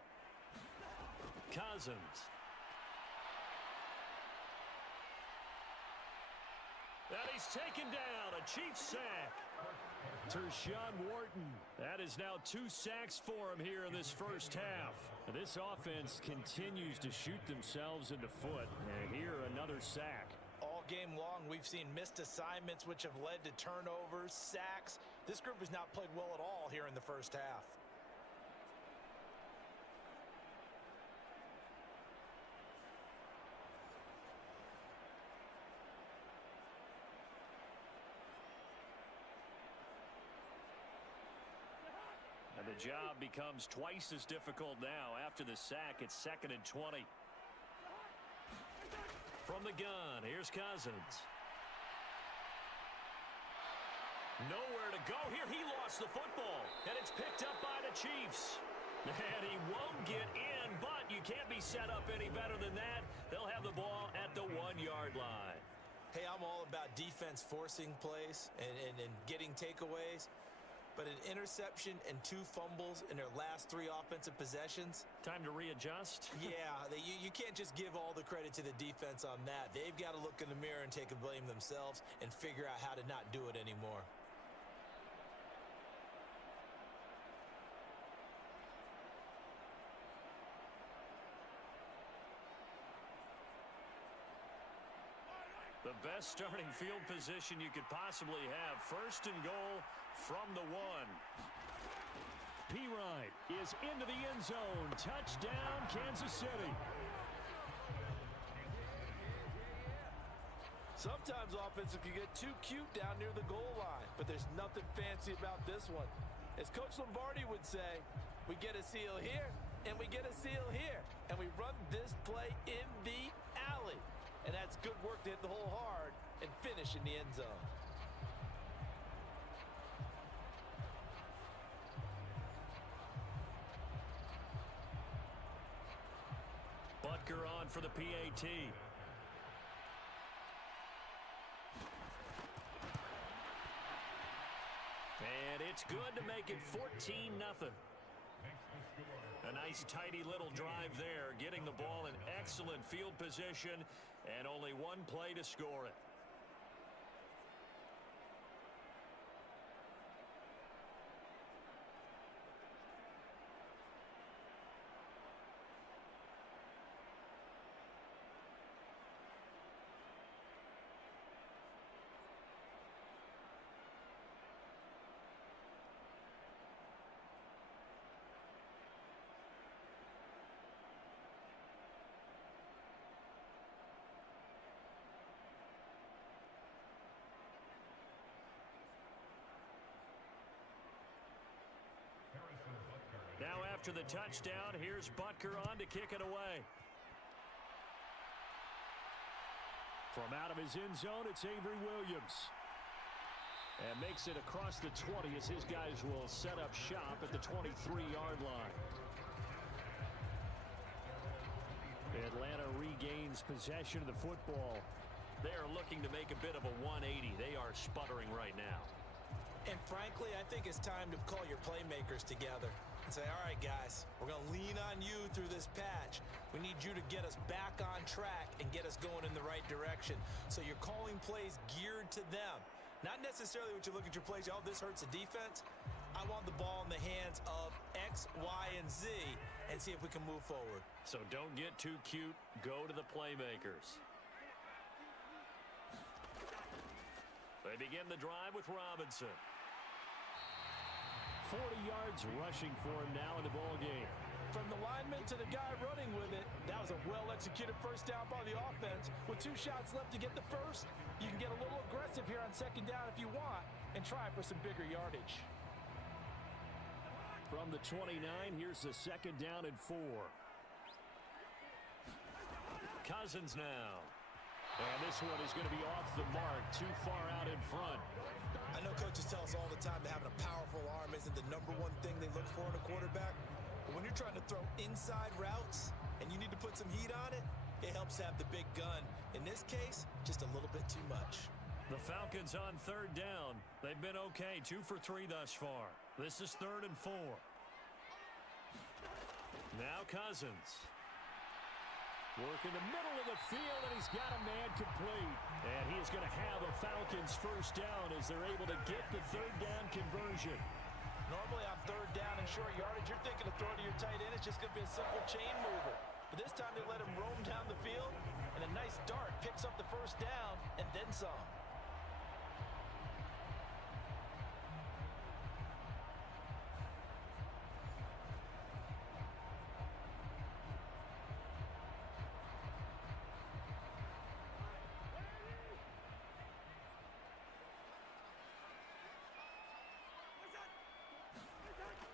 Cousins. And he's taken down. A Chiefs sack. Tershawn Wharton. That is now 2 sacks for him here in this first half. This offense continues to shoot themselves in the foot. And here, another sack. All game long, we've seen missed assignments, which have led to turnovers, sacks. This group has not played well at all here in the first half. And the job becomes twice as difficult now. After the sack, it's 2nd and 20. From the gun, here's Cousins. Nowhere to go here. He lost the football, and it's picked up by the Chiefs. And he won't get in, but you can't be set up any better than that. They'll have the ball at the 1-yard line. Hey, I'm all about defense forcing plays and getting takeaways. But an interception and 2 fumbles in their last 3 offensive possessions. Time to readjust? Yeah, you can't just give all the credit to the defense on that. They've got to look in the mirror and take a blame themselves and figure out how to not do it anymore. The best starting field position you could possibly have. 1st and goal from the 1. P-Ride is into the end zone. Touchdown, Kansas City. Sometimes offenses can get too cute down near the goal line, but there's nothing fancy about this one. As Coach Lombardi would say, we get a seal here, and we get a seal here, and we run this play in the alley. And that's good work to hit the hole hard and finish in the end zone. Butker on for the PAT. And it's good to make it 14-0. A nice, tidy little drive there, getting the ball in excellent field position, and only 1 play to score it. Now after the touchdown, here's Butker on to kick it away. From out of his end zone, it's Avery Williams. And makes it across the 20 as his guys will set up shop at the 23-yard line. Atlanta regains possession of the football. They are looking to make a bit of a 180. They are sputtering right now. And frankly, I think it's time to call your playmakers together and say, all right, guys, we're going to lean on you through this patch. We need you to get us back on track and get us going in the right direction. So you're calling plays geared to them. Not necessarily what you look at your plays, oh, this hurts the defense. I want the ball in the hands of X, Y, and Z and see if we can move forward. So don't get too cute. Go to the playmakers. They begin the drive with Robinson. 40 yards rushing for him now in the ball game. From the lineman to the guy running with it, that was a well-executed first down by the offense. With 2 shots left to get the first, you can get a little aggressive here on second down if you want and try for some bigger yardage. From the 29, here's the second down and 4. Cousins now. And this one is going to be off the mark, too far out in front. I know coaches tell us all the time that having a powerful arm isn't the #1 thing they look for in a quarterback. But when you're trying to throw inside routes and you need to put some heat on it, it helps to have the big gun. In this case, just a little bit too much. The Falcons on third down. They've been okay, 2 for 3 thus far. This is 3rd and 4. Now Cousins. Work in the middle of the field, and he's got a man complete. And he is going to have a Falcons first down as they're able to get the third down conversion. Normally on third down and short yardage, you're thinking of throwing to your tight end. It's just going to be a simple chain mover. But this time they let him roam down the field, and a nice dart picks up the first down and then some.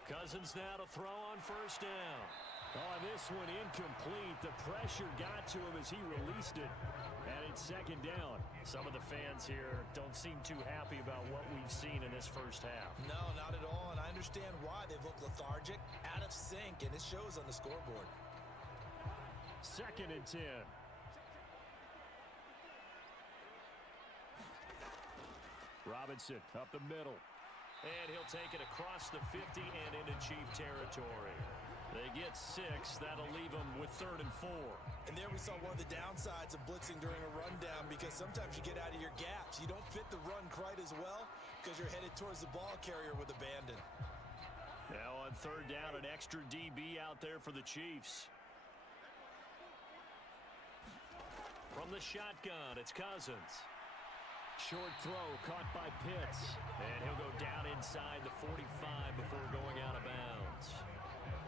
Cousins now to throw on first down. Oh, this one incomplete. The pressure got to him as he released it. And it's second down. Some of the fans here don't seem too happy about what we've seen in this first half. No, not at all, and I understand why. They've looked lethargic, out of sync, and it shows on the scoreboard. 2nd and 10. Robinson up the middle. And he'll take it across the 50 and into Chief territory. They get 6. That'll leave them with 3rd and 4. And there we saw one of the downsides of blitzing during a rundown, because sometimes you get out of your gaps. You don't fit the run quite as well because you're headed towards the ball carrier with abandon. Now on third down, an extra DB out there for the Chiefs. From the shotgun, it's Cousins. Short throw caught by Pitts. And he'll go down inside the 45 before going out of bounds.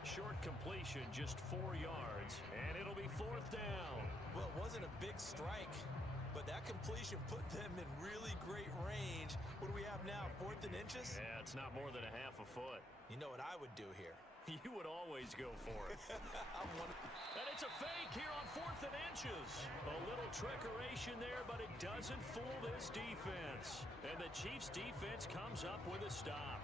Short completion, just 4 yards, and it'll be 4th down. Well, it wasn't a big strike, but that completion put them in really great range. What do we have now, 4th and inches? Yeah, it's not more than a half a foot. You know what I would do here? You would always go for it. And it's a fake here on 4th and inches. A little trickeration there, but it doesn't fool this defense. And the Chiefs defense comes up with a stop.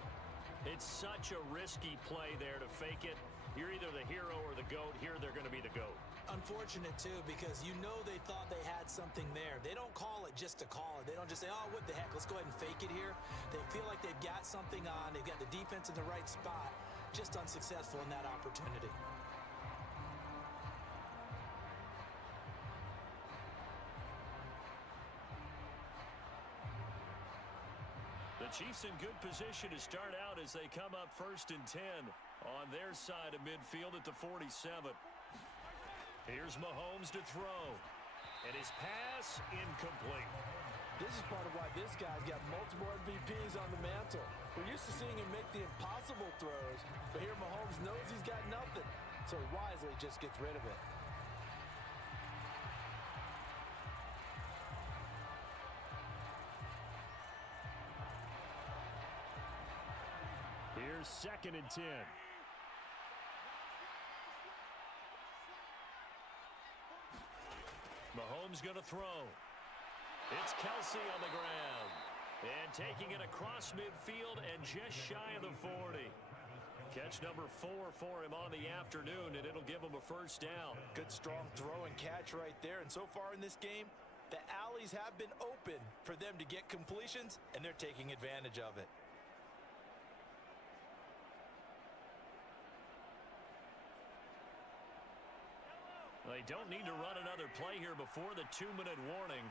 It's such a risky play there to fake it. You're either the hero or the GOAT. Here they're going to be the GOAT. Unfortunate, too, because you know they thought they had something there. They don't call it just to call it. They don't just say, oh, what the heck, let's go ahead and fake it here. They feel like they've got something on. They've got the defense in the right spot. Just unsuccessful in that opportunity. The Chiefs in good position to start out as they come up 1st and 10 on their side of midfield at the 47. Here's Mahomes to throw. And his pass incomplete. This is part of why this guy's got multiple MVPs on the mantle. We're used to seeing him make the impossible throws, but here Mahomes knows he's got nothing, so he wisely just gets rid of it. Here's 2nd and 10. Mahomes going to throw. It's Kelsey on the ground. And taking it across midfield and just shy of the 40. Catch number 4 for him on the afternoon, and it'll give him a first down. Good strong throw and catch right there. And so far in this game, the alleys have been open for them to get completions, and they're taking advantage of it. They don't need to run another play here before the 2-minute warning.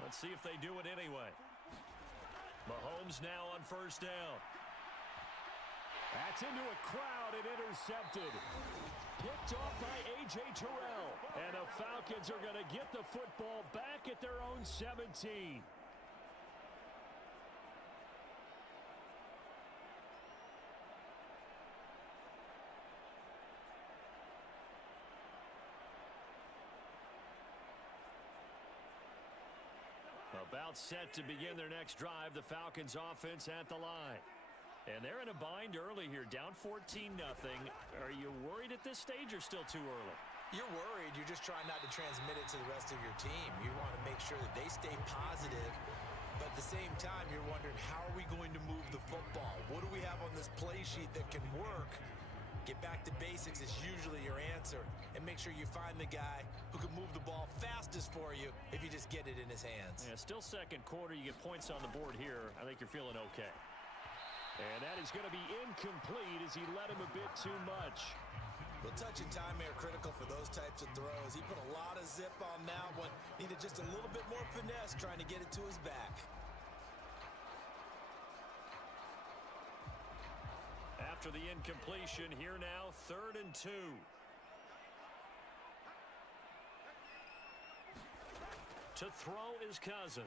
Let's see if they do it anyway. Mahomes now on first down. That's into a crowd and intercepted. Picked off by A.J. Terrell. And the Falcons are going to get the football back at their own 17. About set to begin their next drive, the Falcons offense at the line. And they're in a bind early here, down 14-0. Are you worried at this stage or still too early? You're worried. You're just trying not to transmit it to the rest of your team. You want to make sure that they stay positive, but at the same time, you're wondering, how are we going to move the football? What do we have on this play sheet that can work? Get back to basics is usually your answer, and make sure you find the guy who can move the ball fastest for you if you just get it in his hands. Yeah, still second quarter. You get points on the board here. I think you're feeling okay. And that is going to be incomplete as he led him a bit too much. Well, touch and time are critical for those types of throws. He put a lot of zip on that one. Needed just a little bit more finesse trying to get it to his back. After the incompletion, here now, 3rd and 2. To throw is Cousins.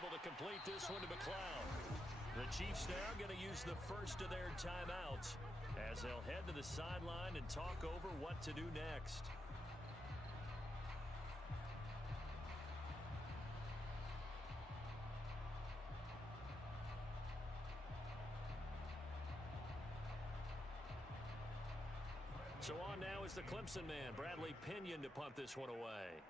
Able to complete this one to McLeod. The Chiefs now going to use the first of their timeouts as they'll head to the sideline and talk over what to do next. So on now is the Clemson man, Bradley Pinion, to punt this one away.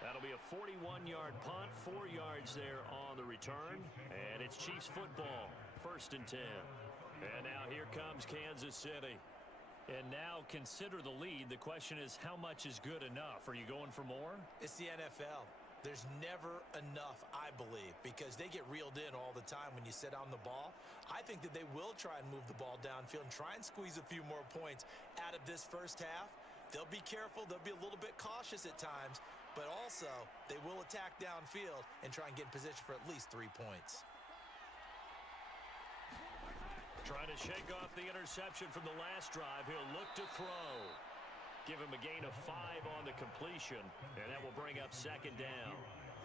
That'll be a 41-yard punt, 4 yards there on the return, and it's Chiefs football, 1st and 10. And now here comes Kansas City. And now consider the lead. The question is, how much is good enough? Are you going for more? It's the NFL. There's never enough, I believe, because they get reeled in all the time when you sit on the ball. I think that they will try and move the ball downfield and try and squeeze a few more points out of this first half. They'll be careful. They'll be a little bit cautious at times, but also they will attack downfield and try and get in position for at least 3 points. Trying to shake off the interception from the last drive. He'll look to throw. Give him a gain of 5 on the completion, and that will bring up 2nd down.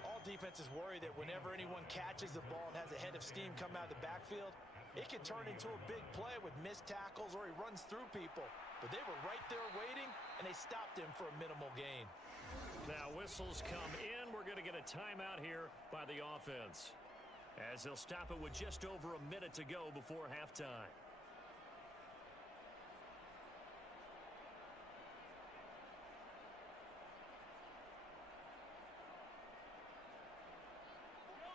All defenses worry that whenever anyone catches the ball and has a head of steam come out of the backfield, it can turn into a big play with missed tackles or he runs through people. But they were right there waiting, and they stopped him for a minimal gain. Now whistles come in. We're going to get a timeout here by the offense, as they'll stop it with just over a minute to go before halftime.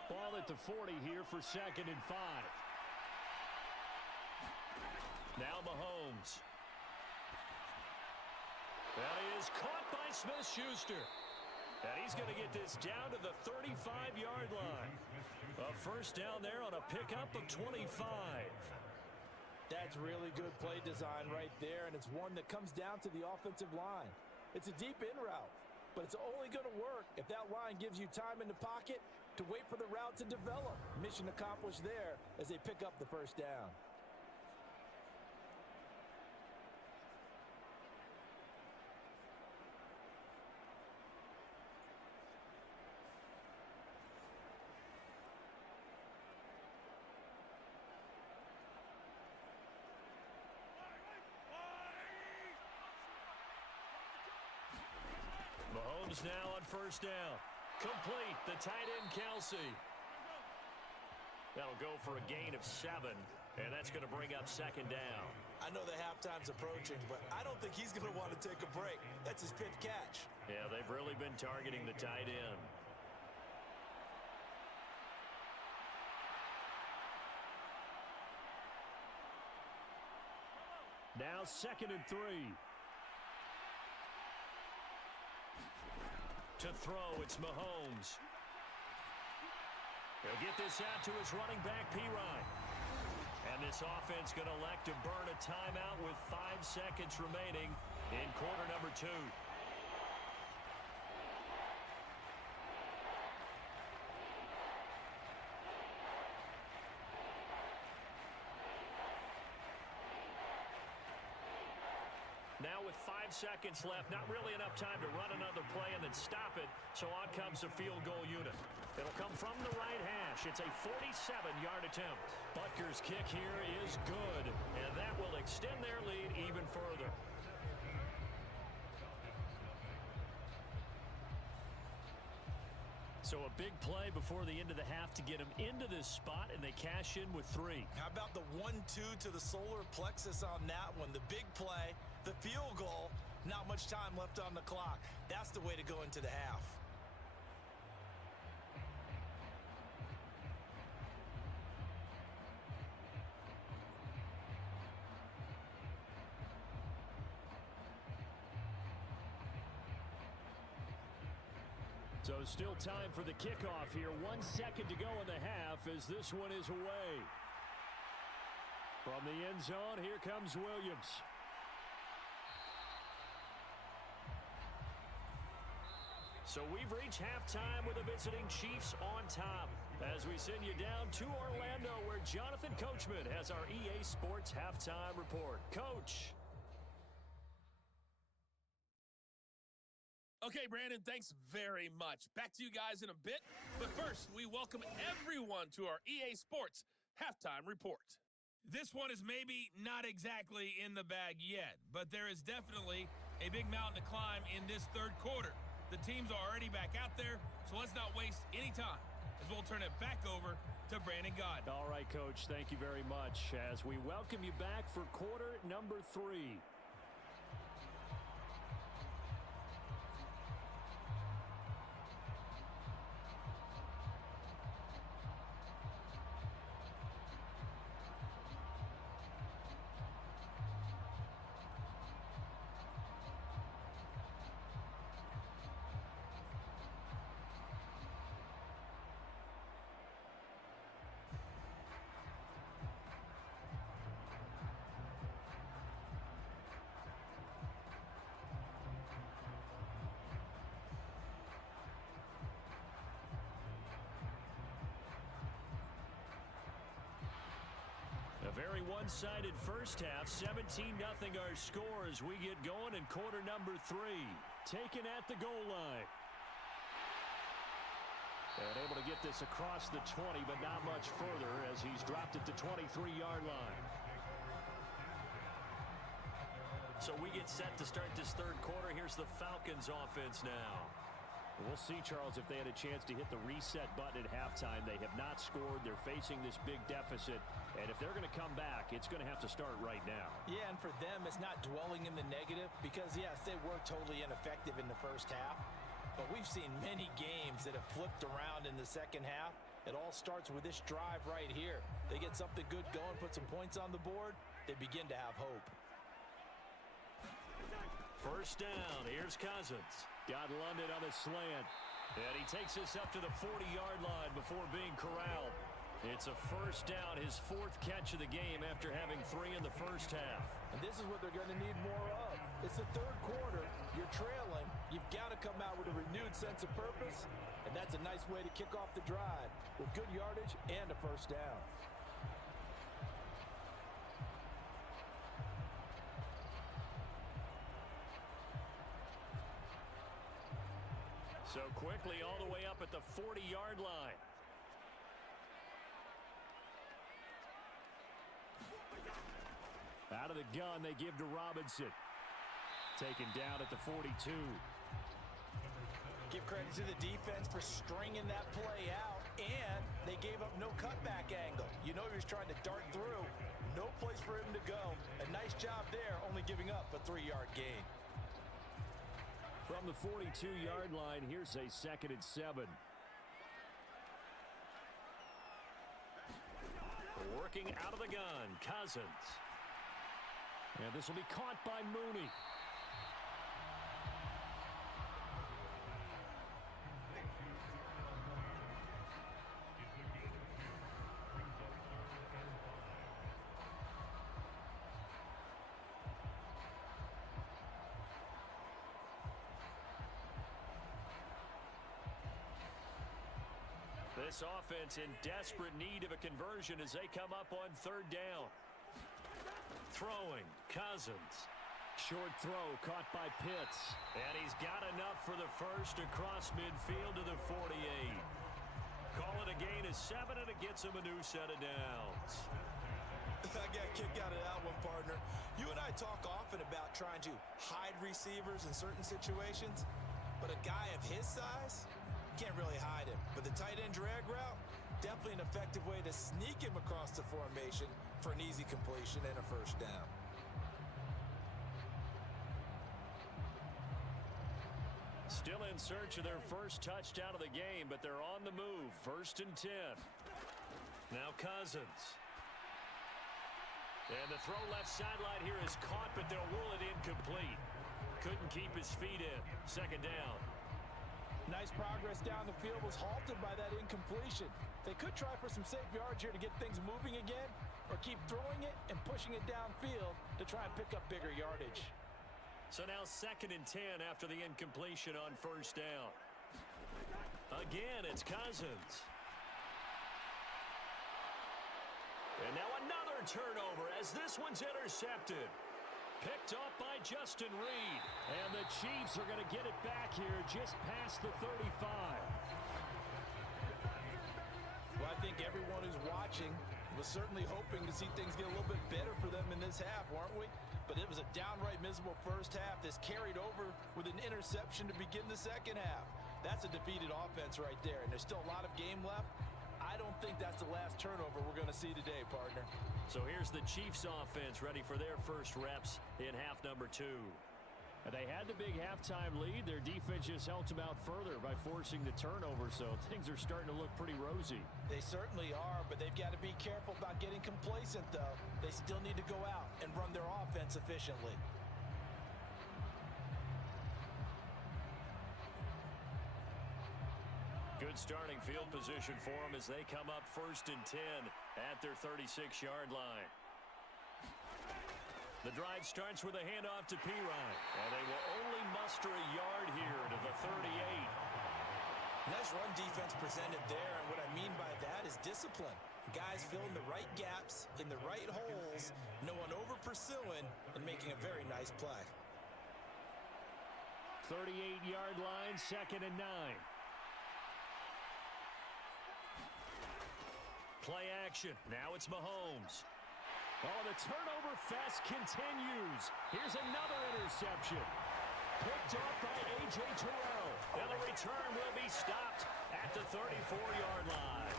Ball at the 40 here for 2nd and 5. Now Mahomes. That is caught by Smith-Schuster. And he's going to get this down to the 35-yard line. A first down there on a pickup of 25. That's really good play design right there, and it's one that comes down to the offensive line. It's a deep in route, but it's only going to work if that line gives you time in the pocket to wait for the route to develop. Mission accomplished there as they pick up the first down. Mahomes now on first down. Complete. The tight end, Kelsey. That'll go for a gain of 7, and that's going to bring up 2nd down. I know the halftime's approaching, but I don't think he's going to want to take a break. That's his 5th catch. Yeah, they've really been targeting the tight end. Now 2nd and 3. To throw, it's Mahomes. He'll get this out to his running back, Pirine. And this offense going to elect to burn a timeout with 5 seconds remaining in quarter number 2. Now with 5 seconds left, not really enough time to run another play and then stop it, so on comes the field goal unit. It'll come from the right hash. It's a 47-yard attempt. Butker's kick here is good, and that will extend their lead even further. So a big play before the end of the half to get them into this spot, and they cash in with 3. How about the 1-2 to the solar plexus on that one? The big play, the field goal, not much time left on the clock. That's the way to go into the half. So still time for the kickoff here. 1 second to go in the half as this one is away. From the end zone, here comes Williams. So we've reached halftime with the visiting Chiefs on top. As we send you down to Orlando, where Jonathan Coachman has our EA Sports Halftime Report. Coach. Okay, Brandon, thanks very much. Back to you guys in a bit. But first, we welcome everyone to our EA Sports Halftime Report. This one is maybe not exactly in the bag yet, but there is definitely a big mountain to climb in this third quarter. The teams are already back out there, so let's not waste any time as we'll turn it back over to Brandon Gaudin. All right, Coach, thank you very much as we welcome you back for quarter number 3. A very one-sided first half, 17-0 our score as we get going in quarter number 3. Taken at the goal line. And able to get this across the 20, but not much further as he's dropped it to 23-yard line. So we get set to start this third quarter. Here's the Falcons offense now. We'll see, Charles, if they had a chance to hit the reset button at halftime. They have not scored. They're facing this big deficit. And if they're going to come back, it's going to have to start right now. Yeah, and for them, it's not dwelling in the negative because, yes, they were totally ineffective in the first half. But we've seen many games that have flipped around in the second half. It all starts with this drive right here. They get something good going, put some points on the board, they begin to have hope. First down, here's Cousins. Got London on the slant. And he takes us up to the 40-yard line before being corralled. It's a first down, his 4th catch of the game after having 3 in the first half. And this is what they're going to need more of. It's the third quarter. You're trailing. You've got to come out with a renewed sense of purpose. And that's a nice way to kick off the drive with good yardage and a first down. So quickly all the way up at the 40-yard line. Out of the gun, they give to Robinson. Taken down at the 42. Give credit to the defense for stringing that play out, and they gave up no cutback angle. You know he was trying to dart through. No place for him to go. A nice job there, only giving up a 3-yard gain. From the 42-yard line, here's a 2nd and 7. Working out of the gun, Cousins. And this will be caught by Mooney. This offense in desperate need of a conversion as they come up on 3rd down. Throwing, Cousins. short throw caught by Pitts. And he's got enough for the first across midfield to the 48. Call it a gain of 7, and it gets him a new set of downs. I got a kick out of that one, partner. You and I talk often about trying to hide receivers in certain situations, but a guy of his size can't really hide him. But the tight end drag route, definitely an effective way to sneak him across the formation for an easy completion and a first down. Still in search of their first touchdown of the game, but they're on the move. 1st and 10. Now Cousins. And the throw left sideline here is caught, but they'll rule it incomplete. Couldn't keep his feet in. 2nd down. Nice progress down the field was halted by that incompletion. They could try for some safe yards here to get things moving again, or keep throwing it and pushing it downfield to try and pick up bigger yardage. So now 2nd and 10 after the incompletion on 1st down. Again, it's Cousins. And now another turnover as this one's intercepted. Picked up by Justin Reed. And the Chiefs are going to get it back here just past the 35. Well, I think everyone who's watching was certainly hoping to see things get a little bit better for them in this half, weren't we? But it was a downright miserable first half. This carried over with an interception to begin the second half. That's a defeated offense right there, and there's still a lot of game left. I don't think that's the last turnover we're going to see today, partner. So here's the Chiefs offense ready for their first reps in half number 2. They had the big halftime lead. Their defense just helped them out further by forcing the turnover, so things are starting to look pretty rosy. They certainly are, but they've got to be careful about getting complacent, though. They still need to go out and run their offense efficiently. Good starting field position for them as they come up 1st and 10 at their 36-yard line. The drive starts with a handoff to Pirine, and they will only muster a yard here to the 38. Nice run defense presented there, and what I mean by that is discipline. Guys filling the right gaps in the right holes, no one over-pursuing, and making a very nice play. 38-yard line, 2nd and 9. Play action. Now it's Mahomes. Oh, the turnover fest continues. Here's another interception. Picked up by A.J. Terrell. And the return will be stopped at the 34-yard line.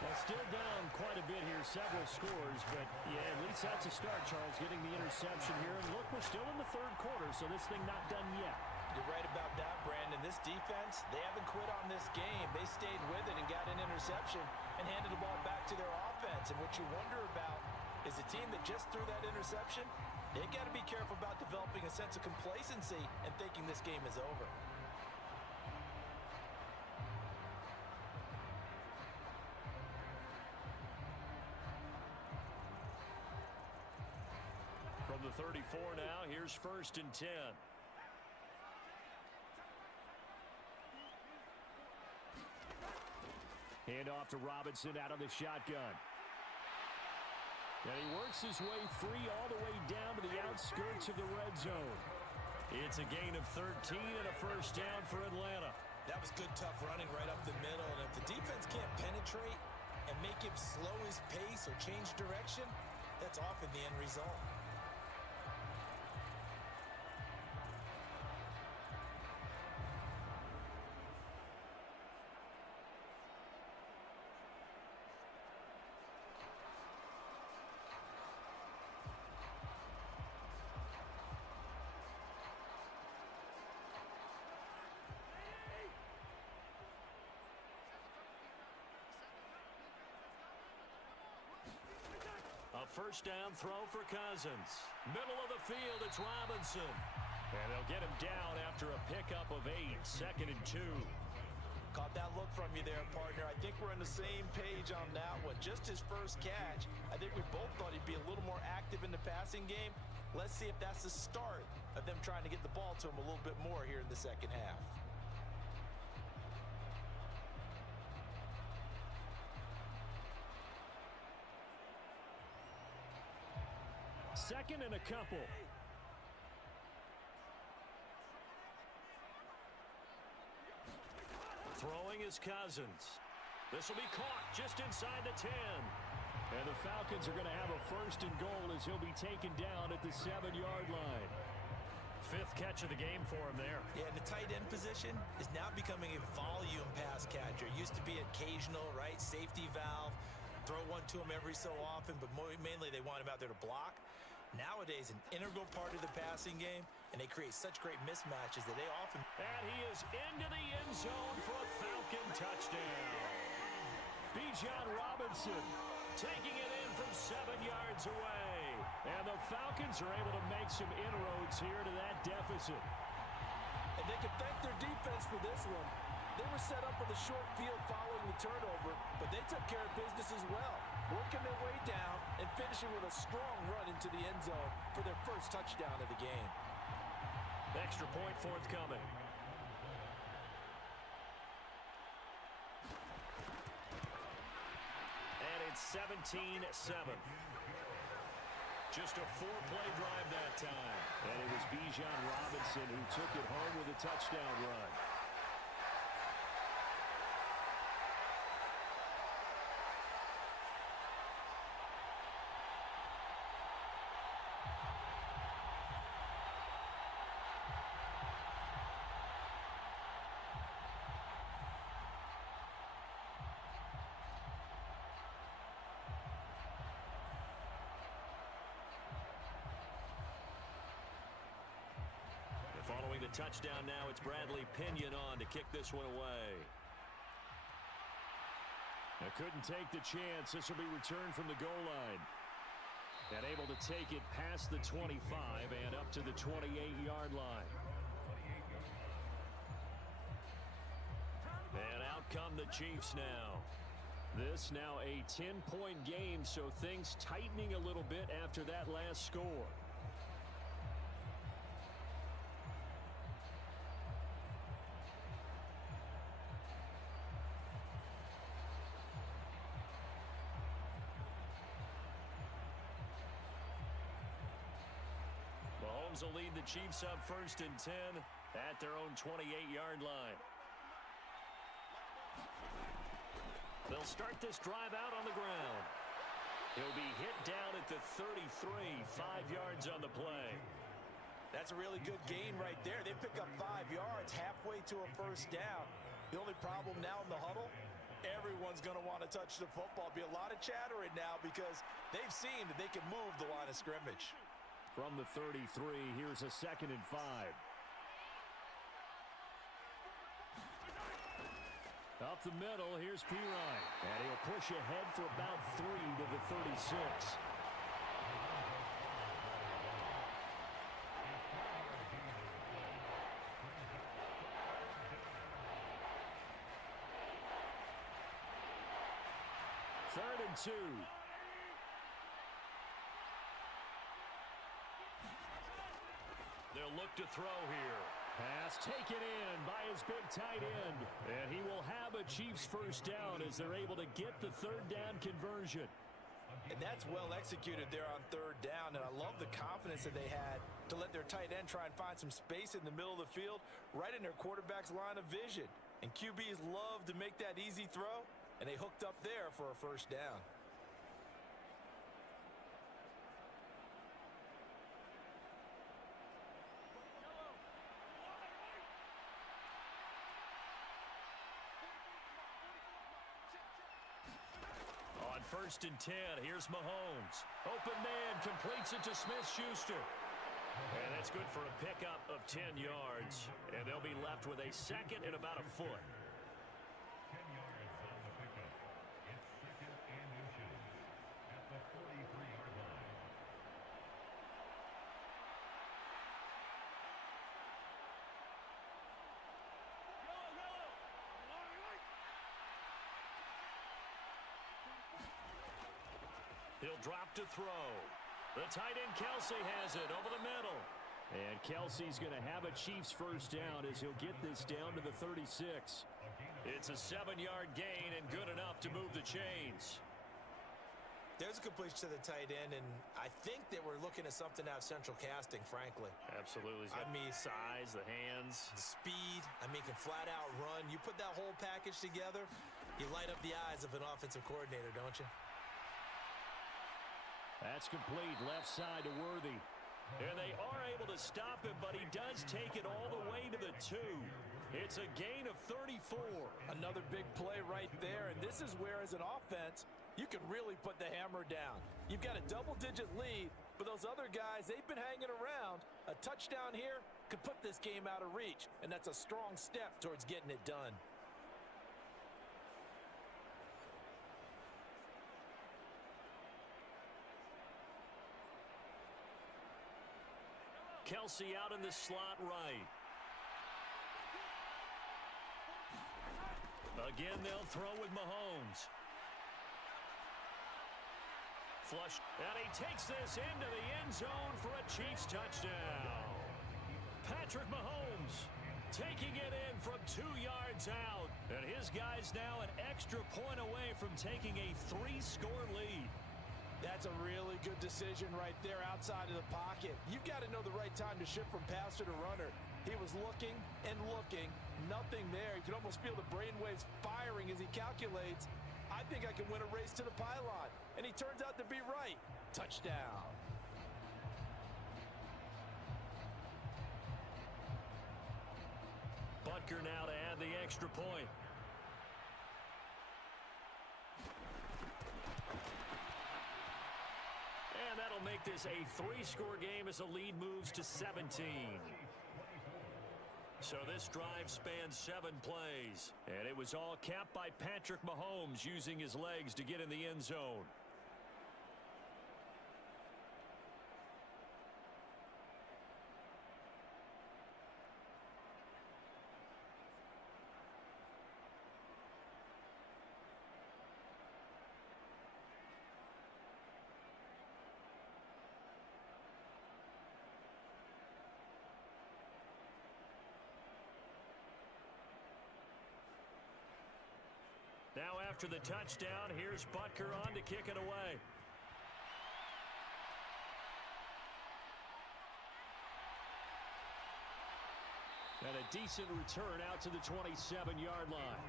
Well, still down quite a bit here, several scores, but yeah, at least that's a start, Charles, getting the interception here. And look, we're still in the 3rd quarter, so this thing not done yet. You're right about that, Brandon. This defense, they haven't quit on this game. They stayed with it and got an interception and handed the ball back to their offense. And what you wonder about is a team that just threw that interception, they've got to be careful about developing a sense of complacency and thinking this game is over. From the 34 now, here's 1st and 10. Hand off to Robinson out of the shotgun. And he works his way free all the way down to the outskirts of the red zone. It's a gain of 13 and a first down for Atlanta. That was good, tough running right up the middle. And if the defense can't penetrate and make him slow his pace or change direction, that's often the end result. A first down throw for Cousins. Middle of the field, it's Robinson. And they'll get him down after a pickup of 8, 2nd and 2. Caught that look from you there, partner. I think we're on the same page on that one. Just his first catch, I think we both thought he'd be a little more active in the passing game. Let's see if that's the start of them trying to get the ball to him a little bit more here in the second half. Second and a couple. Throwing is Cousins. This will be caught just inside the 10. And the Falcons are going to have a first and goal as he'll be taken down at the 7-yard line. Fifth catch of the game for him there. Yeah, and the tight end position is now becoming a volume pass catcher. Used to be occasional, right? Safety valve. Throw one to him every so often, but mainly they want him out there to block. Nowadays, an integral part of the passing game, and they create such great mismatches that they often... And he is into the end zone for a Falcon touchdown. Bijan Robinson taking it in from 7 yards away. And the Falcons are able to make some inroads here to that deficit. And they can thank their defense for this one. They were set up with a short field following the turnover, but they took care of business as well, working their way down and finishing with a strong run into the end zone for their first touchdown of the game. Extra point forthcoming. And it's 17-7. Just a 4-play drive that time. And it was Bijan Robinson who took it home with a touchdown run. Following the touchdown now, it's Bradley Pinion on to kick this one away. They couldn't take the chance. This will be returned from the goal line. And able to take it past the 25 and up to the 28-yard line. And out come the Chiefs now. This now a 10-point game, so things tightening a little bit after that last score. Mahomes will lead the Chiefs up 1st and 10 at their own 28-yard line. They'll start this drive out on the ground. He'll be hit down at the 33, 5 yards on the play. That's a really good gain right there. They pick up 5 yards halfway to a first down. The only problem now in the huddle, everyone's going to want to touch the football. Be a lot of chattering now because they've seen that they can move the line of scrimmage. From the 33, here's a 2nd and 5. Up the middle, here's Pirine. And he'll push ahead for about 3 to the 36. Third and 2. They'll look to throw here. Pass taken in by his big tight end. And he will have a Chiefs first down as they're able to get the 3rd down conversion. And that's well executed there on 3rd down. And I love the confidence that they had to let their tight end try and find some space in the middle of the field, right in their quarterback's line of vision. And QBs love to make that easy throw, and they hooked up there for a first down. On 1st and 10, here's Mahomes. Open man, completes it to Smith-Schuster. And that's good for a pickup of 10 yards. And they'll be left with a 2nd and about a foot. 10 yards on the pickup. It's 2nd and inches at the 43-yard line. He'll drop to throw. The tight end Kelsey has it over the middle. And Kelsey's going to have a Chiefs first down as he'll get this down to the 36. It's a 7-yard gain and good enough to move the chains. There's a completion to the tight end, and I think they were looking at something out of central casting, frankly. Absolutely. I mean, size, the hands. the speed, can flat out run. You put that whole package together, you light up the eyes of an offensive coordinator, don't you? That's complete. Left side to Worthy. And they are able to stop him, but he does take it all the way to the 2. It's a gain of 34. Another big play right there, and this is where, as an offense, you can really put the hammer down. You've got a double-digit lead, but those other guys, they've been hanging around. A touchdown here could put this game out of reach, and that's a strong step towards getting it done. Kelsey out in the slot right. Again, they'll throw with Mahomes. Flush, and he takes this into the end zone for a Chiefs touchdown. Patrick Mahomes taking it in from 2 yards out. And his guy's now an extra point away from taking a 3-score lead. That's a really good decision right there outside of the pocket. You've got to know the right time to shift from passer to runner. He was looking and looking, nothing there. You can almost feel the brainwaves firing as he calculates, I think I can win a race to the pylon. And he turns out to be right. Touchdown. Butker now to add the extra point. And that'll make this a 3-score game as the lead moves to 17. So this drive spans 7 plays, and it was all capped by Patrick Mahomes using his legs to get in the end zone. Now after the touchdown, here's Butker on to kick it away. And a decent return out to the 27-yard line.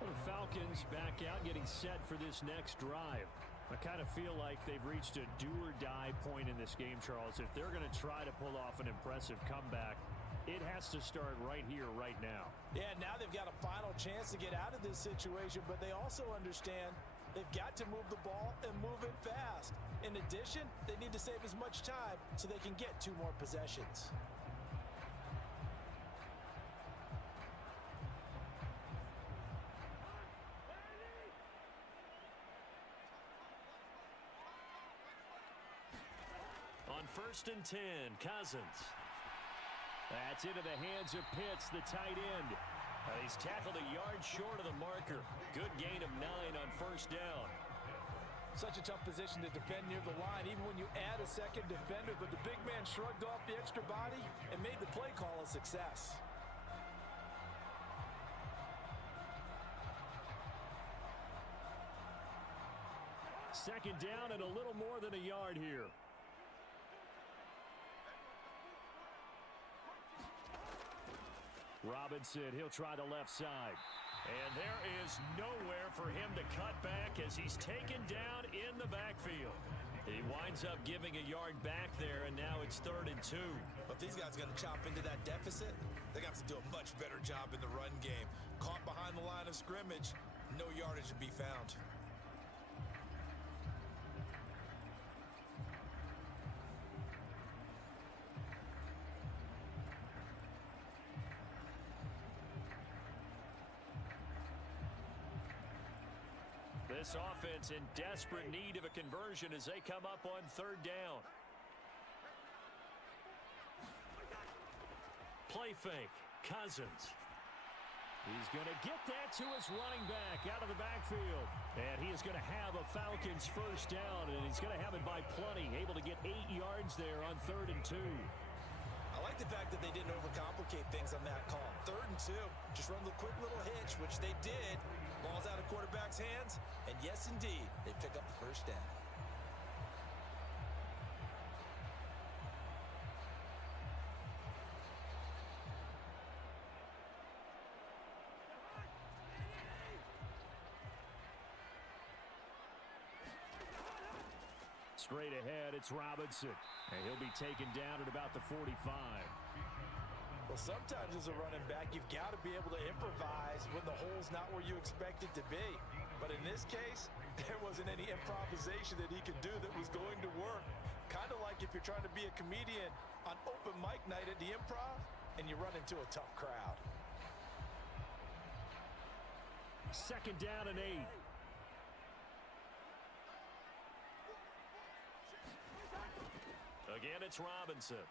Well, the Falcons back out, getting set for this next drive. I kind of feel like they've reached a do-or-die point in this game, Charles. If they're going to try to pull off an impressive comeback, it has to start right here, right now. Yeah, now they've got a final chance to get out of this situation, but they also understand they've got to move the ball and move it fast. In addition, they need to save as much time so they can get 2 more possessions. On 1st and 10, Cousins. That's into the hands of Pitts, the tight end. He's tackled a yard short of the marker. Good gain of 9 on 1st down. Such a tough position to defend near the line, even when you add a second defender, but the big man shrugged off the extra body and made the play call a success. Second down and a little more than a yard here. Robinson, he'll try the left side. And there is nowhere for him to cut back as he's taken down in the backfield. He winds up giving a yard back there, and now it's 3rd and 2. But these guys are going to chop into that deficit. They're going to have to do a much better job in the run game. Caught behind the line of scrimmage, no yardage to be found. This offense in desperate need of a conversion as they come up on 3rd down. Play fake. Cousins. He's going to get that to his running back out of the backfield. And he is going to have a Falcons 1st down, and he's going to have it by plenty. Able to get 8 yards there on 3rd and 2. I like the fact that they didn't overcomplicate things on that call. 3rd and 2, just run the quick little hitch, which they did. Ball's out of quarterback's hands, and yes, indeed, they pick up the first down. Straight ahead, it's Robinson. And he'll be taken down at about the 45. Well, sometimes as a running back, you've got to be able to improvise when the hole's not where you expect it to be. But in this case, there wasn't any improvisation that he could do that was going to work. Kind of like if you're trying to be a comedian on open mic night at the Improv and you run into a tough crowd. 2nd down and 8. Again, it's Robinson.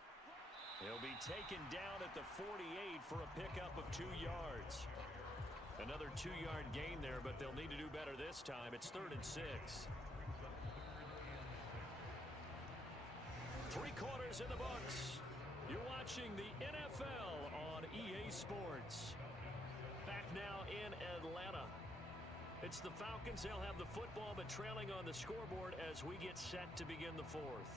He'll be taken down at the 48 for a pickup of 2 yards. Another 2-yard gain there, but they'll need to do better this time. It's 3rd and 6. 3 quarters in the books. You're watching the NFL on EA Sports. Back now in Atlanta. It's the Falcons. They'll have the football, but trailing on the scoreboard as we get set to begin the 4th.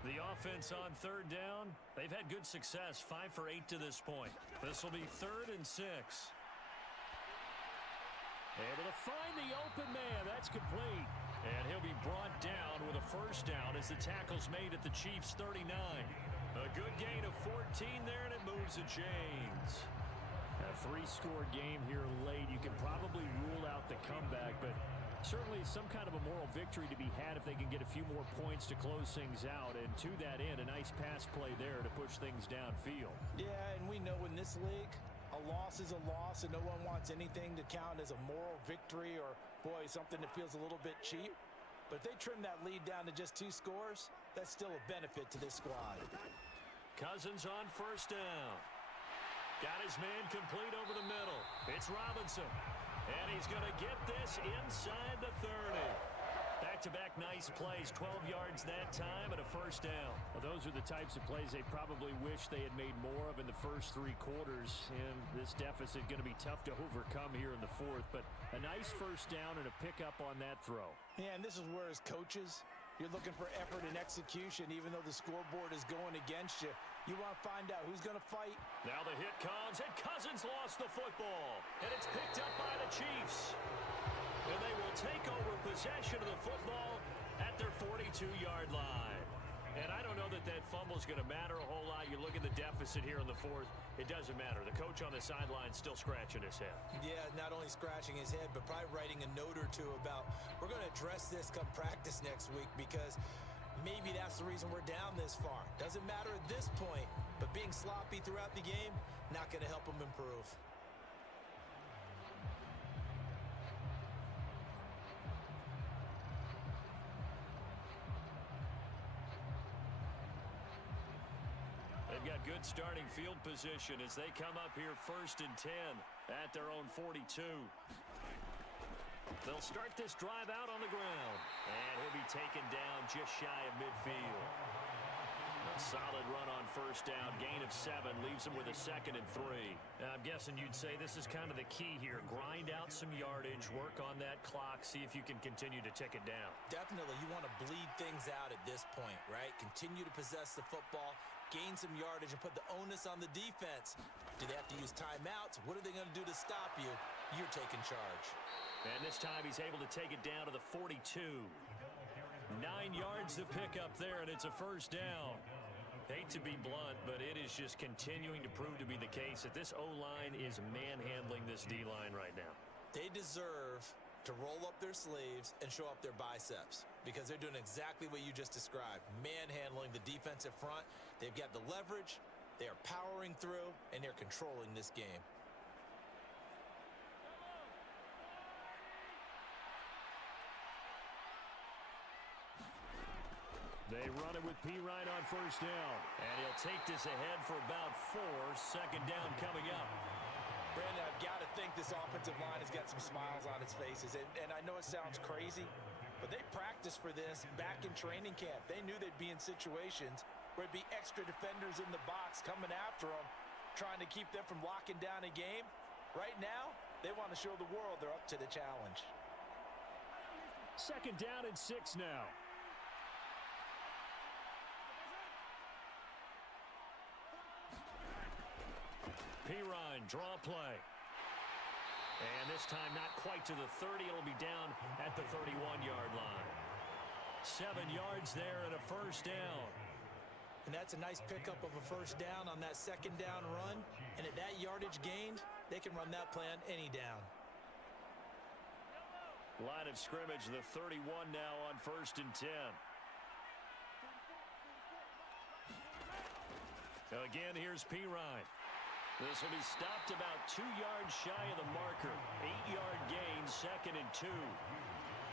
The offense on 3rd down, they've had good success, 5 for 8 to this point. This will be 3rd and 6. Able to find the open man. That's complete. And he'll be brought down with a first down as the tackle's made at the Chiefs' 39. A good gain of 14 there, and it moves the chains. A 3-score game here late. You can probably rule out the comeback, but certainly some kind of a moral victory to be had if they can get a few more points to close things out. And to that end, a nice pass play there to push things downfield. Yeah, and we know in this league, a loss is a loss, and no one wants anything to count as a moral victory or, boy, something that feels a little bit cheap. But if they trim that lead down to just 2 scores, that's still a benefit to this squad. Cousins on first down. Got his man complete over the middle. It's Robinson. And he's going to get this inside the 30. Back-to-back nice plays, 12 yards that time and a first down. Well, those are the types of plays they probably wish they had made more of in the first 3 quarters. And this deficit going to be tough to overcome here in the 4th. But a nice first down and a pickup on that throw. Yeah, and this is where as coaches, you're looking for effort and execution even though the scoreboard is going against you. You want to find out who's going to fight. Now the hit comes, and Cousins lost the football. And it's picked up by the Chiefs. And they will take over possession of the football at their 42-yard line. And I don't know that that fumble is going to matter a whole lot. You look at the deficit here in the 4th, it doesn't matter. The coach on the sideline still scratching his head. Yeah, not only scratching his head, but probably writing a note or two about, we're going to address this come practice next week because maybe that's the reason we're down this far. Doesn't matter at this point, but being sloppy throughout the game, not going to help them improve. They've got good starting field position as they come up here 1st and 10 at their own 42. They'll start this drive out on the ground. And he'll be taken down just shy of midfield. A solid run on first down. Gain of 7 leaves him with a 2nd and 3. I'm guessing you'd say this is kind of the key here. Grind out some yardage, work on that clock, see if you can continue to tick it down. Definitely. You want to bleed things out at this point, right? Continue to possess the football, gain some yardage, and put the onus on the defense. Do they have to use timeouts? What are they going to do to stop you? You're taking charge. And this time he's able to take it down to the 42. 9 yards to pick up there, and it's a first down. Hate to be blunt, but it is just continuing to prove to be the case that this O-line is manhandling this D-line right now. They deserve to roll up their sleeves and show up their biceps because they're doing exactly what you just described, manhandling the defensive front. They've got the leverage, they are powering through, and they're controlling this game. They run it with P. Ryan on first down. And he'll take this ahead for about 4. 2nd down coming up. Brandon, I've got to think this offensive line has got some smiles on its faces. And I know it sounds crazy, but they practiced for this back in training camp. They knew they'd be in situations where it'd be extra defenders in the box coming after them, trying to keep them from locking down a game. Right now, they want to show the world they're up to the challenge. 2nd down and 6 now. Pirine, draw play. And this time not quite to the 30. It'll be down at the 31-yard line. 7 yards there and a first down. And that's a nice pickup of a first down on that 2nd down run. And at that yardage gained, they can run that play on any down. Line of scrimmage, the 31 now on 1st and 10. Again, here's Pirine. This will be stopped about 2 yards shy of the marker. 8-yard gain, 2nd and 2.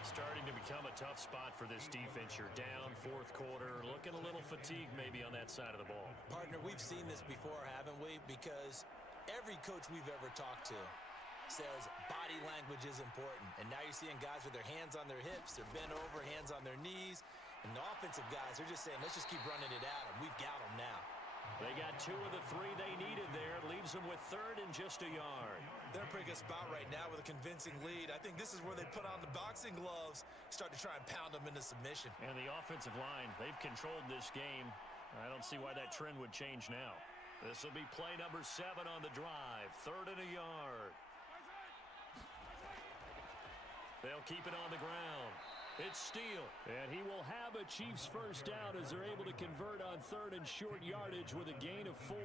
Starting to become a tough spot for this defense. You're down 4th quarter, looking a little fatigued maybe on that side of the ball. Partner, we've seen this before, haven't we? Because every coach we've ever talked to says body language is important. And now you're seeing guys with their hands on their hips, they're bent over, hands on their knees. And the offensive guys, they're just saying, let's just keep running it at them. We've got them now. They got 2 of the 3 they needed there. Leaves them with 3rd and just a yard. They're in a pretty good spot right now with a convincing lead. I think this is where they put on the boxing gloves, start to try and pound them into submission. And the offensive line, they've controlled this game. I don't see why that trend would change now. This will be play number 7 on the drive. 3rd and a yard. They'll keep it on the ground. It's Steele. And he will have a Chiefs first down as they're able to convert on 3rd and short yardage with a gain of 4.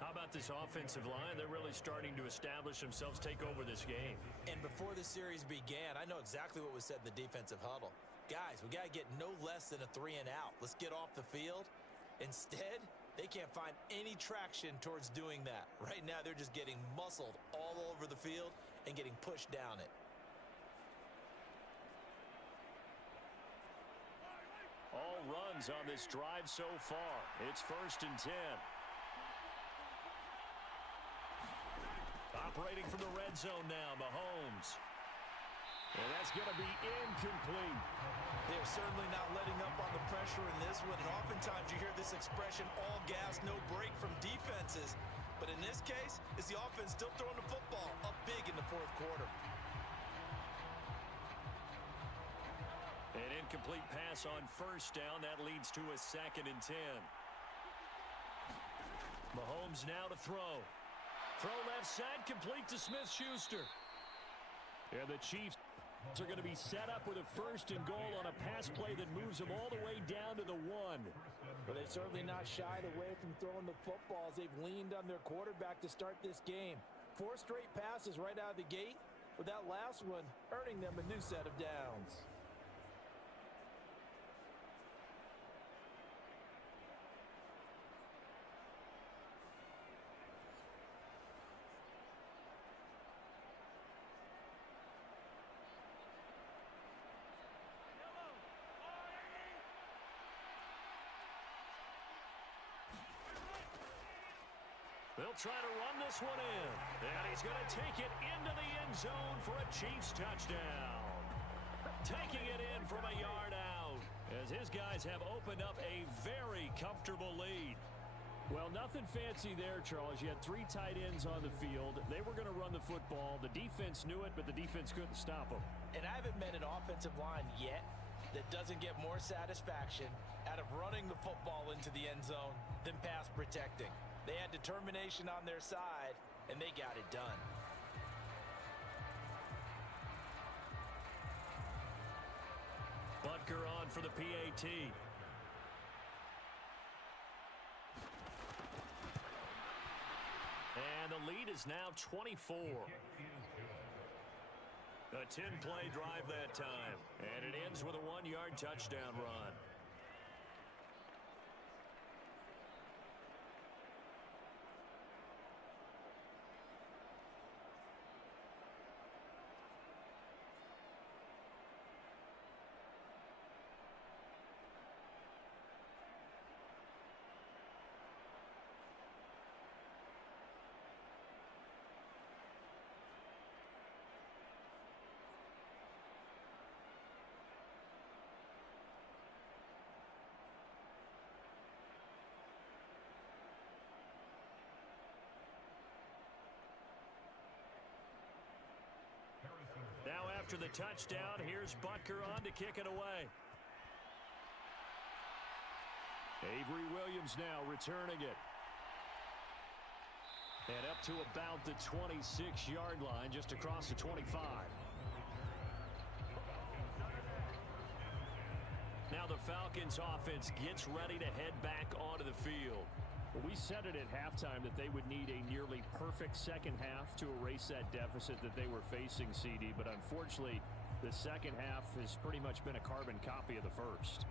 How about this offensive line? They're really starting to establish themselves, take over this game. And before the series began, I know exactly what was said in the defensive huddle. Guys, we got to get no less than a 3 and out. Let's get off the field. Instead, they can't find any traction towards doing that. Right now, they're just getting muscled all over the field and getting pushed down it. All runs on this drive so far. It's 1st and 10. Operating from the red zone now, Mahomes. And that's going to be incomplete. They're certainly not letting up on the pressure in this one. And oftentimes you hear this expression, all gas, no break from defenses. But in this case, it's the offense still throwing the football up big in the 4th quarter. An incomplete pass on 1st down. That leads to a 2nd and 10. Mahomes now to throw. Throw left side, complete to Smith-Schuster. And the Chiefs are going to be set up with a 1st and goal on a pass play that moves them all the way down to the 1. But they've certainly not shied away from throwing the footballs. They've leaned on their quarterback to start this game. 4 straight passes right out of the gate, with that last one earning them a new set of downs. They'll try to run this one in. And he's going to take it into the end zone for a Chiefs touchdown. Taking it in from a yard out as his guys have opened up a very comfortable lead. Well, nothing fancy there, Charles. You had 3 tight ends on the field. They were going to run the football. The defense knew it, but the defense couldn't stop them. And I haven't met an offensive line yet that doesn't get more satisfaction out of running the football into the end zone than pass protecting. They had determination on their side, and they got it done. Butker on for the PAT. And the lead is now 24. A 10-play drive that time. And it ends with a 1-yard touchdown run. after the touchdown. Here's Butker on to kick it away. Avery Williams now returning it. And up to about the 26-yard line, just across the 25. Now the Falcons offense gets ready to head back onto the field. Well, we said it at halftime that they would need a nearly perfect second half to erase that deficit that they were facing, CD. But unfortunately, the second half has pretty much been a carbon copy of the first.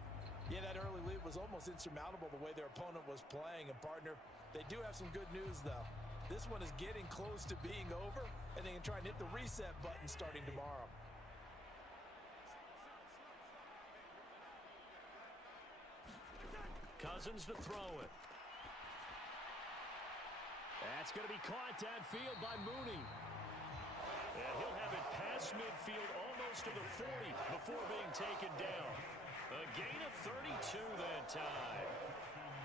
Yeah, that early lead was almost insurmountable the way their opponent was playing. And, partner, they do have some good news, though. This one is getting close to being over, and they can try and hit the reset button starting tomorrow. Cousins to throw it. That's going to be caught downfield by Mooney. And he'll have it past midfield almost to the 40 before being taken down. A gain of 32 that time.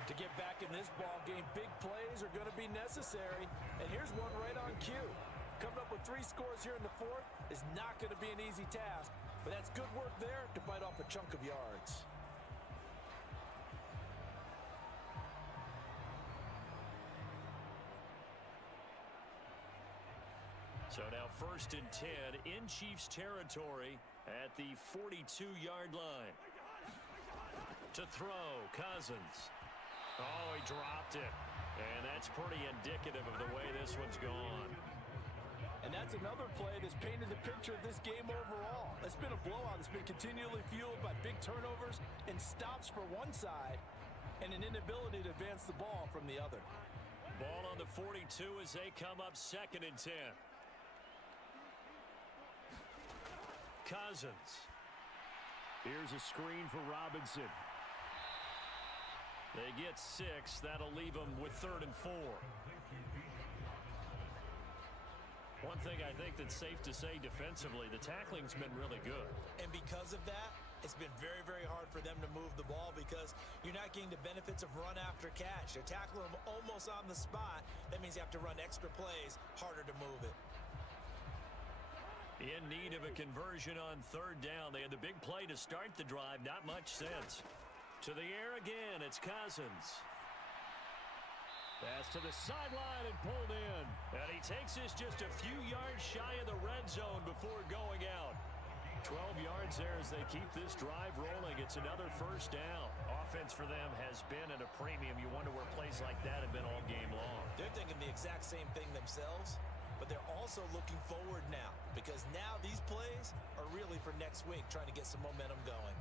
To get back in this ball game, big plays are going to be necessary. And here's one right on cue. Coming up with 3 scores here in the fourth is not going to be an easy task, but that's good work there to bite off a chunk of yards. So now 1st and 10 in Chiefs territory at the 42-yard line. To throw, Cousins. Oh, he dropped it. And that's pretty indicative of the way this one's gone. And that's another play that's painted the picture of this game overall. It's been a blowout. It's been continually fueled by big turnovers and stops for one side and an inability to advance the ball from the other. Ball on the 42 as they come up 2nd and 10. Cousins. Here's a screen for Robinson. They get 6. That'll leave them with 3rd and 4. One thing I think that's safe to say defensively, the tackling's been really good. And because of that, it's been very, very hard for them to move the ball because you're not getting the benefits of run after catch. They're tackling them almost on the spot. That means you have to run extra plays, harder to move it. In need of a conversion on 3rd down. They had the big play to start the drive. Not much sense. To the air again. It's Cousins. Pass to the sideline and pulled in. And he takes this just a few yards shy of the red zone before going out. 12 yards there as they keep this drive rolling. It's another 1st down. Offense for them has been at a premium. You wonder where plays like that have been all game long. They're thinking the exact same thing themselves. But they're also looking forward now because now these plays are really for next week, trying to get some momentum going.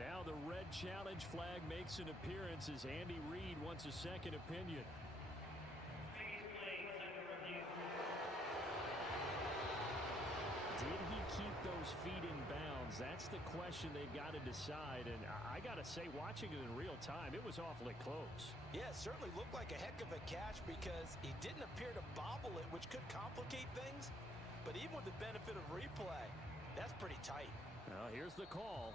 Now the red challenge flag makes an appearance as Andy Reid wants a second opinion. Did he keep those feet in bounds? That's the question they've got to decide. And I got to say, watching it in real time, it was awfully close. Yeah, it certainly looked like a heck of a catch because he didn't appear to bobble it, which could complicate things. But even with the benefit of replay, that's pretty tight. Now, here's the call.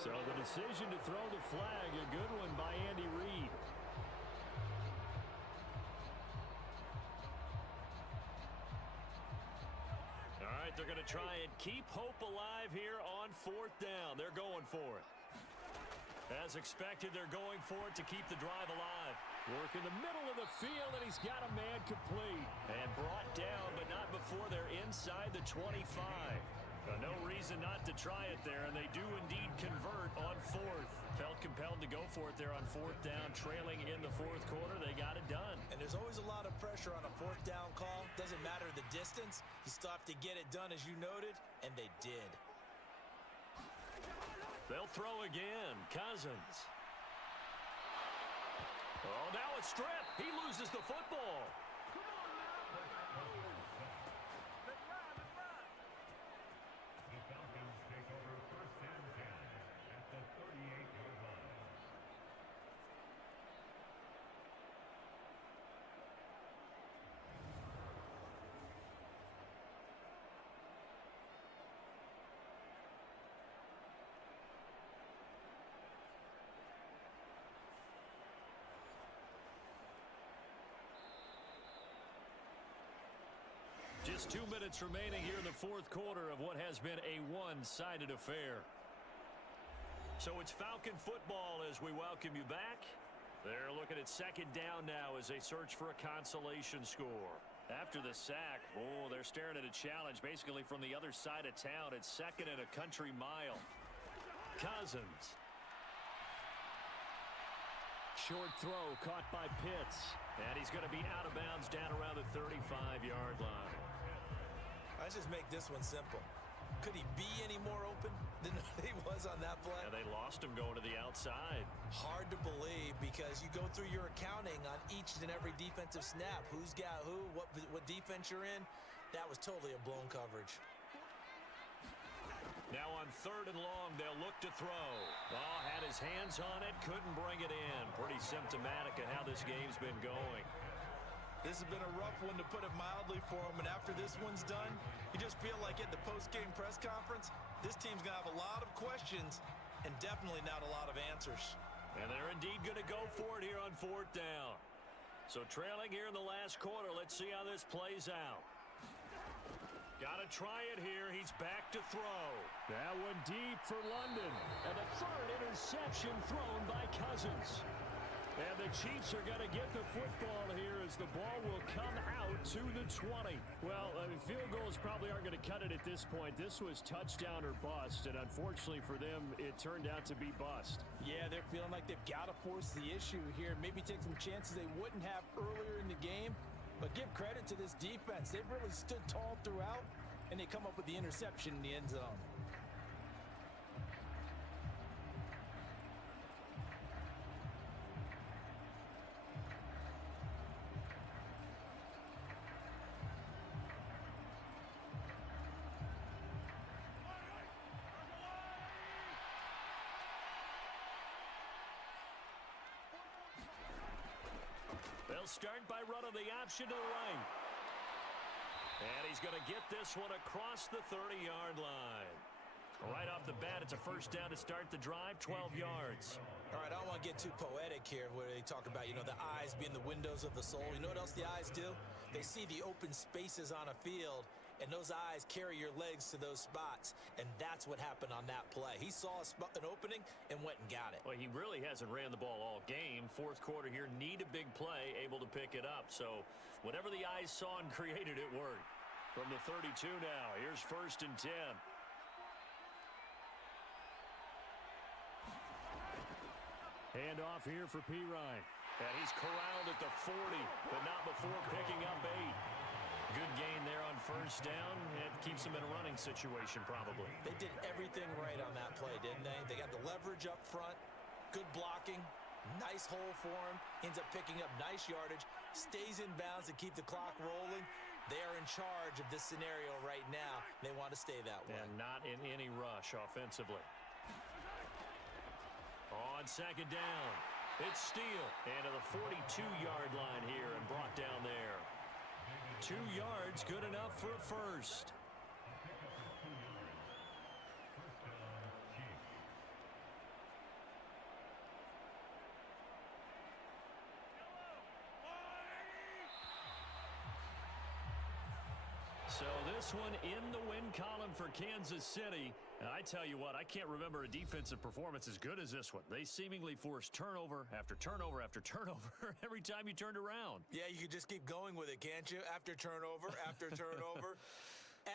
So the decision to throw the flag, a good one by Andy Reid. All right, they're going to try and keep hope alive here on 4th down. They're going for it. As expected, they're going for it to keep the drive alive. Work in the middle of the field, and he's got a man complete. And brought down, but not before they're inside the 25. No reason not to try it there, and they do indeed convert on 4th. Felt compelled to go for it there on 4th down, trailing in the 4th quarter. They got it done. And there's always a lot of pressure on a 4th down call. Doesn't matter the distance. You still have to get it done, as you noted, and they did. They'll throw again. Cousins. Oh, now a strip. He loses the football. Just 2 minutes remaining here in the fourth quarter of what has been a one-sided affair. So it's Falcon football as we welcome you back. They're looking at second down now as they search for a consolation score. After the sack, they're staring at a challenge basically from the other side of town. It's second and a country mile. Cousins. Short throw caught by Pitts. And he's going to be out of bounds down around the 35-yard line. Let's just make this one simple. Could he be any more open than he was on that play? And they lost him going to the outside. Hard to believe because you go through your accounting on each and every defensive snap. Who's got who, what defense you're in. That was totally a blown coverage. Now on third and long, they'll look to throw. Had his hands on it, couldn't bring it in. Pretty symptomatic of how this game's been going. This has been a rough one, to put it mildly, for him. And after this one's done, you just feel like at the post-game press conference, this team's going to have a lot of questions and definitely not a lot of answers. And they're indeed going to go for it here on fourth down. So trailing here in the last quarter, let's see how this plays out. Got to try it here. He's back to throw. That one deep for London. And the third interception thrown by Cousins. And the Chiefs are going to get the football here as the ball will come out to the 20. Well, field goals probably aren't going to cut it at this point. This was touchdown or bust, and unfortunately for them, it turned out to be bust. Yeah, they're feeling like they've got to force the issue here. Maybe take some chances they wouldn't have earlier in the game. But give credit to this defense. They've really stood tall throughout, and they come up with the interception in the end zone. They'll start by running the option to the right. And he's going to get this one across the 30-yard line. Right off the bat, it's a first down to start the drive, 12 yards. All right, I don't want to get too poetic here where they talk about, the eyes being the windows of the soul. You know what else the eyes do? They see the open spaces on a field, and those eyes carry your legs to those spots, and that's what happened on that play. He saw an opening and went and got it. Well, he really hasn't ran the ball all game. Fourth quarter here, need a big play, able to pick it up. So whatever the eyes saw and created, it worked. From the 32 now, here's first and 10. Hand off here for P. Ryan. And he's corralled at the 40, but not before picking up 8. Good gain there on first down. It keeps them in a running situation, probably. They did everything right on that play, didn't they? They got the leverage up front, good blocking, nice hole for him, ends up picking up nice yardage, stays in bounds to keep the clock rolling. They are in charge of this scenario right now. They want to stay that way. And not in any rush offensively. On second down, it's Steele. And to the 42-yard line here and brought down there. 2 yards, good enough for a first. So this one in the win column for Kansas City. And I tell you what, I can't remember a defensive performance as good as this one. They seemingly forced turnover after turnover after turnover every time you turned around. Yeah, you could just keep going with it, can't you? After turnover, after turnover.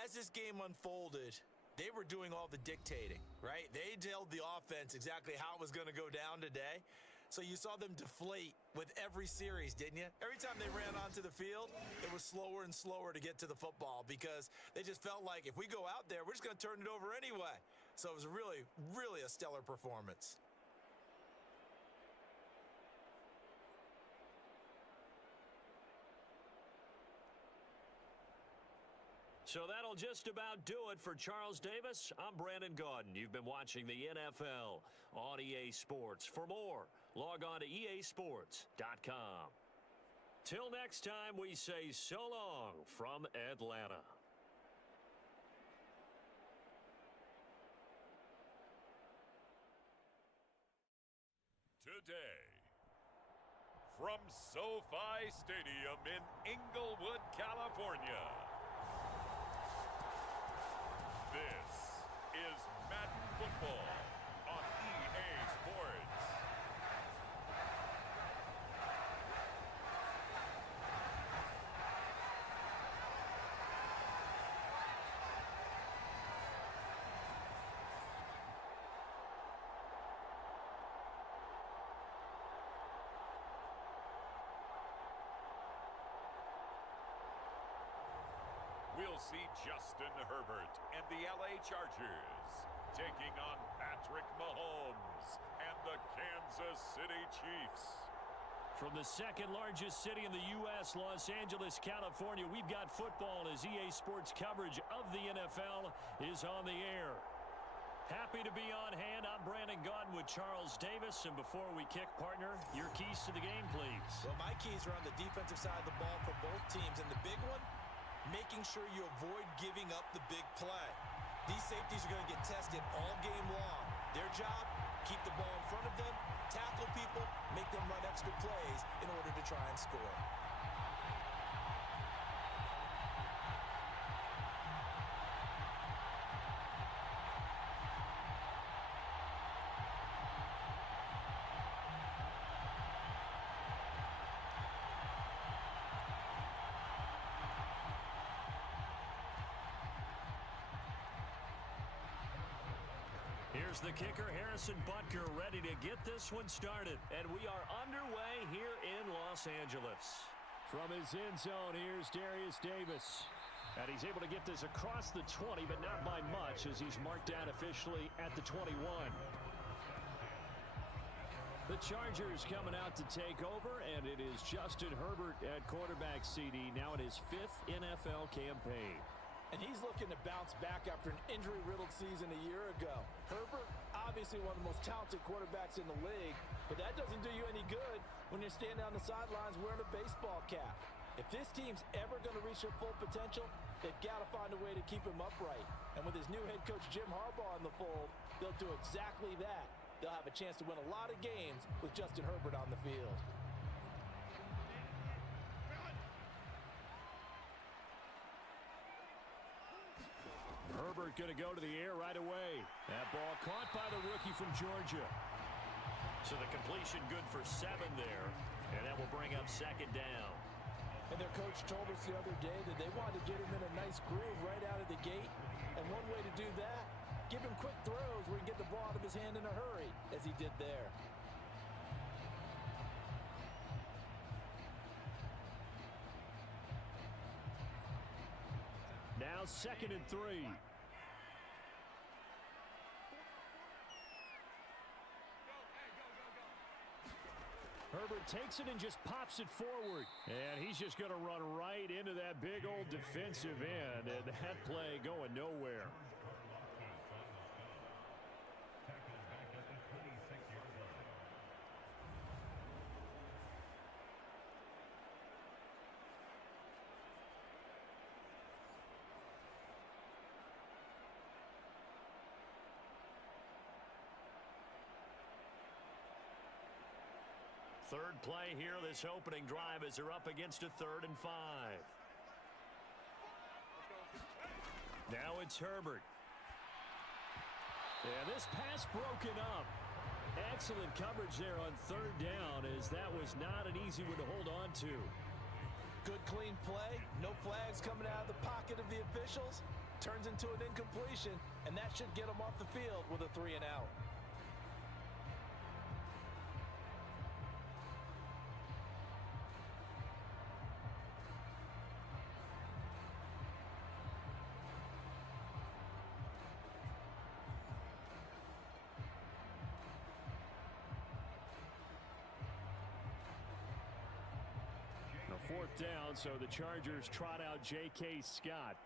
As this game unfolded, they were doing all the dictating, right? They told the offense exactly how it was going to go down today. So you saw them deflate with every series, didn't you? Every time they ran onto the field, it was slower and slower to get to the football because they just felt like if we go out there, we're just going to turn it over anyway. So it was really, really a stellar performance. So that'll just about do it for Charles Davis. I'm Brandon Gaudin. You've been watching the NFL on EA Sports. For more, log on to easports.com. Till next time, we say so long from Atlanta. Today, from SoFi Stadium in Inglewood, California, We'll see Justin Herbert and the LA Chargers taking on Patrick Mahomes and the Kansas City Chiefs. From the second largest city in the U.S., Los Angeles, California, we've got football as EA Sports coverage of the NFL is on the air. Happy to be on hand. I'm Brandon Gaudin with Charles Davis. And before we kick, partner, your keys to the game, please. Well, my keys are on the defensive side of the ball for both teams. And the big one, making sure you avoid giving up the big play. These safeties are going to get tested all game long. Their job, keep the ball in front of them, tackle people, make them run extra plays in order to try and score. Here's the kicker, Harrison Butker, ready to get this one started. And we are underway here in Los Angeles. From his end zone, here's Darius Davis. And he's able to get this across the 20, but not by much, as he's marked down officially at the 21. The Chargers coming out to take over, and it is Justin Herbert at quarterback CD, now in his 5th NFL campaign. And he's looking to bounce back after an injury-riddled season a year ago. Herbert, obviously one of the most talented quarterbacks in the league, but that doesn't do you any good when you're standing on the sidelines wearing a baseball cap. If this team's ever going to reach their full potential, they've got to find a way to keep him upright. And with his new head coach, Jim Harbaugh, in the fold, they'll do exactly that. They'll have a chance to win a lot of games with Justin Herbert on the field. Herbert going to go to the air right away. That ball caught by the rookie from Georgia. So the completion good for 7 there, and that will bring up 2nd down. And their coach told us the other day that they wanted to get him in a nice groove right out of the gate. And one way to do that, give him quick throws where he can get the ball out of his hand in a hurry, as he did there. Now 2nd and 3. Herbert takes it and just pops it forward. And he's just going to run right into that big old defensive end. And that play going nowhere. Third play here, this opening drive, as they're up against a 3rd and 5. Now it's Herbert. And this pass broken up. Excellent coverage there on 3rd down, as that was not an easy one to hold on to. Good clean play, no flags coming out of the pocket of the officials. Turns into an incompletion, and that should get them off the field with a 3 and out. A 4th down, so the Chargers trot out J.K. Scott.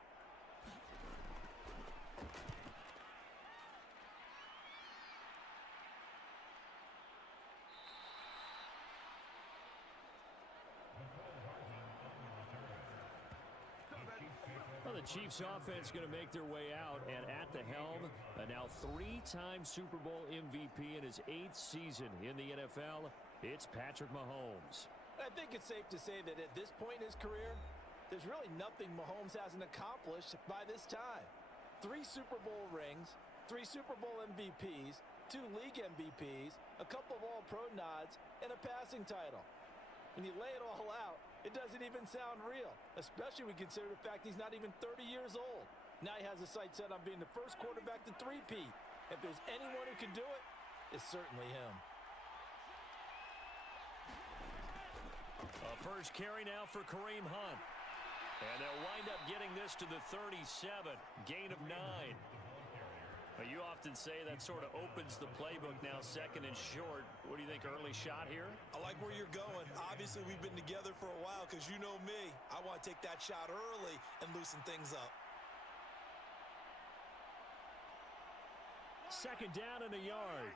Well, the Chiefs offense going to make their way out, and at the helm, a now 3-time Super Bowl MVP in his 8th season in the NFL, it's Patrick Mahomes. I think it's safe to say that at this point in his career, there's really nothing Mahomes hasn't accomplished by this time. 3 Super Bowl rings, 3 Super Bowl MVPs, 2 league MVPs, a couple of All-Pro nods, and a passing title. When you lay it all out, it doesn't even sound real, especially when you consider the fact he's not even 30 years old. Now he has his sights set on being the first quarterback to 3-peat. If there's anyone who can do it, it's certainly him. A first carry now for Kareem Hunt. And they'll wind up getting this to the 37, gain of 9. You often say that sort of opens the playbook now, second and short. What do you think, early shot here? I like where you're going. Obviously, we've been together for a while because you know me. I want to take that shot early and loosen things up. Second down and a yard.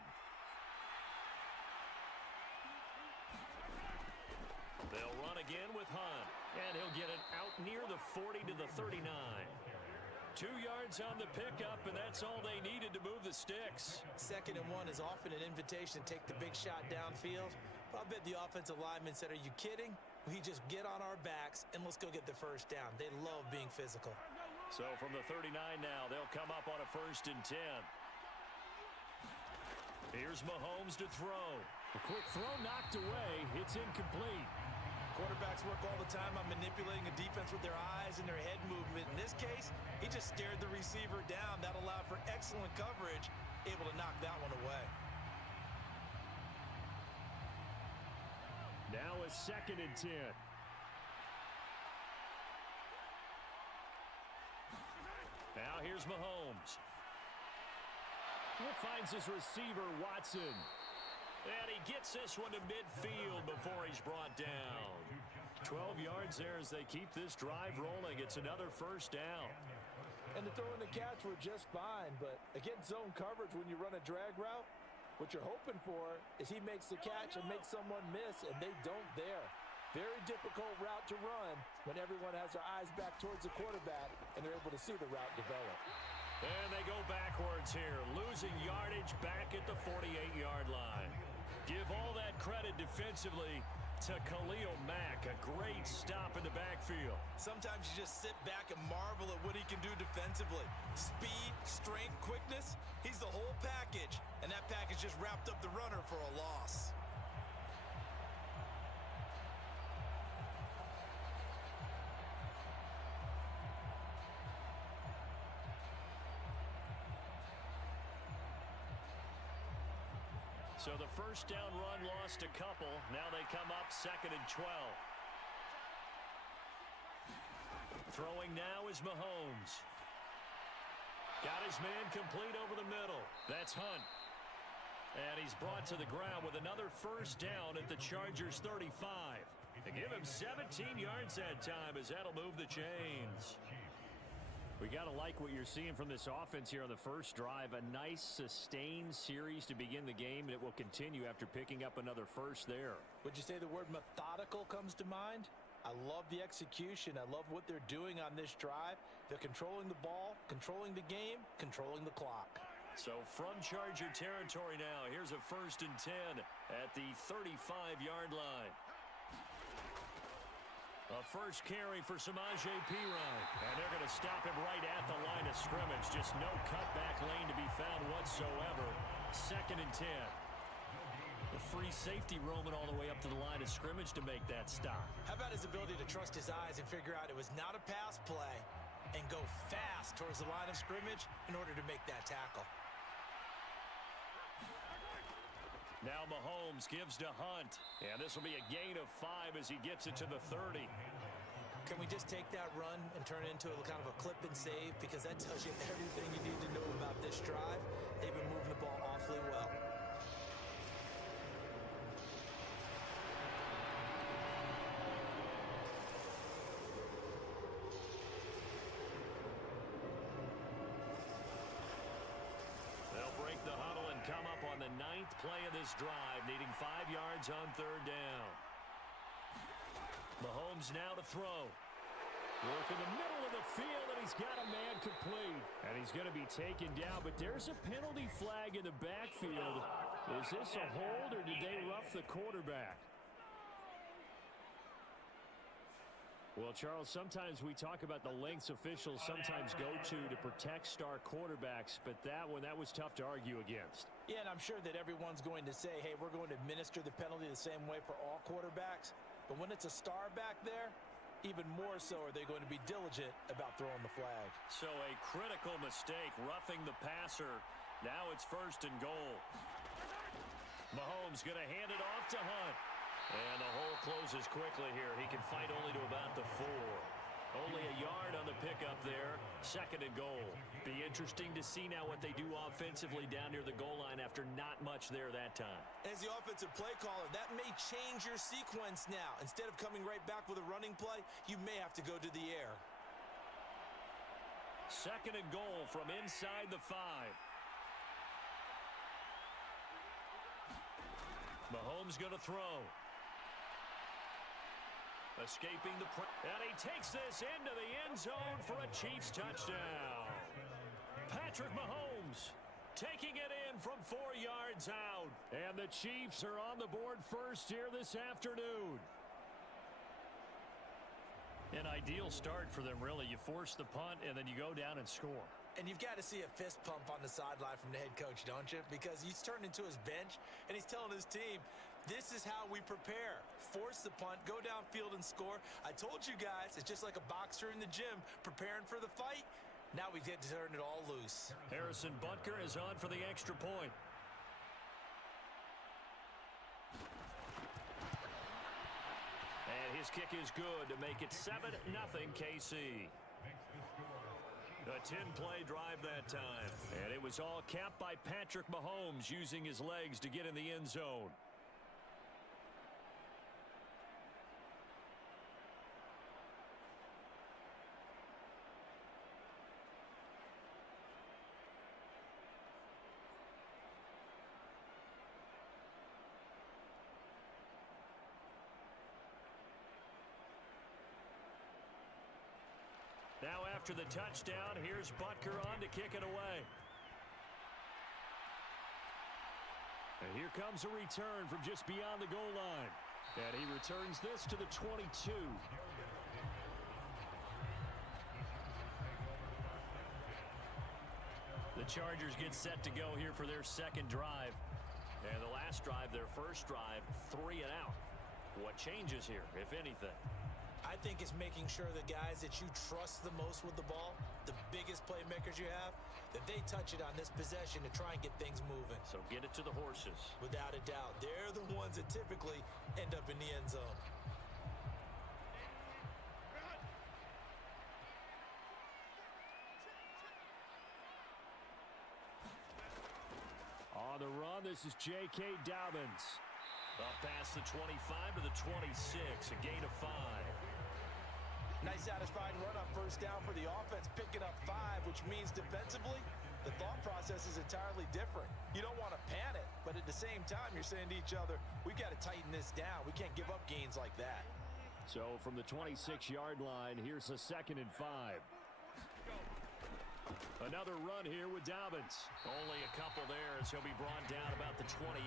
They'll run again with Hunt. And he'll get it out near the 40 to the 39. 2 yards on the pickup, and that's all they needed to move the sticks. Second and 1 is often an invitation to take the big shot downfield. But I bet the offensive lineman said, are you kidding? We just get on our backs and let's go get the first down. They love being physical. So from the 39 now, they'll come up on a 1st and 10. Here's Mahomes to throw. A quick throw knocked away. It's incomplete. Quarterbacks work all the time on manipulating a defense with their eyes and their head movement. In this case, he just stared the receiver down. That allowed for excellent coverage, able to knock that one away. Now a 2nd and 10. Now here's Mahomes. He finds his receiver, Watson. And he gets this one to midfield before he's brought down. 12 yards there as they keep this drive rolling. It's another 1st down. And the throw and the catch were just fine, but against zone coverage when you run a drag route, what you're hoping for is he makes the catch and makes someone miss, and they don't there. Very difficult route to run when everyone has their eyes back towards the quarterback and they're able to see the route develop. And they go backwards here, losing yardage back at the 48-yard line. Give all that credit defensively to Khalil Mack. A great stop in the backfield. Sometimes you just sit back and marvel at what he can do defensively. Speed, strength, quickness, he's the whole package. And that package just wrapped up the runner for a loss. So the 1st down run lost a couple. Now they come up 2nd and 12. Throwing now is Mahomes. Got his man complete over the middle. That's Hunt. And he's brought to the ground with another 1st down at the Chargers' 35. They give him 17 yards that time as that'll move the chains. We got to like what you're seeing from this offense here on the 1st drive. A nice, sustained series to begin the game, and it will continue after picking up another 1st there. Would you say the word methodical comes to mind? I love the execution. I love what they're doing on this drive. They're controlling the ball, controlling the game, controlling the clock. So from Charger territory now, here's a 1st and 10 at the 35-yard line. A 1st carry for Samaje Perine. And they're going to stop him right at the line of scrimmage. Just no cutback lane to be found whatsoever. 2nd and 10. The free safety roaming all the way up to the line of scrimmage to make that stop. How about his ability to trust his eyes and figure out it was not a pass play and go fast towards the line of scrimmage in order to make that tackle. Now Mahomes gives to Hunt. And this will be a gain of 5 as he gets it to the 30. Can we just take that run and turn it into a kind of a clip and save? Because that tells you everything you need to know about this drive. They've been moving the ball awfully well. They'll break the huddle and come up on the 9th play of this drive, needing 5 yards on 3rd down. Mahomes now to throw. Work in the middle of the field, and he's got a man complete. And he's going to be taken down, but there's a penalty flag in the backfield. Is this a hold, or did they rough the quarterback? Well, Charles, sometimes we talk about the lengths officials sometimes go to protect star quarterbacks, but that one, that was tough to argue against. Yeah, and I'm sure that everyone's going to say, hey, we're going to administer the penalty the same way for all quarterbacks. But when it's a star back there, even more so are they going to be diligent about throwing the flag. So a critical mistake, roughing the passer. Now it's 1st and goal. Mahomes going to hand it off to Hunt. And the hole closes quickly here. He can fight only to about the 4. Only a yard on the pickup there. 2nd and goal. Be interesting to see now what they do offensively down near the goal line after not much there that time. As the offensive play caller, that may change your sequence now. Instead of coming right back with a running play, you may have to go to the air. 2nd and goal from inside the 5. Mahomes going to throw. Escaping the and he takes this into the end zone for a Chiefs touchdown. Patrick Mahomes taking it in from 4 yards out. And the Chiefs are on the board first here this afternoon. An ideal start for them, really. You force the punt, and then you go down and score. And you've got to see a fist pump on the sideline from the head coach, don't you? Because he's turned into his bench, and he's telling his team, this is how we prepare. Force the punt, go downfield and score. I told you guys, it's just like a boxer in the gym preparing for the fight. Now we get to turn it all loose. Harrison Butker is on for the extra point. And his kick is good to make it 7-0 KC. A 10-play drive that time. And it was all capped by Patrick Mahomes using his legs to get in the end zone. Now after the touchdown, here's Butker on to kick it away. And here comes a return from just beyond the goal line. And he returns this to the 22. The Chargers get set to go here for their 2nd drive. And the last drive, their 1st drive, 3 and out. What changes here, if anything? I think it's making sure the guys that you trust the most with the ball, the biggest playmakers you have, that they touch it on this possession to try and get things moving. So get it to the horses. Without a doubt. They're the ones that typically end up in the end zone. On the run, this is J.K. Dobbins. Up past the 25 to the 26, a gain of 5. Nice satisfying run on 1st down for the offense, picking up 5, which means defensively, the thought process is entirely different. You don't want to panic, but at the same time, you're saying to each other, we've got to tighten this down. We can't give up gains like that. So from the 26-yard line, here's a 2nd and 5. Another run here with Dobbins. Only a couple there as he'll be brought down about the 28.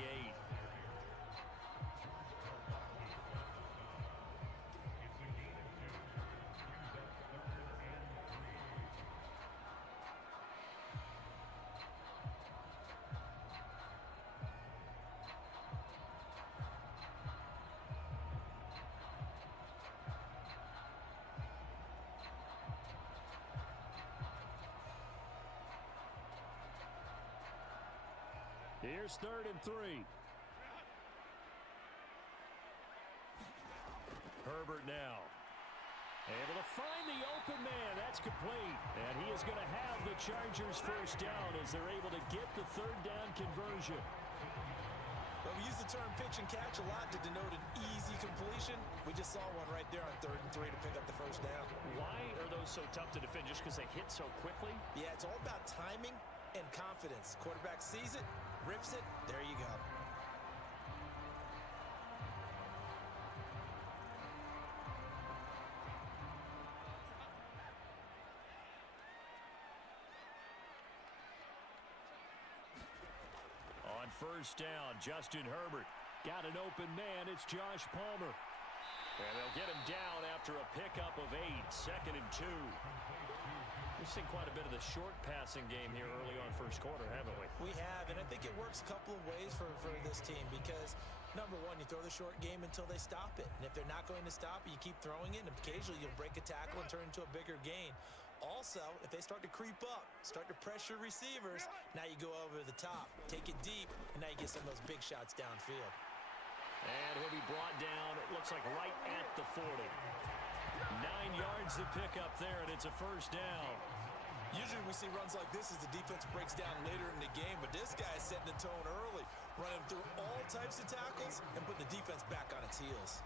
Here's 3rd and 3. Herbert now. Able to find the open man. That's complete. And he is going to have the Chargers 1st down as they're able to get the 3rd down conversion. Well, we use the term pitch and catch a lot to denote an easy completion. We just saw one right there on 3rd and 3 to pick up the 1st down. Why are those so tough to defend? Just because they hit so quickly? Yeah, it's all about timing and confidence. Quarterback sees it, rips it, there you go. On 1st down, Justin Herbert got an open man. It's Josh Palmer. And they'll get him down after a pickup of 8, 2nd and 2. We've seen quite a bit of the short passing game here early on 1st quarter, haven't we? We have, and I think it works a couple of ways for this team because, number one, you throw the short game until they stop it. And if they're not going to stop it, you keep throwing it, and occasionally you'll break a tackle and turn into a bigger gain. Also, if they start to creep up, start to pressure receivers, now you go over the top, take it deep, and now you get some of those big shots downfield. And he'll be brought down, it looks like right at the 40. 9 yards to pick up there, and it's a first down. Usually we see runs like this as the defense breaks down later in the game, but this guy is setting the tone early, running through all types of tackles and putting the defense back on its heels.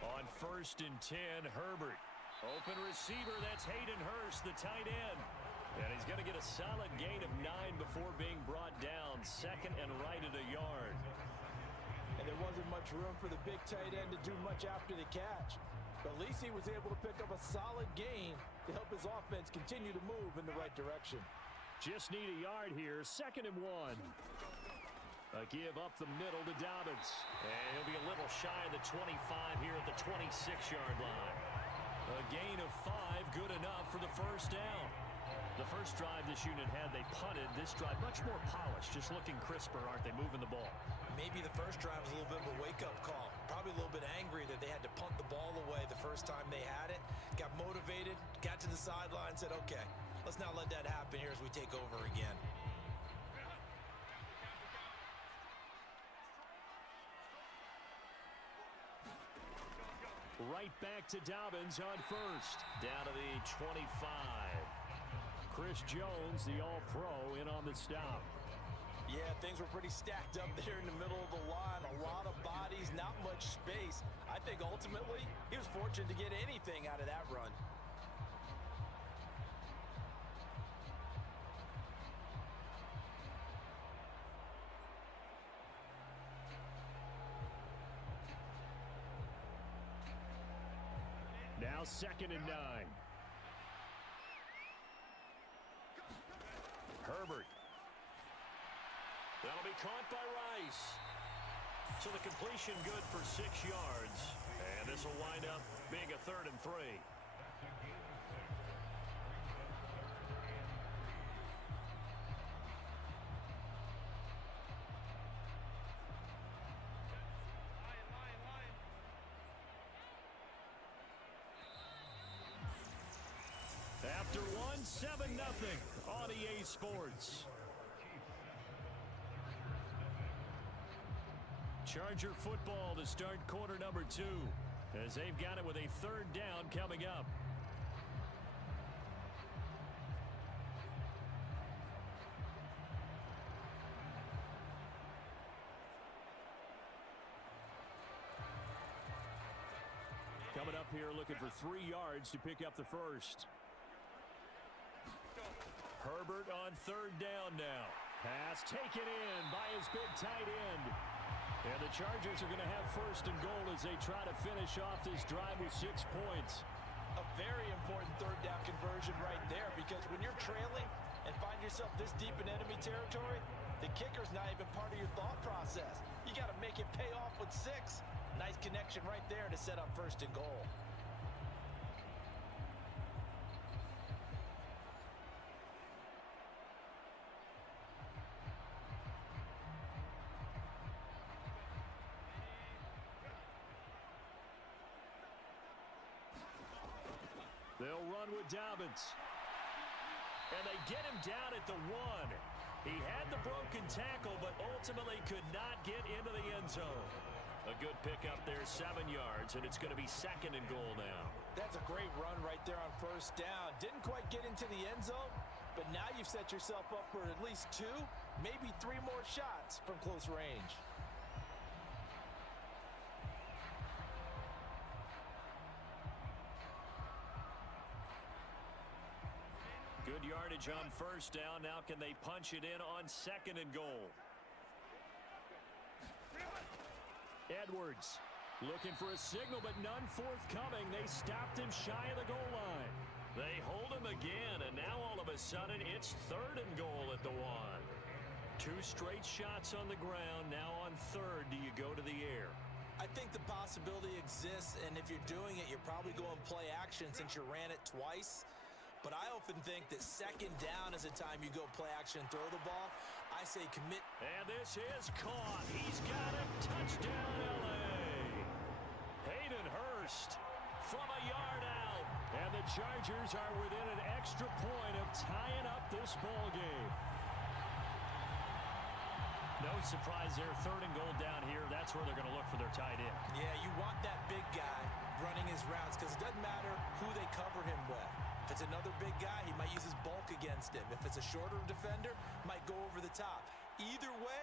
On 1st and 10, Herbert. Open receiver, that's Hayden Hurst, the tight end. And he's going to get a solid gain of 9 before being brought down. 2nd and right at a yard. And there wasn't much room for the big tight end to do much after the catch. But at least he was able to pick up a solid gain to help his offense continue to move in the right direction. Just need a yard here. 2nd and 1. A give up the middle to Dobbins. And he'll be a little shy of the 25 here at the 26-yard line. A gain of 5, good enough for the first down. The first drive this unit had, they punted. This drive, much more polished, just looking crisper, aren't they, moving the ball? Maybe the first drive was a little bit of a wake-up call. Probably a little bit angry that they had to punt the ball away the first time they had it. Got motivated, got to the sideline, said, okay, let's not let that happen here as we take over again. Right back to Dobbins on 1st. Down to the 25. Chris Jones, the All-Pro, in on the stop. Yeah, things were pretty stacked up there in the middle of the line. A lot of bodies, not much space. I think ultimately he was fortunate to get anything out of that run. Now 2nd and 9. Herbert. That'll be caught by Rice. So the completion good for 6 yards. And this will wind up being a 3rd and 3. After 7-0 on EA Sports. Charger football to start quarter number 2 as they've got it with a 3rd down coming up. Coming up here looking for 3 yards to pick up the first. Herbert on 3rd down now. Pass taken in by his big tight end. And the Chargers are going to have 1st and goal as they try to finish off this drive with 6 points. A very important 3rd down conversion right there, because when you're trailing and find yourself this deep in enemy territory, the kicker's not even part of your thought process. You got to make it pay off with 6. Nice connection right there to set up 1st and goal. They'll run with Dobbins. And they get him down at the 1. He had the broken tackle, but ultimately could not get into the end zone. A good pickup there, 7 yards, and it's going to be 2nd and goal now. That's a great run right there on 1st down. Didn't quite get into the end zone, but now you've set yourself up for at least 2, maybe 3 more shots from close range. Good yardage on 1st down. Now can they punch it in on 2nd and goal? Edwards looking for a signal, but none forthcoming. They stopped him shy of the goal line. They hold him again, and now all of a sudden it's 3rd and goal at the 1. 2 straight shots on the ground. Now on 3rd, do you go to the air? I think the possibility exists, and if you're doing it, you're probably going play action since you ran it twice. But I often think that 2nd down is the time you go play action and throw the ball. I say commit. And this is caught. He's got it. Touchdown, L.A. Hayden Hurst from a yard out. And the Chargers are within an extra point of tying up this ball game. No surprise there. 3rd and goal down here. That's where they're going to look for their tight end. Yeah, you want that big guy running his routes because it doesn't matter who they cover him with. If it's another big guy, he might use his bulk against him. If it's a shorter defender, might go over the top. Either way,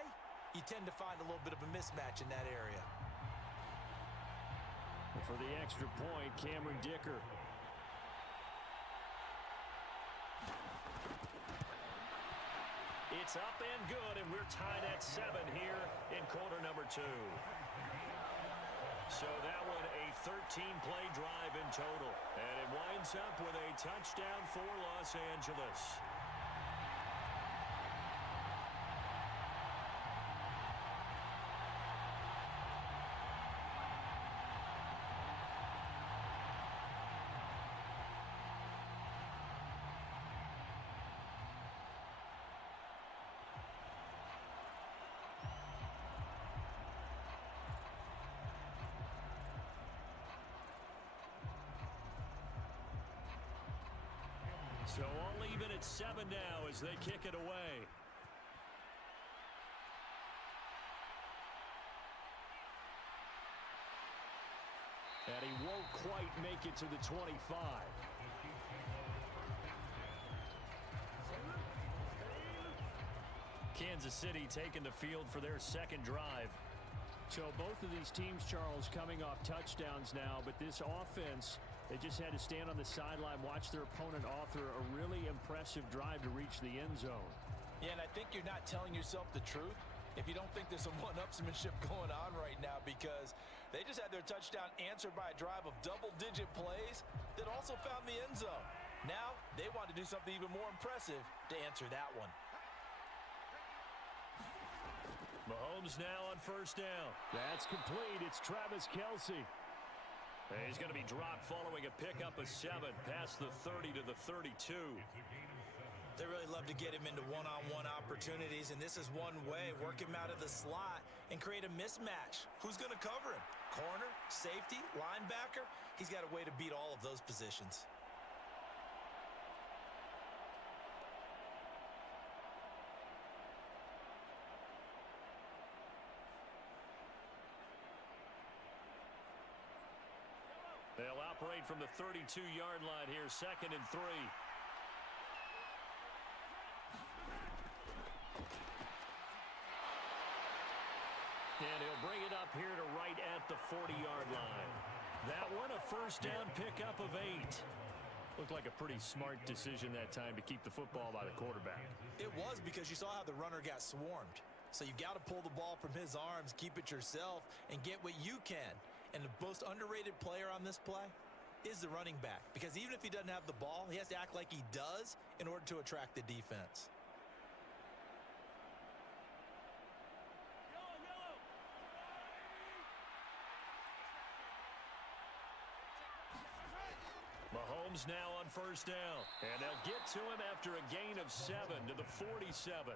you tend to find a little bit of a mismatch in that area. For the extra point, Cameron Dicker. It's up and good, and we're tied at 7 here in quarter number 2. So that one a 13-play drive in total. And it winds up with a touchdown for Los Angeles. So all even at 7 now as they kick it away. And he won't quite make it to the 25. Kansas City taking the field for their 2nd drive. So both of these teams, Charles, coming off touchdowns now, but this offense, they just had to stand on the sideline, watch their opponent author a really impressive drive to reach the end zone. Yeah, and I think you're not telling yourself the truth if you don't think there's some one-upsmanship going on right now, because they just had their touchdown answered by a drive of double-digit plays that also found the end zone. Now, they want to do something even more impressive to answer that one. Mahomes now on 1st down. That's complete. It's Travis Kelce. He's going to be dropped following a pickup of 7 past the 30 to the 32. They really love to get him into one-on-one opportunities, and this is one way. Work him out of the slot and create a mismatch. Who's going to cover him? Corner, safety, linebacker? He's got a way to beat all of those positions. They'll operate from the 32-yard line here, 2nd and 3. And he'll bring it up here to right at the 40-yard line. That one a 1st down pickup of 8. Looked like a pretty smart decision that time to keep the football by the quarterback. It was, because you saw how the runner got swarmed. So you've got to pull the ball from his arms, keep it yourself, and get what you can. And the most underrated player on this play is the running back, because even if he doesn't have the ball, he has to act like he does in order to attract the defense. Mahomes now on 1st down, and they'll get to him after a gain of 7 to the 47.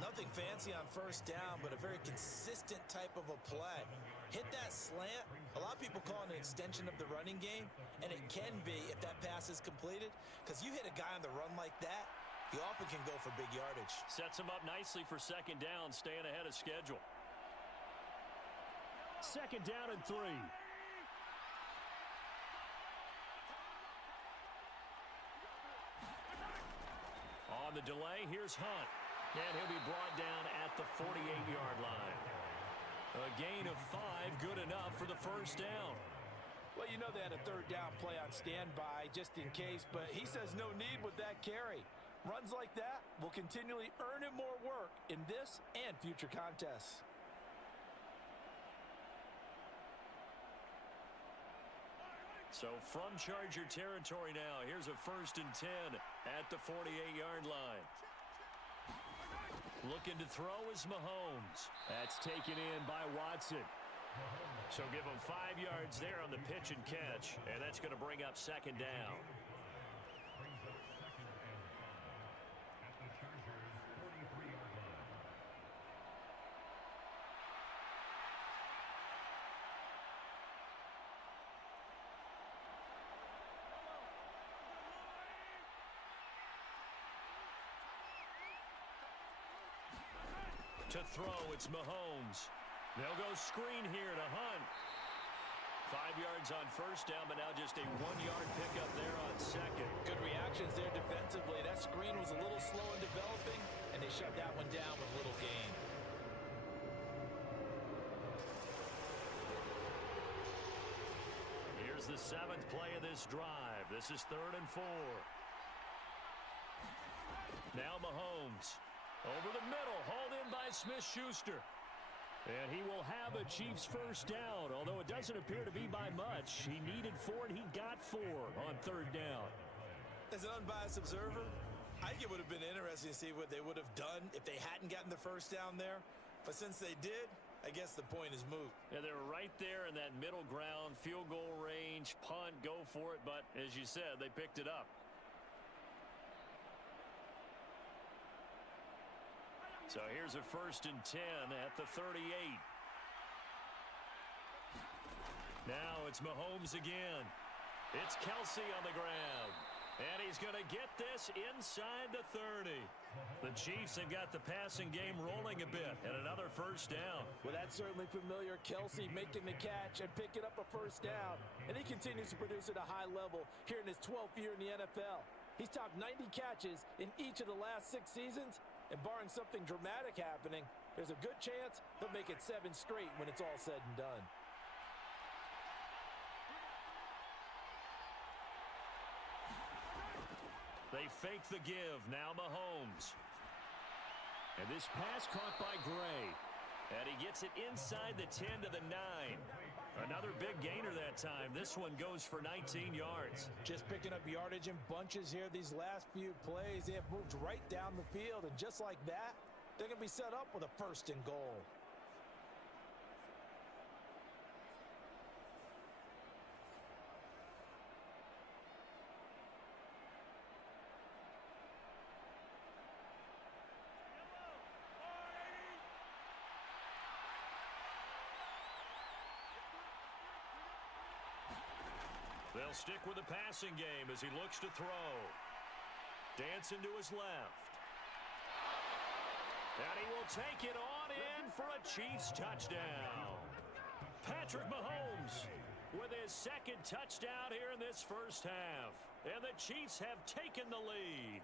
Nothing fancy on 1st down, but a very consistent type of a play. Hit that slant. A lot of people call it an extension of the running game, and it can be if that pass is completed, because you hit a guy on the run like that, he often can go for big yardage. Sets him up nicely for 2nd down, staying ahead of schedule. 2nd down and 3. On the delay, here's Hunt. And he'll be brought down at the 48-yard line. A gain of 5, good enough for the 1st down. Well, you know they had a 3rd down play on standby just in case, but he says no need with that carry. Runs like that will continually earn him more work in this and future contests. So from Charger territory now, here's a 1st and 10 at the 48-yard line. Looking to throw is Mahomes. That's taken in by Watson. So give him 5 yards there on the pitch and catch, and that's going to bring up 2nd down. Brings up 2nd and 10 at the Chargers' 43-yard To throw, it's Mahomes. They'll go screen here to Hunt. 5 yards on first down, but now just a 1-yard pickup there on second. Good reactions there defensively. That screen was a little slow in developing, and they shut that one down with little gain. Here's the 7th play of this drive. This is 3rd and 4. Now Mahomes. Over the middle, hauled in by Smith-Schuster. And he will have a Chiefs first down, although it doesn't appear to be by much. He needed 4, and he got 4 on 3rd down. As an unbiased observer, I think it would have been interesting to see what they would have done if they hadn't gotten the first down there. But since they did, I guess the point is moot. Yeah, they were right there in that middle ground, field goal range, punt, go for it. But as you said, they picked it up. So here's a 1st and 10 at the 38. Now it's Mahomes again. It's Kelsey on the ground. And he's going to get this inside the 30. The Chiefs have got the passing game rolling a bit, and another first down. Well, that's certainly familiar. Kelsey making the catch and picking up a first down. And he continues to produce at a high level here in his 12th year in the NFL. He's topped 90 catches in each of the last 6 seasons. And barring something dramatic happening, there's a good chance he'll make it 7 straight when it's all said and done. They fake the give. Now Mahomes. And this pass caught by Gray. And he gets it inside the 10 to the 9. Another big gainer that time. This one goes for 19 yards. Just picking up yardage in bunches here these last few plays. They have moved right down the field, and just like that, they're going to be set up with a 1st and goal. They'll stick with the passing game as he looks to throw. Dancing to his left. And he will take it on in for a Chiefs touchdown. Patrick Mahomes with his 2nd touchdown here in this first half. And the Chiefs have taken the lead.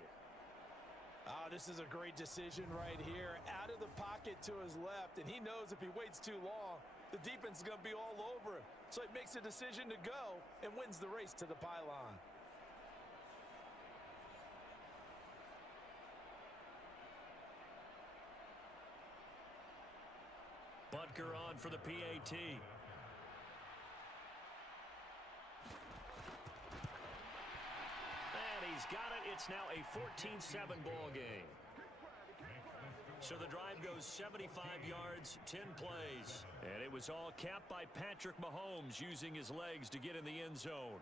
This is a great decision right here. Out of the pocket to his left, and he knows if he waits too long, the defense is going to be all over him. So he makes a decision to go and wins the race to the pylon. Butker on for the PAT. And he's got it. It's now a 14-7 ball game. So the drive goes 75 yards, 10 plays. And it was all capped by Patrick Mahomes using his legs to get in the end zone.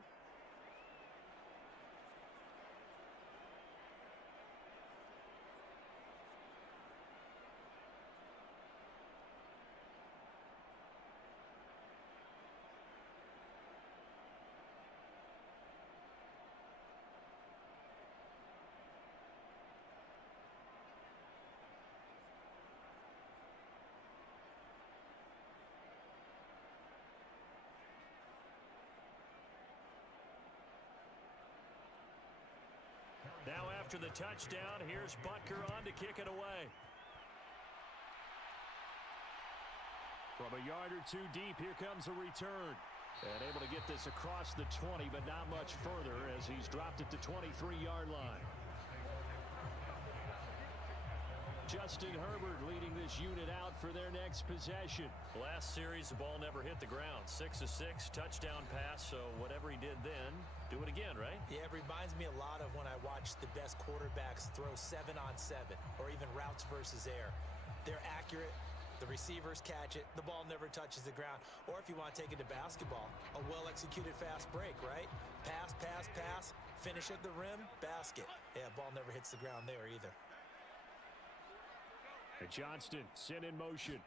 Now after the touchdown, here's Butker on to kick it away. From a yard or 2 deep, here comes a return. And able to get this across the 20, but not much further as he's dropped it to 23-yard line. Justin Herbert leading this unit out for their next possession. Last series, the ball never hit the ground. 6 of 6, touchdown pass, so whatever he did then, do it again, right? Yeah, it reminds me a lot of when I watched the best quarterbacks throw 7-on-7 or even routes versus air. They're accurate. The receivers catch it. The ball never touches the ground. Or if you want to take it to basketball, a well-executed fast break, right? Pass, pass, pass, finish at the rim, basket. Yeah, ball never hits the ground there either. And Johnston sent in motion.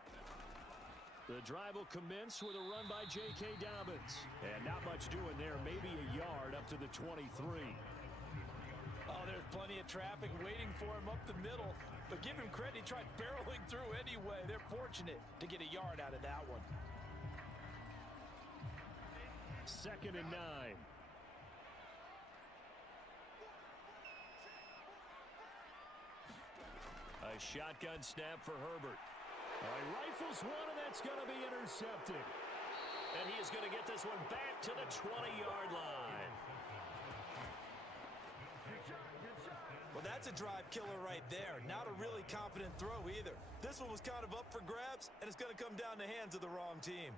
The drive will commence with a run by J.K. Dobbins. And not much doing there, maybe a yard up to the 23. Oh, there's plenty of traffic waiting for him up the middle. but give him credit. He tried barreling through anyway. They're fortunate to get a yard out of that one. 2nd and 9. A shotgun snap for Herbert. Rifles one, and that's going to be intercepted. And he is going to get this one back to the 20-yard line. Well, that's a drive killer right there. Not a really confident throw either. This one was kind of up for grabs, and it's going to come down the hands of the wrong team.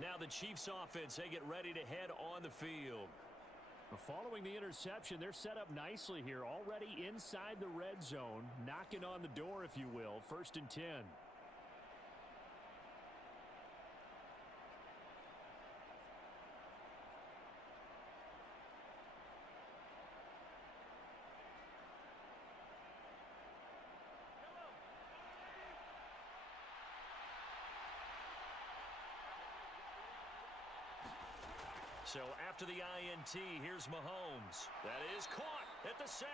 Now the Chiefs offense, they get ready to head on the field. Following the interception, they're set up nicely here, already inside the red zone, knocking on the door, if you will. 1st and 10. So after the INT, here's Mahomes. That is caught at the 7.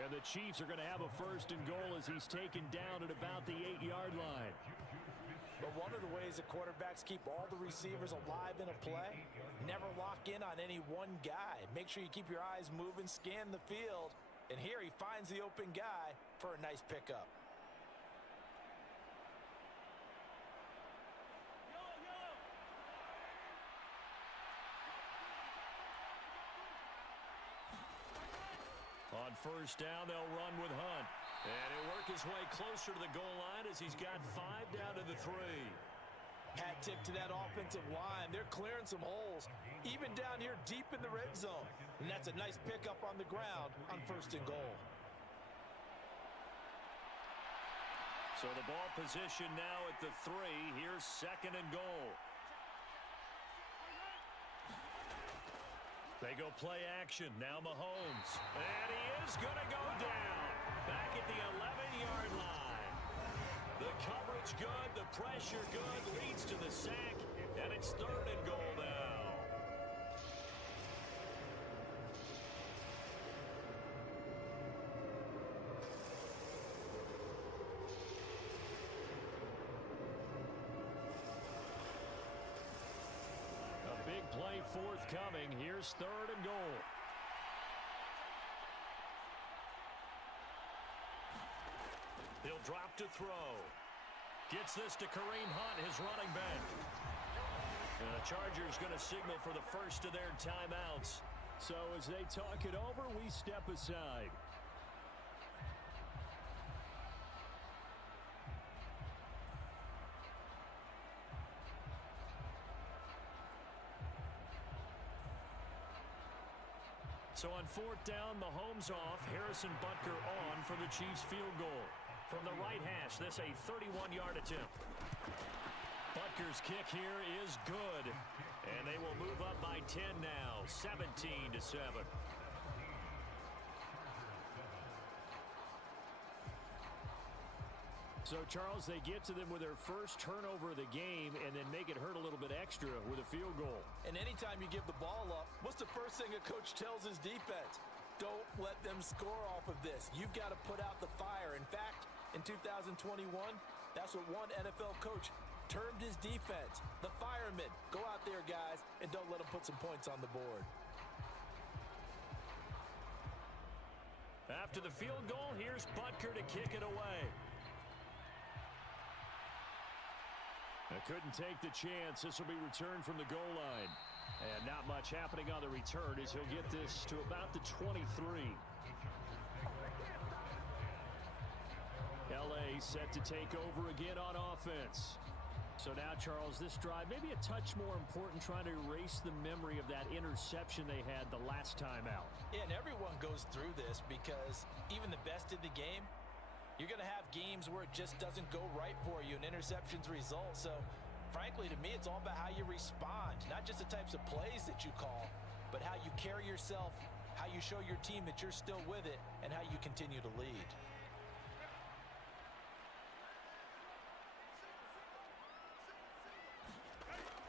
And the Chiefs are going to have a 1st and goal as he's taken down at about the 8-yard line. But one of the ways that quarterbacks keep all the receivers alive in a play, never lock in on any one guy. Make sure you keep your eyes moving, scan the field. And here he finds the open guy for a nice pickup. On 1st down, they'll run with Hunt. And he'll work his way closer to the goal line as he's got 5 down to the 3. Hat tip to that offensive line. They're clearing some holes, even down here deep in the red zone. And that's a nice pickup on the ground on 1st and goal. So the ball position now at the 3. Here's 2nd and goal. They go play action. Now Mahomes. And he is going to go down. Back at the 11-yard line. The coverage good. The pressure good. Leads to the sack. And it's 3rd and goal now. Big play forthcoming. Here's 3rd and goal. He'll drop to throw. Gets this to Kareem Hunt, his running back. And the Chargers going to signal for the first of their timeouts. So as they talk it over, we step aside. So on 4th down, Mahomes off, Harrison Butker on for the Chiefs field goal. From the right hash, this a 31-yard attempt. Butker's kick here is good. And they will move up by 10 now, 17-7. So, Charles, they get to them with their first turnover of the game and then make it hurt a little bit extra with a field goal. And anytime you give the ball up, what's the first thing a coach tells his defense? Don't let them score off of this. You've got to put out the fire. In fact, in 2021, that's what one NFL coach termed his defense. The firemen. Go out there, guys, and don't let them put some points on the board. After the field goal, here's Butker to kick it away. I couldn't take the chance. This will be returned from the goal line. And not much happening on the return as he'll get this to about the 23. LA set to take over again on offense. So now, Charles, this drive maybe a touch more important, trying to erase the memory of that interception they had the last time out. Yeah, and everyone goes through this because even the best in the game, you're going to have games where it just doesn't go right for you and interceptions result. So, frankly, to me, it's all about how you respond, not just the types of plays that you call, but how you carry yourself, how you show your team that you're still with it, and how you continue to lead.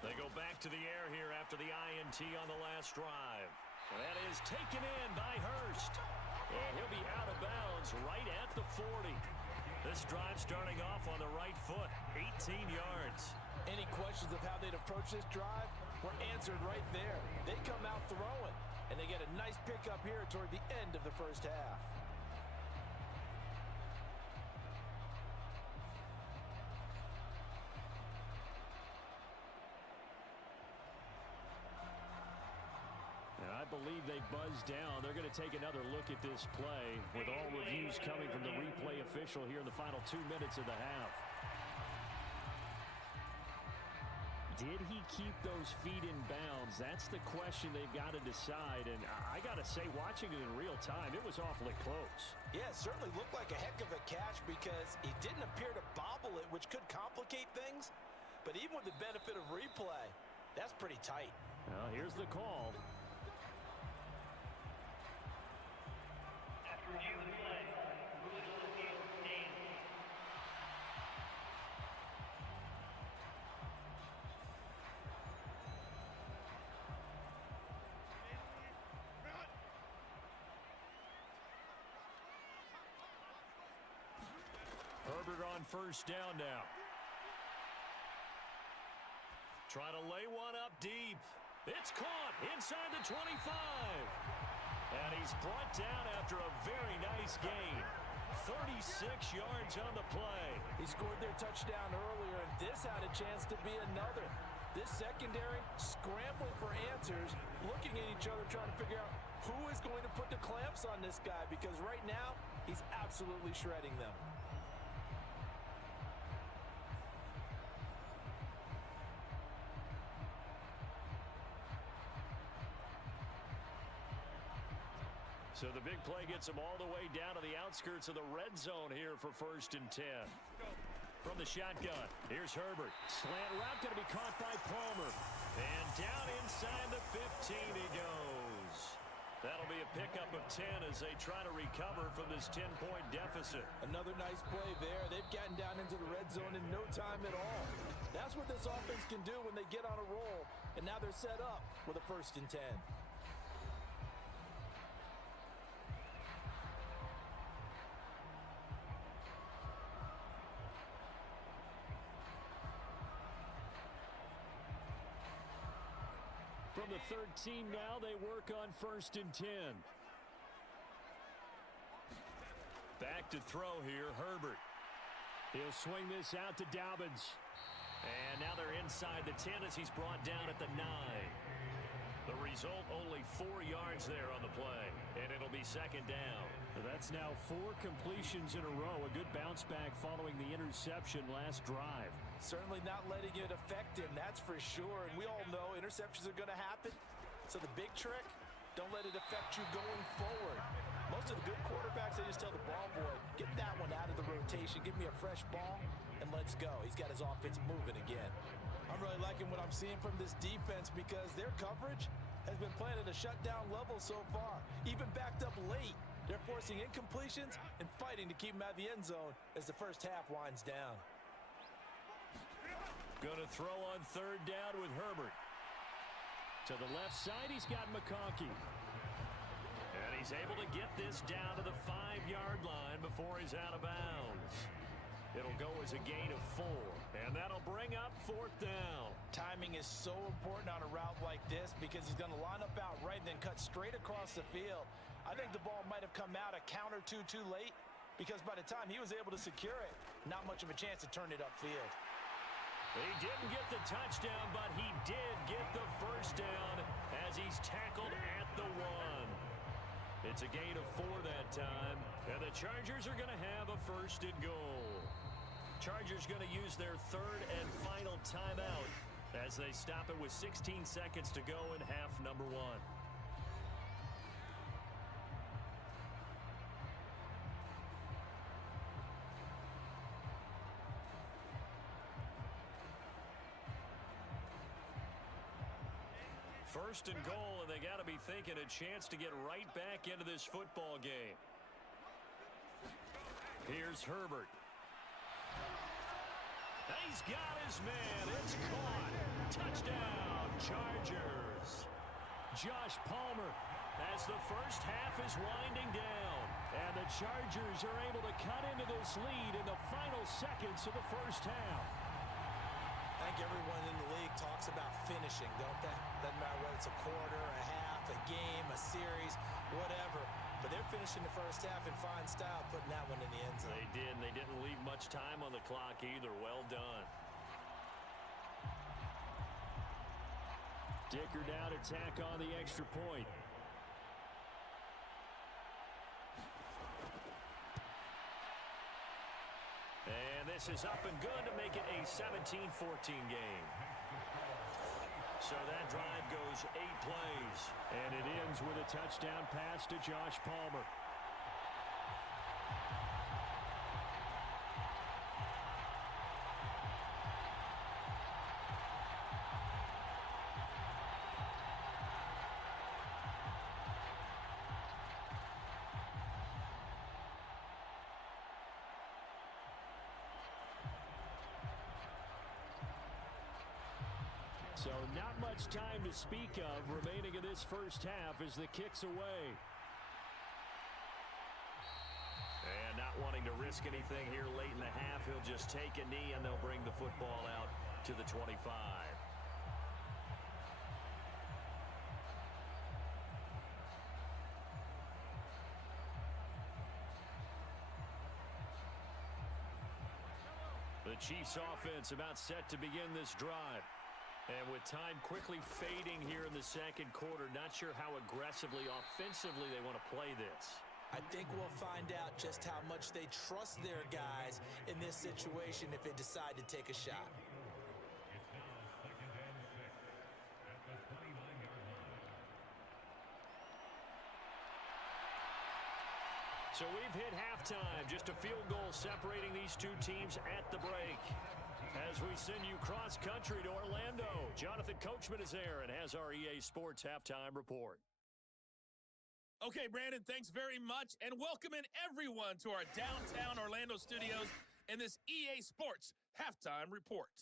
They go go back to the air here after the INT on the last drive. That is taken in by Hurst. And he'll be out of bounds right at the 40. This drive starting off on the right foot, 18 yards. Any questions of how they'd approach this drive were answered right there. They come out throwing, and they get a nice pickup here toward the end of the first half. And I believe they buzzed down. They're going to take another look at this play with all reviews coming from the replay official here in the final 2 minutes of the half. Did he keep those feet in bounds? That's the question they've got to decide. And I got to say, watching it in real time, it was awfully close. Yeah, it certainly looked like a heck of a catch because he didn't appear to bobble it, which could complicate things. But even with the benefit of replay, that's pretty tight. Well, here's the call. Herbert on first down now. Trying to lay one up deep. It's caught inside the 25. And he's brought down after a very nice gain. 36 yards on the play. He scored their touchdown earlier, and this had a chance to be another. This secondary scrambling for answers, looking at each other, trying to figure out who is going to put the clamps on this guy, because right now, he's absolutely shredding them. So the big play gets him all the way down to the outskirts of the red zone here for 1st and 10. From the shotgun, here's Herbert. Slant route going to be caught by Palmer. And down inside the 15 he goes. That'll be a pickup of 10 as they try to recover from this 10-point deficit. Another nice play there. They've gotten down into the red zone in no time at all. That's what this offense can do when they get on a roll. And now they're set up with a 1st and 10. From the 13 now, they work on 1st and 10. Back to throw here, Herbert. He'll swing this out to Dobbins. And now they're inside the 10 as he's brought down at the 9. The result, only 4 yards there on the play. And it'll be 2nd down. That's now 4 completions in a row. A good bounce back following the interception last drive. Certainly not letting it affect him, that's for sure. And we all know interceptions are going to happen. So the big trick, don't let it affect you going forward. Most of the good quarterbacks, they just tell the ball boy, get that one out of the rotation, give me a fresh ball, and let's go. He's got his offense moving again. I'm really liking what I'm seeing from this defense because their coverage has been playing at a shutdown level so far. Even backed up late, they're forcing incompletions and fighting to keep them out of the end zone as the first half winds down. Going to throw on 3rd down with Herbert. To the left side, he's got McConkey. And he's able to get this down to the 5-yard line before he's out of bounds. It'll go as a gain of 4, and that'll bring up 4th down. Timing is so important on a route like this because he's going to line up out right and then cut straight across the field. I think the ball might have come out a count or two too late because by the time he was able to secure it, not much of a chance to turn it upfield. He didn't get the touchdown, but he did get the 1st down as he's tackled at the 1. It's a gain of 4 that time, and the Chargers are going to have a 1st and goal. Chargers going to use their 3rd and final timeout as they stop it with 16 seconds to go in half number 1. First and goal, and they got to be thinking a chance to get right back into this football game. Here's Herbert. He's got his man. It's caught. Touchdown, Chargers. Josh Palmer as the first half is winding down. And the Chargers are able to cut into this lead in the final seconds of the first half. I think everyone in the league talks about finishing, don't they? Doesn't matter whether it's a quarter, a half, a game, a series, whatever. But they're finishing the first half in fine style, putting that one in the end zone. They did, and they didn't leave much time on the clock either. Well done. Dicker down to tack on the extra point. And this is up and good to make it a 17-14 game. So that drive goes 8 plays. And it ends with a touchdown pass to Josh Palmer. So not much time to speak of remaining in this first half as the kick's away. And not wanting to risk anything here late in the half, he'll just take a knee and they'll bring the football out to the 25. The Chiefs offense about set to begin this drive. And with time quickly fading here in the second quarter, not sure how aggressively, offensively they want to play this. I think we'll find out just how much they trust their guys in this situation if they decide to take a shot. It's now 2nd and 6 at the 29-yard line. So we've hit halftime. Just a field goal separating these two teams at the break. As we send you cross-country to Orlando, Jonathan Coachman is there and has our EA Sports Halftime Report. Okay, Brandon, thanks very much, and welcome in everyone to our downtown Orlando studios in this EA Sports Halftime Report.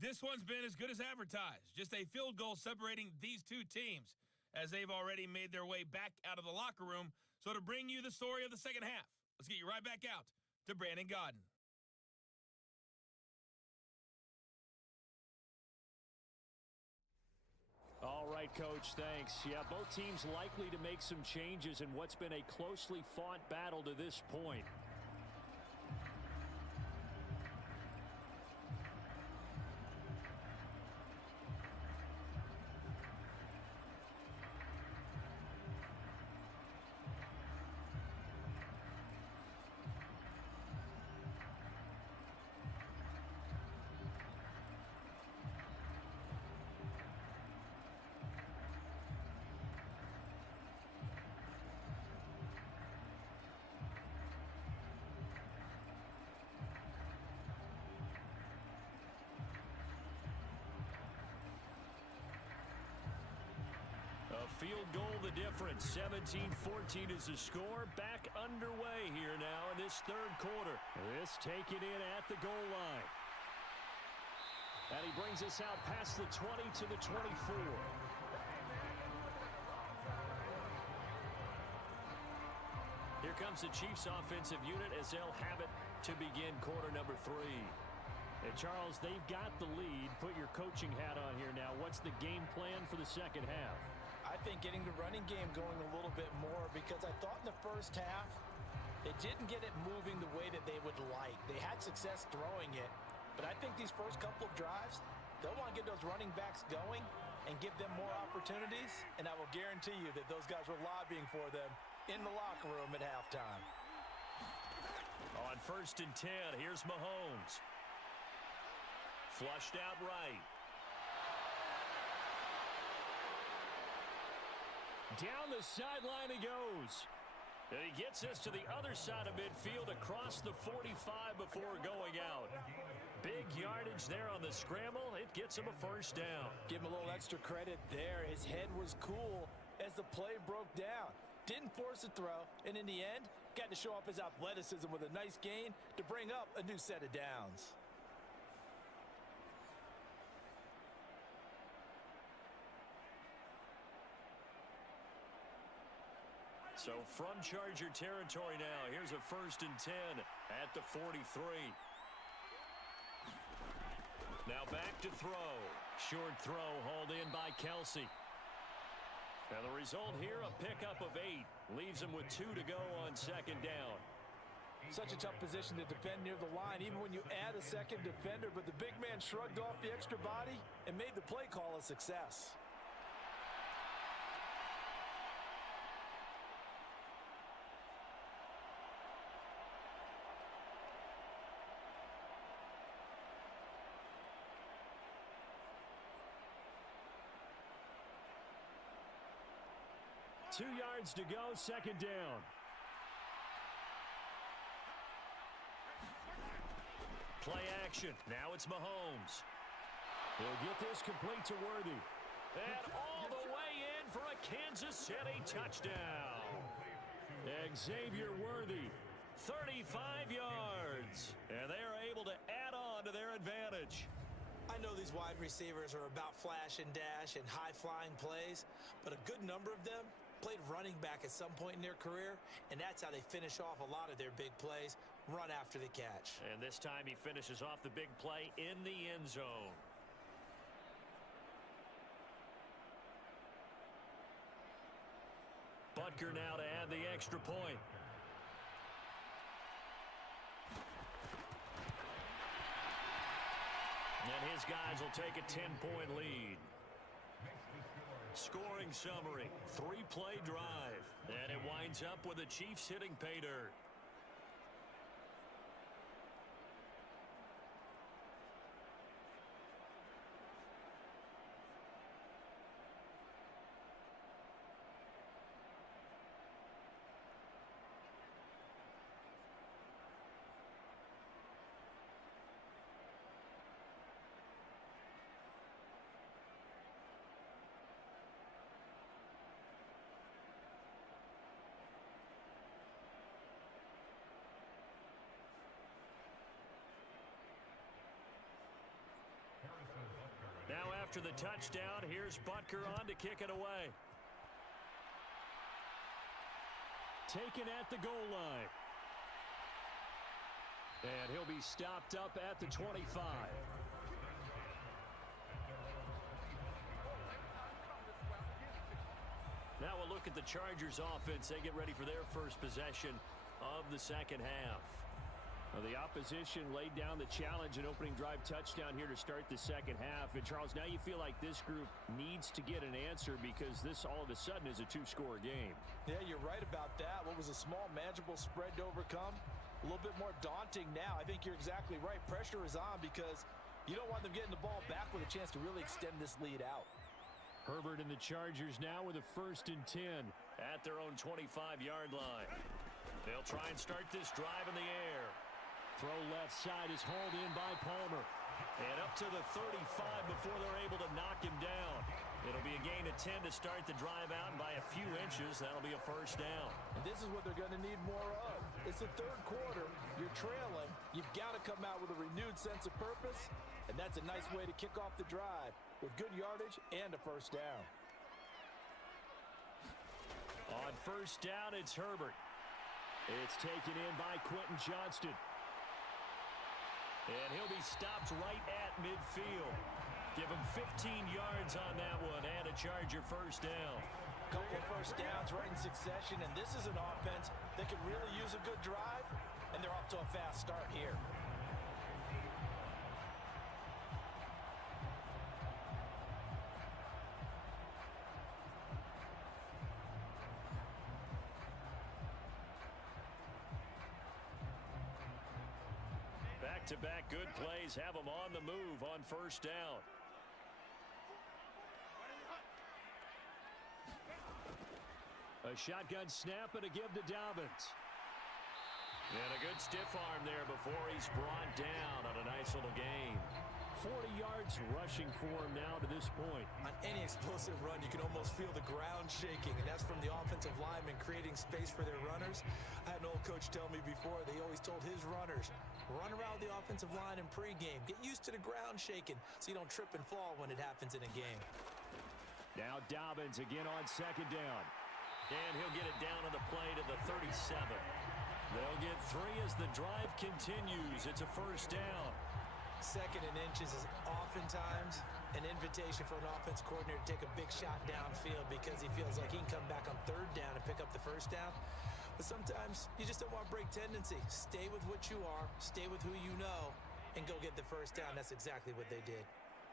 This one's been as good as advertised. Just a field goal separating these two teams as they've already made their way back out of the locker room. So to bring you the story of the second half, let's get you right back out to Brandon Godden. All right, Coach, thanks. Yeah, both teams likely to make some changes in what's been a closely fought battle to this point. Field goal the difference. 17-14 is the score. Back underway here now in this third quarter. This taken in at the goal line. And he brings us out past the 20 to the 24. Here comes the Chiefs offensive unit as they'll have it to begin quarter number 3. And Charles, they've got the lead. Put your coaching hat on here now. What's the game plan for the second half? I think getting the running game going a little bit more, because I thought in the first half they didn't get it moving the way that they would like. They had success throwing it, but I think these first couple of drives, they'll want to get those running backs going and give them more opportunities, and I will guarantee you that those guys were lobbying for them in the locker room at halftime. On 1st and 10, here's Mahomes. Flushed out right. Down the sideline he goes. And he gets us to the other side of midfield across the 45 before going out. Big yardage there on the scramble. It gets him a first down. Give him a little extra credit there. His head was cool as the play broke down. Didn't force a throw, and in the end, got to show off his athleticism with a nice gain to bring up a new set of downs. So from Charger territory now, here's a 1st and 10 at the 43. Now back to throw. Short throw hauled in by Kelsey. And the result here, a pickup of 8. Leaves him with 2 to go on 2nd down. Such a tough position to defend near the line, even when you add a second defender. But the big man shrugged off the extra body and made the play call a success. Two yards to go, 2nd down. Play action. Now it's Mahomes. He'll get this complete to Worthy. And all the way in for a Kansas City touchdown. Xavier Worthy. 35 yards. And they are able to add on to their advantage. I know these wide receivers are about flash and dash and high-flying plays, but a good number of them played running back at some point in their career, and that's how they finish off a lot of their big plays, run after the catch. And this time he finishes off the big play in the end zone. Butker now to add the extra point. And his guys will take a 10-point lead. Scoring summary, 3-play drive. And it winds up with the Chiefs hitting pay dirt. Now after the touchdown, here's Butker on to kick it away. Taken at the goal line. And he'll be stopped up at the 25. Now we'll look at the Chargers offense. They get ready for their first possession of the 2nd half. Well, the opposition laid down the challenge and opening drive touchdown here to start the 2nd half. And, Charles, now you feel like this group needs to get an answer because this all of a sudden is a 2-score game. Yeah, you're right about that. What was a small, manageable spread to overcome? A little bit more daunting now. I think you're exactly right. Pressure is on because you don't want them getting the ball back with a chance to really extend this lead out. Herbert and the Chargers now with a 1st and 10. At their own 25-yard line. They'll try and start this drive in the air. Throw left side is hauled in by Palmer. And up to the 35 before they're able to knock him down. It'll be a gain of 10 to start the drive out, and by a few inches, that'll be a 1st down. And this is what they're going to need more of. It's the 3rd quarter. You're trailing. You've got to come out with a renewed sense of purpose, and that's a nice way to kick off the drive with good yardage and a 1st down. On 1st down, it's Herbert. It's taken in by Quentin Johnston. And he'll be stopped right at midfield. Give him 15 yards on that one and a Charger 1st down. Couple of 1st downs right in succession, and this is an offense that can really use a good drive, and they're off to a fast start here. Back-to-back good plays have them on the move on 1st down. A shotgun snap and a give to Dobbins. And a good stiff arm there before he's brought down on a nice little gain. 40 yards rushing for him now to this point. On any explosive run, you can almost feel the ground shaking, and that's from the offensive linemen creating space for their runners. I had an old coach tell me before, they always told his runners, run around the offensive line in pregame. Get used to the ground shaking so you don't trip and fall when it happens in a game. Now Dobbins again on 2nd down. And he'll get it down on the play to the 37. They'll get 3 as the drive continues. It's a first down. 2nd and inches is oftentimes an invitation for an offense coordinator to take a big shot downfield because he feels like he can come back on 3rd down and pick up the first down. But sometimes you just don't want to break tendency. Stay with what you are, stay with who you know, and go get the first down. That's exactly what they did.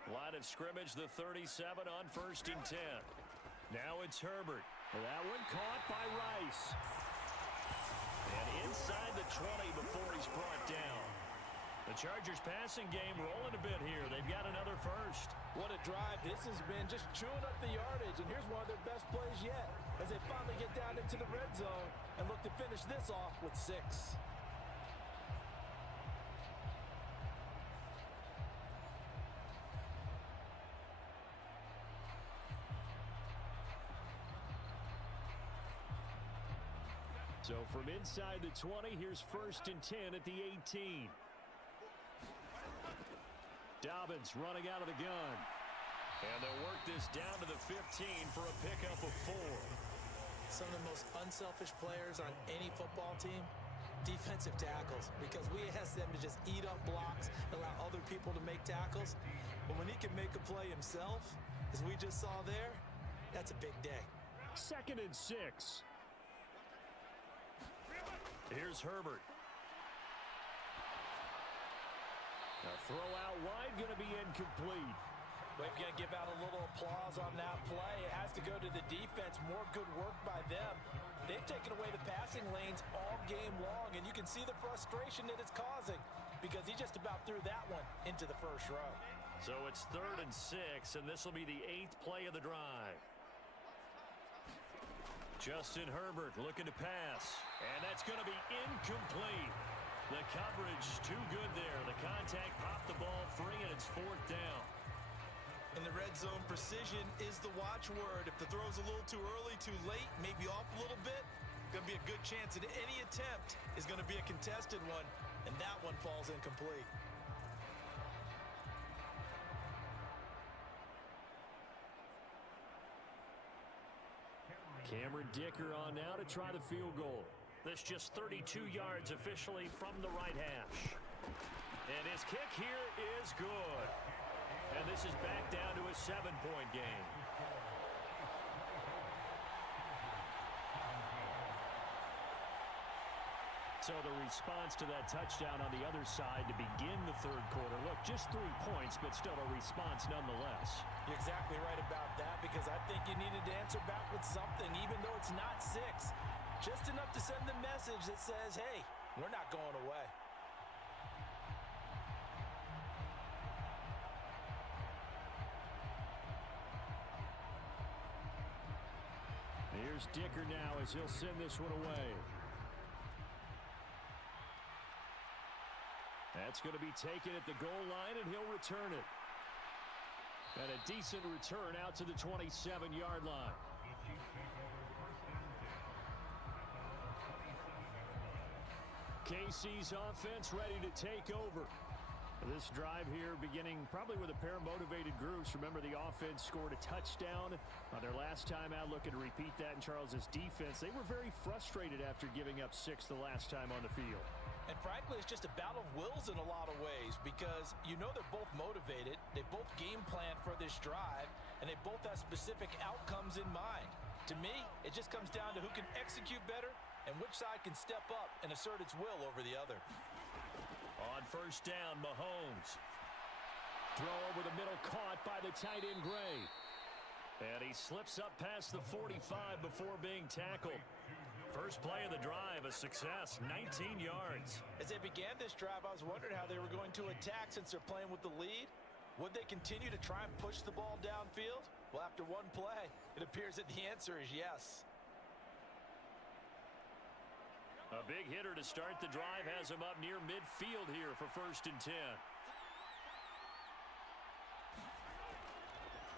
Line of scrimmage, the 37 on 1st and 10. Now it's Herbert. That one caught by Rice. And inside the 20 before he's brought down. The Chargers passing game rolling a bit here. They've got another first. What a drive this has been, just chewing up the yardage. And here's one of their best plays yet as they finally get down into the red zone and look to finish this off with 6. So from inside the 20, here's 1st and 10 at the 18. Dobbins running out of the gun. And they'll work this down to the 15 for a pickup of 4. Some of the most unselfish players on any football team, defensive tackles, because we ask them to just eat up blocks, allow other people to make tackles. But when he can make a play himself, as we just saw there, that's a big day. 2nd and 6. Here's Herbert. A throw out wide, going to be incomplete. We're going to give out a little applause on that play. It has to go to the defense. More good work by them. They've taken away the passing lanes all game long, and you can see the frustration that it's causing because he just about threw that one into the first row. So it's 3rd and 6, and this will be the 8th play of the drive. Justin Herbert looking to pass, and that's going to be incomplete. The coverage too good there. The contact popped the ball free, and it's 4th down. In the red zone, precision is the watchword. If the throw's a little too early, too late, maybe off a little bit, going to be a good chance that any attempt is going to be a contested one, and that one falls incomplete. Cameron Dicker on now to try the field goal. This just 32 yards officially from the right hash. And his kick here is good. And this is back down to a 7-point game. So the response to that touchdown on the other side to begin the 3rd quarter. Look, just 3 points, but still a response nonetheless. You're exactly right about that because I think you needed to answer back with something, even though it's not 6. Just enough to send the message that says, hey, we're not going away. Here's Dicker now as he'll send this one away. That's going to be taken at the goal line, and he'll return it. And a decent return out to the 27-yard line. KC's offense ready to take over. This drive here beginning probably with a pair of motivated groups. Remember, the offense scored a touchdown on their last time out. Looking to repeat that in Charles's defense. They were very frustrated after giving up 6 the last time on the field. And frankly, it's just a battle of wills in a lot of ways because you know they're both motivated. They both game plan for this drive, and they both have specific outcomes in mind. To me, it just comes down to who can execute better and which side can step up and assert its will over the other. On 1st down, Mahomes. Throw over the middle, caught by the tight end Gray. And he slips up past the 45 before being tackled. First play of the drive, a success, 19 yards. As they began this drive, I was wondering how they were going to attack since they're playing with the lead. Would they continue to try and push the ball downfield? Well, after one play, it appears that the answer is yes. A big hitter to start the drive has him up near midfield here for 1st and 10.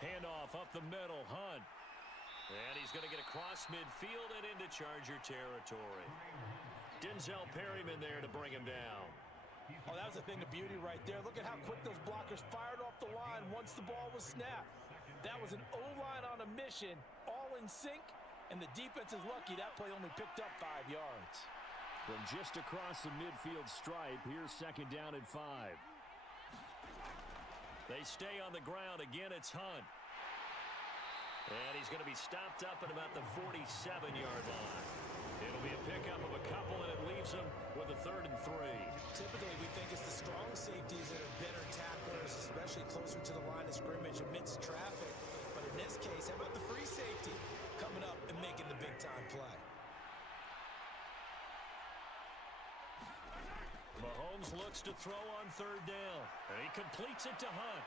Handoff up the middle, Hunt. And he's going to get across midfield and into Charger territory. Denzel Perryman there to bring him down. Oh, that was a thing of beauty right there. Look at how quick those blockers fired off the line once the ball was snapped. That was an O-line on a mission, all in sync, And the defense is lucky that play only picked up 5 yards. From just across the midfield stripe, here's second down and 5. They stay on the ground. Again, it's Hunt. And he's going to be stopped up at about the 47-yard line. It'll be a pickup of a couple, and it leaves him with a 3rd and 3. Typically, we think it's the strong safeties that are better tacklers, especially closer to the line of scrimmage amidst traffic. But in this case, how about the free safety coming up and making the big-time play? Mahomes looks to throw on 3rd down, and he completes it to Hunt.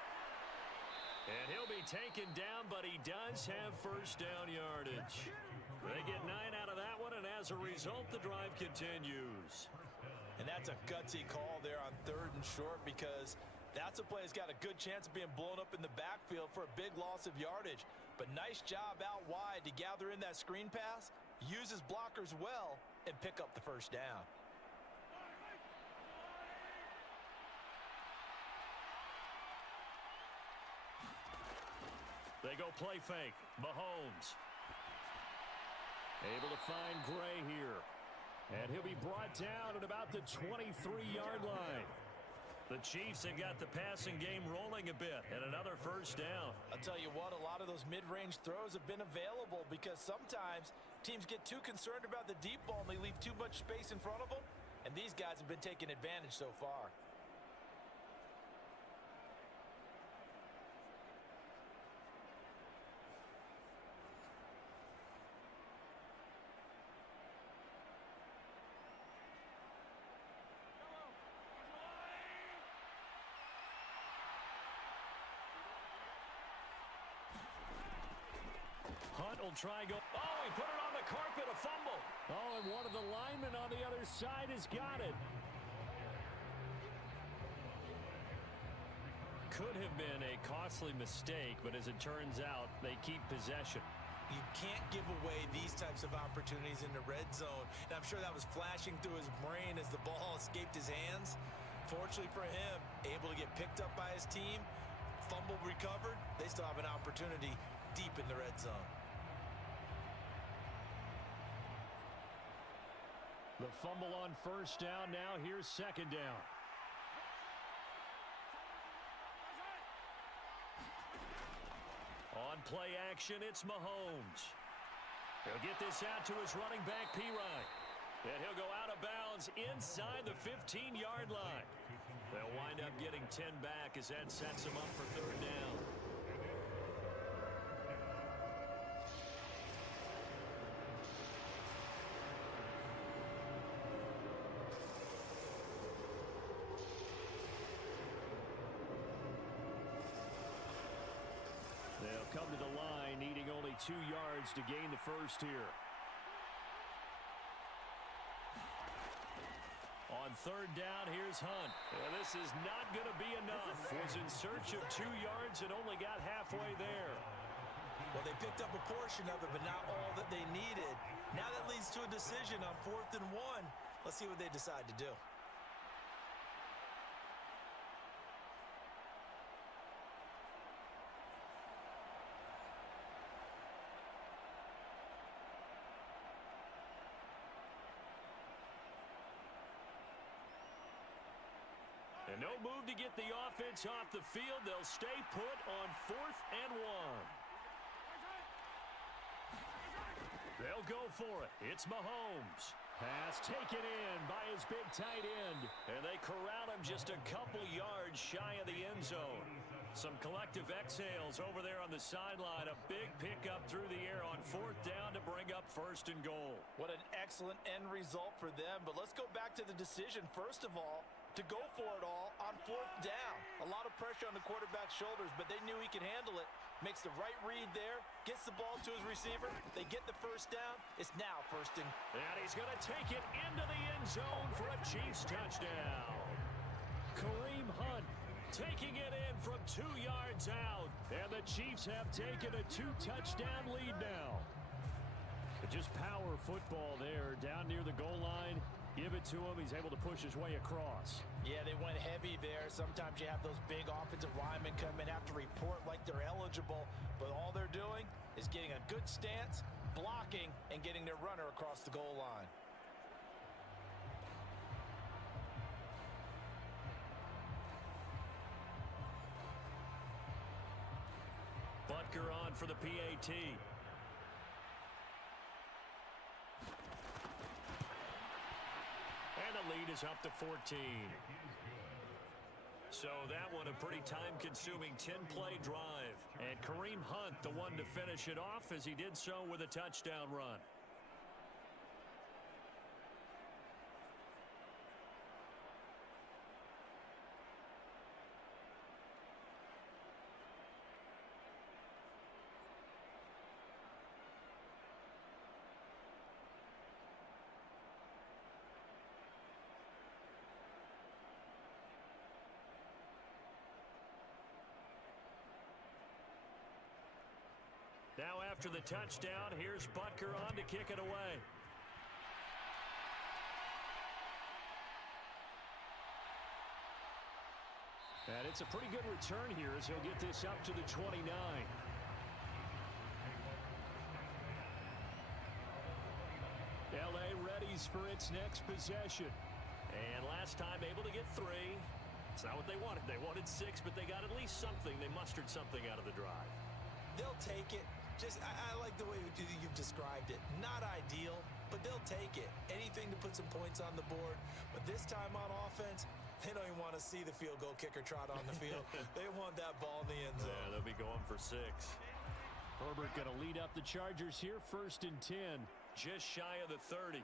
And he'll be taken down, but he does have first down yardage. They get 9 out of that one, and as a result, the drive continues. And that's a gutsy call there on 3rd and short, because that's a play that's got a good chance of being blown up in the backfield for a big loss of yardage. But nice job out wide to gather in that screen pass, use his blockers well, and pick up the first down. They go play fake. Mahomes. Able to find Gray here. And he'll be brought down at about the 23-yard line. The Chiefs have got the passing game rolling a bit, and another first down. I'll tell you what, a lot of those mid-range throws have been available because sometimes teams get too concerned about the deep ball and they leave too much space in front of them, and these guys have been taking advantage so far. Hunt will try go. Oh, he put it on the carpet, a fumble. Oh, and one of the linemen on the other side has got it. Could have been a costly mistake, but as it turns out, they keep possession. You can't give away these types of opportunities in the red zone. And I'm sure that was flashing through his brain as the ball escaped his hands. Fortunately for him, able to get picked up by his team, fumble recovered. They still have an opportunity deep in the red zone. The fumble on first down. Now here's second down. On play action, it's Mahomes. He'll get this out to his running back, Pirine. And he'll go out of bounds inside the 15-yard line. They'll wind up getting 10 back as that sets him up for 3rd down. They'll come to the line, needing only 2 yards to gain the first here. On 3rd down, here's Hunt. And this is not going to be enough. Was in search of 2 yards and only got halfway there. Well, they picked up a portion of it, but not all that they needed. Now that leads to a decision on 4th and 1. Let's see what they decide to do. And no move to get the offense off the field. They'll stay put on 4th and 1. They'll go for it. It's Mahomes. Pass taken in by his big tight end. And they corral him just a couple yards shy of the end zone. Some collective exhales over there on the sideline. A big pickup through the air on 4th down to bring up 1st and goal. What an excellent end result for them. But let's go back to the decision, first of all, to go for it all on 4th down. A lot of pressure on the quarterback's shoulders, but they knew he could handle it. Makes the right read there, gets the ball to his receiver. They get the first down. It's now 1st and... And he's going to take it into the end zone for a Chiefs touchdown. Kareem Hunt taking it in from 2 yards out. And the Chiefs have taken a 2-touchdown lead now. But just power football there down near the goal line. Give it to him. He's able to push his way across. Yeah, they went heavy there. Sometimes you have those big offensive linemen come in, have to report like they're eligible, but all they're doing is getting a good stance, blocking and getting their runner across the goal line. Butker on for the PAT. And the lead is up to 14. So that one a pretty time-consuming 10-play drive. And Kareem Hunt, the one to finish it off as he did so with a touchdown run. Now after the touchdown, here's Butker on to kick it away. And it's a pretty good return here as he'll get this up to the 29. LA readies for its next possession. And last time able to get 3. It's not what they wanted. They wanted 6, but they got at least something. They mustered something out of the drive. They'll take it. I like the way you've described it. Not ideal, but they'll take it. Anything to put some points on the board. But this time on offense, they don't even want to see the field goal kicker trot on the field. They want that ball in the end zone. Yeah, they'll be going for 6. Herbert going to lead up the Chargers here, 1st and 10. Just shy of the 30.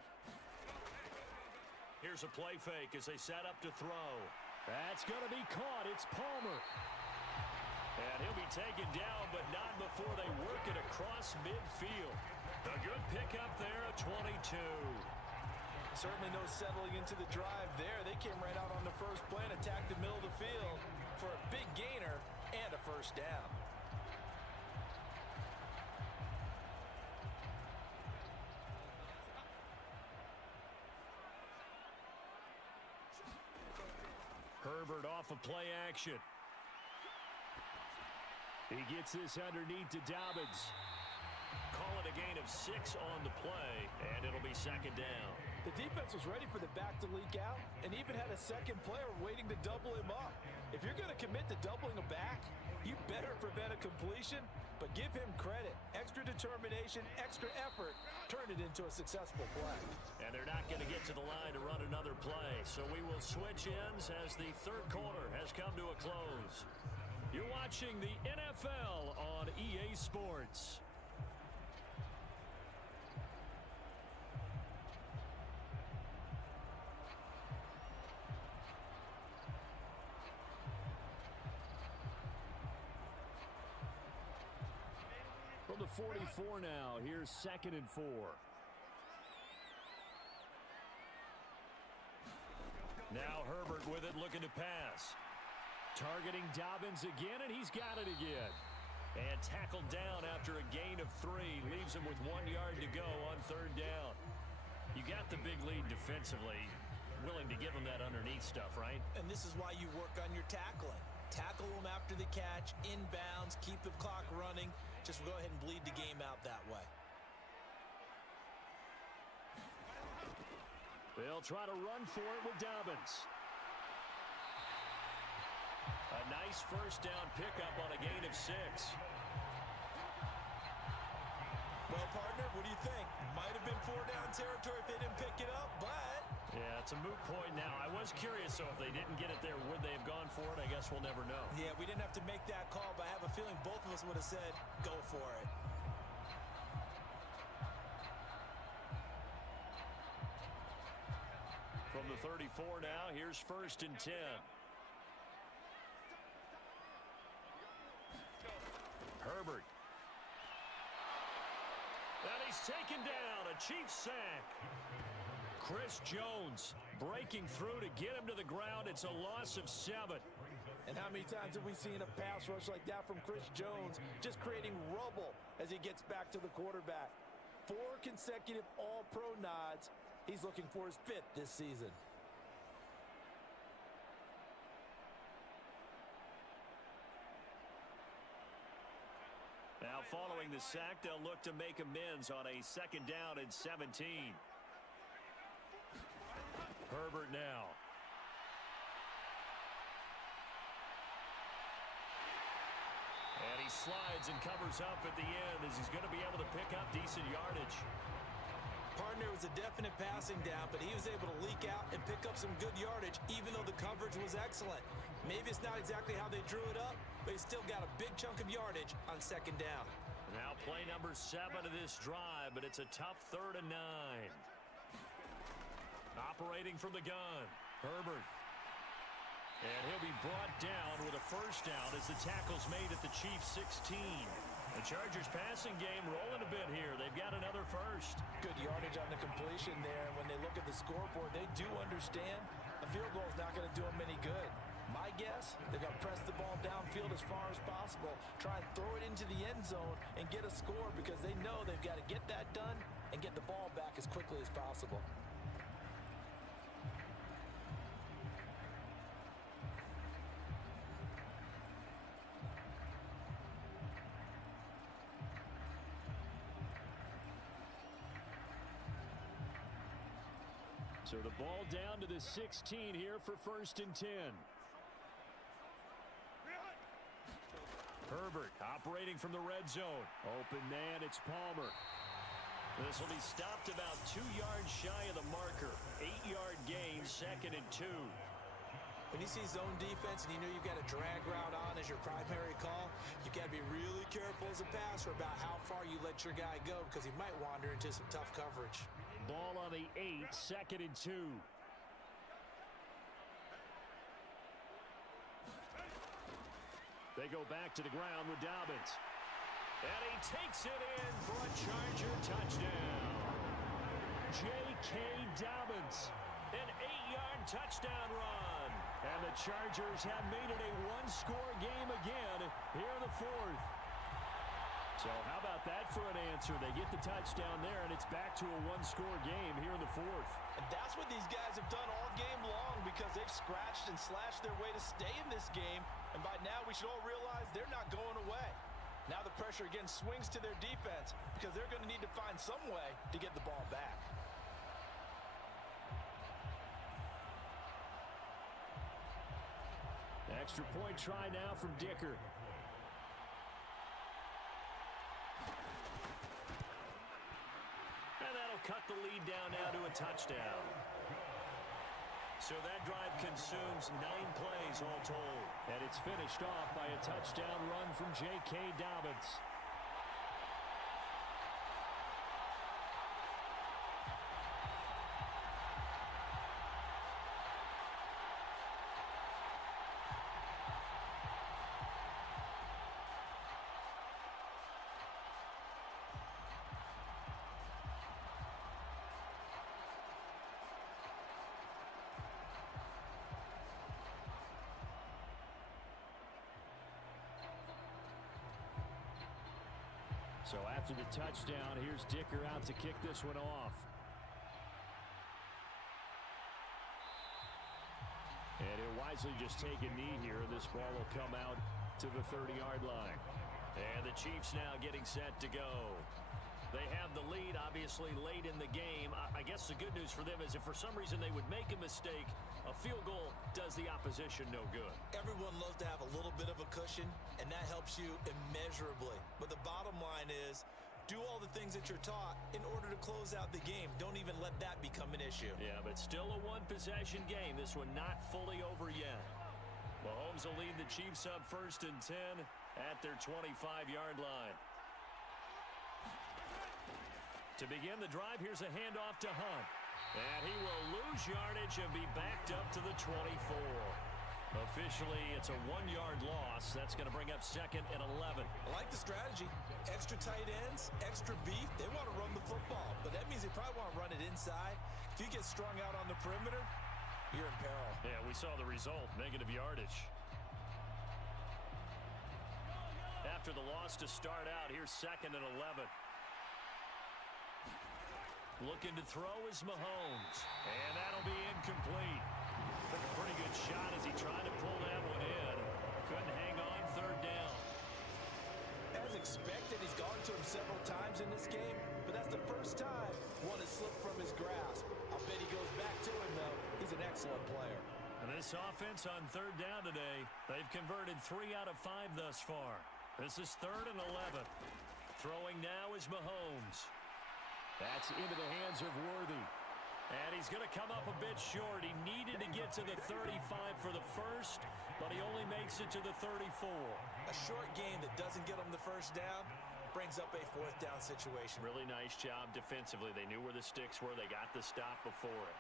Here's a play fake as they set up to throw. That's going to be caught. It's Palmer. And he'll be taken down, but not before they work it across midfield. A good pickup there at 22. Certainly no settling into the drive there. They came right out on the first play and attacked the middle of the field for a big gainer and a first down. Herbert off of play action. He gets this underneath to Dobbins. Call it a gain of 6 on the play, and it'll be 2nd down. The defense was ready for the back to leak out and even had a second player waiting to double him up. If you're going to commit to doubling a back, you better prevent a completion, but give him credit. Extra determination, extra effort, turn it into a successful play. And they're not going to get to the line to run another play, so we will switch ends as the 3rd quarter has come to a close. You're watching the NFL on EA Sports. From the 44 now, here's 2nd and 4. Now Herbert with it, looking to pass. Targeting Dobbins again, and he's got it again. And tackled down after a gain of 3. Leaves him with 1 yard to go on 3rd down. You got the big lead defensively. Willing to give him that underneath stuff, right? And this is why you work on your tackling. Tackle them after the catch, inbounds, keep the clock running. Just go ahead and bleed the game out that way. They'll try to run for it with Dobbins. A nice first down pickup on a gain of 6. Well, partner, what do you think? Might have been 4-down territory if they didn't pick it up, but... Yeah, it's a moot point now. I was curious, so if they didn't get it there, would they have gone for it? I guess we'll never know. Yeah, we didn't have to make that call, but I have a feeling both of us would have said, go for it. From the 34 now, here's 1st and 10. Herbert. And he's taken down, a Chiefs sack. Chris Jones breaking through to get him to the ground. It's a loss of 7. And how many times have we seen a pass rush like that from Chris Jones, just creating rubble as he gets back to the quarterback? 4 consecutive All-Pro nods. He's looking for his 5th this season. Now Now following the sack, they'll look to make amends on a 2nd down and 17. Herbert now. And he slides and covers up at the end as he's going to be able to pick up decent yardage. Partner was a definite passing down, but he was able to leak out and pick up some good yardage, even though the coverage was excellent. Maybe it's not exactly how they drew it up, but he still got a big chunk of yardage on 2nd down. Now play number 7 of this drive, but it's a tough 3rd and 9. Operating from the gun, Herbert. And he'll be brought down with a 1st down as the tackle's made at the Chiefs' 16. The Chargers passing game rolling a bit here. They've got another 1st. Good yardage on the completion there. When they look at the scoreboard, they do understand a field goal is not going to do them any good. My guess, they're going to press the ball downfield as far as possible, try and throw it into the end zone and get a score because they know they've got to get that done and get the ball back as quickly as possible. So the ball down to the 16 here for 1st and 10. Herbert operating from the red zone. Open man, it's Palmer. This will be stopped about 2 yards shy of the marker. 8-yard gain, 2nd and 2. When you see zone defense and you know you've got a drag route on as your primary call, you got to be really careful as a passer about how far you let your guy go because he might wander into some tough coverage. Ball on the 8, 2nd and 2. They go back to the ground with Dobbins. And he takes it in for a Charger touchdown. J.K. Dobbins. An 8-yard touchdown run. And the Chargers have made it a 1-score game again here in the 4th. So how about that for an answer? They get the touchdown there, and it's back to a 1-score game here in the 4th. And that's what these guys have done all game long because they've scratched and slashed their way to stay in this game. And by now, we should all realize they're not going away. Now the pressure again swings to their defense because they're going to need to find some way to get the ball back. Extra point try now from Dicker. And that'll cut the lead down now to a touchdown. So that drive consumes 9 plays all told. And it's finished off by a touchdown run from J.K. Dobbins. So after the touchdown, here's Dicker out to kick this one off. And he'll wisely just take a knee here. This ball will come out to the 30-yard line. And the Chiefs now getting set to go. They have the lead, obviously, late in the game. I guess the good news for them is if for some reason they would make a mistake, a field goal does the opposition no good. Everyone loves to have a little bit of a cushion, and that helps you immeasurably. But the bottom line is, do all the things that you're taught in order to close out the game. Don't even let that become an issue. Yeah, but still a one-possession game. This one not fully over yet. Mahomes will lead the Chiefs up 1st and 10 at their 25-yard line. To begin the drive, here's a handoff to Hunt. And he will lose yardage and be backed up to the 24. Officially, it's a 1-yard loss. That's going to bring up 2nd and 11. I like the strategy. Extra tight ends, extra beef. They want to run the football, but that means they probably want to run it inside. If you get strung out on the perimeter, you're in peril. Yeah, we saw the result, negative yardage. After the loss to start out, here's 2nd and 11. Looking to throw is Mahomes. And that'll be incomplete. Took a pretty good shot as he tried to pull that one in. Couldn't hang on 3rd down. As expected, he's several times in this game, but that's the first time one has slipped from his grasp. I'll bet he goes back to him, though. He's an excellent player. And this offense on third down today, they've converted 3 out of 5 thus far. This is 3rd and 11. Throwing now is Mahomes. That's into the hands of Worthy. And he's going to come up a bit short. He needed to get to the 35 for the first, but he only makes it to the 34. A short game that doesn't get him the first down brings up a 4th down situation. Really nice job defensively. They knew where the sticks were. They got the stop before it.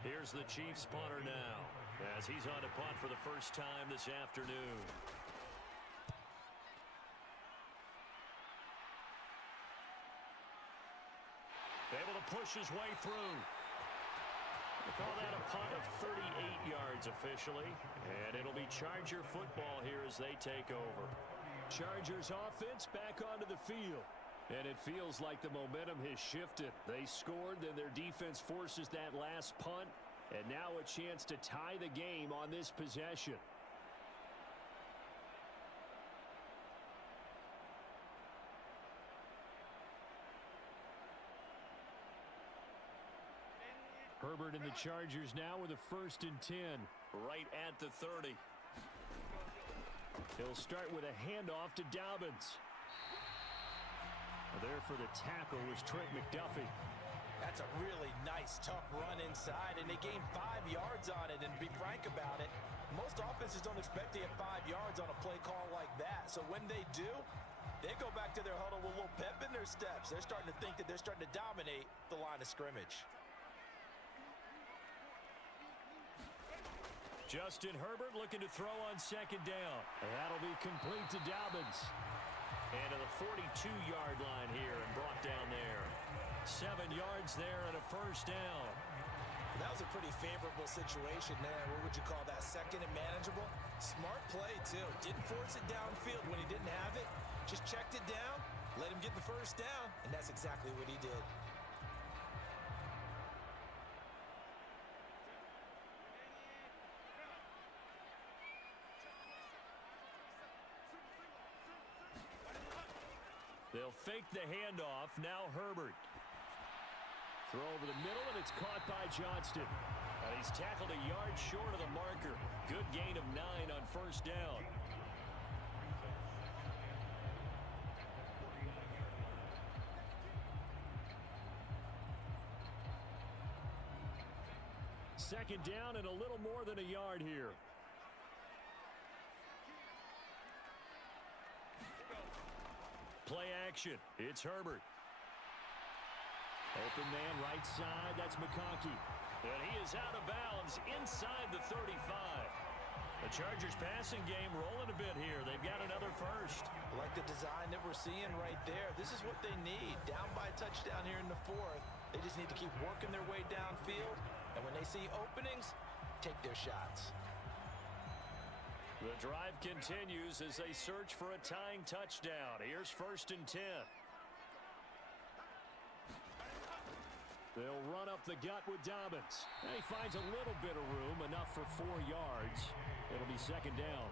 Here's the Chiefs punter now, as he's on to punt for the first time this afternoon. Able to push his way through. We'll call that a punt of 38 yards officially, and it'll be Charger football here as they take over. Chargers offense back onto the field. And it feels like the momentum has shifted. They scored, then their defense forces that last punt, and now a chance to tie the game on this possession. Herbert and the Chargers now with a 1st and 10. Right at the 30. He'll start with a handoff to Dobbins. There for the tackle was Trent McDuffie. That's a really nice, tough run inside, and they gained 5 yards on it. And to be frank about it, most offenses don't expect to get 5 yards on a play call like that. So when they do, they go back to their huddle with a little pep in their steps. They're starting to think that they're starting to dominate the line of scrimmage. Justin Herbert looking to throw on 2nd down. And that'll be complete to Dobbins. And to the 42-yard line here and brought down there. 7 yards there and a 1st down. That was a pretty favorable situation there. What would you call that? 2nd and manageable? Smart play, too. Didn't force it downfield when he didn't have it. Just checked it down, let him get the 1st down, and that's exactly what he did. They'll fake the handoff. Now Herbert. Throw over the middle, and it's caught by Johnston. And he's tackled a yard short of the marker. Good gain of 9 on 1st down. Second down and a little more than a yard here. Play action. It's Herbert. Open man right side. That's McConkey. And he is out of bounds inside the 35. The Chargers passing game rolling a bit here. They've got another 1st. I like the design that we're seeing right there. This is what they need. Down by a touchdown here in the 4th. They just need to keep working their way downfield. And when they see openings, take their shots. The drive continues as they search for a tying touchdown. Here's 1st and 10. They'll run up the gut with Dobbins. And he finds a little bit of room, enough for 4 yards. It'll be 2nd down.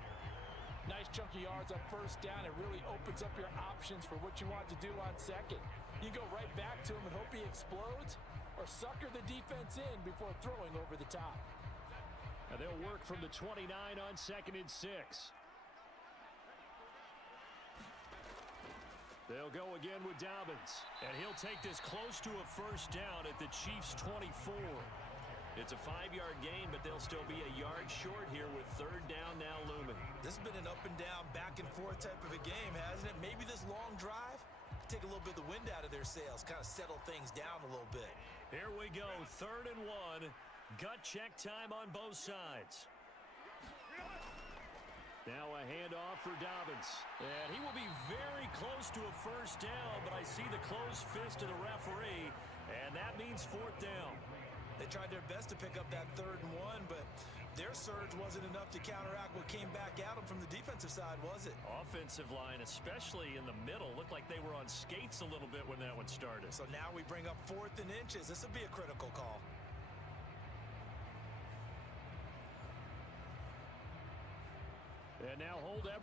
Nice chunky yards on 1st down. It really opens up your options for what you want to do on 2nd. You go right back to him and hope he explodes, or sucker the defense in before throwing over the top. And they'll work from the 29 on 2nd and 6. They'll go again with Dobbins. And he'll take this close to a 1st down at the Chiefs' 24. It's a 5-yard gain, but they'll still be a yard short here with 3rd down now looming. This has been an up and down, back and forth type of a game, hasn't it? Maybe this long drive take a little bit of the wind out of their sails, kind of settle things down a little bit. Here we go, 3rd and 1. Gut check time on both sides. Now a handoff for Dobbins. And he will be very close to a 1st down, but I see the closed fist of the referee, and that means 4th down. They tried their best to pick up that 3rd and 1, but their surge wasn't enough to counteract what came back at them from the defensive side, was it? Offensive line, especially in the middle, looked like they were on skates a little bit when that one started. So now we bring up 4th and inches. This will be a critical call.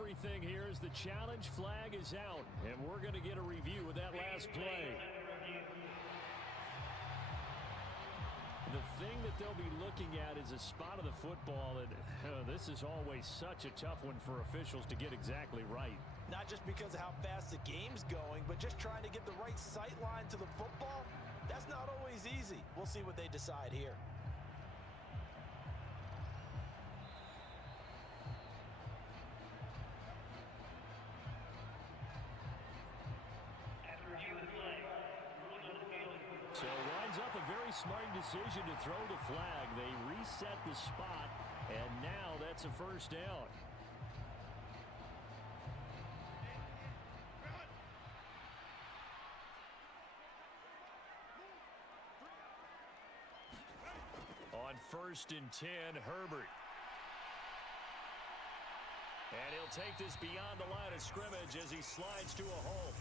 everything here as the challenge flag is out, and we're going to get a review of that last play. The thing that they'll be looking at is a spot of the football, and this is always such a tough one for officials to get exactly right. Not just because of how fast the game's going, but just trying to get the right sight line to the football. That's not always easy. We'll see what they decide here. So winds up a very smart decision to throw the flag. They reset the spot, and now that's a first down. On 1st and 10, Herbert. And he'll take this beyond the line of scrimmage as he slides to a hole.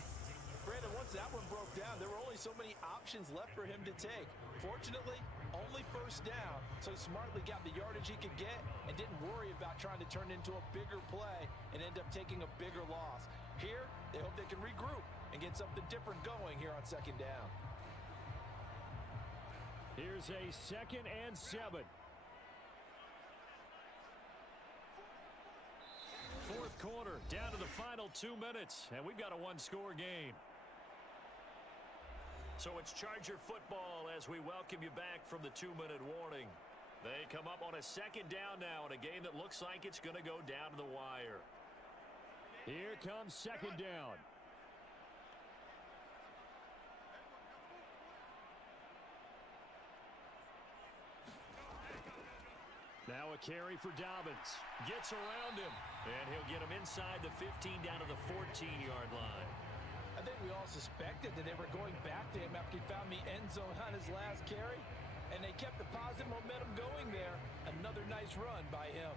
Brandon, once that one broke down, there were only so many options left for him to take. Fortunately, only first down, so he smartly got the yardage he could get and didn't worry about trying to turn into a bigger play and end up taking a bigger loss. Here, they hope they can regroup and get something different going here on 2nd down. Here's a 2nd and 7. 4th quarter, down to the final 2 minutes, and we've got a one-score game. So it's Charger football as we welcome you back from the 2-minute warning. They come up on a 2nd down now in a game that looks like it's going to go down to the wire. Here comes 2nd down. Now a carry for Dobbins. Gets around him, and he'll get him inside the 15 down to the 14-yard line. I think we all suspected that they were going back to him after he found the end zone on his last carry, and they kept the positive momentum going there. Another nice run by him.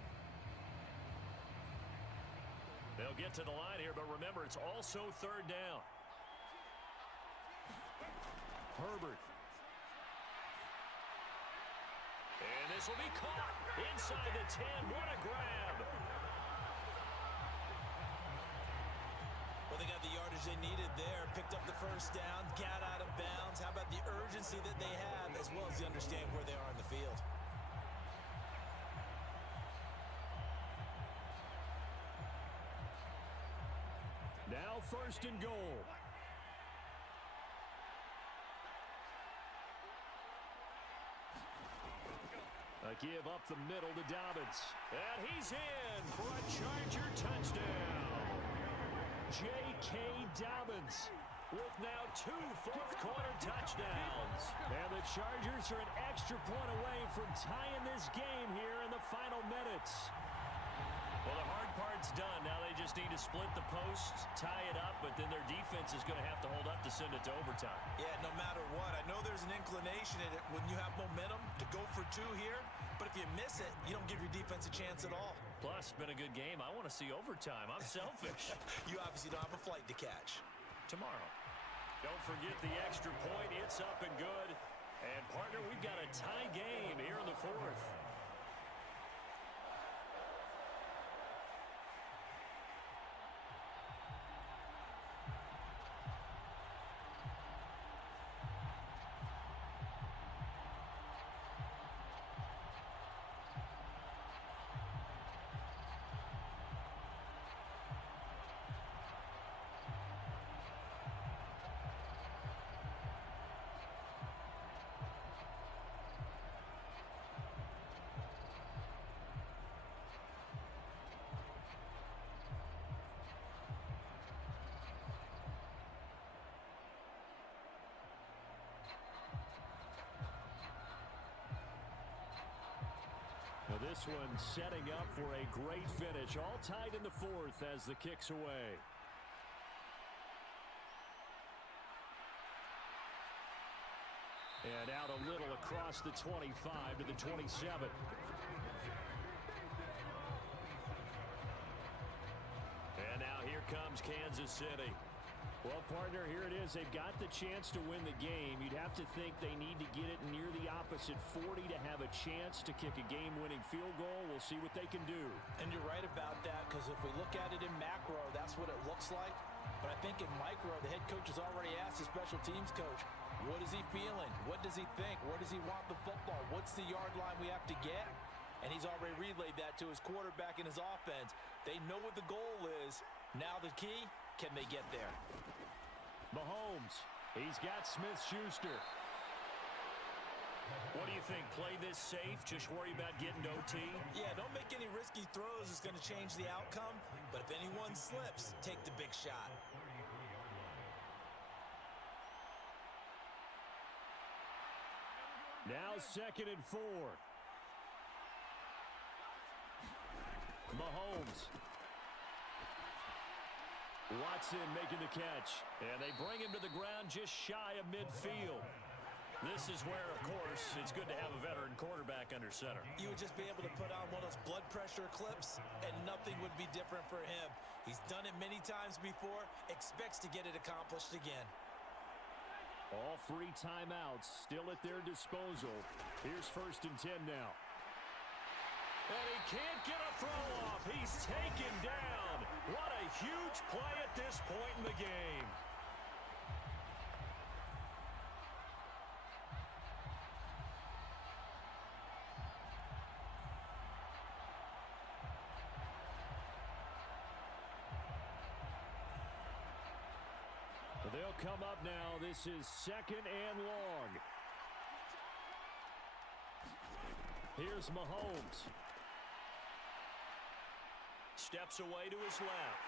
They'll get to the line here, but remember, it's also 3rd down. Herbert. And this will be caught inside the 10. What a grab. Well, they got the yardage they needed there. Picked up the first down, got out of bounds. How about the urgency that they have, as well as the understanding where they are on the field? Now 1st and goal. A give up the middle to Dobbins. And he's in for a Charger touchdown. J.K. Dobbins with now 2 fourth-quarter touchdowns. And the Chargers are an extra point away from tying this game here in the final minutes. Well, the hard part's done. Now they just need to split the posts, tie it up, but then their defense is going to have to hold up to send it to overtime. Yeah, no matter what. I know there's an inclination in it when you have momentum to go for 2 here, but if you miss it, you don't give your defense a chance at all. Plus, been a good game. I want to see overtime. I'm selfish. You obviously don't have a flight to catch. Tomorrow. Don't forget the extra point. It's up and good. And, partner, we've got a tie game here in the 4th. Now this one setting up for a great finish. All tied in the 4th as the kick's away. And out a little across the 25 to the 27. And now here comes Kansas City. Well, partner, here it is. They've got the chance to win the game. You'd have to think they need to get it near the opposite 40 to have a chance to kick a game-winning field goal. We'll see what they can do. And you're right about that, because if we look at it in macro, that's what it looks like. But I think in micro, the head coach has already asked the special teams coach, what is he feeling? What does he think? Where does he want the football? What's the yard line we have to get? And he's already relayed that to his quarterback and his offense. They know what the goal is. Now the key, can they get there? Mahomes, he's got Smith-Schuster. What do you think? Play this safe? Just worry about getting to OT? Yeah, don't make any risky throws. It's going to change the outcome. But if anyone slips, take the big shot. Now 2nd and 4. Mahomes. Watson making the catch. And they bring him to the ground just shy of midfield. This is where, of course, it's good to have a veteran quarterback under center. You would just be able to put on one of those blood pressure clips, and nothing would be different for him. He's done it many times before, expects to get it accomplished again. All 3 timeouts still at their disposal. Here's 1st and 10 now. And he can't get a throw off. He's taken down. What a huge play at this point in the game. They'll come up now. This is 2nd and long. Here's Mahomes. Steps away to his left.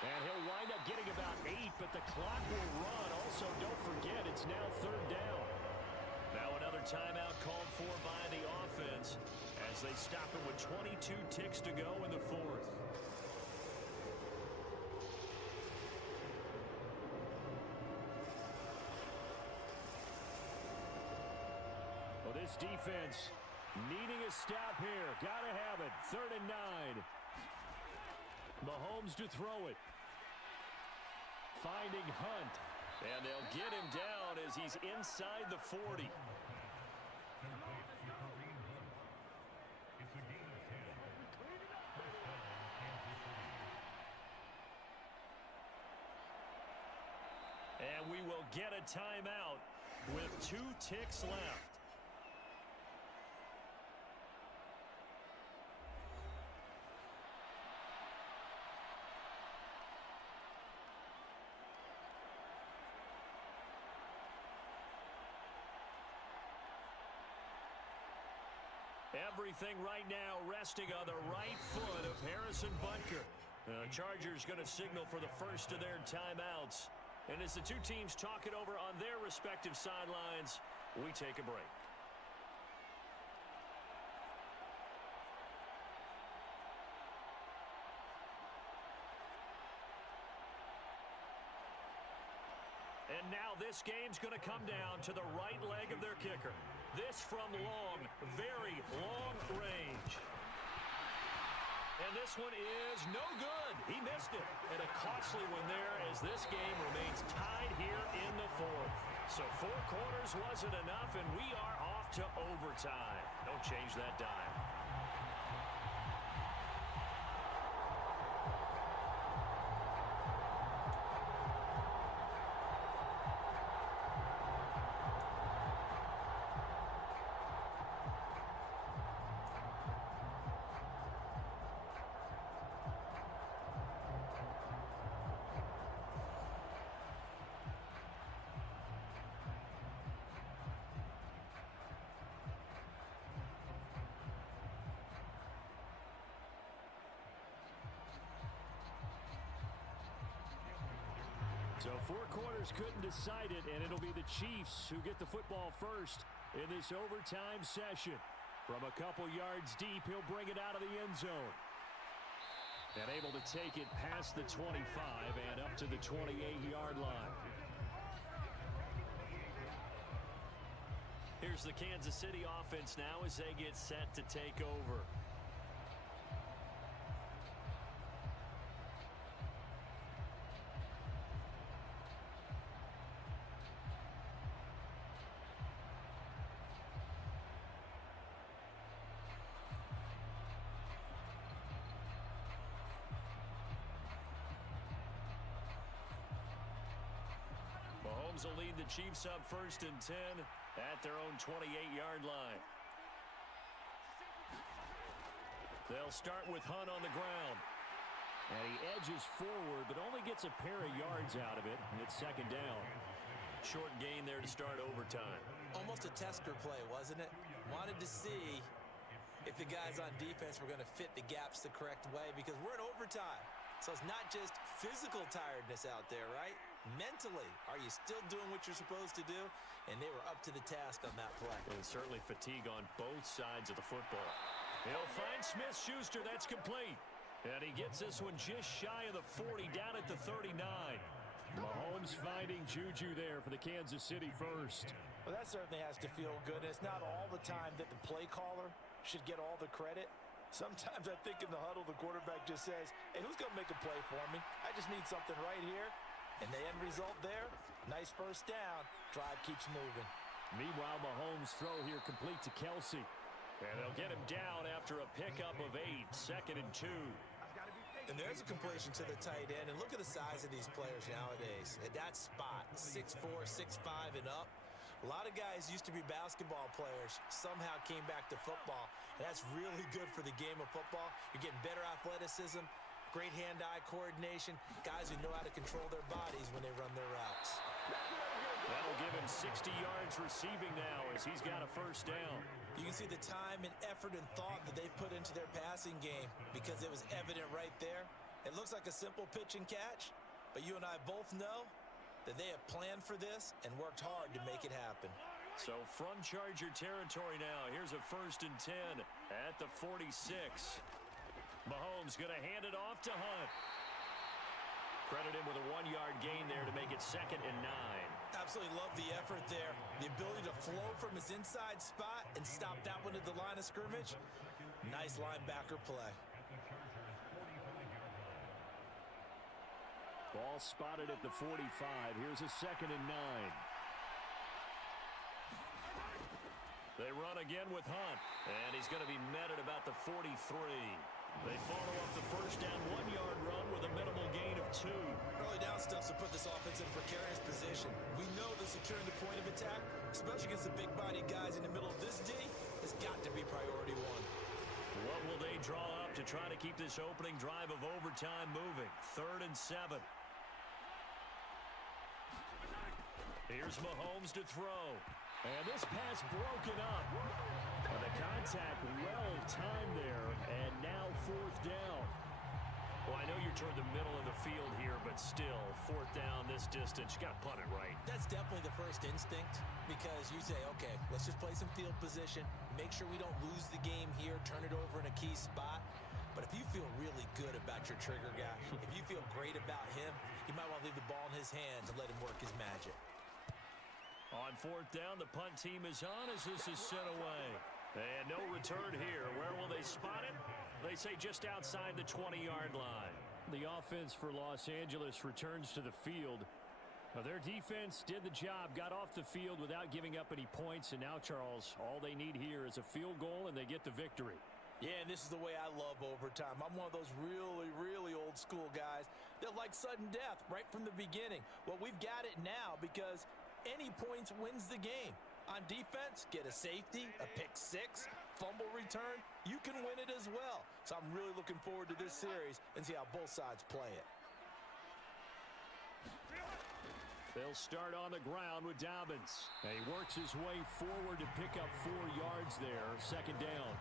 And he'll wind up getting about 8, but the clock will run. Also, don't forget, it's now 3rd down. Now another timeout called for by the offense as they stop it with 22 ticks to go in the 4th. Well, this defense needing a stop here. Gotta have it. 3rd and 9. Mahomes to throw it. Finding Hunt. And they'll get him down as he's inside the 40. And we will get a timeout with 2 ticks left. Everything right now resting on the right foot of Harrison Butker. The Chargers going to signal for the first of their timeouts. And as the 2 teams talk it over on their respective sidelines, we take a break. And now this game's going to come down to the right leg of their kicker. This from long, very long range. And this one is no good. He missed it. And a costly one there as this game remains tied here in the 4th. So 4 quarters wasn't enough, and we are off to overtime. Don't change that dime. So 4 quarters couldn't decide it, and it'll be the Chiefs who get the football first in this overtime session. From a couple yards deep, he'll bring it out of the end zone. And able to take it past the 25 and up to the 28-yard line. Here's the Kansas City offense now as they get set to take over. Mahomes will lead the Chiefs up 1st and 10 at their own 28-yard line. They'll start with Hunt on the ground. And he edges forward, but only gets a pair of yards out of it, and it's 2nd down. Short gain there to start overtime. Almost a tester play, wasn't it? Wanted to see if the guys on defense were going to fit the gaps the correct way, because we're in overtime. So it's not just physical tiredness out there, right? Mentally, are you still doing what you're supposed to do? And they were up to the task on that play. And certainly fatigue on both sides of the football. He'll find Smith-Schuster. That's complete. And he gets this one just shy of the 40, down at the 39. Mahomes finding Juju there for the Kansas City first. Well, that certainly has to feel good. It's not all the time that the play caller should get all the credit. Sometimes I think in the huddle, the quarterback just says, hey, who's going to make a play for me? I just need something right here. And the end result there, nice first down. Drive keeps moving. Meanwhile, Mahomes' throw here complete to Kelsey. And they'll get him down after a pickup of 8, 2nd and 2. And there's a completion to the tight end. And look at the size of these players nowadays. At that spot, 6'4", 6'5", and up. A lot of guys used to be basketball players, somehow came back to football. And that's really good for the game of football. You're getting better athleticism, great hand-eye coordination, guys who know how to control their bodies when they run their routes. That'll give him 60 yards receiving now as he's got a first down. You can see the time and effort and thought that they've put into their passing game because it was evident right there. It looks like a simple pitch and catch, but you and I both know that they have planned for this and worked hard to make it happen. So from Charger territory now, here's a 1st and 10 at the 46. Mahomes going to hand it off to Hunt. Credit him with a 1-yard gain there to make it 2nd and 9. Absolutely love the effort there. The ability to flow from his inside spot and stop that one at the line of scrimmage. Nice linebacker play. Ball spotted at the 45. Here's a 2nd and 9. They run again with Hunt, and he's going to be met at about the 43. They follow up the first down 1-yard run with a minimal gain of 2. Early down stuff to put this offense in a precarious position. We know that securing the point of attack, especially against the big-bodied guys in the middle of this D, has got to be priority 1. What will they draw up to try to keep this opening drive of overtime moving? 3rd and 7. Here's Mahomes to throw. And this pass broken up. And the contact well timed there, and now 4th down. Well, I know you're toward the middle of the field here, but still, 4th down this distance, you got to punt it right. That's definitely the first instinct, because you say, okay, let's just play some field position, make sure we don't lose the game here, turn it over in a key spot. But if you feel really good about your trigger guy, if you feel great about him, you might want to leave the ball in his hands and let him work his magic. On 4th down, the punt team is on as this is sent away. And no return here. Where will they spot it? They say just outside the 20-yard line. The offense for Los Angeles returns to the field. Now, their defense did the job, got off the field without giving up any points. And now, Charles, all they need here is a field goal, and they get the victory. Yeah, and this is the way I love overtime. I'm one of those really, really old school guys that like sudden death right from the beginning. Well, we've got it now because any points wins the game. On defense, get a safety, a pick 6, fumble return, you can win it as well. So I'm really looking forward to this series and see how both sides play it. They'll start on the ground with Dobbins. And he works his way forward to pick up 4 yards there, 2nd down.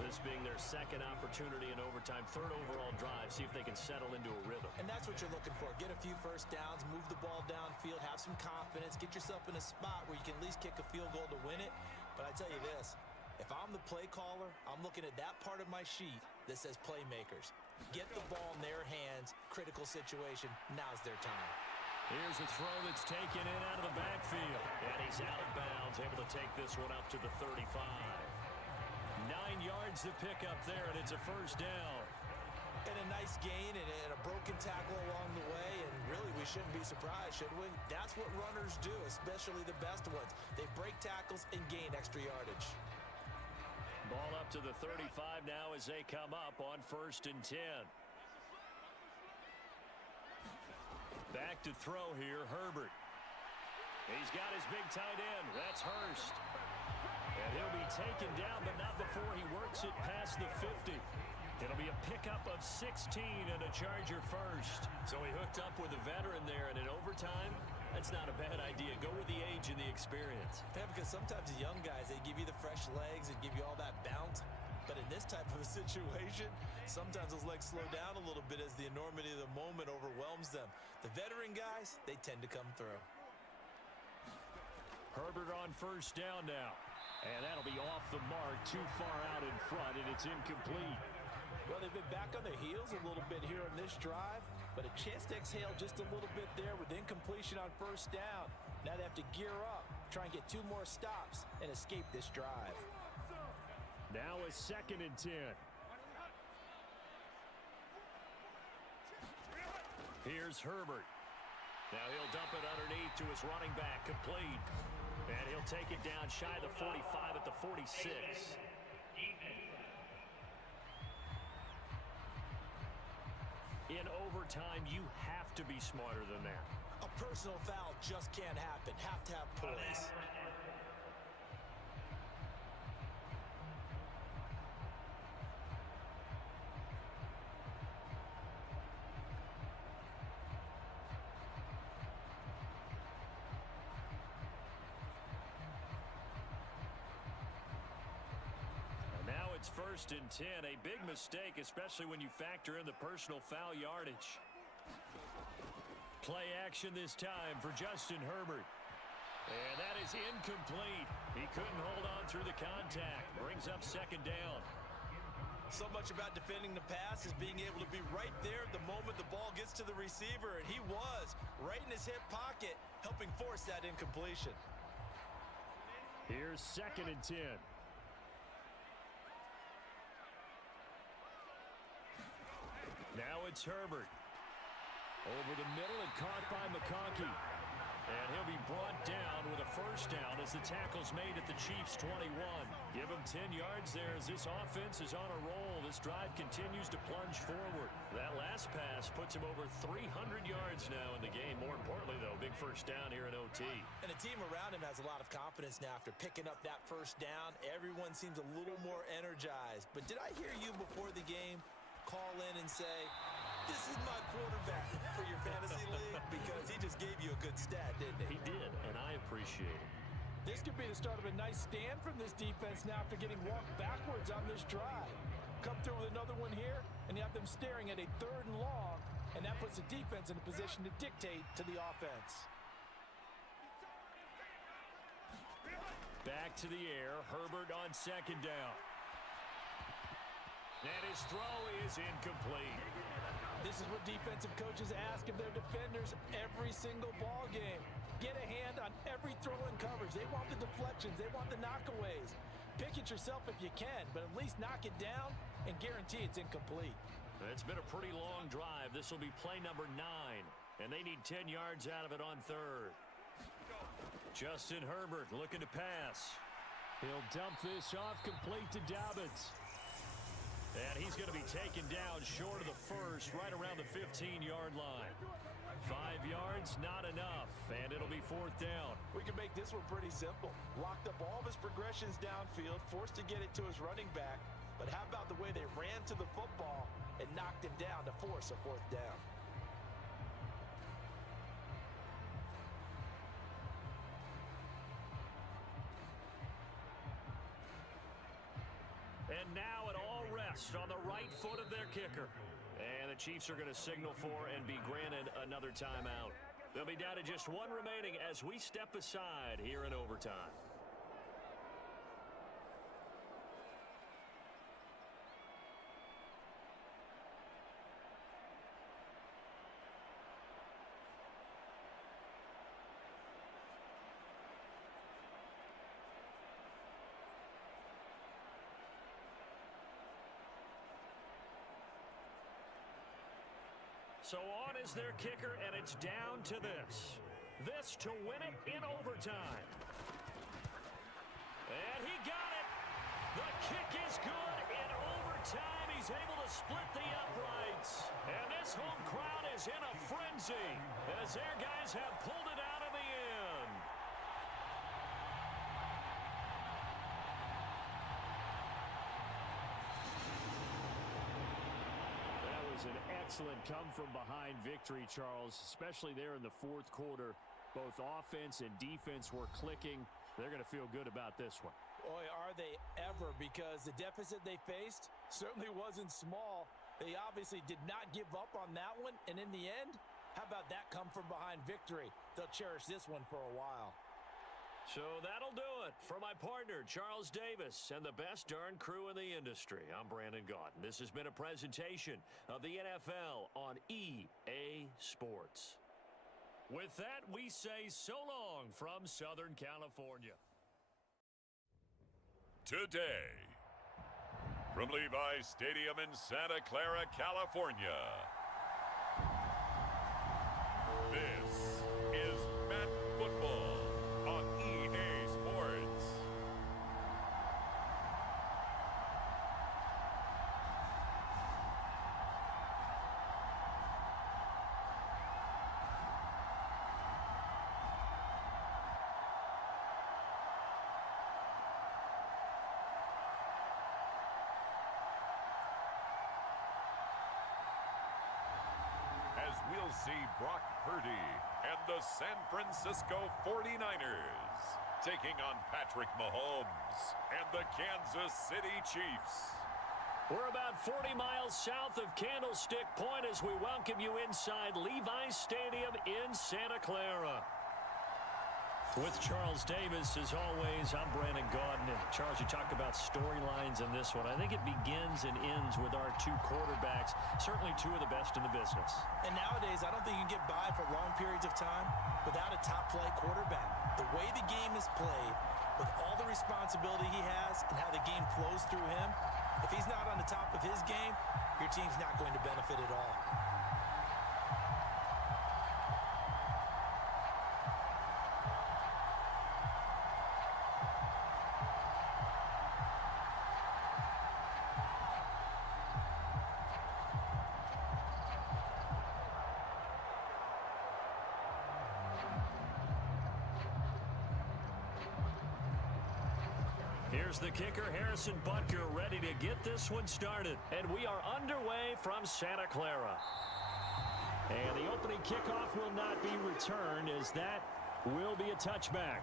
This being their 2nd opportunity in overtime, 3rd overall drive, see if they can settle into a rhythm. And that's what you're looking for. Get a few first downs, move the ball downfield, have some confidence, get yourself in a spot where you can at least kick a field goal to win it. But I tell you this, if I'm the play caller, I'm looking at that part of my sheet that says playmakers. Get the ball in their hands, critical situation, now's their time. Here's a throw that's taken in out of the backfield. And he's out of bounds, able to take this one up to the 35. 9 yards to pick up there, and it's a first down. And a nice gain and a broken tackle along the way, and really we shouldn't be surprised, should we? That's what runners do, especially the best ones. They break tackles and gain extra yardage. Ball up to the 35 now as they come up on 1st and 10. Back to throw here, Herbert. big tight end. That's Hurst. And he'll be taken down, but not before he works it past the 50. It'll be a pickup of 16 and a Charger first. So he hooked up with a veteran there, and in overtime, that's not a bad idea. Go with the age and the experience. Yeah, because sometimes the young guys, they give you the fresh legs and give you all that bounce. But in this type of a situation, sometimes those legs slow down a little bit as the enormity of the moment overwhelms them. The veteran guys, they tend to come through. Herbert on first down now. And that'll be off the mark, too far out in front, and it's incomplete. Well, they've been back on their heels a little bit here in this drive, but a chance to exhale just a little bit there with incompletion on first down. Now they have to gear up, try and get 2 more stops, and escape this drive. Now a 2nd and 10. Here's Herbert. Now he'll dump it underneath to his running back, complete. And he'll take it down shy of the 45 at the 46. In overtime, you have to be smarter than that. A personal foul just can't happen. Have to have poise. It's 1st and 10, a big mistake, especially when you factor in the personal foul yardage. Play action this time for Justin Herbert. And that is incomplete. He couldn't hold on through the contact. Brings up 2nd down. So much about defending the pass is being able to be right there the moment the ball gets to the receiver, and he was right in his hip pocket, helping force that incompletion. Here's 2nd and 10. Now it's Herbert. Over the middle and caught by McConkey. And he'll be brought down with a first down as the tackle's made at the Chiefs' 21. Give him 10 yards there as this offense is on a roll. This drive continues to plunge forward. That last pass puts him over 300 yards now in the game. More importantly, though, big first down here in OT. And the team around him has a lot of confidence now after picking up that first down. Everyone seems a little more energized. But did I hear you before the game call in and say, this is my quarterback for your fantasy league? Because he just gave you a good stat, didn't he? He did, and I appreciate it. This could be the start of a nice stand from this defense now after getting walked backwards on this drive. Come through with another one here, and you have them staring at a 3rd and long, and that puts the defense in a position to dictate to the offense. Back to the air, Herbert on 2nd down. And his throw is incomplete. This is what defensive coaches ask of their defenders every single ball game. Get a hand on every throw in coverage. They want the deflections. They want the knockaways. Pick it yourself if you can, but at least knock it down and guarantee it's incomplete. It's been a pretty long drive. This will be play number 9, and they need 10 yards out of it on 3rd. Justin Herbert looking to pass. He'll dump this off complete to Dobbins. And he's going to be taken down short of the first, right around the 15-yard line. 5 yards, not enough, and it'll be 4th down. We can make this one pretty simple. Locked up all of his progressions downfield, forced to get it to his running back. But how about the way they ran to the football and knocked him down to force a 4th down? And now it all rests on the right foot of their kicker. And the Chiefs are going to signal for and be granted another timeout. They'll be down to just 1 remaining as we step aside here in overtime. So on is their kicker, and it's down to this. This to win it in overtime. And he got it. The kick is good in overtime. He's able to split the uprights. And this home crowd is in a frenzy as their guys have pulled it out in the end. excellent come-from-behind victory, Charles, especially there in the fourth quarter. Both offense and defense were clicking. They're going to feel good about this one. Boy, are they ever, because the deficit they faced certainly wasn't small. They obviously did not give up on that one, and in the end, how about that come-from-behind victory? They'll cherish this one for a while. So that'll do it for my partner, Charles Davis, and the best darn crew in the industry. I'm Brandon Gaudin. This has been a presentation of the NFL on EA Sports. With that, we say so long from Southern California. Today, from Levi's Stadium in Santa Clara, California, this is Madden Football on EA Sports. As we'll see Brock Purdy and the San Francisco 49ers taking on Patrick Mahomes and the Kansas City Chiefs. We're about 40 miles south of Candlestick Point as we welcome you inside Levi's Stadium in Santa Clara. With Charles Davis, as always, I'm Brandon Gaudin. And Charles, you talk about storylines in this one. I think it begins and ends with our two quarterbacks, certainly two of the best in the business. And nowadays, I don't think you can get by for long periods of time without a top-flight quarterback. The way the game is played, with all the responsibility he has and how the game flows through him, if he's not on the top of his game, your team's not going to benefit at all. Here's the kicker, Harrison Butker, ready to get this one started. And we are underway from Santa Clara. And the opening kickoff will not be returned, as that will be a touchback.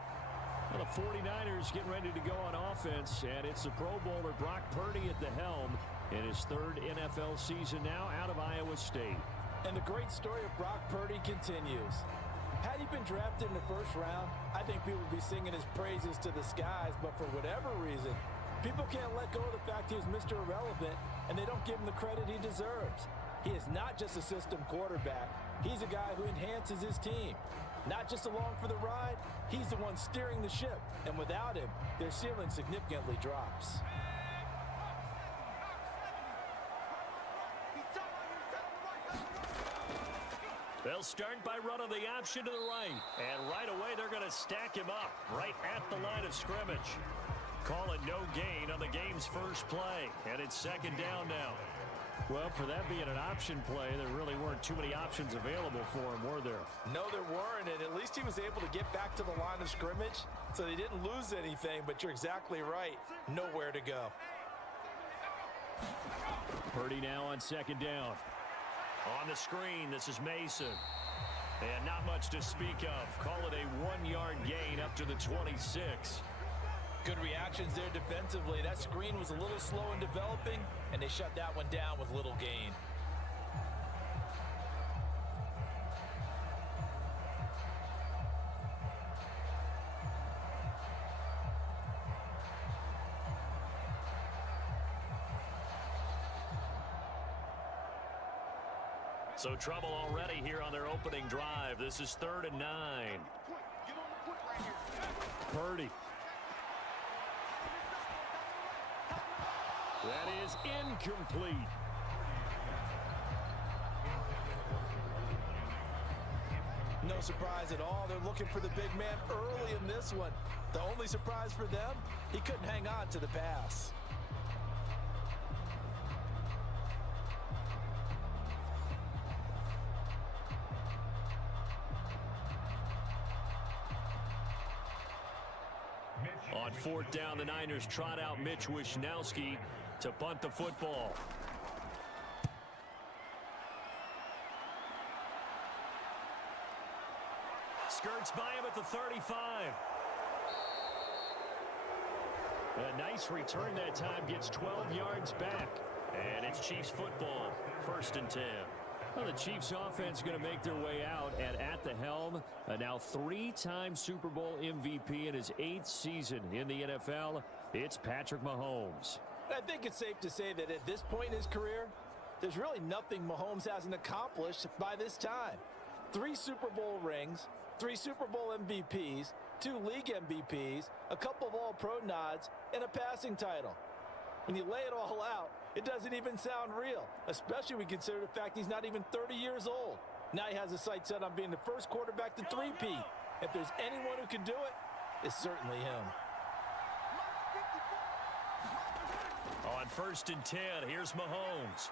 Well, the 49ers getting ready to go on offense, and it's the Pro Bowler Brock Purdy at the helm in his third NFL season now out of Iowa State. And the great story of Brock Purdy continues. Had he been drafted in the first round, I think people would be singing his praises to the skies, but for whatever reason, people can't let go of the fact he was Mr. Irrelevant, and they don't give him the credit he deserves. He is not just a system quarterback. He's a guy who enhances his team. Not just along for the ride, he's the one steering the ship, and without him, their ceiling significantly drops. They'll start by running the option to the right. And right away, they're going to stack him up right at the line of scrimmage. Call it no gain on the game's first play. And it's second down now. Well, for that being an option play, there really weren't too many options available for him, were there? No, there weren't, and at least he was able to get back to the line of scrimmage, so they didn't lose anything, but you're exactly right. Nowhere to go. Purdy now on second down. On the screen, this is Mason. And not much to speak of. Call it a 1-yard gain up to the 26. Good reactions there defensively. That screen was a little slow in developing, and they shut that one down with little gain. So trouble already here on their opening drive. This is 3rd and 9. Purdy. That is incomplete. No surprise at all. They're looking for the big man early in this one. The only surprise for them, he couldn't hang on to the pass. On 4th down, the Niners trot out Mitch Wishnowsky to punt the football. by him at the 35. A nice return that time, gets 12 yards back. And it's Chiefs football, 1st and 10. Well, the Chiefs offense going to make their way out, and at the helm, a now 3-time Super Bowl MVP in his 8th season in the NFL, it's Patrick Mahomes. I think it's safe to say that at this point in his career, there's really nothing Mahomes hasn't accomplished by this time. 3 Super Bowl rings, 3 Super Bowl MVPs, 2 league MVPs, a couple of All-Pro nods, and a passing title. When you lay it all out, it doesn't even sound real, especially when you consider the fact he's not even 30 years old. Now he has his sights set on being the first quarterback to three-peat. If there's anyone who can do it, it's certainly him. On 1st and 10, here's Mahomes.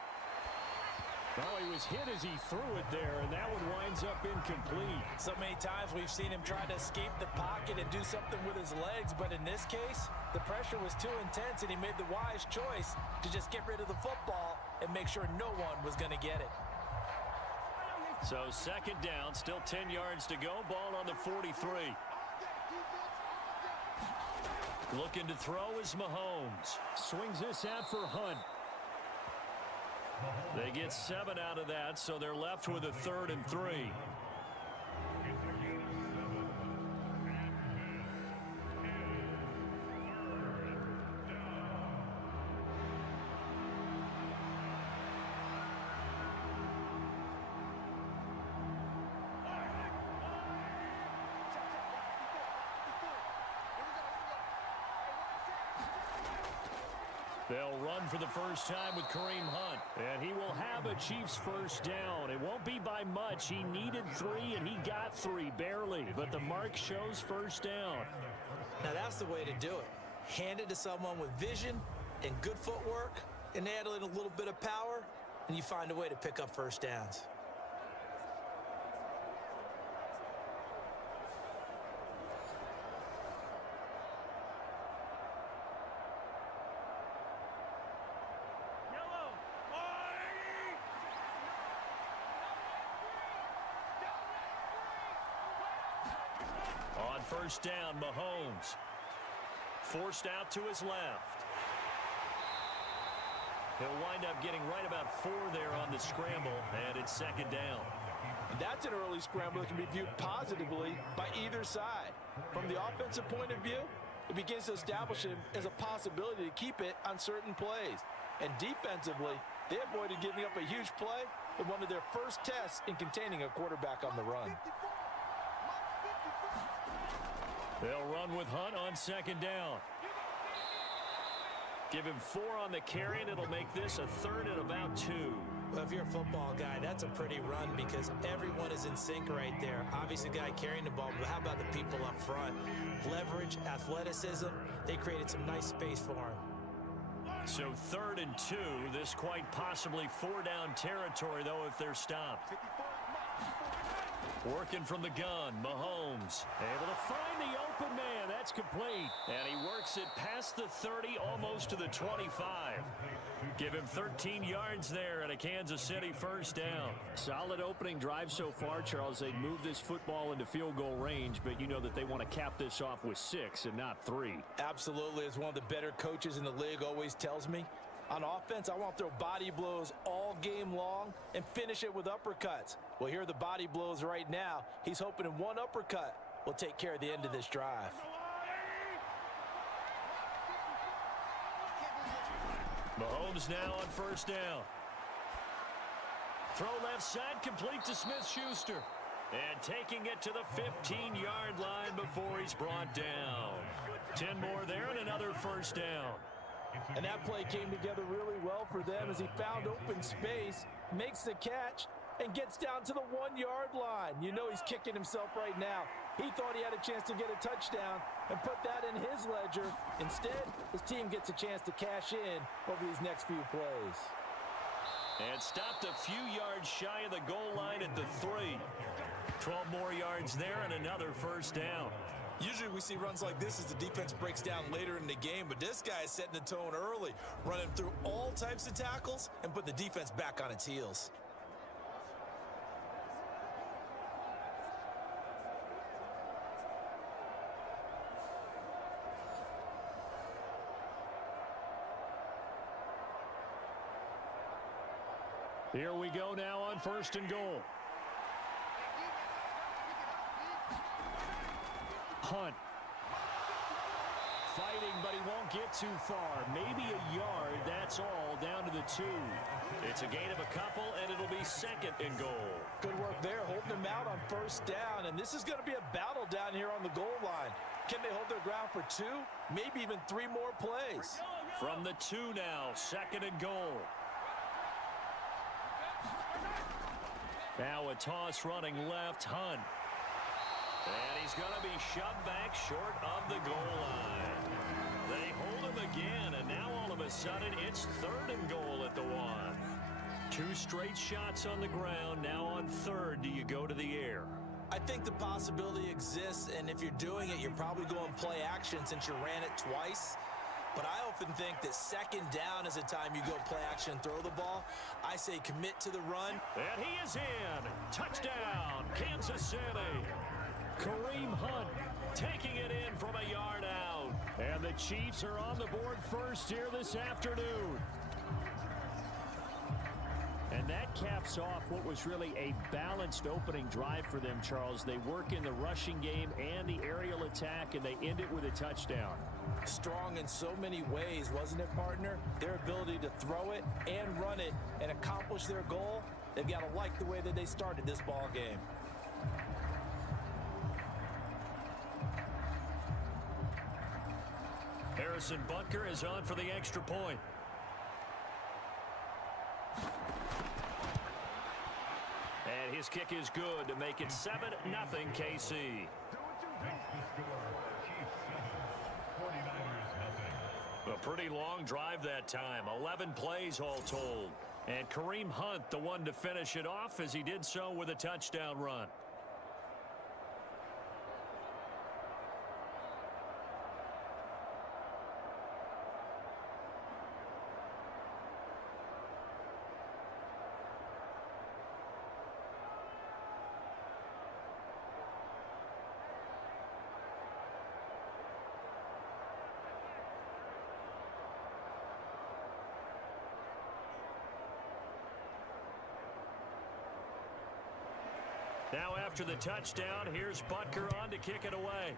Oh, he was hit as he threw it there, and that one winds up incomplete. So many times we've seen him try to escape the pocket and do something with his legs, but in this case, the pressure was too intense, and he made the wise choice to just get rid of the football and make sure no one was going to get it. So 2nd down, still 10 yards to go, ball on the 43. Looking to throw is Mahomes. Swings this out for Hunt. They get 7 out of that, so they're left with a 3rd and 3. They'll run for the first time with Kareem Hunt, and he will have a Chiefs first down. It won't be by much. He needed 3, and he got 3, barely, but the mark shows first down. Now that's the way to do it. Hand it to someone with vision and good footwork, and add a little bit of power, and you find a way to pick up first downs. On 1st down, Mahomes. Forced out to his left. He'll wind up getting right about 4 there on the scramble, and it's 2nd down. That's an early scramble that can be viewed positively by either side. From the offensive point of view, it begins to establish him as a possibility to keep it on certain plays. And defensively, they avoided giving up a huge play in one of their first tests in containing a quarterback on the run. They'll run with Hunt on 2nd down. Give him 4 on the carry, and it'll make this a 3rd and about 2. Well, if you're a football guy, that's a pretty run because everyone is in sync right there. Obviously, the guy carrying the ball, but how about the people up front? Leverage, athleticism, they created some nice space for him. So 3rd and 2, this quite possibly 4-down territory, though, if they're stopped. Working from the gun, Mahomes. Able to find the open man. That's complete. And he works it past the 30, almost to the 25. Give him 13 yards there and a Kansas City first down. Solid opening drive so far, Charles. They moved this football into field goal range, but you know that they want to cap this off with 6 and not 3. Absolutely. As one of the better coaches in the league always tells me, on offense, I want to throw body blows all game long and finish it with uppercuts. Well, here are the body blows right now. He's hoping in one uppercut will take care of the end of this drive. Mahomes now on first down. Throw left side, complete to Smith-Schuster. And taking it to the 15-yard line before he's brought down. 10 more there and another first down. And that play came together really well for them as he found open space, makes the catch, and gets down to the 1-yard line. You know he's kicking himself right now. He thought he had a chance to get a touchdown and put that in his ledger. Instead, his team gets a chance to cash in over these next few plays. And stopped a few yards shy of the goal line at the 3. 12 more yards there and another first down. Usually we see runs like this as the defense breaks down later in the game, but this guy is setting the tone early, running through all types of tackles and put the defense back on its heels. Here we go now on 1st and goal. Hunt. Fighting, but he won't get too far. Maybe a yard, that's all, down to the 2. It's a gain of a couple, and it'll be 2nd and goal. Good work there, holding them out on 1st down. And this is going to be a battle down here on the goal line. Can they hold their ground for 2? Maybe even 3 more plays. From the 2 now, 2nd and goal. Now a toss running left, Hunt. And he's going to be shoved back short of the goal line. They hold him again, and now all of a sudden it's 3rd and goal at the 1. 2 straight shots on the ground. Now on 3rd, do you go to the air? I think the possibility exists, and if you're doing it, you're probably going play action since you ran it twice. But I often think that 2nd down is a time you go play action and throw the ball. I say commit to the run. And he is in. Touchdown, Kansas City. Kareem Hunt Taking it in from a yard out. And the Chiefs are on the board first here this afternoon. And that caps off what was really a balanced opening drive for them, Charles. They work in the rushing game and the aerial attack, and they end it with a touchdown. Strong in so many ways, wasn't it, partner? Their ability to throw it and run it and accomplish their goal, they've got to like the way that they started this ball game. Harrison Butker is on for the extra point. And his kick is good to make it 7-0 KC. A pretty long drive that time. 11 plays all told. And Kareem Hunt, the one to finish it off, as he did so with a touchdown run. Now after the touchdown, here's Butker on to kick it away.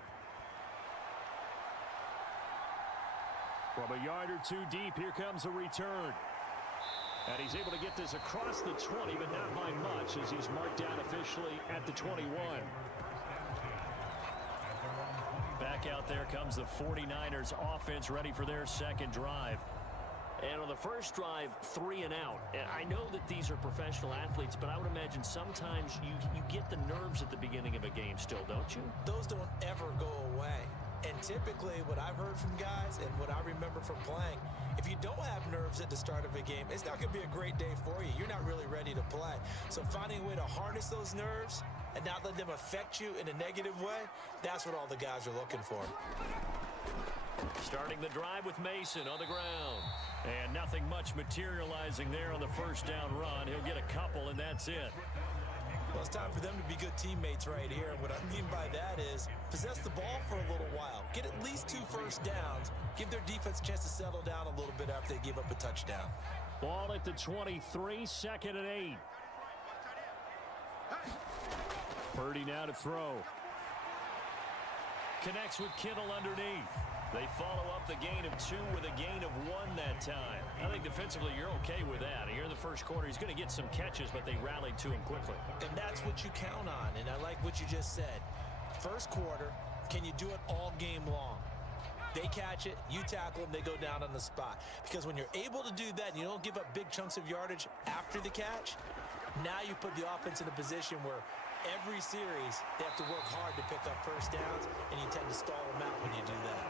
From a yard or two deep, here comes a return. And he's able to get this across the 20, but not by much, as he's marked down officially at the 21. Back out there comes the 49ers offense, ready for their second drive. And on the first drive, 3 and out. And I know that these are professional athletes, but I would imagine sometimes you get the nerves at the beginning of a game still, don't you? Those don't ever go away. And typically what I've heard from guys and what I remember from playing, if you don't have nerves at the start of a game, it's not going to be a great day for you. You're not really ready to play. So finding a way to harness those nerves and not let them affect you in a negative way, that's what all the guys are looking for. Starting the drive with Mason on the ground. And nothing much materializing there on the first down run. He'll get a couple, and that's it. Well, it's time for them to be good teammates right here. And what I mean by that is possess the ball for a little while. Get at least 2 first downs. Give their defense a chance to settle down a little bit after they give up a touchdown. Ball at the 23, 2nd and 8. Purdy now to throw. Connects with Kittle underneath. They follow up the gain of 2 with a gain of 1 that time. I think defensively you're okay with that. Here in the first quarter, he's going to get some catches, but they rallied to him quickly. And that's what you count on, and I like what you just said. First quarter, can you do it all game long? They catch it, you tackle them, they go down on the spot. Because when you're able to do that and you don't give up big chunks of yardage after the catch, now you put the offense in a position where every series they have to work hard to pick up first downs, and you tend to stall them out when you do that.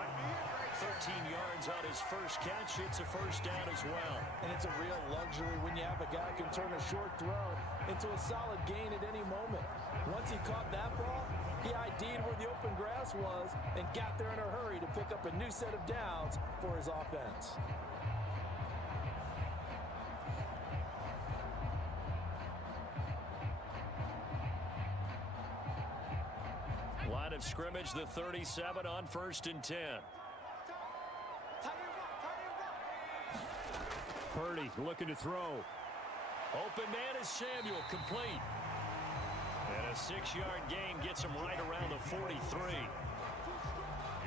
13 yards on his first catch. It's a first down as well. And it's a real luxury when you have a guy who can turn a short throw into a solid gain at any moment. Once he caught that ball, he ID'd where the open grass was and got there in a hurry to pick up a new set of downs for his offense. Line of scrimmage, the 37 on 1st and 10. Purdy looking to throw. Open man is Samuel, complete. And a 6-yard gain gets him right around the 43.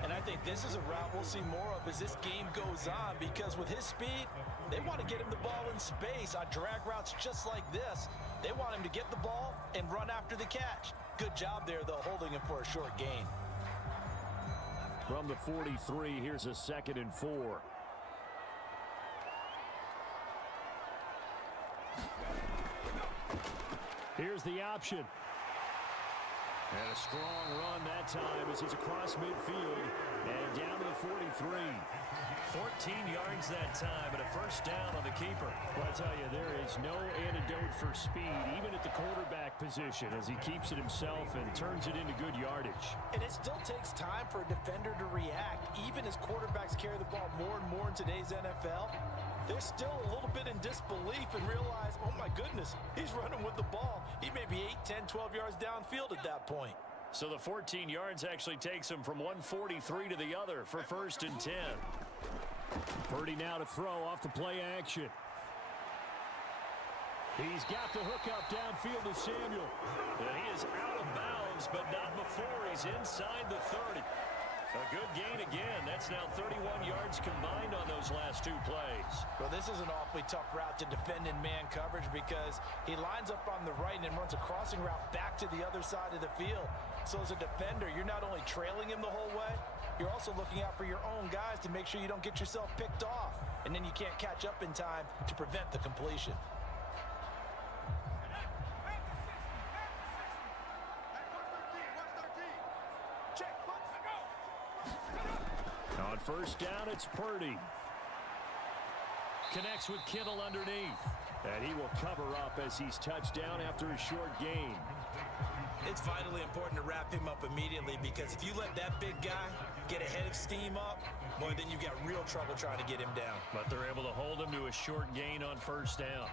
And I think this is a route we'll see more of as this game goes on, because with his speed, they want to get him the ball in space on drag routes just like this. They want him to get the ball and run after the catch. Good job there, though, holding him for a short gain. From the 43, here's a 2nd and 4. Here's the option. And a strong run that time as he's across midfield and down to the 43. 14 yards that time and a first down on the keeper. Well, I tell you, there is no antidote for speed, even at the quarterback position, as he keeps it himself and turns it into good yardage. And it still takes time for a defender to react. Even as quarterbacks carry the ball more and more in today's NFL, they're still a little bit in disbelief and realize, oh my goodness, he's running with the ball. He may be 8, 10, 12 yards downfield at that point. So the 14 yards actually takes him from 143 to the other for 1st and 10. Purdy now to throw off the play action. He's got the hook up downfield to Samuel. And he is out of bounds, but not before he's inside the 30. A good gain again. That's now 31 yards combined on those last 2 plays. Well, this is an awfully tough route to defend in man coverage because he lines up on the right and then runs a crossing route back to the other side of the field. So as a defender, you're not only trailing him the whole way, you're also looking out for your own guys to make sure you don't get yourself picked off. And then you can't catch up in time to prevent the completion. On first down, it's Purdy. Connects with Kittle underneath. And he will cover up as he's touched down after a short gain. It's vitally important to wrap him up immediately because if you let that big guy get ahead of steam up, boy, then you've got real trouble trying to get him down. But they're able to hold him to a short gain on first down.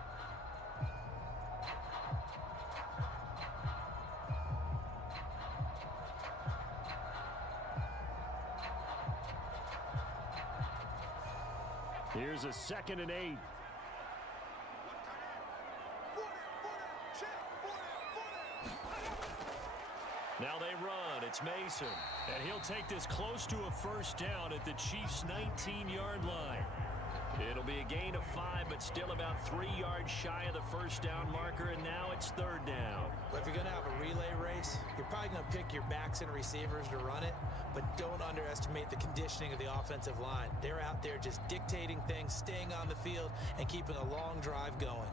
Here's a 2nd and 8. Now they run. It's Mason. And he'll take this close to a first down at the Chiefs' 19-yard line. It'll be a gain of 5, but still about 3 yards shy of the first down marker, and now it's 3rd down. But if you're going to have a relay race, you're probably going to pick your backs and receivers to run it, but don't underestimate the conditioning of the offensive line. They're out there just dictating things, staying on the field, and keeping a long drive going.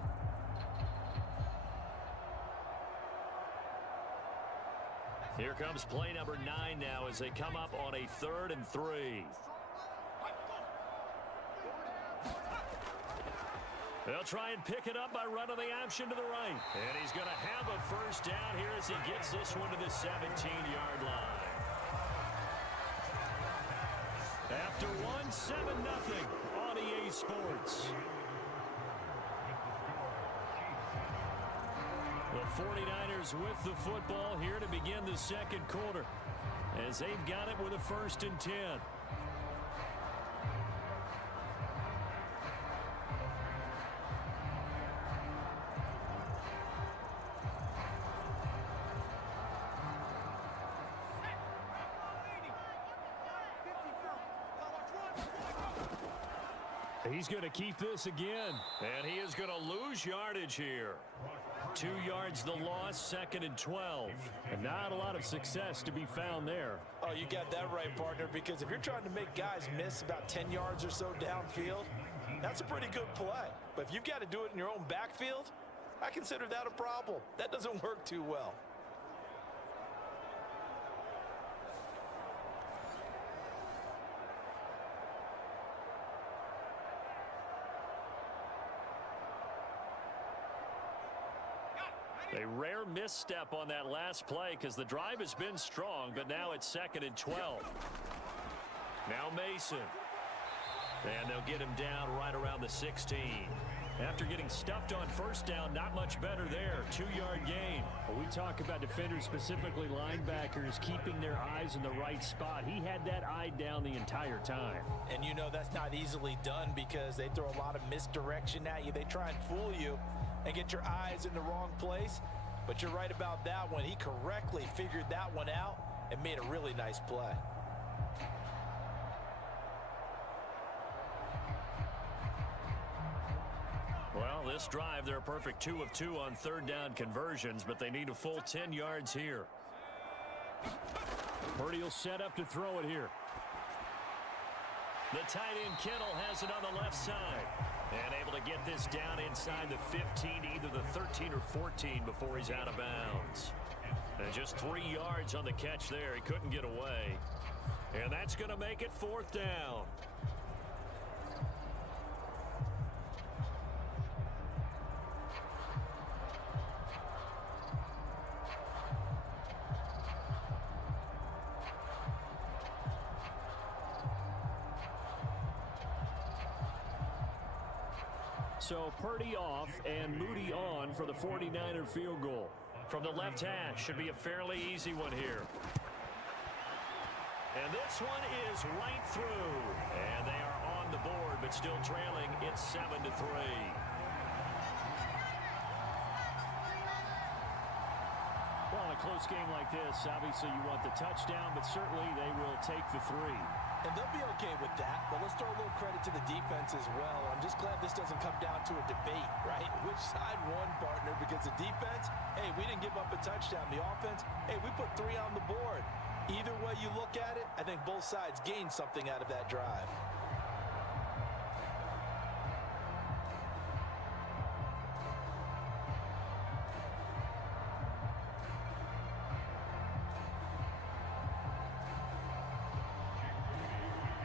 Here comes play number 9 now as they come up on a 3rd and 3. They'll try and pick it up by running the option to the right. And he's going to have a first down here as he gets this one to the 17-yard line. After 1, 7-0 on EA Sports. The 49ers with the football here to begin the 2nd quarter as they've got it with a 1st and 10. He's going to keep this again. And he is going to lose yardage here. 2 yards the loss, 2nd and 12. And not a lot of success to be found there. Oh, you got that right, partner, because if you're trying to make guys miss about 10 yards or so downfield, that's a pretty good play. But if you've got to do it in your own backfield, I consider that a problem. That doesn't work too well. A rare misstep on that last play because the drive has been strong, but now it's 2nd and 12. Now Mason. And they'll get him down right around the 16. After getting stuffed on first down, not much better there. 2-yard gain. Well, we talk about defenders, specifically linebackers, keeping their eyes in the right spot. He had that eye down the entire time. And you know that's not easily done because they throw a lot of misdirection at you. They try and fool you. and get your eyes in the wrong place. But you're right about that one. He correctly figured that one out and made a really nice play. Well, this drive, they're a perfect 2 of 2 on third down conversions, but they need a full 10 yards here. Purdy will set up to throw it here. The tight end Kittle has it on the left side. And able to get this down inside the 15, either the 13 or 14 before he's out of bounds. And just 3 yards on the catch there. He couldn't get away. And that's going to make it 4th down. So Purdy off and Moody on for the 49er field goal. From the left hash, should be a fairly easy one here. And this one is right through. And they are on the board, but still trailing. It's 7-3. Well, in a close game like this, obviously you want the touchdown, but certainly they will take the 3. And they'll be okay with that, but let's throw a little credit to the defense as well. I'm just glad this doesn't come down to a debate, right? Which side won, partner? Because the defense, hey, we didn't give up a touchdown. The offense, hey, we put 3 on the board. Either way you look at it, I think both sides gained something out of that drive.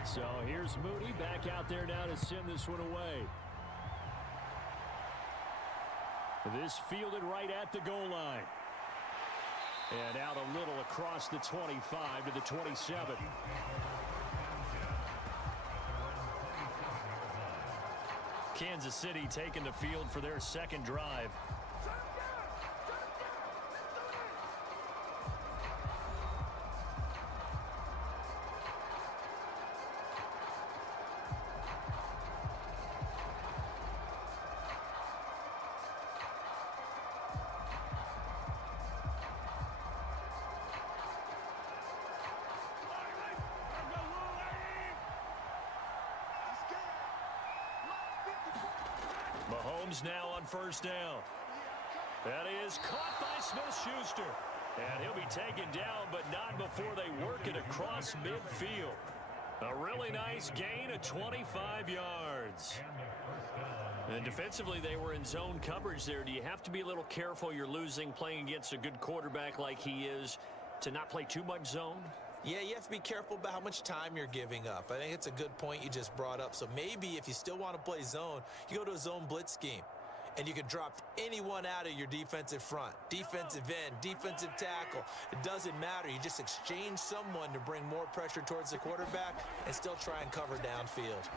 So here's Moody back out there now to send this one away. This fielded right at the goal line. And out a little across the 25 to the 27. Kansas City taking the field for their second drive. Mahomes now on first down. That is caught by Smith-Schuster. And he'll be taken down, but not before they work it across midfield. A really nice gain of 25 yards. And defensively, they were in zone coverage there. Do you have to be a little careful? You're losing playing against a good quarterback like he is to not play too much zone? Yeah, you have to be careful about how much time you're giving up. I think it's a good point you just brought up. So maybe if you still want to play zone, you go to a zone blitz scheme. And you can drop anyone out of your defensive front. Defensive end, defensive tackle. It doesn't matter. You just exchange someone to bring more pressure towards the quarterback and still try and cover downfield.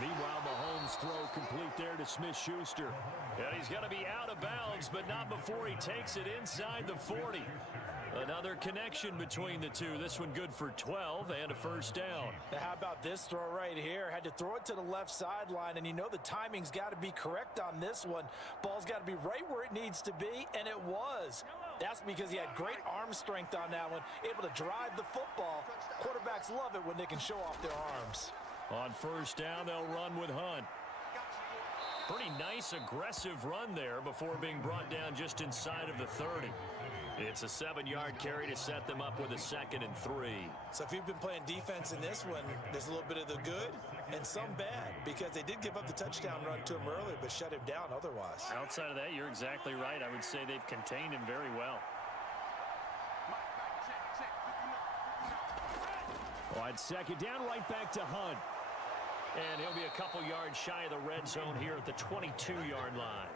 Meanwhile, Mahomes' throw complete there to Smith-Schuster. And he's going to be out of bounds, but not before he takes it inside the 40. Another connection between the two. This one good for 12 and a first down. Now, how about this throw right here? Had to throw it to the left sideline, and you know the timing's got to be correct on this one. Ball's got to be right where it needs to be, and it was. That's because he had great arm strength on that one, able to drive the football. Quarterbacks love it when they can show off their arms. On first down, they'll run with Hunt. Pretty nice, aggressive run there before being brought down just inside of the 30. It's a 7-yard carry to set them up with a 2nd and 3. So if you've been playing defense in this one, there's a little bit of the good and some bad, because they did give up the touchdown run to him earlier, but shut him down otherwise. Outside of that, you're exactly right. I would say they've contained him very well. On 2nd down, right back to Hunt. And he'll be a couple yards shy of the red zone here at the 22-yard line.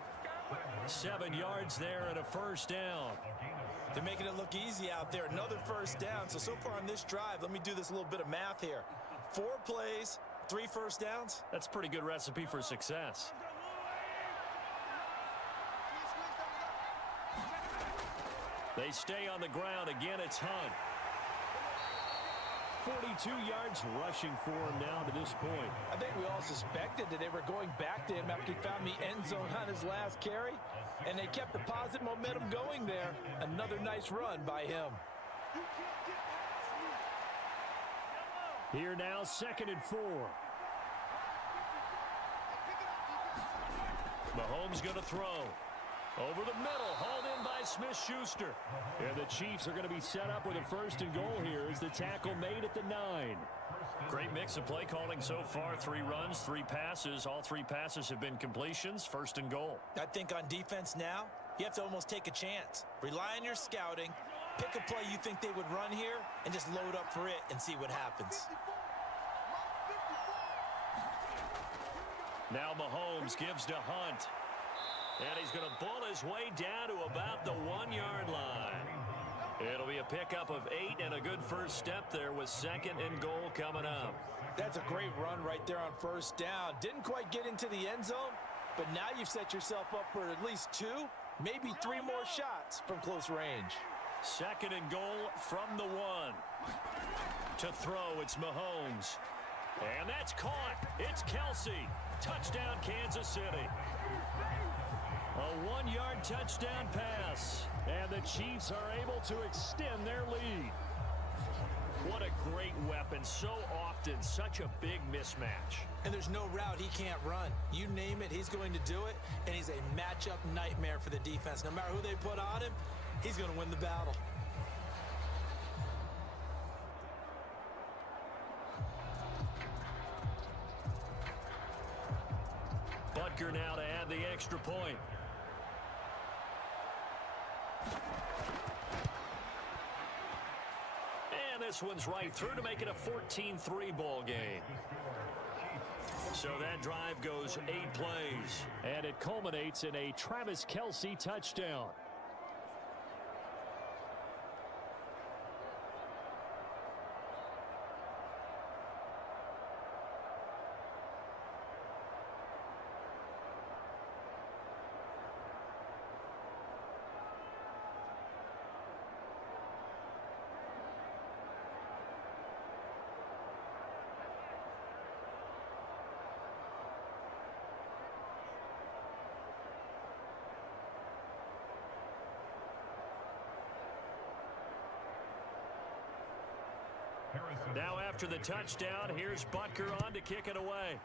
7 yards there and a first down. They're making it look easy out there. Another first down. So far on this drive, let me do this little bit of math here. 4 plays, 3 first downs. That's a pretty good recipe for success. They stay on the ground. Again, it's Hunt. 42 yards rushing for him now to this point. I think we all suspected that they were going back to him after he found the end zone on his last carry, and they kept the positive momentum going there. Another nice run by him. Here now, 2nd and 4. Mahomes going to throw. Over the middle, hauled in by Smith-Schuster. And the Chiefs are going to be set up with a 1st and goal here as the tackle made at the 9. Great mix of play calling so far. 3 runs, 3 passes. All 3 passes have been completions. 1st and goal. I think on defense now, you have to almost take a chance. Rely on your scouting. Pick a play you think they would run here and just load up for it and see what happens. Now Mahomes gives to Hunt. And he's going to bull his way down to about the 1-yard line. It'll be a pickup of 8 and a good first step there with 2nd and goal coming up. That's a great run right there on 1st down. Didn't quite get into the end zone, but now you've set yourself up for at least 2, maybe 3 more shots from close range. 2nd and goal from the 1. To throw, it's Mahomes. And that's caught. It's Kelsey. Touchdown, Kansas City. A 1-yard touchdown pass. And the Chiefs are able to extend their lead. What a great weapon. So often, such a big mismatch. And there's no route he can't run. You name it, he's going to do it. And he's a matchup nightmare for the defense. No matter who they put on him, he's going to win the battle. Butker now to add the extra point. And this one's right through to make it a 14-3 ball game. So that drive goes 8 plays. And it culminates in a Travis Kelce touchdown. Now after the touchdown, here's Butker on to kick it away.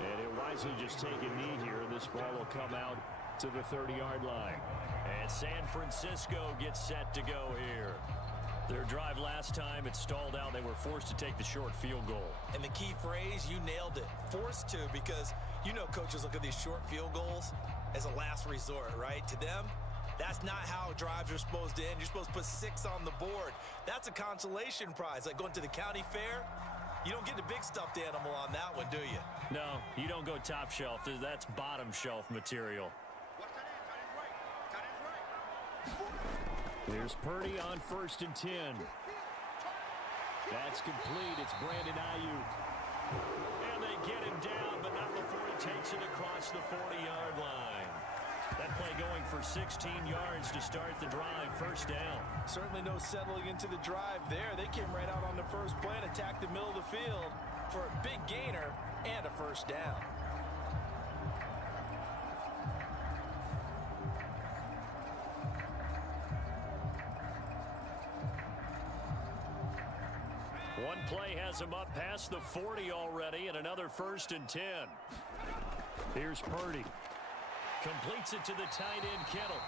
And he'll wisely just take a knee here. This ball will come out to the 30-yard line. And San Francisco gets set to go here. Their drive last time, it stalled out. They were forced to take the short field goal. And the key phrase, you nailed it. Forced to, because you know coaches look at these short field goals as a last resort, right? To them, that's not how drives are supposed to end. You're supposed to put 6 on the board. That's a consolation prize. Like going to the county fair, you don't get the big stuffed animal on that one, do you? No, you don't go top shelf. That's bottom shelf material. Here's Purdy on 1st and 10. That's complete. It's Brandon Ayuk. And they get him down, but not before he takes it across the 40-yard line. That play going for 16 yards to start the drive. 1st down. Certainly no settling into the drive there. They came right out on the first play and attacked the middle of the field for a big gainer and a 1st down. One play has him up past the 40 already, and another 1st and 10. Here's Purdy. Completes it to the tight end, Kittle.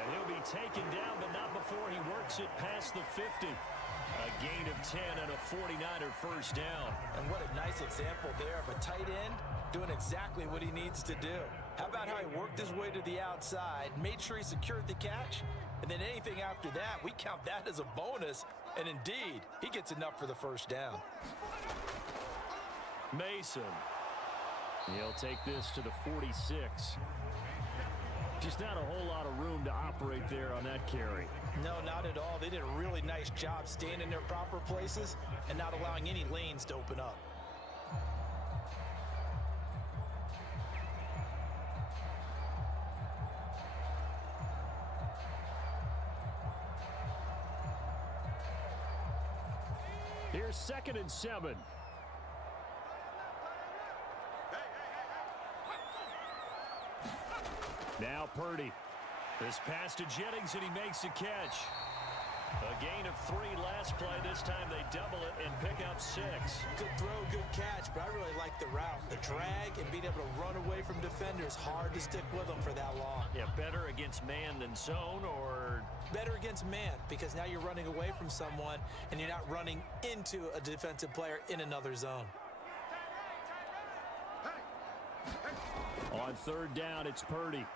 And he'll be taken down, but not before he works it past the 50. A gain of 10 and a 49er 1st down. And what a nice example there of a tight end doing exactly what he needs to do. How about how he worked his way to the outside, made sure he secured the catch, and then anything after that, we count that as a bonus. And indeed, he gets enough for the 1st down. Mason. He'll take this to the 46. Just not a whole lot of room to operate there on that carry. No, not at all. They did a really nice job staying in their proper places and not allowing any lanes to open up. Here's 2nd and 7. Now Purdy. This pass to Jennings, and he makes a catch. A gain of 3 last play. This time they double it and pick up 6. Good throw, good catch, but I really like the route. The drag and being able to run away from defenders, hard to stick with them for that long. Yeah, better against man than zone, or? Better against man, because now you're running away from someone and you're not running into a defensive player in another zone. On 3rd down, it's Purdy.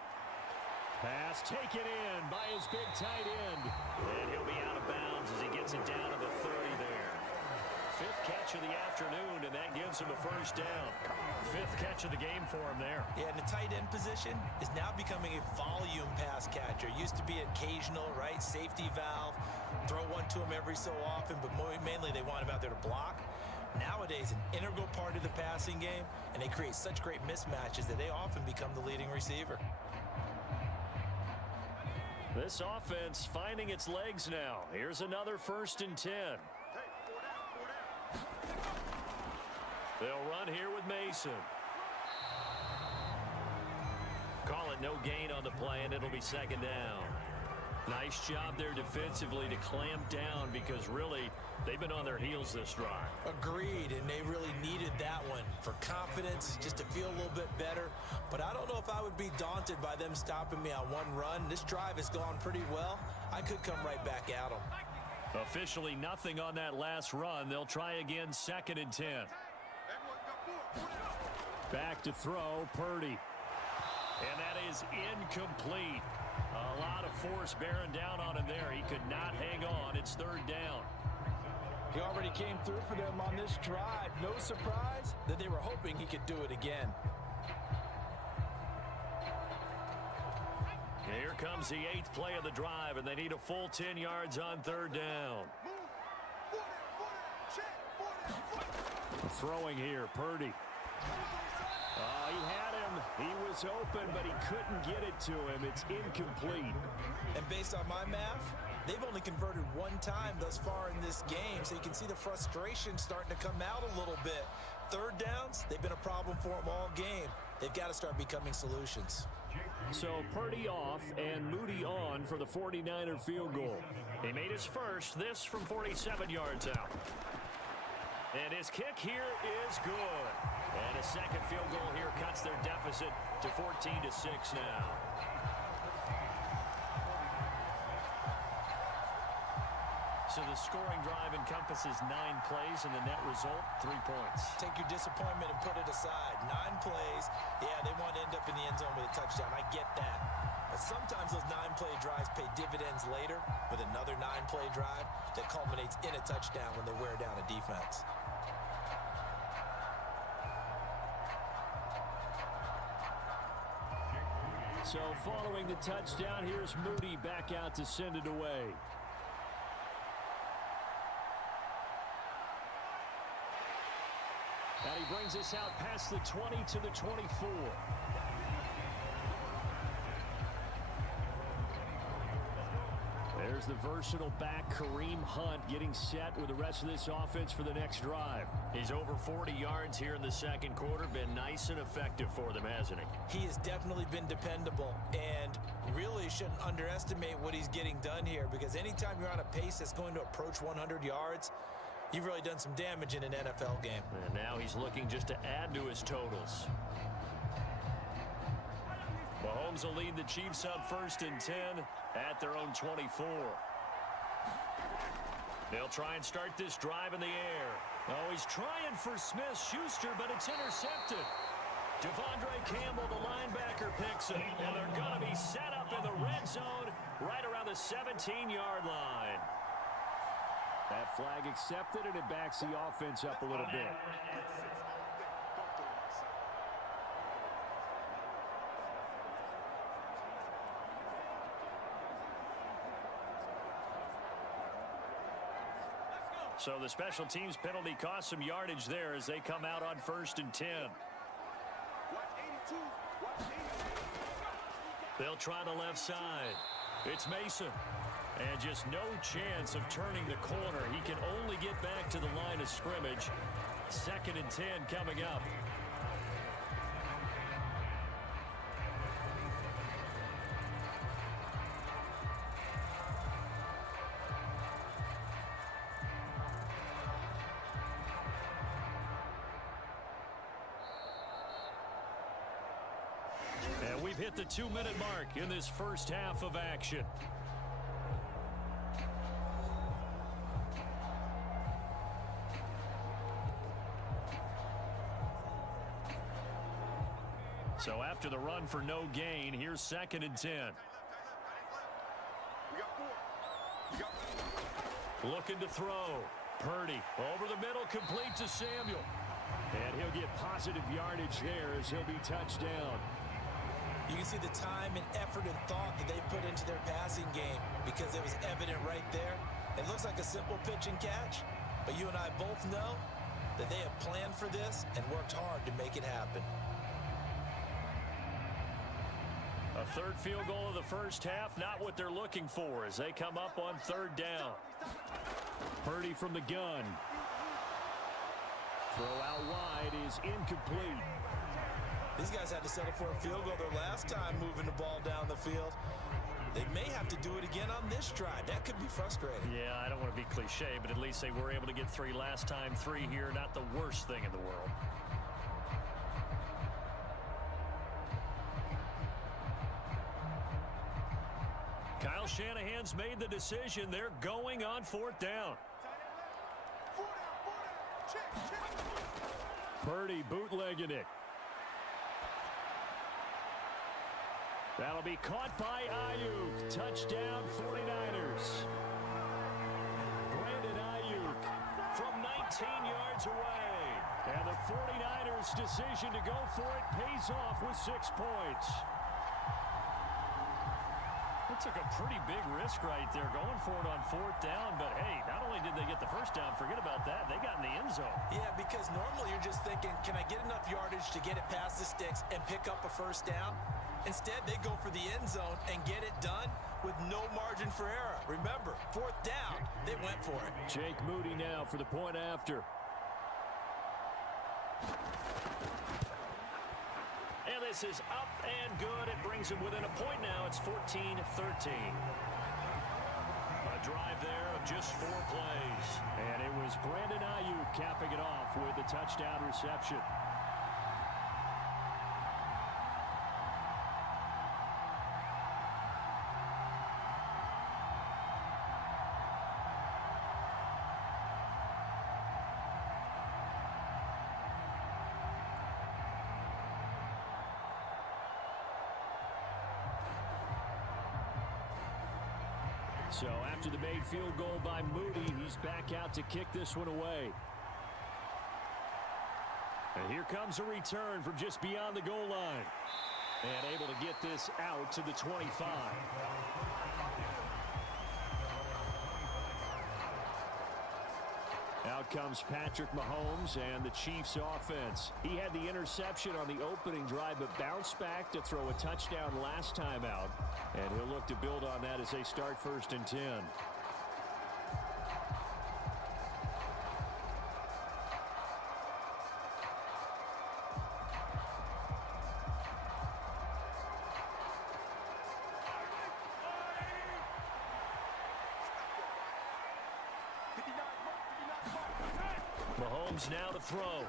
Pass taken in by his big tight end. And he'll be out of bounds as he gets it down to the 30 there. 5th catch of the afternoon, and that gives him a 1st down. 5th catch of the game for him there. Yeah, and the tight end position is now becoming a volume pass catcher. Used to be occasional, right? Safety valve. Throw one to him every so often, but mainly they want him out there to block. Nowadays, an integral part of the passing game, and they create such great mismatches that they often become the leading receiver. This offense finding its legs now. Here's another 1st and 10. They'll run here with Mason. Call it no gain on the play, and it'll be 2nd down. Nice job there defensively to clamp down, because really they've been on their heels this drive. Agreed, and they really needed that one for confidence, just to feel a little bit better. But I don't know if I would be daunted by them stopping me on one run. This drive has gone pretty well. I could come right back at them. Officially nothing on that last run. They'll try again, 2nd and 10. Back to throw, Purdy. And that is incomplete. A lot of force bearing down on him there. He could not hang on. It's 3rd down. He already came through for them on this drive. No surprise that they were hoping he could do it again. Here comes the 8th play of the drive, and they need a full 10 yards on 3rd down. Throwing here, Purdy. He had him. He was open, but he couldn't get it to him. It's incomplete. And based on my math, they've only converted 1 time thus far in this game, so you can see the frustration starting to come out a little bit. 3rd downs, they've been a problem for them all game. They've got to start becoming solutions. So Purdy off and Moody on for the 49er field goal. He made his first, this from 47 yards out. And his kick here is good. And a 2nd field goal here cuts their deficit to 14-6 now. So the scoring drive encompasses 9 plays, and the net result, 3 points. Take your disappointment and put it aside. 9 plays, yeah, they want to end up in the end zone with a touchdown. I get that. But sometimes those 9-play drives pay dividends later with another 9-play drive that culminates in a touchdown when they wear down a defense. So following the touchdown, here's Moody back out to send it away. And he brings us out past the 20 to the 24. There's the versatile back, Kareem Hunt, getting set with the rest of this offense for the next drive. He's over 40 yards here in the 2nd quarter. Been nice and effective for them, hasn't he? He has definitely been dependable, and really shouldn't underestimate what he's getting done here, because anytime you're on a pace that's going to approach 100 yards, you've really done some damage in an NFL game. And now he's looking just to add to his totals. Mahomes will lead the Chiefs up 1st and 10 at their own 24. They'll try and start this drive in the air. Oh, he's trying for Smith-Schuster, but it's intercepted. Devondre Campbell, the linebacker, picks it, and they're going to be set up in the red zone right around the 17-yard line. That flag accepted, and it backs the offense up a little bit. So the special teams penalty cost some yardage there as they come out on 1st and 10. They'll try the left side. It's Mason. And just no chance of turning the corner. He can only get back to the line of scrimmage. 2nd and 10 coming up. And we've hit the 2-minute mark in this first half of action. So after the run for no gain, here's 2nd and 10. Looking to throw. Purdy over the middle, complete to Samuel. And he'll get positive yardage there as he'll be touched down. You can see the time and effort and thought that they've put into their passing game because it was evident right there. It looks like a simple pitch and catch, but you and I both know that they have planned for this and worked hard to make it happen. A 3rd field goal of the first half, not what they're looking for as they come up on 3rd down. Purdy from the gun. Throw out wide is incomplete. These guys had to settle for a field goal their last time moving the ball down the field. They may have to do it again on this drive. That could be frustrating. Yeah, I don't want to be cliche, but at least they were able to get 3 last time. 3 here, not the worst thing in the world. Kyle Shanahan's made the decision. They're going on 4th down. Purdy bootlegging it. That'll be caught by Ayuk. Touchdown 49ers. Brandon Ayuk from 19 yards away. And the 49ers' decision to go for it pays off with 6 points. It took a pretty big risk right there going for it on 4th down. But, hey, not only did they get the first down, forget about that, they got in the end zone. Yeah, because normally you're just thinking, can I get enough yardage to get it past the sticks and pick up a first down? Instead, they go for the end zone and get it done with no margin for error. Remember, 4th down, they went for it. Jake Moody now for the point after. And this is up and good. It brings him within a point now. It's 14-13. A drive there of just 4 plays. And it was Brandon Ayuk capping it off with a touchdown reception. So after the made field goal by Moody, he's back out to kick this one away. And here comes a return from just beyond the goal line. And able to get this out to the 25. Out comes Patrick Mahomes and the Chiefs offense. He had the interception on the opening drive, but bounced back to throw a touchdown last time out. And he'll look to build on that as they start 1st and 10. Mahomes now to throw.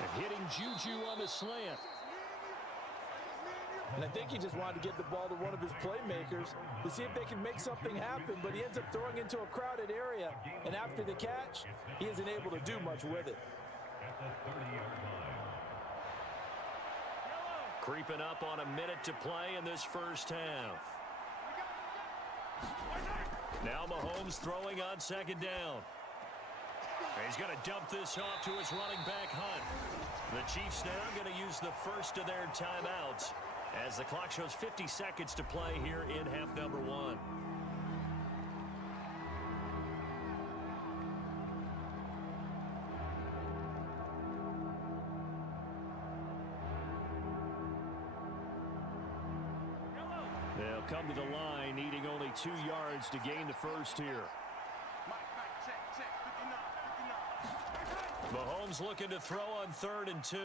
And hitting Juju on the slant. And I think he just wanted to get the ball to one of his playmakers to see if they can make something happen, but he ends up throwing into a crowded area. And after the catch, he isn't able to do much with it. At the 30-yard line. Creeping up on a minute to play in this first half. Now Mahomes throwing on 2nd down. He's going to dump this off to his running back, Hunt. The Chiefs now going to use the first of their timeouts as the clock shows 50 seconds to play here in half number 1. They'll come to the line, needing only 2 yards to gain the first here. Mahomes looking to throw on 3rd and 2.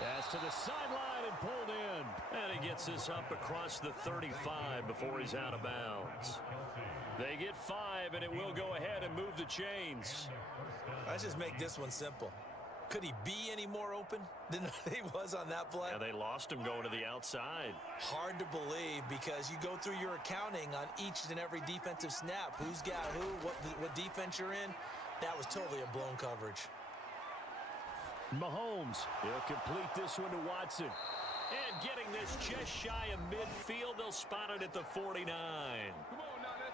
That's to the sideline and pulled in. And he gets this up across the 35 before he's out of bounds. They get 5, and it will go ahead and move the chains. Let's just make this one simple. Could he be any more open than he was on that play? Yeah, they lost him going to the outside. Hard to believe because you go through your accounting on each and every defensive snap. Who's got who, what defense you're in. That was totally a blown coverage. Mahomes, he'll complete this one to Watson. And getting this just shy of midfield, they'll spot it at the 49.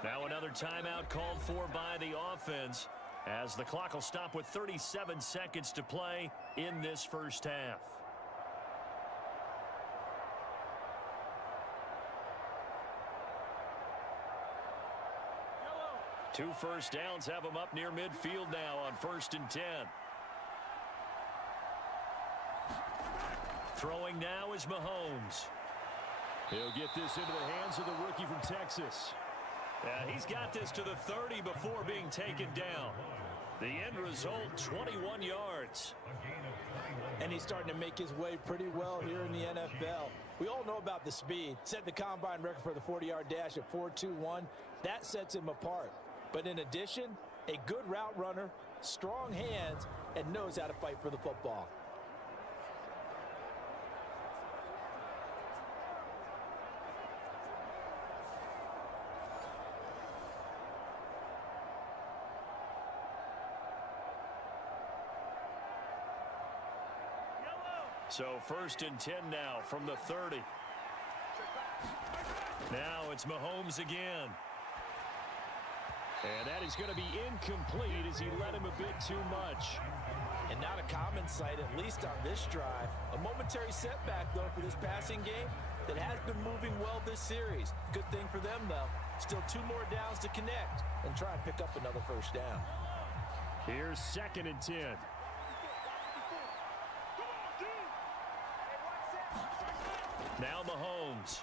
Now another timeout called for by the offense, as the clock will stop with 37 seconds to play in this first half. Two first downs have them up near midfield now on 1st and 10. Throwing now is Mahomes. He'll get this into the hands of the rookie from Texas. He's got this to the 30 before being taken down. The end result, 21 yards. And he's starting to make his way pretty well here in the NFL. We all know about the speed. Set the combine record for the 40-yard dash at 4.21. That sets him apart. But in addition, a good route runner, strong hands, and knows how to fight for the football. So 1st and 10 now from the 30. Now it's Mahomes again. And that is going to be incomplete as he led him a bit too much. And not a common sight, at least on this drive. A momentary setback, though, for this passing game that has been moving well this series. Good thing for them, though. Still 2 more downs to connect and try and pick up another first down. Here's 2nd and 10. Now Mahomes.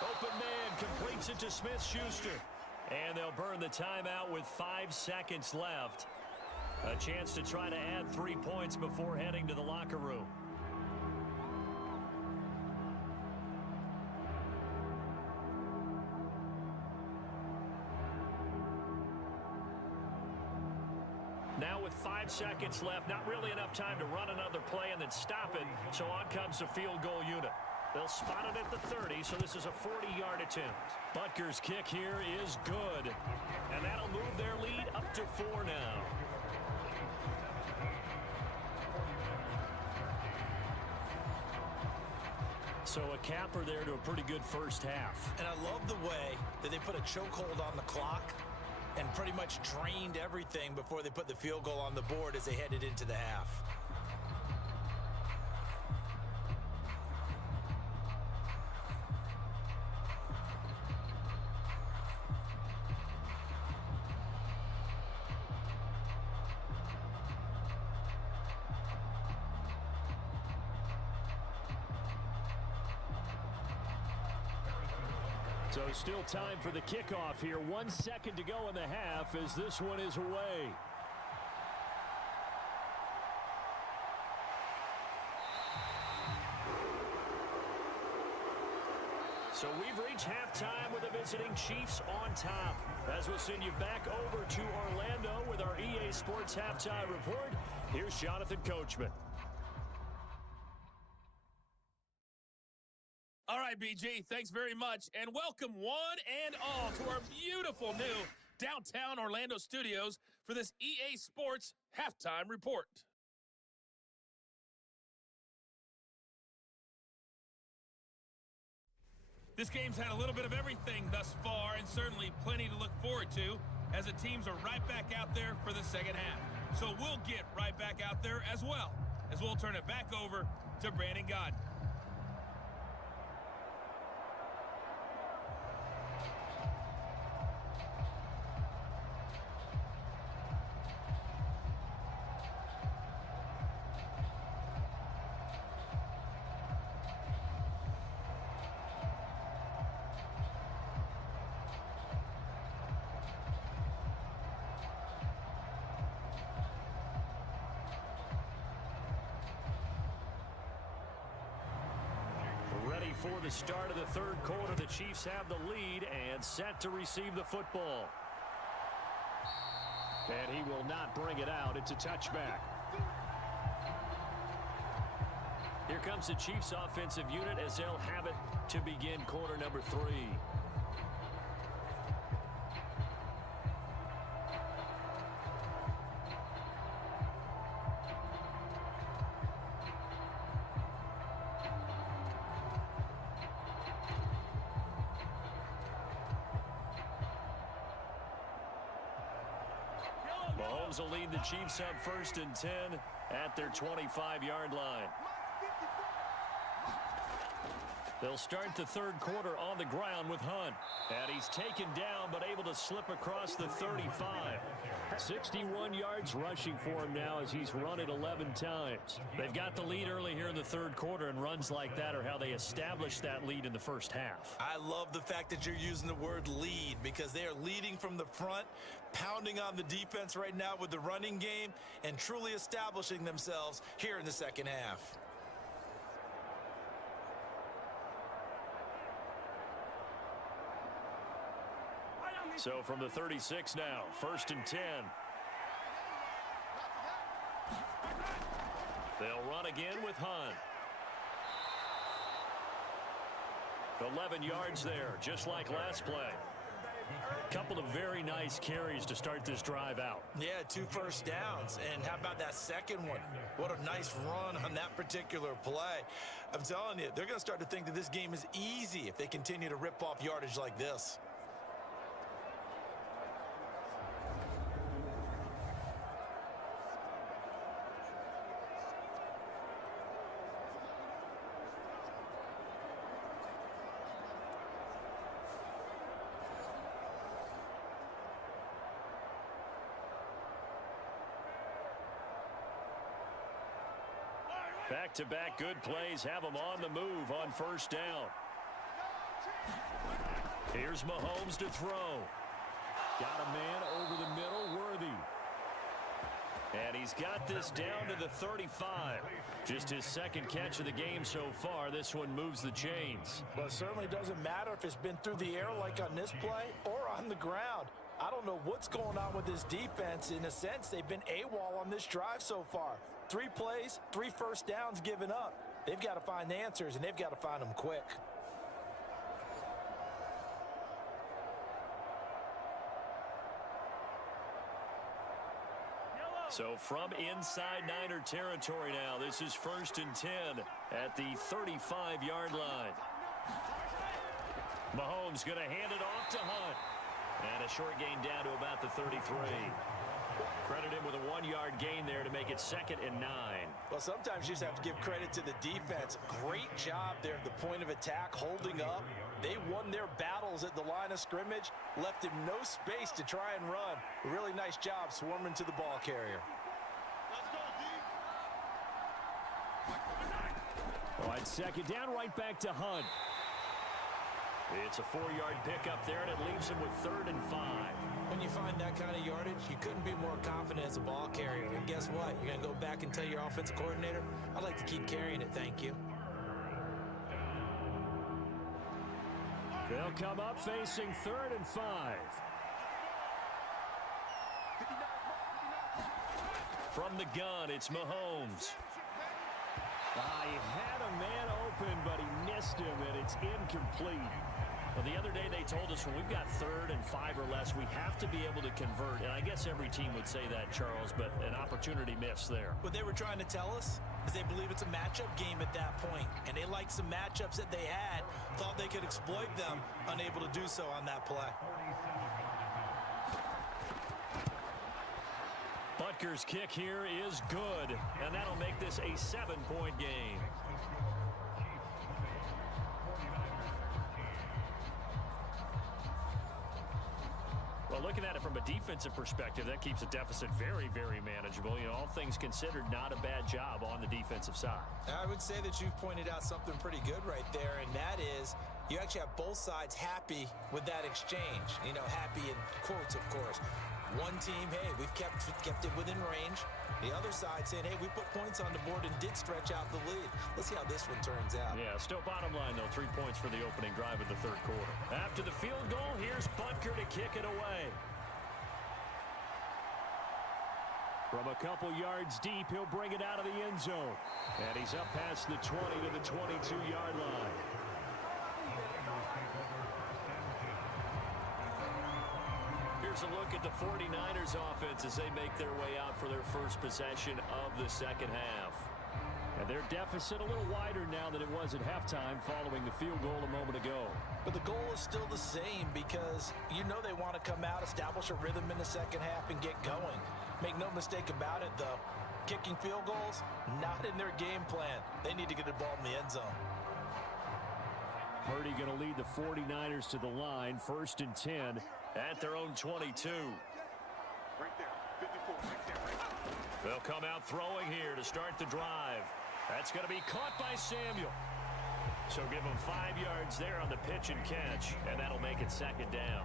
Open man completes it to Smith-Schuster. And they'll burn the timeout with 5 seconds left. A chance to try to add 3 points before heading to the locker room. Now with 5 seconds left, not really enough time to run another play and then stop it. So on comes the field goal unit. They'll spot it at the 30, so this is a 40-yard attempt. Butker's kick here is good. And that'll move their lead up to 4 now. So a capper there to a pretty good first half. And I love the way that they put a chokehold on the clock and pretty much drained everything before they put the field goal on the board as they headed into the half. So still time for the kickoff here. 1 second to go in the half as this one is away. So we've reached halftime with the visiting Chiefs on top. As we'll send you back over to Orlando with our EA Sports Halftime Report, here's Jonathan Coachman. All right, BG, thanks very much, and welcome one and all to our beautiful new downtown Orlando studios for this EA Sports Halftime Report. This game's had a little bit of everything thus far, and certainly plenty to look forward to as the teams are right back out there for the second half. So we'll get right back out there as well, as we'll turn it back over to Brandon Godden. before the start of the third quarter. The Chiefs have the lead and set to receive the football. And he will not bring it out. It's a touchback. Here comes the Chiefs offensive unit as they'll have it to begin quarter number 3. Mahomes will lead the Chiefs up 1st and 10 at their 25-yard line. They'll start the third quarter on the ground with Hunt. And he's taken down but able to slip across the 35. 61 yards rushing for him now as he's run it 11 times. They've got the lead early here in the third quarter, and runs like that are how they establish that lead in the first half. I love the fact that you're using the word lead because they are leading from the front, pounding on the defense right now with the running game, and truly establishing themselves here in the second half. So from the 36 now, 1st and 10. They'll run again with Hunt. 11 yards there, just like last play. Couple of very nice carries to start this drive out. Yeah, 2 first downs. And how about that second one? What a nice run on that particular play. I'm telling you, they're going to start to think that this game is easy if they continue to rip off yardage like this. Back-to-back good plays have them on the move on 1st down. Here's Mahomes to throw. Got a man over the middle, Worthy. And he's got this down to the 35. Just his second catch of the game so far. This one moves the chains. Well, it certainly doesn't matter if it's been through the air like on this play or on the ground. I don't know what's going on with this defense. In a sense, they've been AWOL on this drive so far. 3 plays, 3 first downs given up. They've got to find the answers, and they've got to find them quick. So from inside Niner territory now, this is 1st and 10 at the 35-yard line. Mahomes going to hand it off to Hunt. And a short gain down to about the 33. Credit him with a 1-yard gain there to make it 2nd and 9. Well, sometimes you just have to give credit to the defense. Great job there at the point of attack, holding up. They won their battles at the line of scrimmage, left him no space to try and run. A really nice job swarming to the ball carrier. All right, 2nd down, right back to Hunt. It's a 4-yard pickup there, and it leaves him with 3rd and 5. When you find that kind of yardage, you couldn't be more confident as a ball carrier. And guess what? You're going to go back and tell your offensive coordinator, I'd like to keep carrying it, thank you. They'll come up facing 3rd and 5. From the gun, it's Mahomes. He had a man open, but he missed him, and it's incomplete. Well, the other day they told us when we've got 3rd and 5 or less, we have to be able to convert. And I guess every team would say that, Charles, but an opportunity missed there. What they were trying to tell us is they believe it's a matchup game at that point, and they liked some matchups that they had, thought they could exploit them, unable to do so on that play. Butker's kick here is good, and that'll make this a 7-point game. Well, looking at it from a defensive perspective, that keeps the deficit very, very manageable. You know, all things considered, not a bad job on the defensive side. I would say that you've pointed out something pretty good right there, and that is you actually have both sides happy with that exchange. You know, happy in quotes, of course. One team, hey, we've kept it within range. The other side saying, hey, we put points on the board and did stretch out the lead. Let's see how this one turns out. Yeah, still bottom line, though, 3 points for the opening drive of the third quarter. After the field goal, here's Butker to kick it away. From a couple yards deep, he'll bring it out of the end zone. And he's up past the 20 to the 22-yard line. Here's a look at the 49ers offense as they make their way out for their first possession of the second half. And their deficit a little wider now than it was at halftime following the field goal a moment ago. But the goal is still the same because you know they want to come out, establish a rhythm in the second half, and get going. Make no mistake about it, though. Kicking field goals, not in their game plan. They need to get the ball in the end zone. Purdy going to lead the 49ers to the line, 1st and 10. At their own 22. Right there, 54, right there, right there. They'll come out throwing here to start the drive. That's going to be caught by Samuel. So give him 5 yards there on the pitch and catch, and that'll make it second down.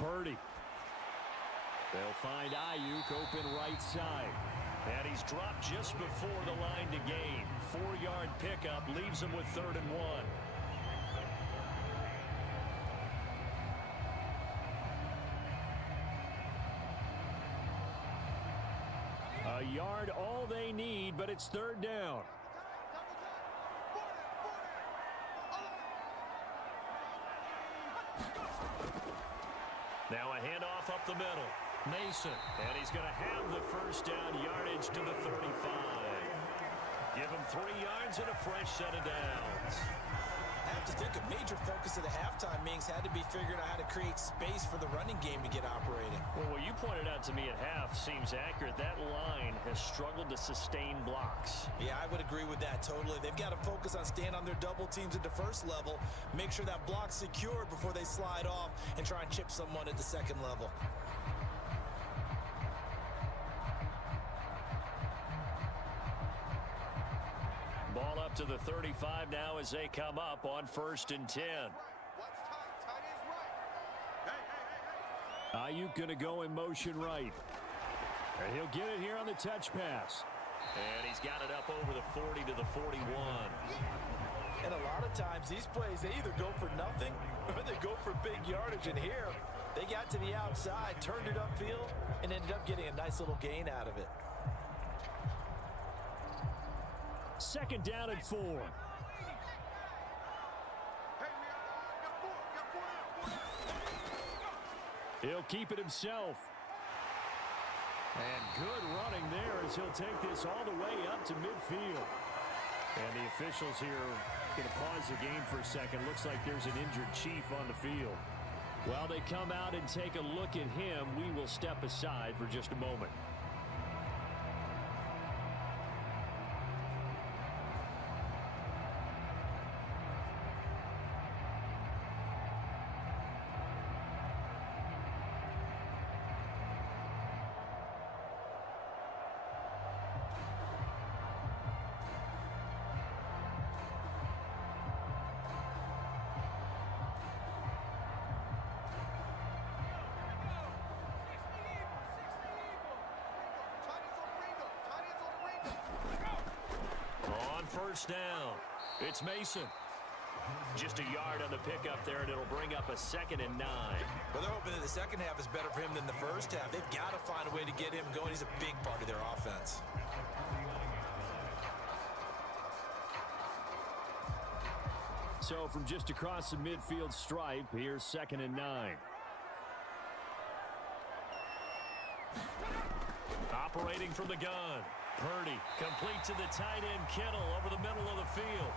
Purdy. They'll find Ayuk open right side. And he's dropped just before the line to gain. 4-yard pickup leaves him with 3rd and 1. A yard all they need, but it's 3rd down. Now a handoff up the middle. Mason. And he's going to have the first down yardage to the 35. Give him 3 yards and a fresh set of downs. I have to think a major focus of the halftime meetings had to be figuring out how to create space for the running game to get operating. Well, what you pointed out to me at half seems accurate. That line has struggled to sustain blocks. Yeah, I would agree with that totally. They've got to focus on staying on their double teams at the first level, make sure that block's secured before they slide off and try and chip someone at the second level. Ball up to the 35 now as they come up on 1st and 10. Ayuk going to go in motion right. And he'll get it here on the touch pass. And he's got it up over the 40 to the 41. And a lot of times these plays, they either go for nothing or they go for big yardage. And here, they got to the outside, turned it upfield, and ended up getting a nice little gain out of it. 2nd down and 4. He'll keep it himself. And good running there as he'll take this all the way up to midfield. And the officials here going to pause the game for a second. Looks like there's an injured Chief on the field. While they come out and take a look at him, we will step aside for just a moment. First down. It's Mason. Just a yard on the pickup there, and it'll bring up a 2nd and 9. Well, they're hoping that the second half is better for him than the first half. They've got to find a way to get him going. He's a big part of their offense. So from just across the midfield stripe, here's 2nd and 9. Operating from the gun. Purdy complete to the tight end Kittle over the middle of the field.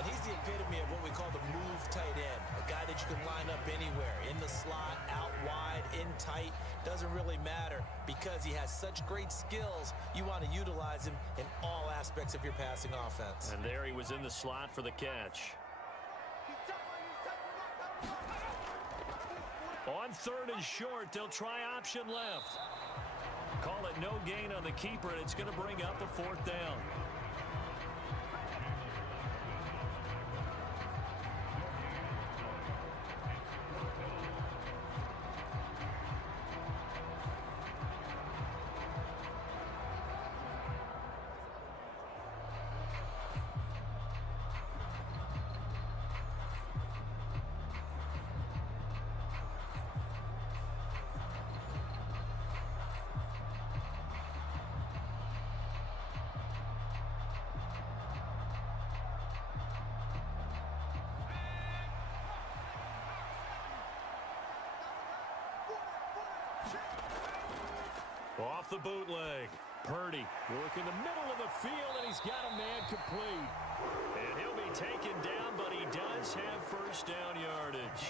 And he's the epitome of what we call the move tight end, a guy that you can line up anywhere, in the slot, out wide, in tight, doesn't really matter because he has such great skills. You want to utilize him in all aspects of your passing offense. And there he was in the slot for the catch. On third and short, they'll try option left. Call it no gain on the keeper, and it's going to bring up a fourth down. Off the bootleg. Purdy working the middle of the field, and he's got a man complete. And he'll be taken down, but he does have first down yardage.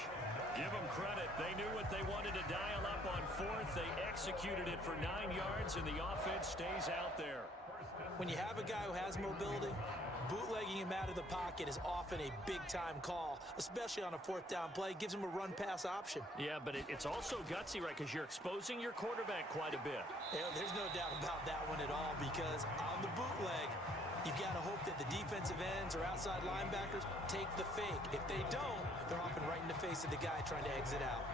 Give them credit. They knew what they wanted to dial up on fourth. They executed it for 9 yards, and the offense stays out there. When you have a guy who has mobility, bootlegging him out of the pocket is often a big-time call, especially on a fourth down play. Gives him a run-pass option. Yeah, but it's also gutsy, right, because you're exposing your quarterback quite a bit. Yeah, there's no doubt about that one at all, because on the bootleg, you've got to hope that the defensive ends or outside linebackers take the fake. If they don't, they're often right in the face of the guy trying to exit out.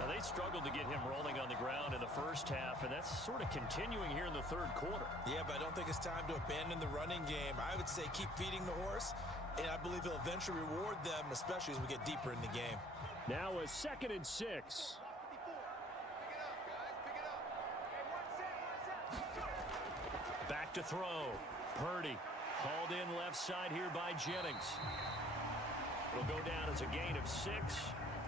Now, they struggled to get him rolling on the ground in the first half, and that's sort of continuing here in the third quarter. Yeah, but I don't think it's time to abandon the running game. I would say keep feeding the horse, and I believe he'll eventually reward them, especially as we get deeper in the game. Now a 2nd and 6. Back to throw. Purdy hauled in left side here by Jennings. It'll go down as a gain of 6.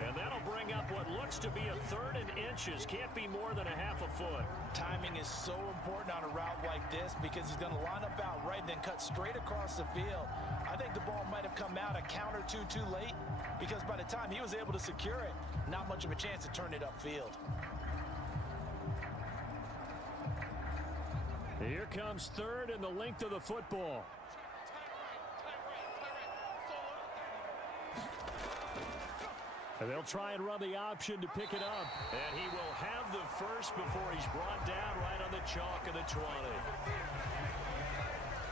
And that'll bring up what looks to be a 3rd and inches. Can't be more than a half a foot. Timing is so important on a route like this because he's going to line up out right, then cut straight across the field. I think the ball might have come out a count or two too late because by the time he was able to secure it, not much of a chance to turn it upfield. Here comes 3rd and the length of the football. And they'll try and run the option to pick it up. And he will have the first before he's brought down right on the chalk of the 20.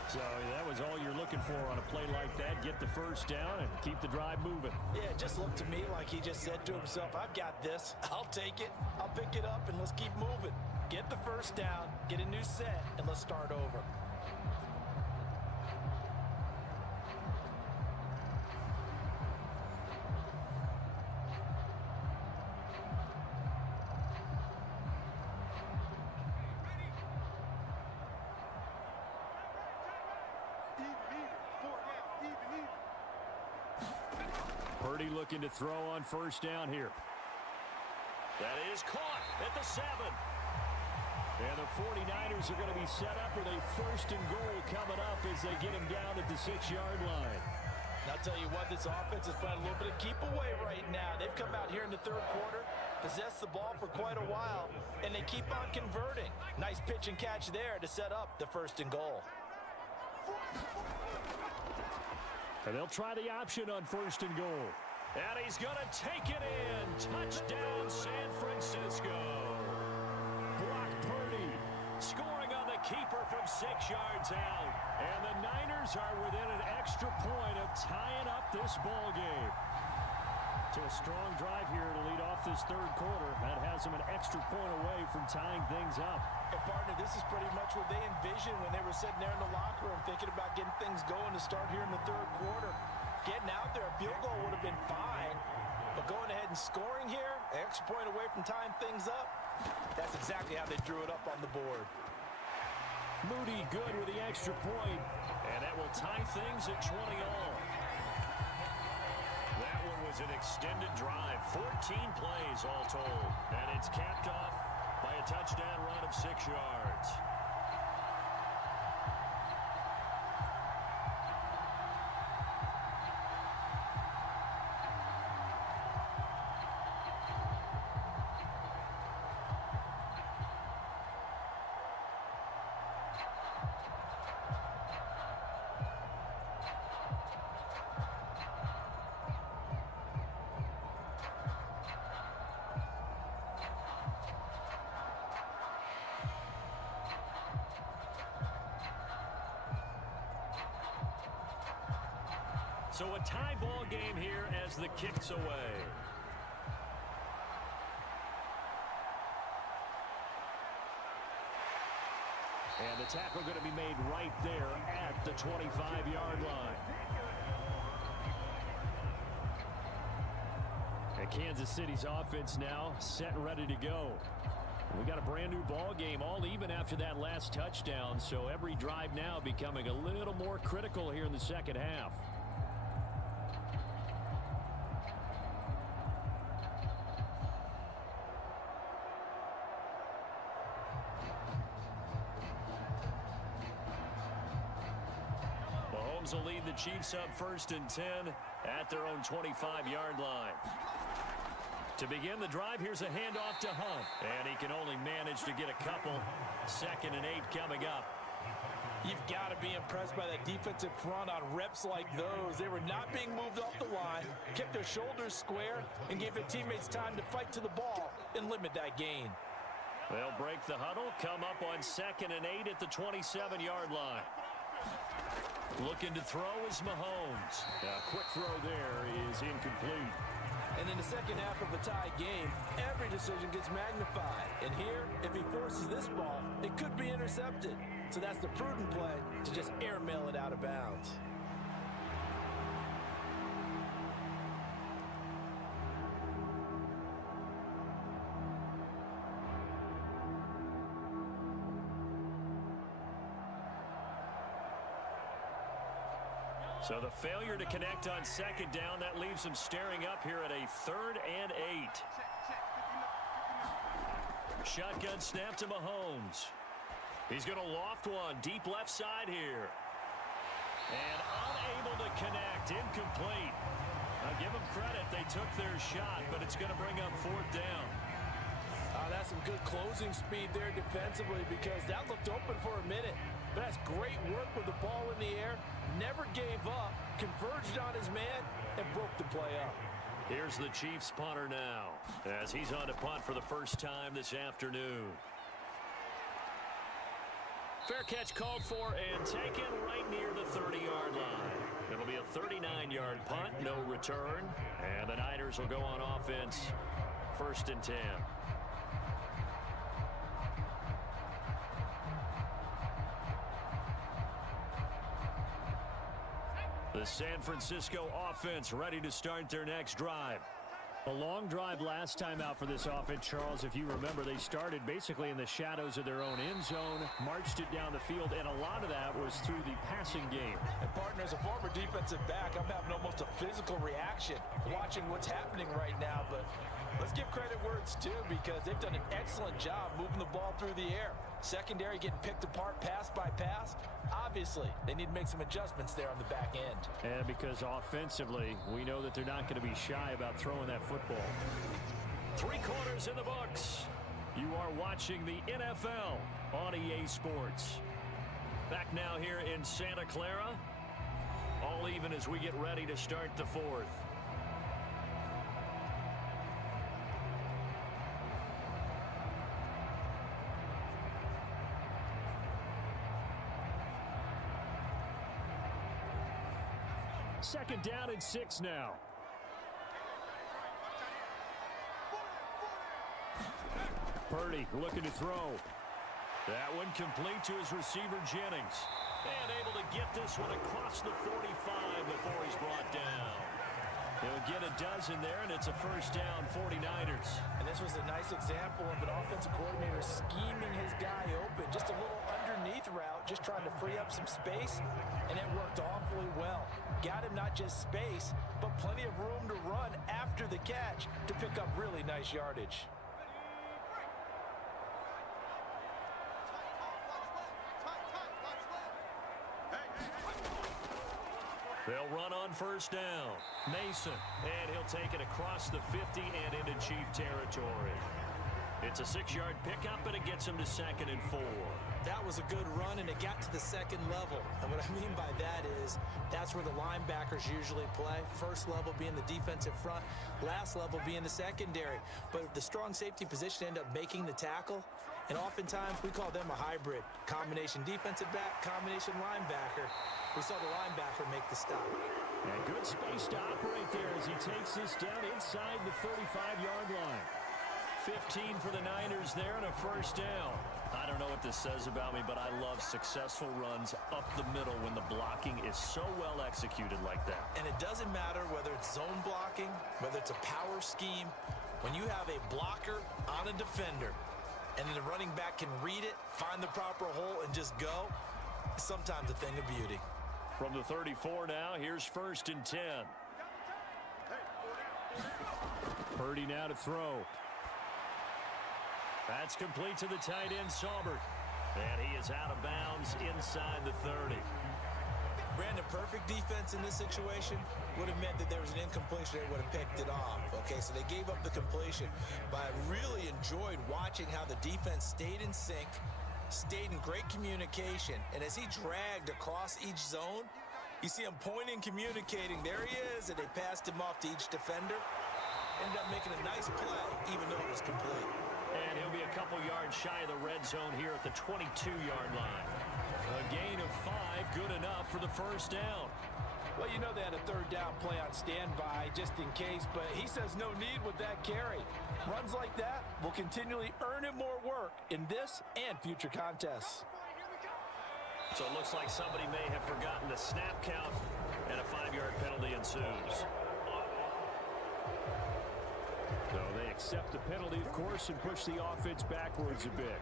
So that was all you're looking for on a play like that. Get the first down and keep the drive moving. Yeah, it just looked to me like he just said to himself, I've got this. I'll take it. I'll pick it up, and let's keep moving. Get the first down, get a new set, and let's start over. Purdy looking to throw on first down here. That is caught at the 7. And the 49ers are going to be set up with a 1st and goal coming up as they get him down at the 6-yard line. And I'll tell you what, this offense is playing a little bit of keep away right now. They've come out here in the third quarter, possessed the ball for quite a while, and they keep on converting. Nice pitch and catch there to set up the 1st and goal. And they'll try the option on 1st and goal. And he's going to take it in. Touchdown, San Francisco. Brock Purdy scoring on the keeper from 6 yards out. And the Niners are within an extra point of tying up this ball game. So a strong drive here to lead off this third quarter. That has them an extra point away from tying things up. And partner, this is pretty much what they envisioned when they were sitting there in the locker room thinking about getting things going to start here in the third quarter. Getting out there, a field goal would have been fine. But going ahead and scoring here, an extra point away from tying things up, that's exactly how they drew it up on the board. Moody good with the extra point. And that will tie things at 20 all. That one was an extended drive. 14 plays all told. And it's capped off by a touchdown run of 6 yards. So a tie ball game here as the kick's away. And the tackle going to be made right there at the 25-yard line. And Kansas City's offense now set and ready to go. We got a brand new ball game, all even after that last touchdown. So every drive now becoming a little more critical here in the second half. Mahomes will lead the Chiefs up 1st and 10 at their own 25-yard line. To begin the drive, here's a handoff to Hunt. And he can only manage to get a couple. 2nd and 8 coming up. You've got to be impressed by that defensive front on reps like those. They were not being moved off the line, kept their shoulders square, and gave their teammates time to fight to the ball and limit that gain. They'll break the huddle, come up on 2nd and 8 at the 27-yard line. Looking to throw is Mahomes. A quick throw there is incomplete. And in the second half of a tie game, every decision gets magnified. And here, if he forces this ball, it could be intercepted. So that's the prudent play to just airmail it out of bounds. So the failure to connect on 2nd down, that leaves them staring up here at a 3rd and 8. Shotgun snap to Mahomes. He's going to loft one deep left side here. And unable to connect, incomplete. I'll give them credit, they took their shot, but it's going to bring up 4th down. That's some good closing speed there defensively because that looked open for a minute. But that's great work with the ball in the air. Never gave up, converged on his man, and broke the play up. Here's the Chiefs punter now as he's on to punt for the first time this afternoon. Fair catch called for and taken right near the 30-yard line. It'll be a 39-yard punt, no return. And the Niners will go on offense 1st and 10. The San Francisco offense ready to start their next drive. A long drive last time out for this offense, Charles. If you remember, they started basically in the shadows of their own end zone, marched it down the field, and a lot of that was through the passing game. And partner, as a former defensive back, I'm having almost a physical reaction watching what's happening right now. But let's give credit where it's due because they've done an excellent job moving the ball through the air. Secondary getting picked apart pass by pass. Obviously, they need to make some adjustments there on the back end. And because offensively, we know that they're not going to be shy about throwing that football. 3 quarters in the books. You are watching the NFL on EA Sports. Back now here in Santa Clara. All even as we get ready to start the 4th. Second down and 6 now. Purdy looking to throw. That one complete to his receiver, Jennings. And able to get this one across the 45 before he's brought down. He'll get a dozen there, and it's a first down, 49ers. And this was a nice example of an offensive coordinator scheming his guy open. Just a little underneath route, just trying to free up some space, and it worked awfully well. Got him not just space, but plenty of room to run after the catch to pick up really nice yardage. They'll run on first down. Mason, and he'll take it across the 50 and into Chief territory. It's a 6-yard pickup, and it gets him to 2nd and 4. That was a good run, and it got to the second level. And what I mean by that is that's where the linebackers usually play. First level being the defensive front, last level being the secondary. But the strong safety position ended up making the tackle, and oftentimes we call them a hybrid. Combination defensive back, combination linebacker. We saw the linebacker make the stop. And good space to operate there as he takes this down inside the 35-yard line. 15 for the Niners there and a first down. I don't know what this says about me, but I love successful runs up the middle when the blocking is so well executed like that. And it doesn't matter whether it's zone blocking, whether it's a power scheme. When you have a blocker on a defender and then the running back can read it, find the proper hole, and just go, it's sometimes a thing of beauty. From the 34 now, here's 1st and 10. Purdy now to throw. That's complete to the tight end, Saubert. And he is out of bounds inside the 30. Brandon, perfect defense in this situation would have meant that there was an incompletion. They would have picked it off. Okay, so they gave up the completion. But I really enjoyed watching how the defense stayed in sync, stayed in great communication. And as he dragged across each zone, you see him pointing, communicating. There he is, and they passed him off to each defender. Ended up making a nice play, even though it was complete. And he'll be a couple yards shy of the red zone here at the 22-yard line. A gain of 5, good enough for the first down. Well, you know they had a third down play on standby just in case, but he says no need with that carry. Runs like that will continually earn him more work in this and future contests. So it looks like somebody may have forgotten the snap count, and a 5-yard penalty ensues. So they accept the penalty, of course, and push the offense backwards a bit.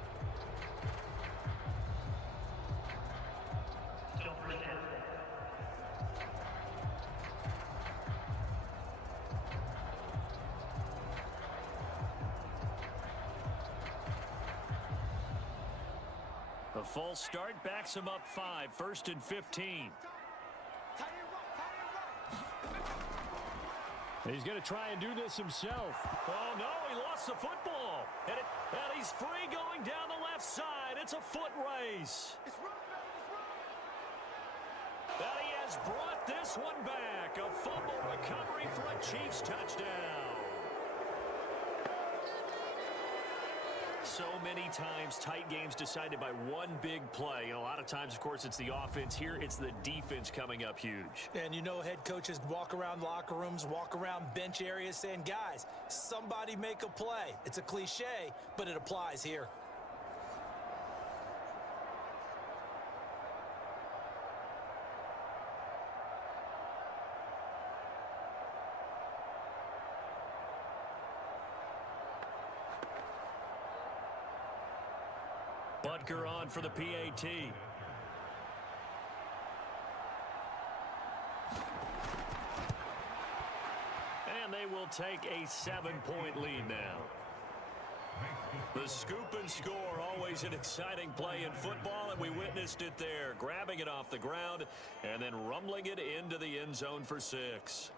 The false start backs him up 5, 1st and 15. He's going to try and do this himself. Oh, no, he lost the football. And he's free going down the left side. It's a foot race. And he has brought this one back. A fumble recovery for a Chiefs touchdown. So many times, tight games decided by one big play. And a lot of times, of course, it's the offense. Here, it's the defense coming up huge. And you know head coaches walk around locker rooms, walk around bench areas saying, guys, somebody make a play. It's a cliche, but it applies here. Butker on for the PAT. And they will take a 7-point lead now. The scoop and score, always an exciting play in football, and we witnessed it there. Grabbing it off the ground and then rumbling it into the end zone for 6.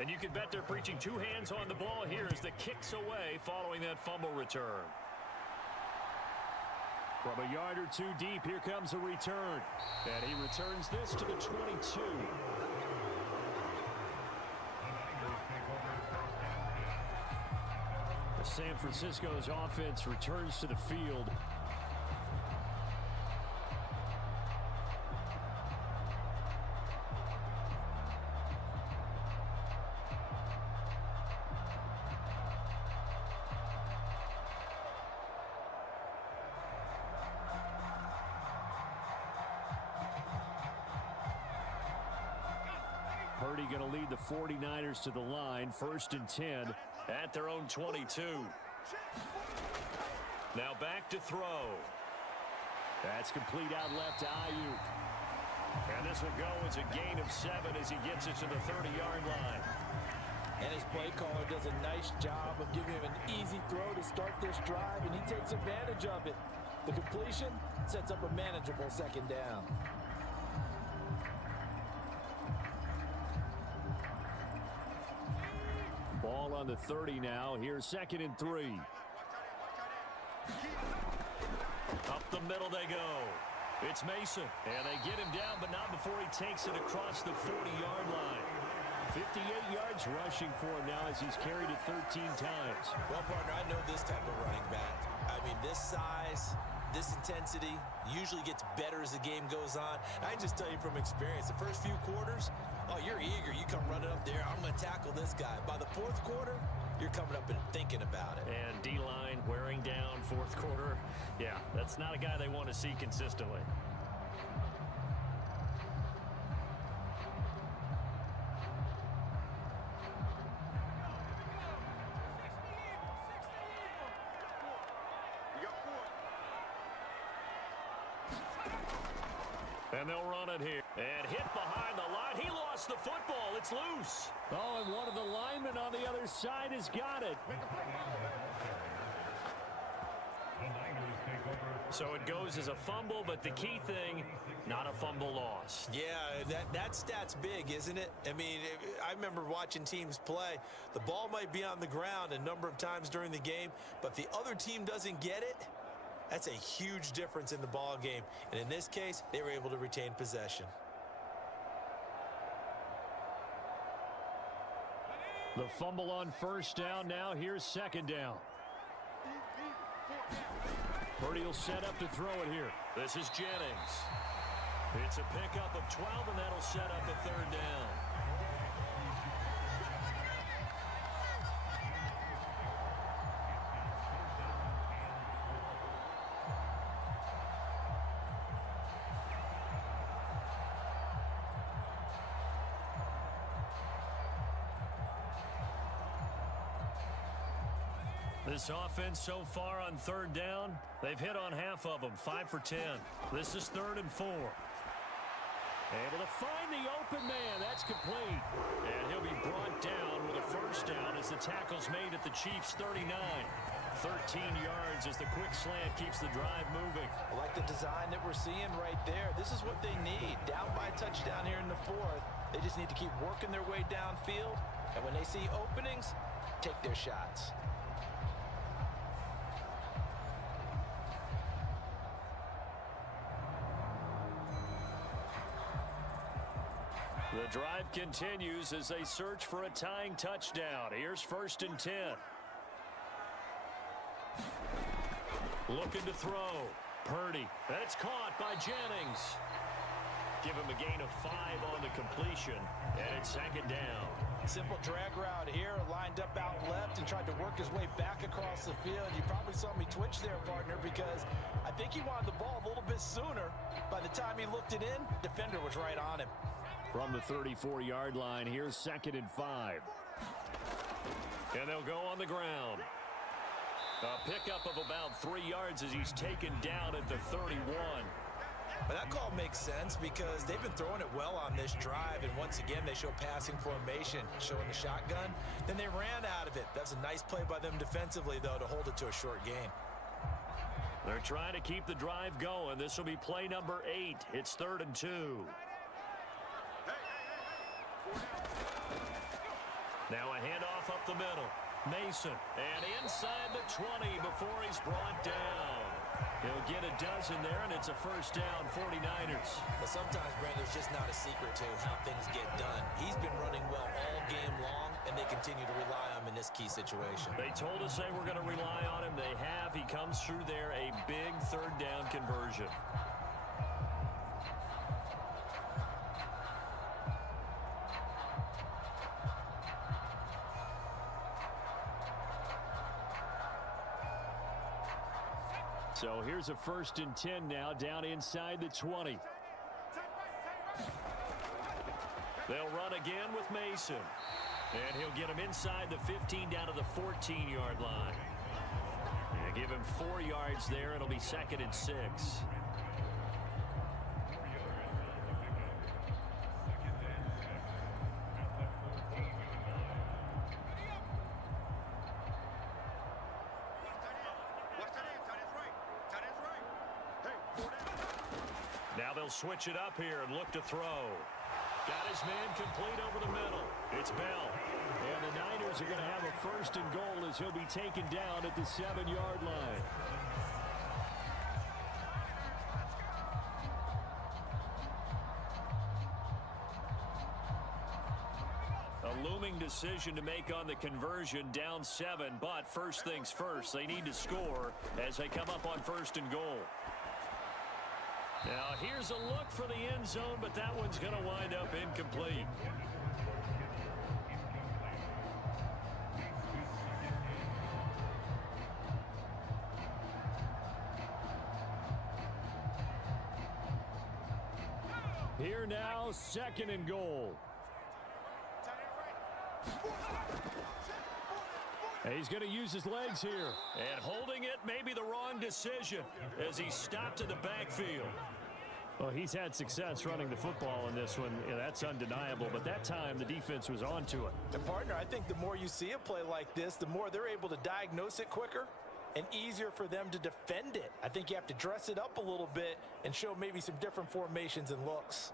And you can bet they're preaching 2 hands on the ball here as the kick's away following that fumble return. From a yard or 2 deep, here comes a return. And he returns this to the 22. The San Francisco's offense returns to the field. Purdy going to lead the 49ers to the line, 1st and 10. At their own 22. Now back to throw. That's complete out left to Ayuk. And this will go as a gain of 7 as he gets it to the 30-yard line. And his play caller does a nice job of giving him an easy throw to start this drive, and he takes advantage of it. The completion sets up a manageable second down. Ball on the 30 now. Here's 2nd and 3. Up the middle they go. It's Mason. And they get him down, but not before he takes it across the 40-yard line. 58 yards rushing for him now as he's carried it 13 times. Well, partner, I know this type of running back. I mean, this size, this intensity usually gets better as the game goes on. I can just tell you from experience, the first few quarters, oh, you're eager. You come running up there, I'm going to tackle this guy. By the 4th quarter, you're coming up and thinking about it. And D-line wearing down 4th quarter. Yeah, that's not a guy they want to see consistently. And they'll run it here. And hit behind the line. He lost the football. It's loose. Oh, and one of the linemen on the other side has got it. So it goes as a fumble, but the key thing, not a fumble loss. Yeah, that stat's big, isn't it? I mean, I remember watching teams play. The ball might be on the ground a number of times during the game, but the other team doesn't get it. That's a huge difference in the ball game. And in this case, they were able to retain possession. The fumble on 1st down now. Here's 2nd down. Purdy will set up to throw it here. This is Jennings. It's a pickup of 12, and that'll set up a 3rd down. This offense so far on 3rd down, they've hit on half of them, 5 for 10. This is 3rd and 4. Able to find the open man. That's complete. And he'll be brought down with a 1st down as the tackle's made at the Chiefs' 39. 13 yards as the quick slant keeps the drive moving. I like the design that we're seeing right there. This is what they need. Down by a touchdown here in the 4th. They just need to keep working their way downfield. And when they see openings, take their shots. The drive continues as they search for a tying touchdown. Here's 1st and 10. Looking to throw. Purdy. That's caught by Jennings. Give him a gain of 5 on the completion. And it's 2nd down. Simple drag route here, lined up out left and tried to work his way back across the field. You probably saw me twitch there, partner, because I think he wanted the ball a little bit sooner. By the time he looked it in, defender was right on him. From the 34-yard line, here's 2nd and 5. And they'll go on the ground. A pickup of about 3 yards as he's taken down at the 31. But that call makes sense because they've been throwing it well on this drive, and once again they show passing formation, showing the shotgun. Then they ran out of it. That's a nice play by them defensively, though, to hold it to a short gain. They're trying to keep the drive going. This will be play number 8. It's 3rd and 2. Now a handoff up the middle. Mason. And inside the 20 before he's brought down. He'll get a dozen there, and it's a 1st down, 49ers. But sometimes, Brent, there's just not a secret to how things get done. He's been running well all game long, and they continue to rely on him in this key situation. They told us they were going to rely on him. They have. He comes through there, a big 3rd down conversion. So here's a 1st and 10 now, down inside the 20. They'll run again with Mason. And he'll get him inside the 15 down to the 14-yard line. And give him 4 yards there. It'll be 2nd and 6. Now they'll switch it up here and look to throw. Got his man complete over the middle. It's Bell. And the Niners are going to have a 1st and goal as he'll be taken down at the 7-yard line. A looming decision to make on the conversion, down 7, but first things first, they need to score as they come up on 1st and goal. Now here's a look for the end zone, but that one's going to wind up incomplete. Here now, 2nd and goal. He's going to use his legs here. And holding it may be the wrong decision as he stopped in the backfield. Well, he's had success running the football in this one. Yeah, that's undeniable. But that time, the defense was onto it. And, partner, I think the more you see a play like this, the more they're able to diagnose it quicker and easier for them to defend it. I think you have to dress it up a little bit and show maybe some different formations and looks.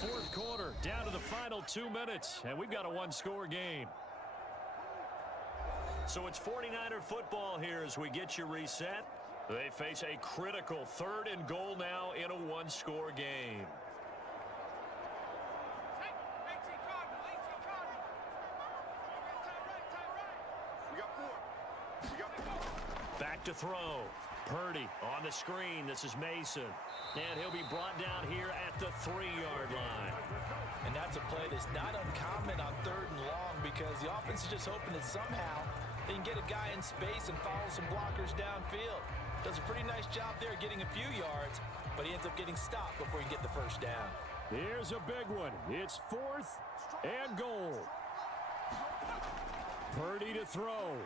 Fourth quarter, down to the final 2 minutes, and we've got a one-score game. So it's 49er football here as we get you reset. They face a critical 3rd and goal now in a one-score game. Back to throw. Purdy on the screen. This is Mason. And he'll be brought down here at the 3-yard line. And that's a play that's not uncommon on 3rd and long because the offense is just hoping that somehow they can get a guy in space and follow some blockers downfield. Does a pretty nice job there getting a few yards, but he ends up getting stopped before he can get the first down. Here's a big one. It's 4th and goal. Purdy to throw.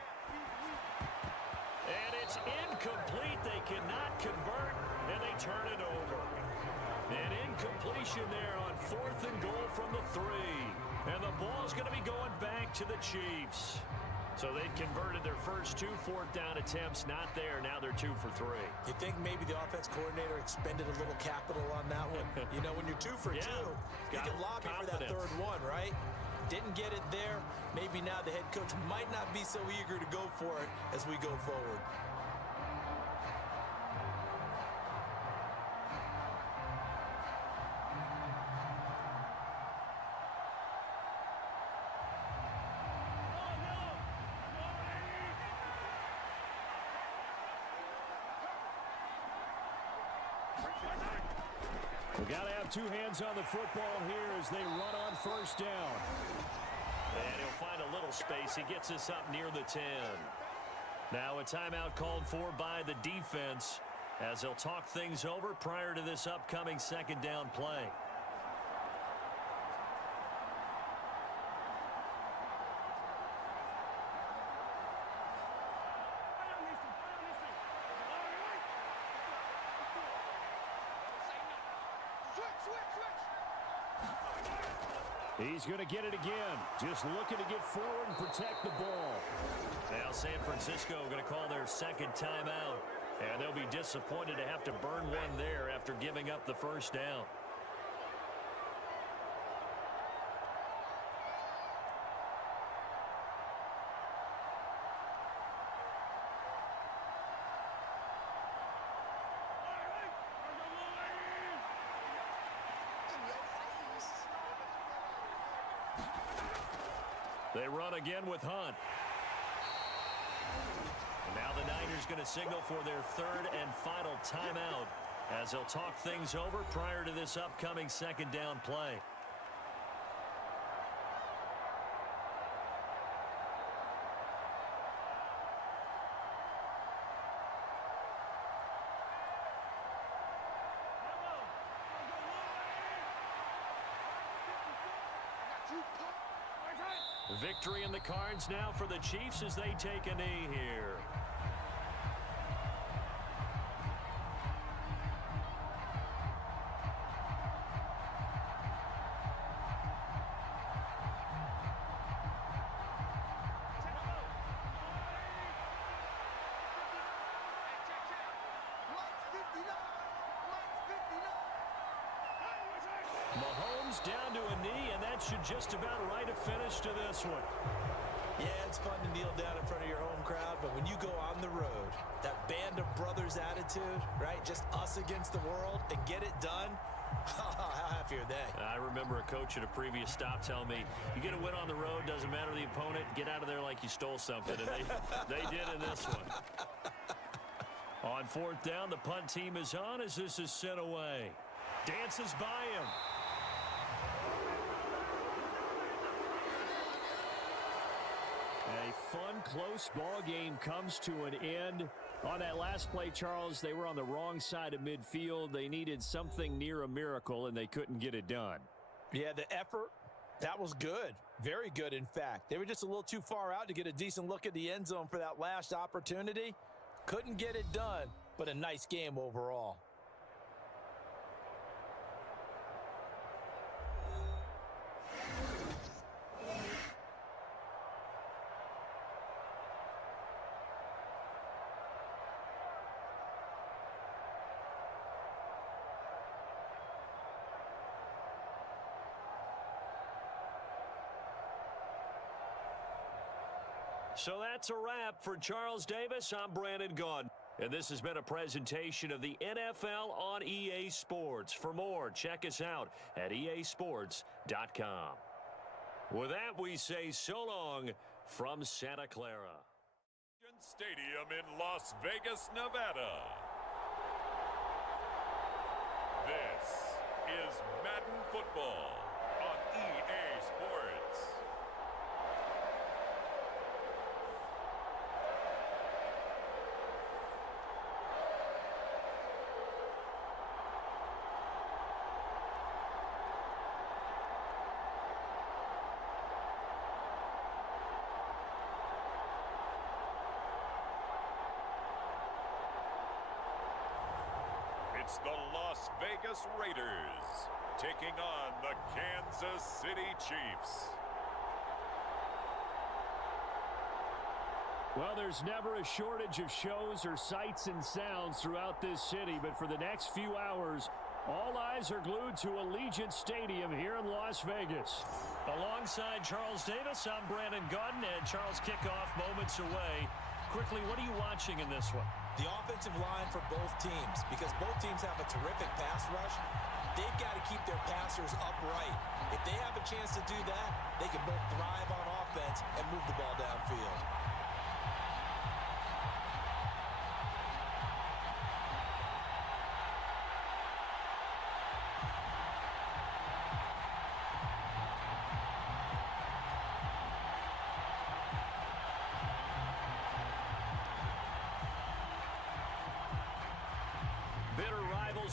And it's incomplete. They cannot convert, and they turn it over. An incompletion there on 4th and goal from the 3. And the ball's going to be going back to the Chiefs. So they converted their first 2 4th-down attempts. Not there. Now they're 2 for 3. You think maybe the offense coordinator expended a little capital on that one? You know, when you're 2 for 2, you can lobby for that 3rd one, right? Didn't get it there. Maybe now the head coach might not be so eager to go for it as we go forward. We got to have 2 hands on the football here as they run on 1st down. And he'll find a little space. He gets us up near the 10. Now a timeout called for by the defense as they'll talk things over prior to this upcoming 2nd down play. He's going to get it again. Just looking to get forward and protect the ball. Now San Francisco going to call their 2nd timeout. And they'll be disappointed to have to burn one there after giving up the first down. They run again with Hunt. And now the Niners going to signal for their 3rd and final timeout as they'll talk things over prior to this upcoming 2nd down play. Victory in the cards now for the Chiefs as they take a knee here. down to a knee, and that should just about write a finish to this one. Yeah, it's fun to kneel down in front of your home crowd, but when you go on the road, that band of brothers attitude, right? Just us against the world and get it done. How happy are they? I remember a coach at a previous stop telling me, you get a win on the road, doesn't matter the opponent, get out of there like you stole something. And they did in this one. On fourth down, the punt team is on as this is sent away. Dances by him. A fun, close ball game comes to an end. On that last play, Charles, they were on the wrong side of midfield. They needed something near a miracle, and they couldn't get it done. Yeah, the effort, that was good. Very good, in fact. They were just a little too far out to get a decent look at the end zone for that last opportunity. Couldn't get it done, but a nice game overall. So that's a wrap for Charles Davis. I'm Brandon Gaudin. And this has been a presentation of the NFL on EA Sports. For more, check us out at easports.com. With that, we say so long from Santa Clara. Stadium in Las Vegas, Nevada. This is Madden Football on EA Sports. It's the Las Vegas Raiders taking on the Kansas City Chiefs. Well, there's never a shortage of shows or sights and sounds throughout this city, but for the next few hours, all eyes are glued to Allegiant Stadium here in Las Vegas. Alongside Charles Davis, I'm Brandon Gaudin, and Charles kickoff moments away. Quickly, what are you watching in this one? The offensive line for both teams, because both teams have a terrific pass rush. They've got to keep their passers upright. If they have a chance to do that, they can both thrive on offense and move the ball downfield.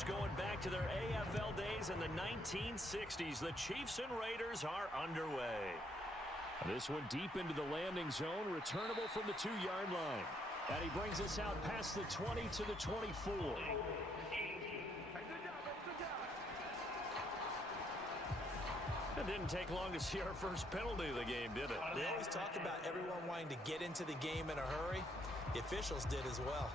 Going back to their AFL days in the 1960s, the Chiefs and Raiders are underway. This one deep into the landing zone, returnable from the 2-yard line. And he brings us out past the 20 to the 24. It didn't take long to see our first penalty of the game, did it? They always talk about everyone wanting to get into the game in a hurry. The officials did as well.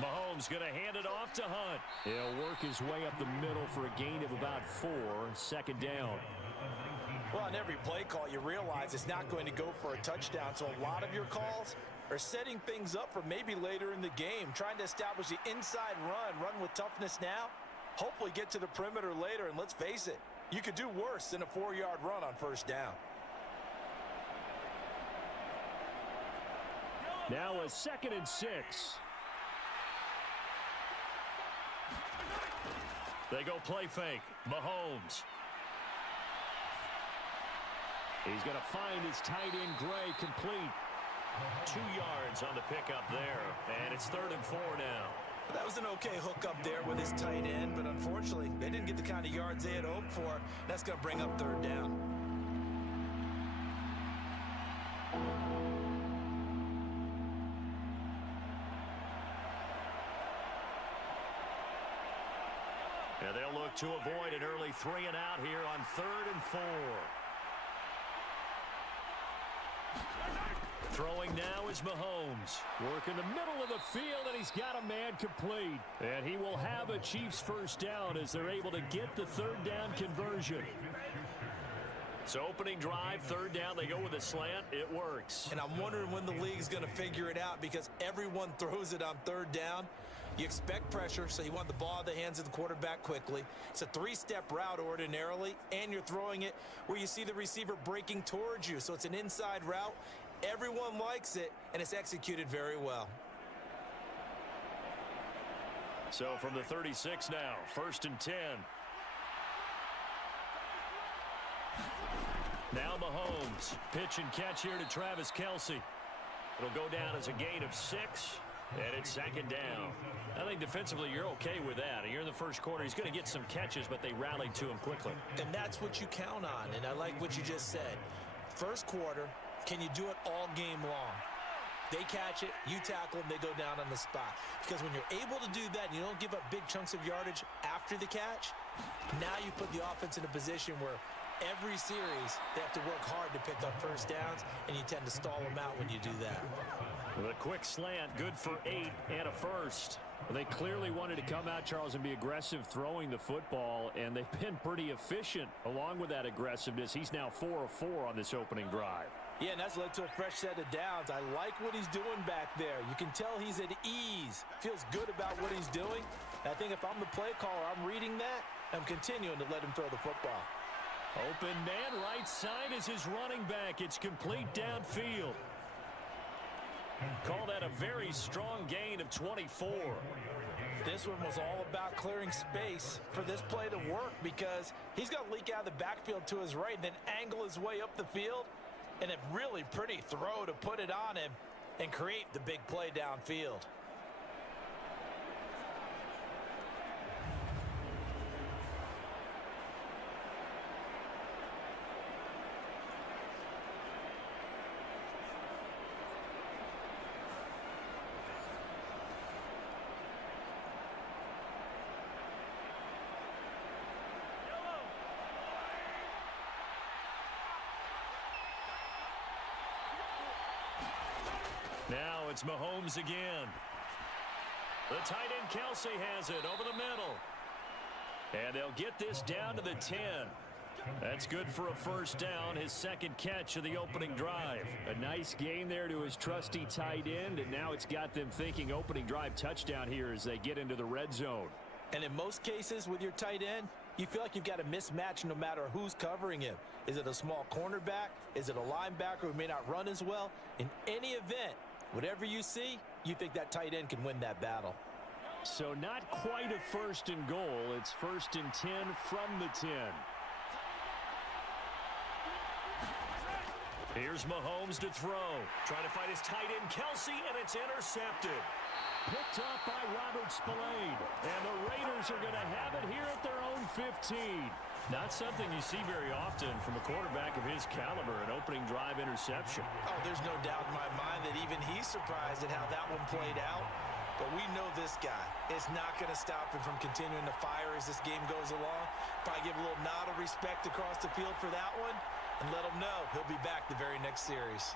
Mahomes going to hand it off to Hunt. He'll work his way up the middle for a gain of about 4, second down. Well, on every play call, you realize it's not going to go for a touchdown, so a lot of your calls are setting things up for maybe later in the game, trying to establish the inside run with toughness now, hopefully get to the perimeter later, and let's face it, you could do worse than a 4-yard run on first down. Now a 2nd and 6. They go play fake. Mahomes. He's going to find his tight end, Gray, complete. 2 yards on the pickup there, and it's 3rd and 4 now. That was an okay hook up there with his tight end, but unfortunately, they didn't get the kind of yards they had hoped for. That's going to bring up 3rd down. And they'll look to avoid an early 3 and out here on 3rd and 4. Throwing now is Mahomes. Work in the middle of the field, and he's got a man complete. And he will have a Chiefs first down as they're able to get the 3rd down conversion. So opening drive, 3rd down, they go with a slant. It works. And I'm wondering when the league's going to figure it out because everyone throws it on 3rd down. You expect pressure, so you want the ball in the hands of the quarterback quickly. It's a 3-step route ordinarily, and you're throwing it where you see the receiver breaking towards you. So it's an inside route. Everyone likes it, and it's executed very well. So from the 36 now, 1st and 10. Now Mahomes. Pitch and catch here to Travis Kelce. It'll go down as a gain of 6, and it's 2nd down. I think defensively you're okay with that. You're in the first quarter. He's going to get some catches, but they rallied to him quickly. And that's what you count on, and I like what you just said. First quarter, can you do it all game long? They catch it, you tackle them, they go down on the spot. Because when you're able to do that and you don't give up big chunks of yardage after the catch, now you put the offense in a position where every series they have to work hard to pick up first downs, and you tend to stall them out when you do that. With a quick slant, good for 8 and a first. Well, they clearly wanted to come out, Charles, and be aggressive throwing the football, and they've been pretty efficient along with that aggressiveness. He's now 4 of 4 on this opening drive. Yeah, and that's led to a fresh set of downs. I like what he's doing back there. You can tell he's at ease. Feels good about what he's doing. And I think if I'm the play caller, I'm reading that. I'm continuing to let him throw the football. Open man, right side is his running back. It's complete downfield. Call that a very strong gain of 24. This one was all about clearing space for this play to work because he's going to leak out of the backfield to his right and then angle his way up the field. And a really pretty throw to put it on him and create the big play downfield. Now it's Mahomes again. The tight end Kelce has it over the middle. And they'll get this down to the 10. That's good for a first down, his 2nd catch of the opening drive. A nice gain there to his trusty tight end, and now it's got them thinking opening drive touchdown here as they get into the red zone. And in most cases with your tight end, you feel like you've got a mismatch no matter who's covering him. Is it a small cornerback? Is it a linebacker who may not run as well? In any event, whatever you see, you think that tight end can win that battle. So not quite a 1st and goal. It's 1st and 10 from the 10. Here's Mahomes to throw. Trying to find his tight end Kelce, and it's intercepted. Picked up by Robert Spillane. And the Raiders are going to have it here at their own 15. Not something you see very often from a quarterback of his caliber, an opening drive interception. Oh, there's no doubt in my mind that even he's surprised at how that one played out. But we know this guy is not going to stop him from continuing to fire as this game goes along. Probably give a little nod of respect across the field for that one and let him know he'll be back the very next series.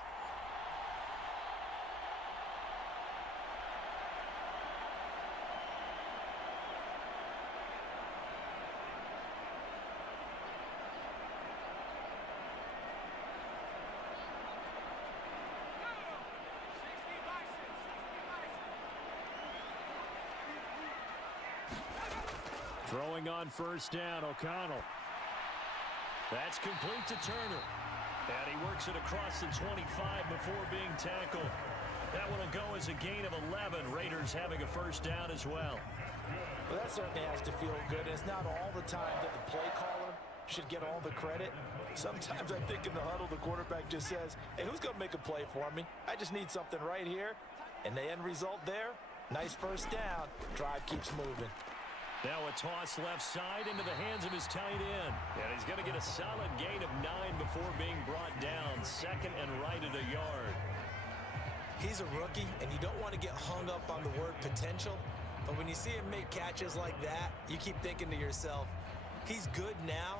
Throwing on first down, O'Connell. That's complete to Turner. And he works it across the 25 before being tackled. That one will go as a gain of 11. Raiders having a first down as well. Well, that certainly has to feel good. It's not all the time that the play caller should get all the credit. Sometimes I think in the huddle, the quarterback just says, hey, who's going to make a play for me? I just need something right here. And the end result there, nice first down. Drive keeps moving. Now a toss left side into the hands of his tight end. And he's going to get a solid gain of 9 before being brought down. 2nd and right at a yard. He's a rookie, and you don't want to get hung up on the word potential. But when you see him make catches like that, you keep thinking to yourself, he's good now.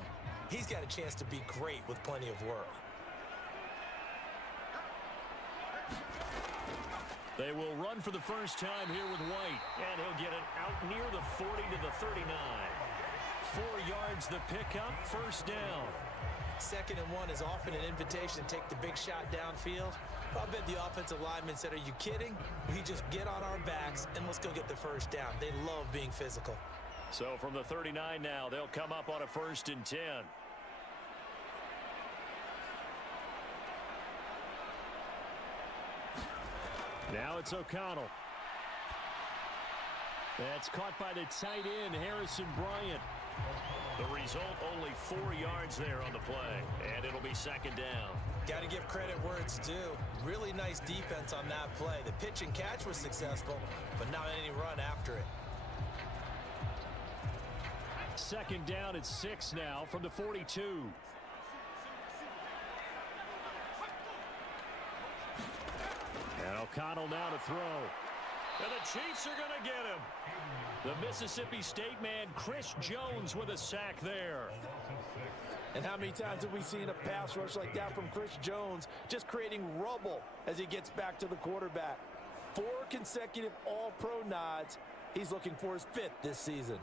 He's got a chance to be great with plenty of work. They will run for the first time here with White, and he'll get it out near the 40 to the 39. 4 yards the pickup, first down. 2nd and 1 is often an invitation to take the big shot downfield. I bet the offensive lineman said, are you kidding? We just get on our backs and let's go get the first down. They love being physical. So from the 39 now, they'll come up on a 1st and 10. Now it's O'Connell. That's caught by the tight end, Harrison Bryant. The result, only 4 yards there on the play, and it'll be 2nd down. Got to give credit where it's due. Really nice defense on that play. The pitch and catch was successful, but not any run after it. 2nd down at 6 now from the 42. And O'Connell now to throw. And the Chiefs are going to get him. The Mississippi State man, Chris Jones, with a sack there. And how many times have we seen a pass rush like that from Chris Jones, just creating rubble as he gets back to the quarterback? 4 consecutive All-Pro nods. He's looking for his 5th this season.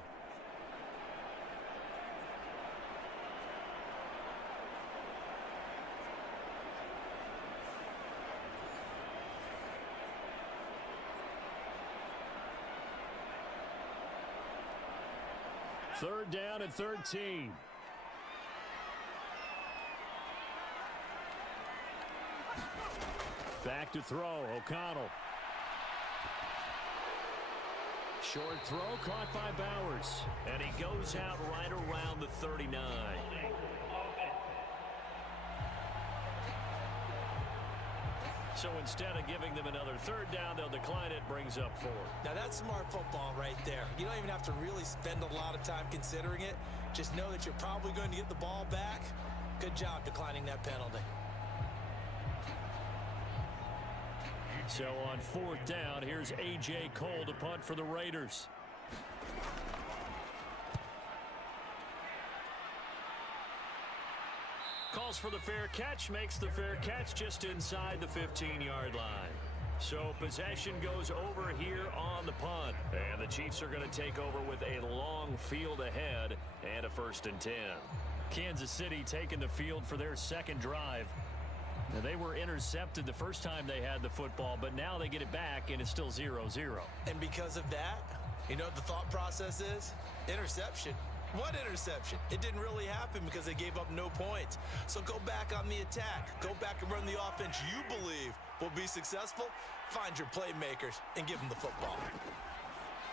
Third down and 13. Back to throw, O'Connell. Short throw caught by Bowers. And he goes out right around the 39. So instead of giving them another 3rd down, they'll decline it, brings up 4. Now that's smart football right there. You don't even have to really spend a lot of time considering it. Just know that you're probably going to get the ball back. Good job declining that penalty. So on 4th down, here's A.J. Cole to punt for the Raiders. Calls for the fair catch, makes the fair catch just inside the 15-yard line. So possession goes over here on the punt. And the Chiefs are going to take over with a long field ahead and a 1st and 10. Kansas City taking the field for their 2nd drive. Now, they were intercepted the first time they had the football, but now they get it back, and it's still 0-0. And because of that, you know what the thought process is? Interception. What interception? It didn't really happen because they gave up no points. So go back on the attack. Go back and run the offense you believe will be successful. Find your playmakers and give them the football.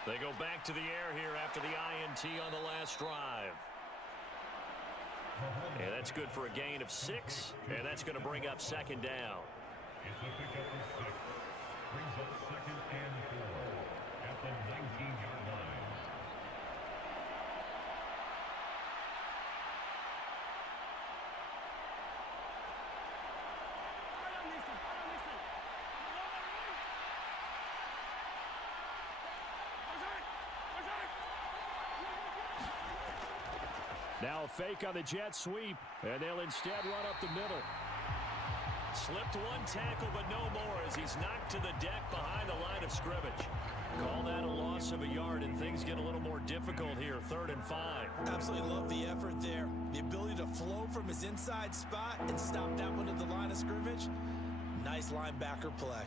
They go back to the air here after the INT on the last drive. And that's good for a gain of 6, and that's going to bring up 2nd down. It's a pickup of 6. Brings up 2nd and 4 at the 19-yard line. Now a fake on the jet sweep, and they'll instead run up the middle. Slipped one tackle, but no more as he's knocked to the deck behind the line of scrimmage. Call that a loss of a yard, and things get a little more difficult here, 3rd and 5. Absolutely love the effort there. The ability to flow from his inside spot and stop that one at the line of scrimmage. Nice linebacker play.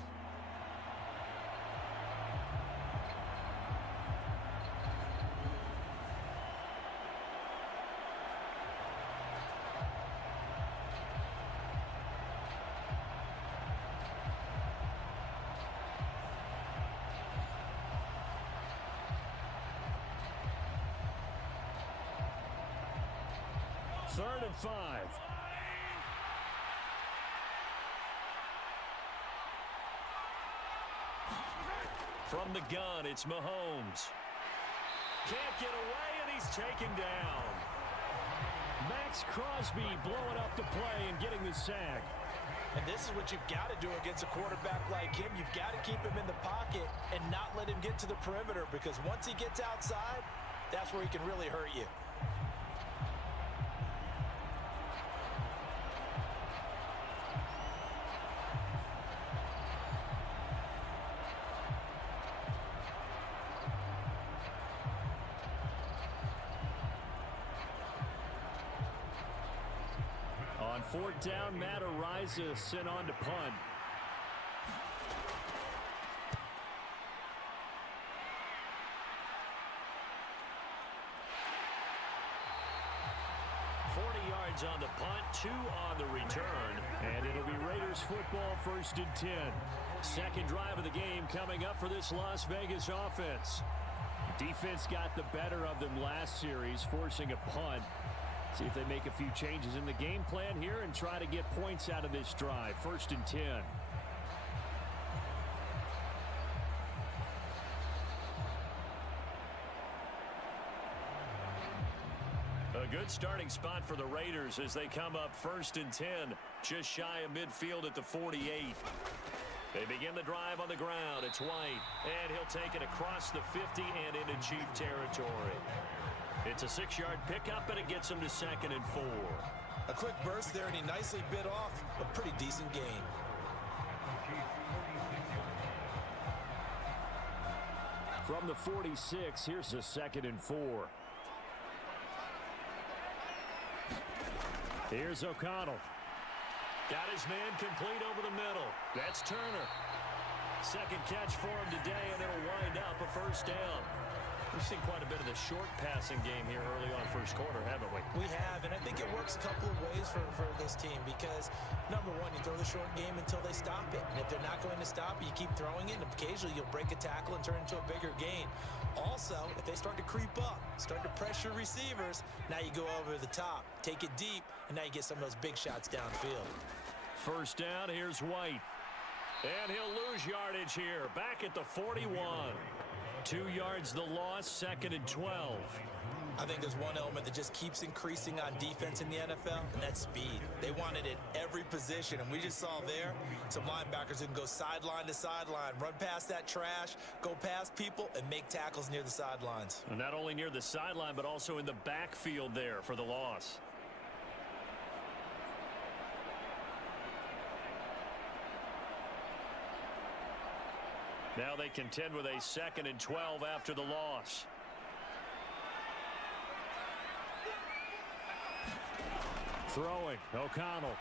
Third and 5. From the gun, it's Mahomes. Can't get away, and he's taken down. Max Crosby blowing up the play and getting the sack. And this is what you've got to do against a quarterback like him. You've got to keep him in the pocket and not let him get to the perimeter, because once he gets outside, that's where he can really hurt you. On fourth down, Matt Ariza sent on to punt. On the punt, 2 on the return. And it'll be Raiders football, 1st and 10. Second drive of the game coming up for this Las Vegas offense. Defense got the better of them last series, forcing a punt. See if they make a few changes in the game plan here and try to get points out of this drive. 1st and 10. A good starting spot for the Raiders as they come up 1st and 10, just shy of midfield at the 48. They begin the drive on the ground. It's White, and he'll take it across the 50 and into Chief territory. It's a 6-yard pickup, and it gets him to 2nd and 4. A quick burst there, and he nicely bit off a pretty decent gain. From the 46, here's a 2nd and 4. Here's O'Connell. Got his man complete over the middle. That's Turner. Second catch for him today, and it'll wind up a 1st down. We've seen quite a bit of the short passing game here early on 1st quarter, haven't we? We have, and I think it works a couple of ways for this team because, number one, you throw the short game until they stop it. And if they're not going to stop it, you keep throwing it, and occasionally you'll break a tackle and turn it into a bigger gain. Also, if they start to creep up, start to pressure receivers, now you go over the top, take it deep, and now you get some of those big shots downfield. 1st down, here's White. And he'll lose yardage here, back at the 41. 2 yards the loss, 2nd and 12. I think there's one element that just keeps increasing on defense in the NFL, and that's speed. They want it at every position, and we just saw there some linebackers who can go sideline to sideline, run past that trash, go past people, and make tackles near the sidelines. And not only near the sideline, but also in the backfield there for the loss. Now they contend with a 2nd and 12 after the loss. Throwing, O'Connell.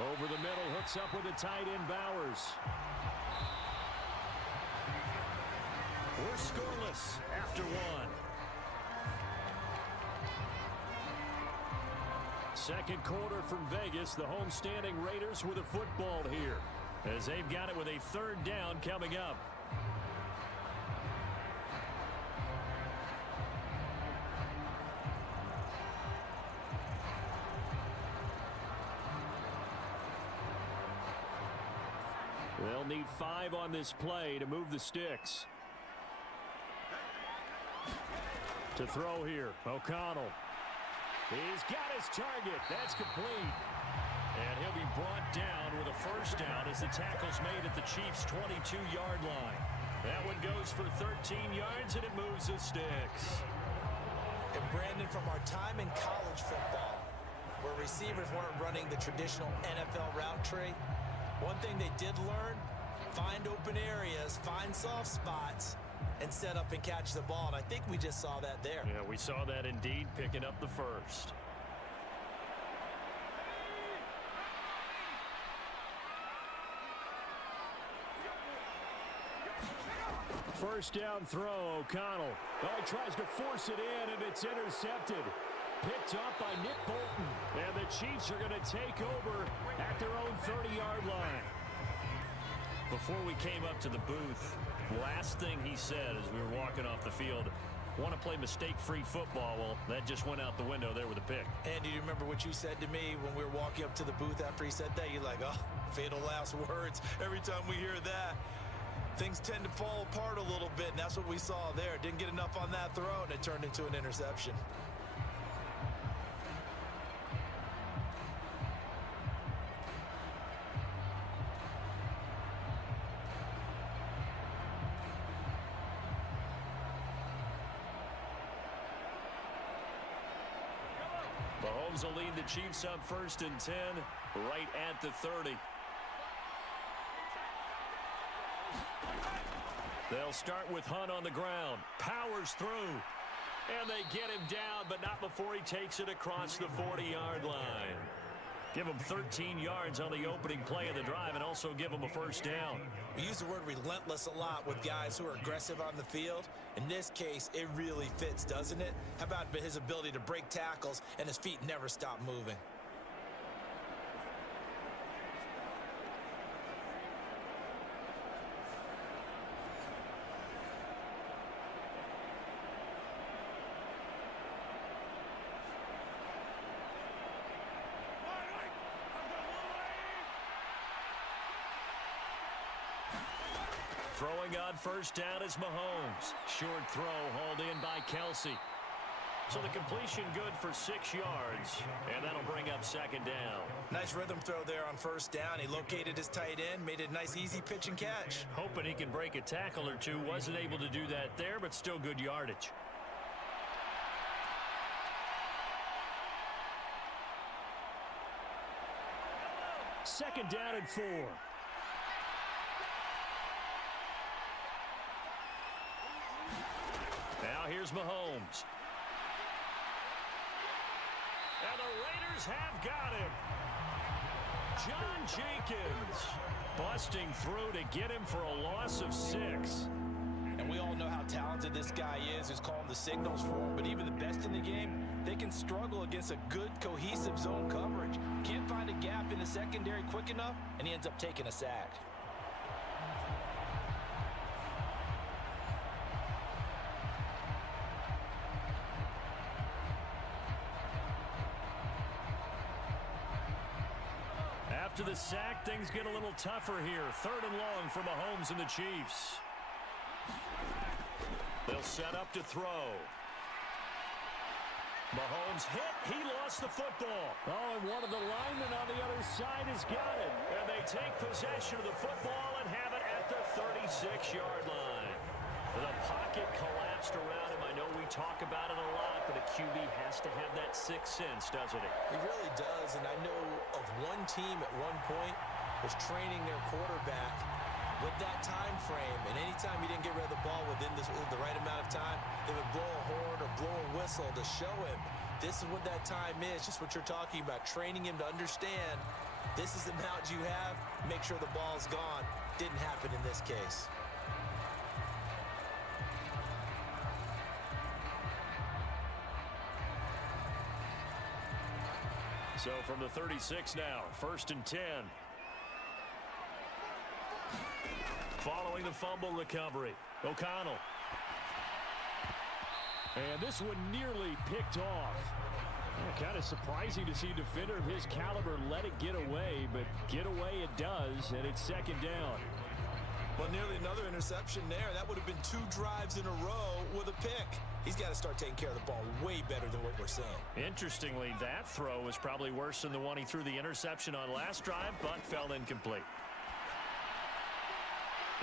Over the middle, hooks up with the tight end Bowers. We're scoreless after 1. Second quarter from Vegas, the homestanding Raiders with a football here, as they've got it with a 3rd down coming up. They'll need 5 on this play to move the sticks. To throw here, O'Connell. He's got his target. That's complete. And he'll be brought down with a 1st down as the tackle's made at the Chiefs' 22-yard line. That one goes for 13 yards, and it moves the sticks. And Brandon, from our time in college football, where receivers weren't running the traditional NFL route tree, one thing they did learn, find open areas, find soft spots, and set up and catch the ball. And I think we just saw that there. Yeah, we saw that indeed, picking up the 1st. First down throw, O'Connell. Oh, he tries to force it in, and it's intercepted. Picked up by Nick Bolton. And the Chiefs are going to take over at their own 30-yard line. Before we came up to the booth, last thing he said as we were walking off the field, want to play mistake-free football. Well, that just went out the window there with a pick. And do you remember what you said to me when we were walking up to the booth after he said that? You're like, oh, fatal last words. Every time we hear that, things tend to fall apart a little bit, and that's what we saw there. Didn't get enough on that throw, and it turned into an interception. Mahomes will lead the Chiefs up 1st and 10, right at the 30. They'll start with Hunt on the ground. Powers through. And they get him down, but not before he takes it across the 40-yard line. Give him 13 yards on the opening play of the drive and also give him a first down. We use the word relentless a lot with guys who are aggressive on the field. In this case, it really fits, doesn't it? How about his ability to break tackles and his feet never stop moving? Throwing on first down is Mahomes. Short throw hauled in by Kelsey. So the completion good for 6 yards, and that'll bring up 2nd down. Nice rhythm throw there on first down. He located his tight end, made it a nice easy pitch and catch. Hoping he can break a tackle or two. Wasn't able to do that there, but still good yardage. Second down and 4. Now here's Mahomes. And the Raiders have got him. John Jenkins busting through to get him for a loss of 6. And we all know how talented this guy is who's calling the signals for him. But even the best in the game, they can struggle against a good, cohesive zone coverage. Can't find a gap in the secondary quick enough, and he ends up taking a sack. After the sack, things get a little tougher here. 3rd and long for Mahomes and the Chiefs. They'll set up to throw. Mahomes hit. He lost the football. Oh, and one of the linemen on the other side has got it. And they take possession of the football and have it at the 36-yard line. The pocket collapsed around him. I know we talk about it a lot, but a QB has to have that sixth sense, doesn't it? He really does, and I know of one team at one point was training their quarterback with that time frame, and anytime he didn't get rid of the ball within the right amount of time, they would blow a horn or blow a whistle to show him this is what that time is, just what you're talking about, training him to understand this is the amount you have, make sure the ball's gone. Didn't happen in this case. So from the 36 now, 1st and 10. Following the fumble recovery, O'Connell. And this one nearly picked off. Kind of surprising to see a defender of his caliber let it get away, but get away it does, and it's 2nd down. Well, nearly another interception there. That would have been 2 drives in a row with a pick. He's got to start taking care of the ball way better than what we're seeing. Interestingly, that throw was probably worse than the one he threw the interception on last drive, but fell incomplete.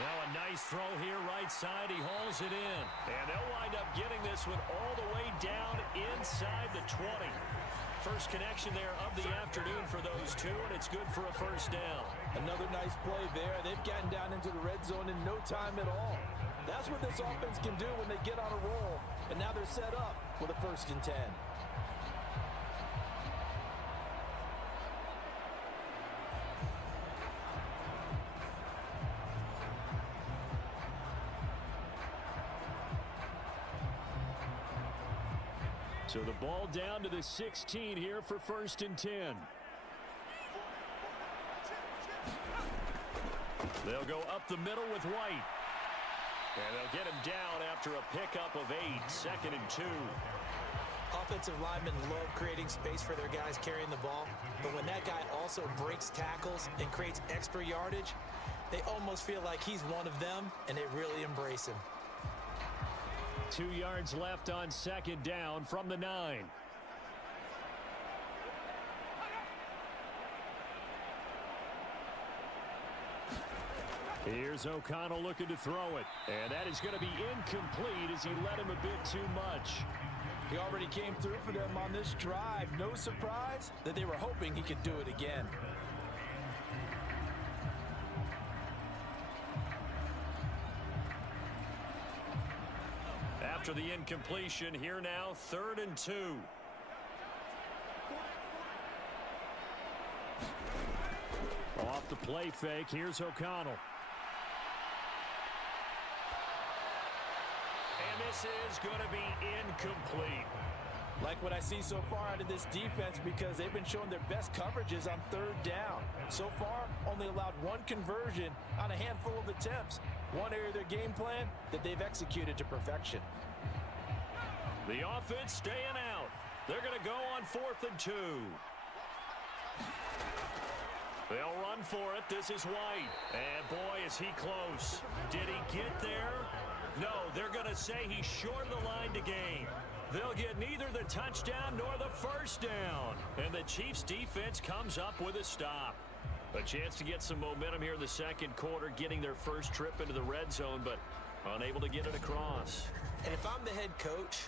Now a nice throw here right side. He hauls it in. And they'll wind up getting this one all the way down inside the 20. First connection there of the afternoon for those two, and it's good for a first down. Another nice play there. They've gotten down into the red zone in no time at all. That's what this offense can do when they get on a roll. And now they're set up with a 1st and 10. So the ball down to the 16 here for 1st and 10. They'll go up the middle with White. And they'll get him down after a pickup of 8, 2nd and 2. Offensive linemen love creating space for their guys carrying the ball, but when that guy also breaks tackles and creates extra yardage, they almost feel like he's one of them, and they really embrace him. 2 yards left on 2nd down from the 9. Here's O'Connell looking to throw it. And that is going to be incomplete as he led him a bit too much. He already came through for them on this drive. No surprise that they were hoping he could do it again. After the incompletion, here now, 3rd and 2. Off the play fake, here's O'Connell. And this is going to be incomplete. Like what I see so far out of this defense because they've been showing their best coverages on 3rd down. So far, only allowed 1 conversion on a handful of attempts. One area of their game plan that they've executed to perfection. The offense staying out. They're going to go on 4th and 2. They'll run for it. This is White. And boy, is he close. Did he get there? No, they're going to say he's short of the line to gain. They'll get neither the touchdown nor the first down. And the Chiefs defense comes up with a stop. A chance to get some momentum here in the 2nd quarter, getting their first trip into the red zone, but unable to get it across. And if I'm the head coach,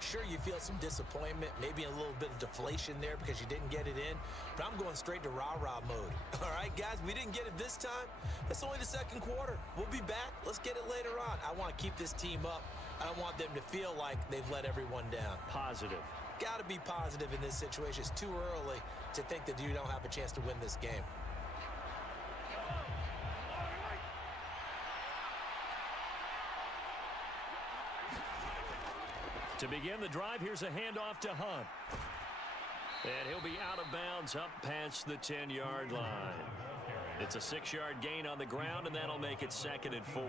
sure, you feel some disappointment, maybe a little bit of deflation there because you didn't get it in, but I'm going straight to rah-rah mode. All right, guys, we didn't get it this time. It's only the 2nd quarter. We'll be back. Let's get it later on. I want to keep this team up. I don't want them to feel like they've let everyone down. Positive. Got to be positive in this situation. It's too early to think that you don't have a chance to win this game. To begin the drive, here's a handoff to Hunt. And he'll be out of bounds up past the 10-yard line. It's a 6-yard gain on the ground, and that'll make it 2nd and 4.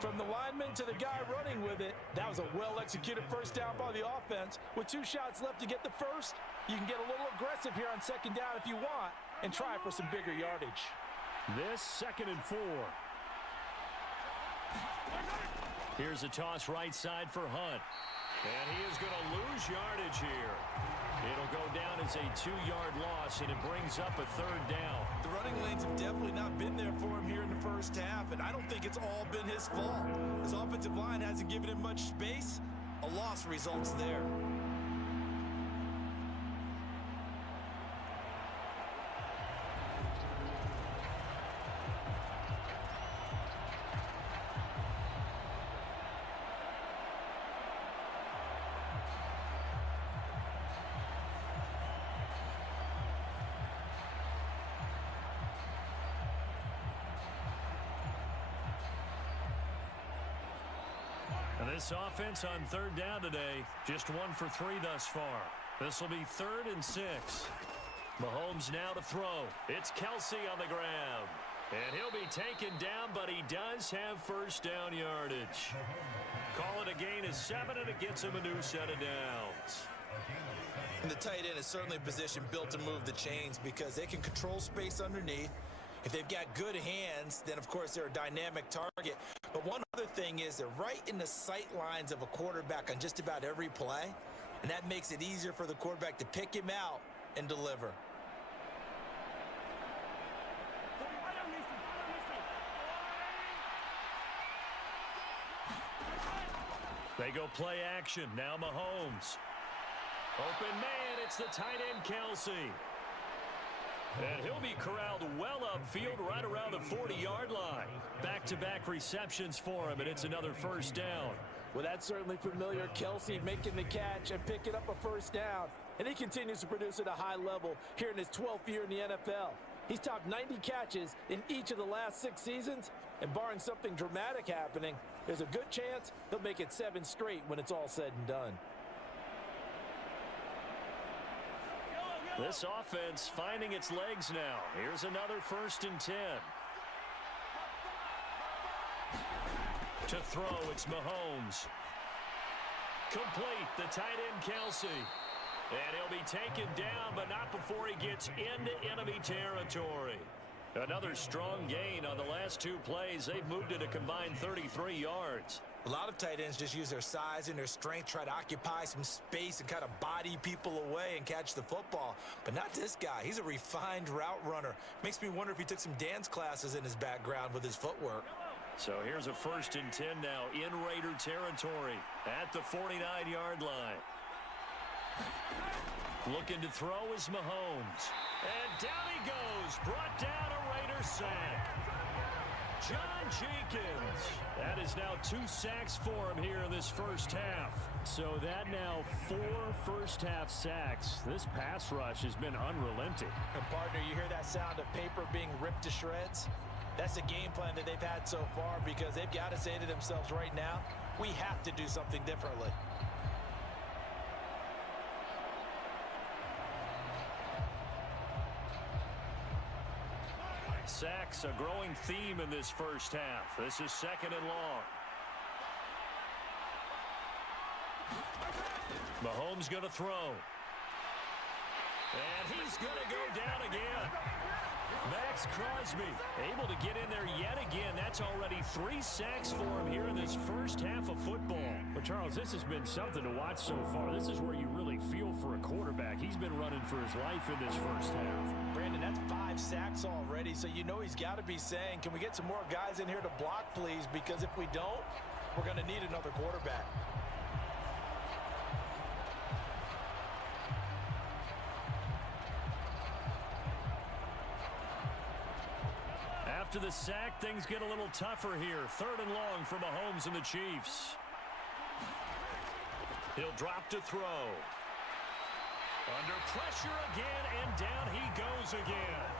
From the lineman to the guy running with it, that was a well-executed first down by the offense. With 2 shots left to get the first, you can get a little aggressive here on 2nd down if you want and try for some bigger yardage. This 2nd and 4. Here's a toss right side for Hunt. And he is going to lose yardage here. It'll go down as a 2-yard loss, and it brings up a 3rd down. The running lanes have definitely not been there for him here in the first half, and I don't think it's all been his fault. His offensive line hasn't given him much space. A loss results there. This offense on 3rd down today, just 1 for 3 thus far. This will be 3rd and 6. Mahomes now to throw. It's Kelsey on the ground. And he'll be taken down, but he does have first down yardage. Call it a gain of 7, and it gets him a new set of downs. And the tight end is certainly a position built to move the chains because they can control space underneath. If they've got good hands, then, of course, they're a dynamic target. But one other thing is they're right in the sight lines of a quarterback on just about every play, and that makes it easier for the quarterback to pick him out and deliver. They go play action. Now Mahomes. Open man, it's the tight end Kelsey. And he'll be corralled well upfield right around the 40-yard line. Back-to-back receptions for him, and it's another first down. Well, that's certainly familiar. Kelsey making the catch and picking up a first down. And he continues to produce at a high level here in his 12th year in the NFL. He's topped 90 catches in each of the last 6 seasons. And barring something dramatic happening, there's a good chance he'll make it 7 straight when it's all said and done. This offense finding its legs now. Here's another 1st and 10. To throw, it's Mahomes. Complete, the tight end Kelsey. And he'll be taken down, but not before he gets into enemy territory. Another strong gain on the last 2 plays. They've moved it a combined 33 yards. A lot of tight ends just use their size and their strength, try to occupy some space and kind of body people away and catch the football. But not this guy. He's a refined route runner. Makes me wonder if he took some dance classes in his background with his footwork. So here's a 1st and 10 now in Raider territory at the 49-yard line. Looking to throw is Mahomes. And down he goes. Brought down a Raider sack. John Jenkins. That is now 2 sacks for him here in this first half. So that now 4 first-half sacks. This pass rush has been unrelenting. And partner, you hear that sound of paper being ripped to shreds? That's the game plan that they've had so far, because they've got to say to themselves right now, we have to do something differently. Sacks, a growing theme in this first half. This is 2nd and long. Mahomes going to throw. And he's going to go down again. Max Crosby able to get in there yet again. That's already 3 sacks for him here in this first half of football. Well, Charles, this has been something to watch so far. This is where you really feel for a quarterback. He's been running for his life in this first half. Brandon, that's 5 sacks already, so you know he's got to be saying, can we get some more guys in here to block, please? Because if we don't, we're going to need another quarterback. After the sack, things get a little tougher here. 3rd and long for Mahomes and the Chiefs. He'll drop to throw. Under pressure again, and down he goes again.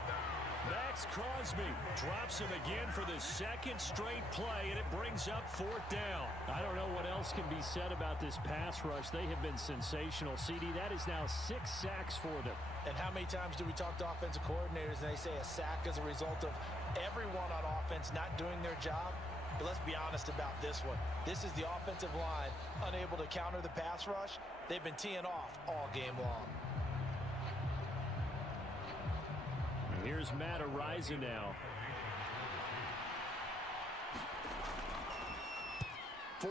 Max Crosby drops him again for the 2nd straight play, and it brings up 4th down. I don't know what else can be said about this pass rush. They have been sensational. CD, that is now 6 sacks for them. And how many times do we talk to offensive coordinators and they say a sack is a result of everyone on offense not doing their job? But let's be honest about this one. This is the offensive line unable to counter the pass rush. They've been teeing off all game long. Here's Matt Araiza now.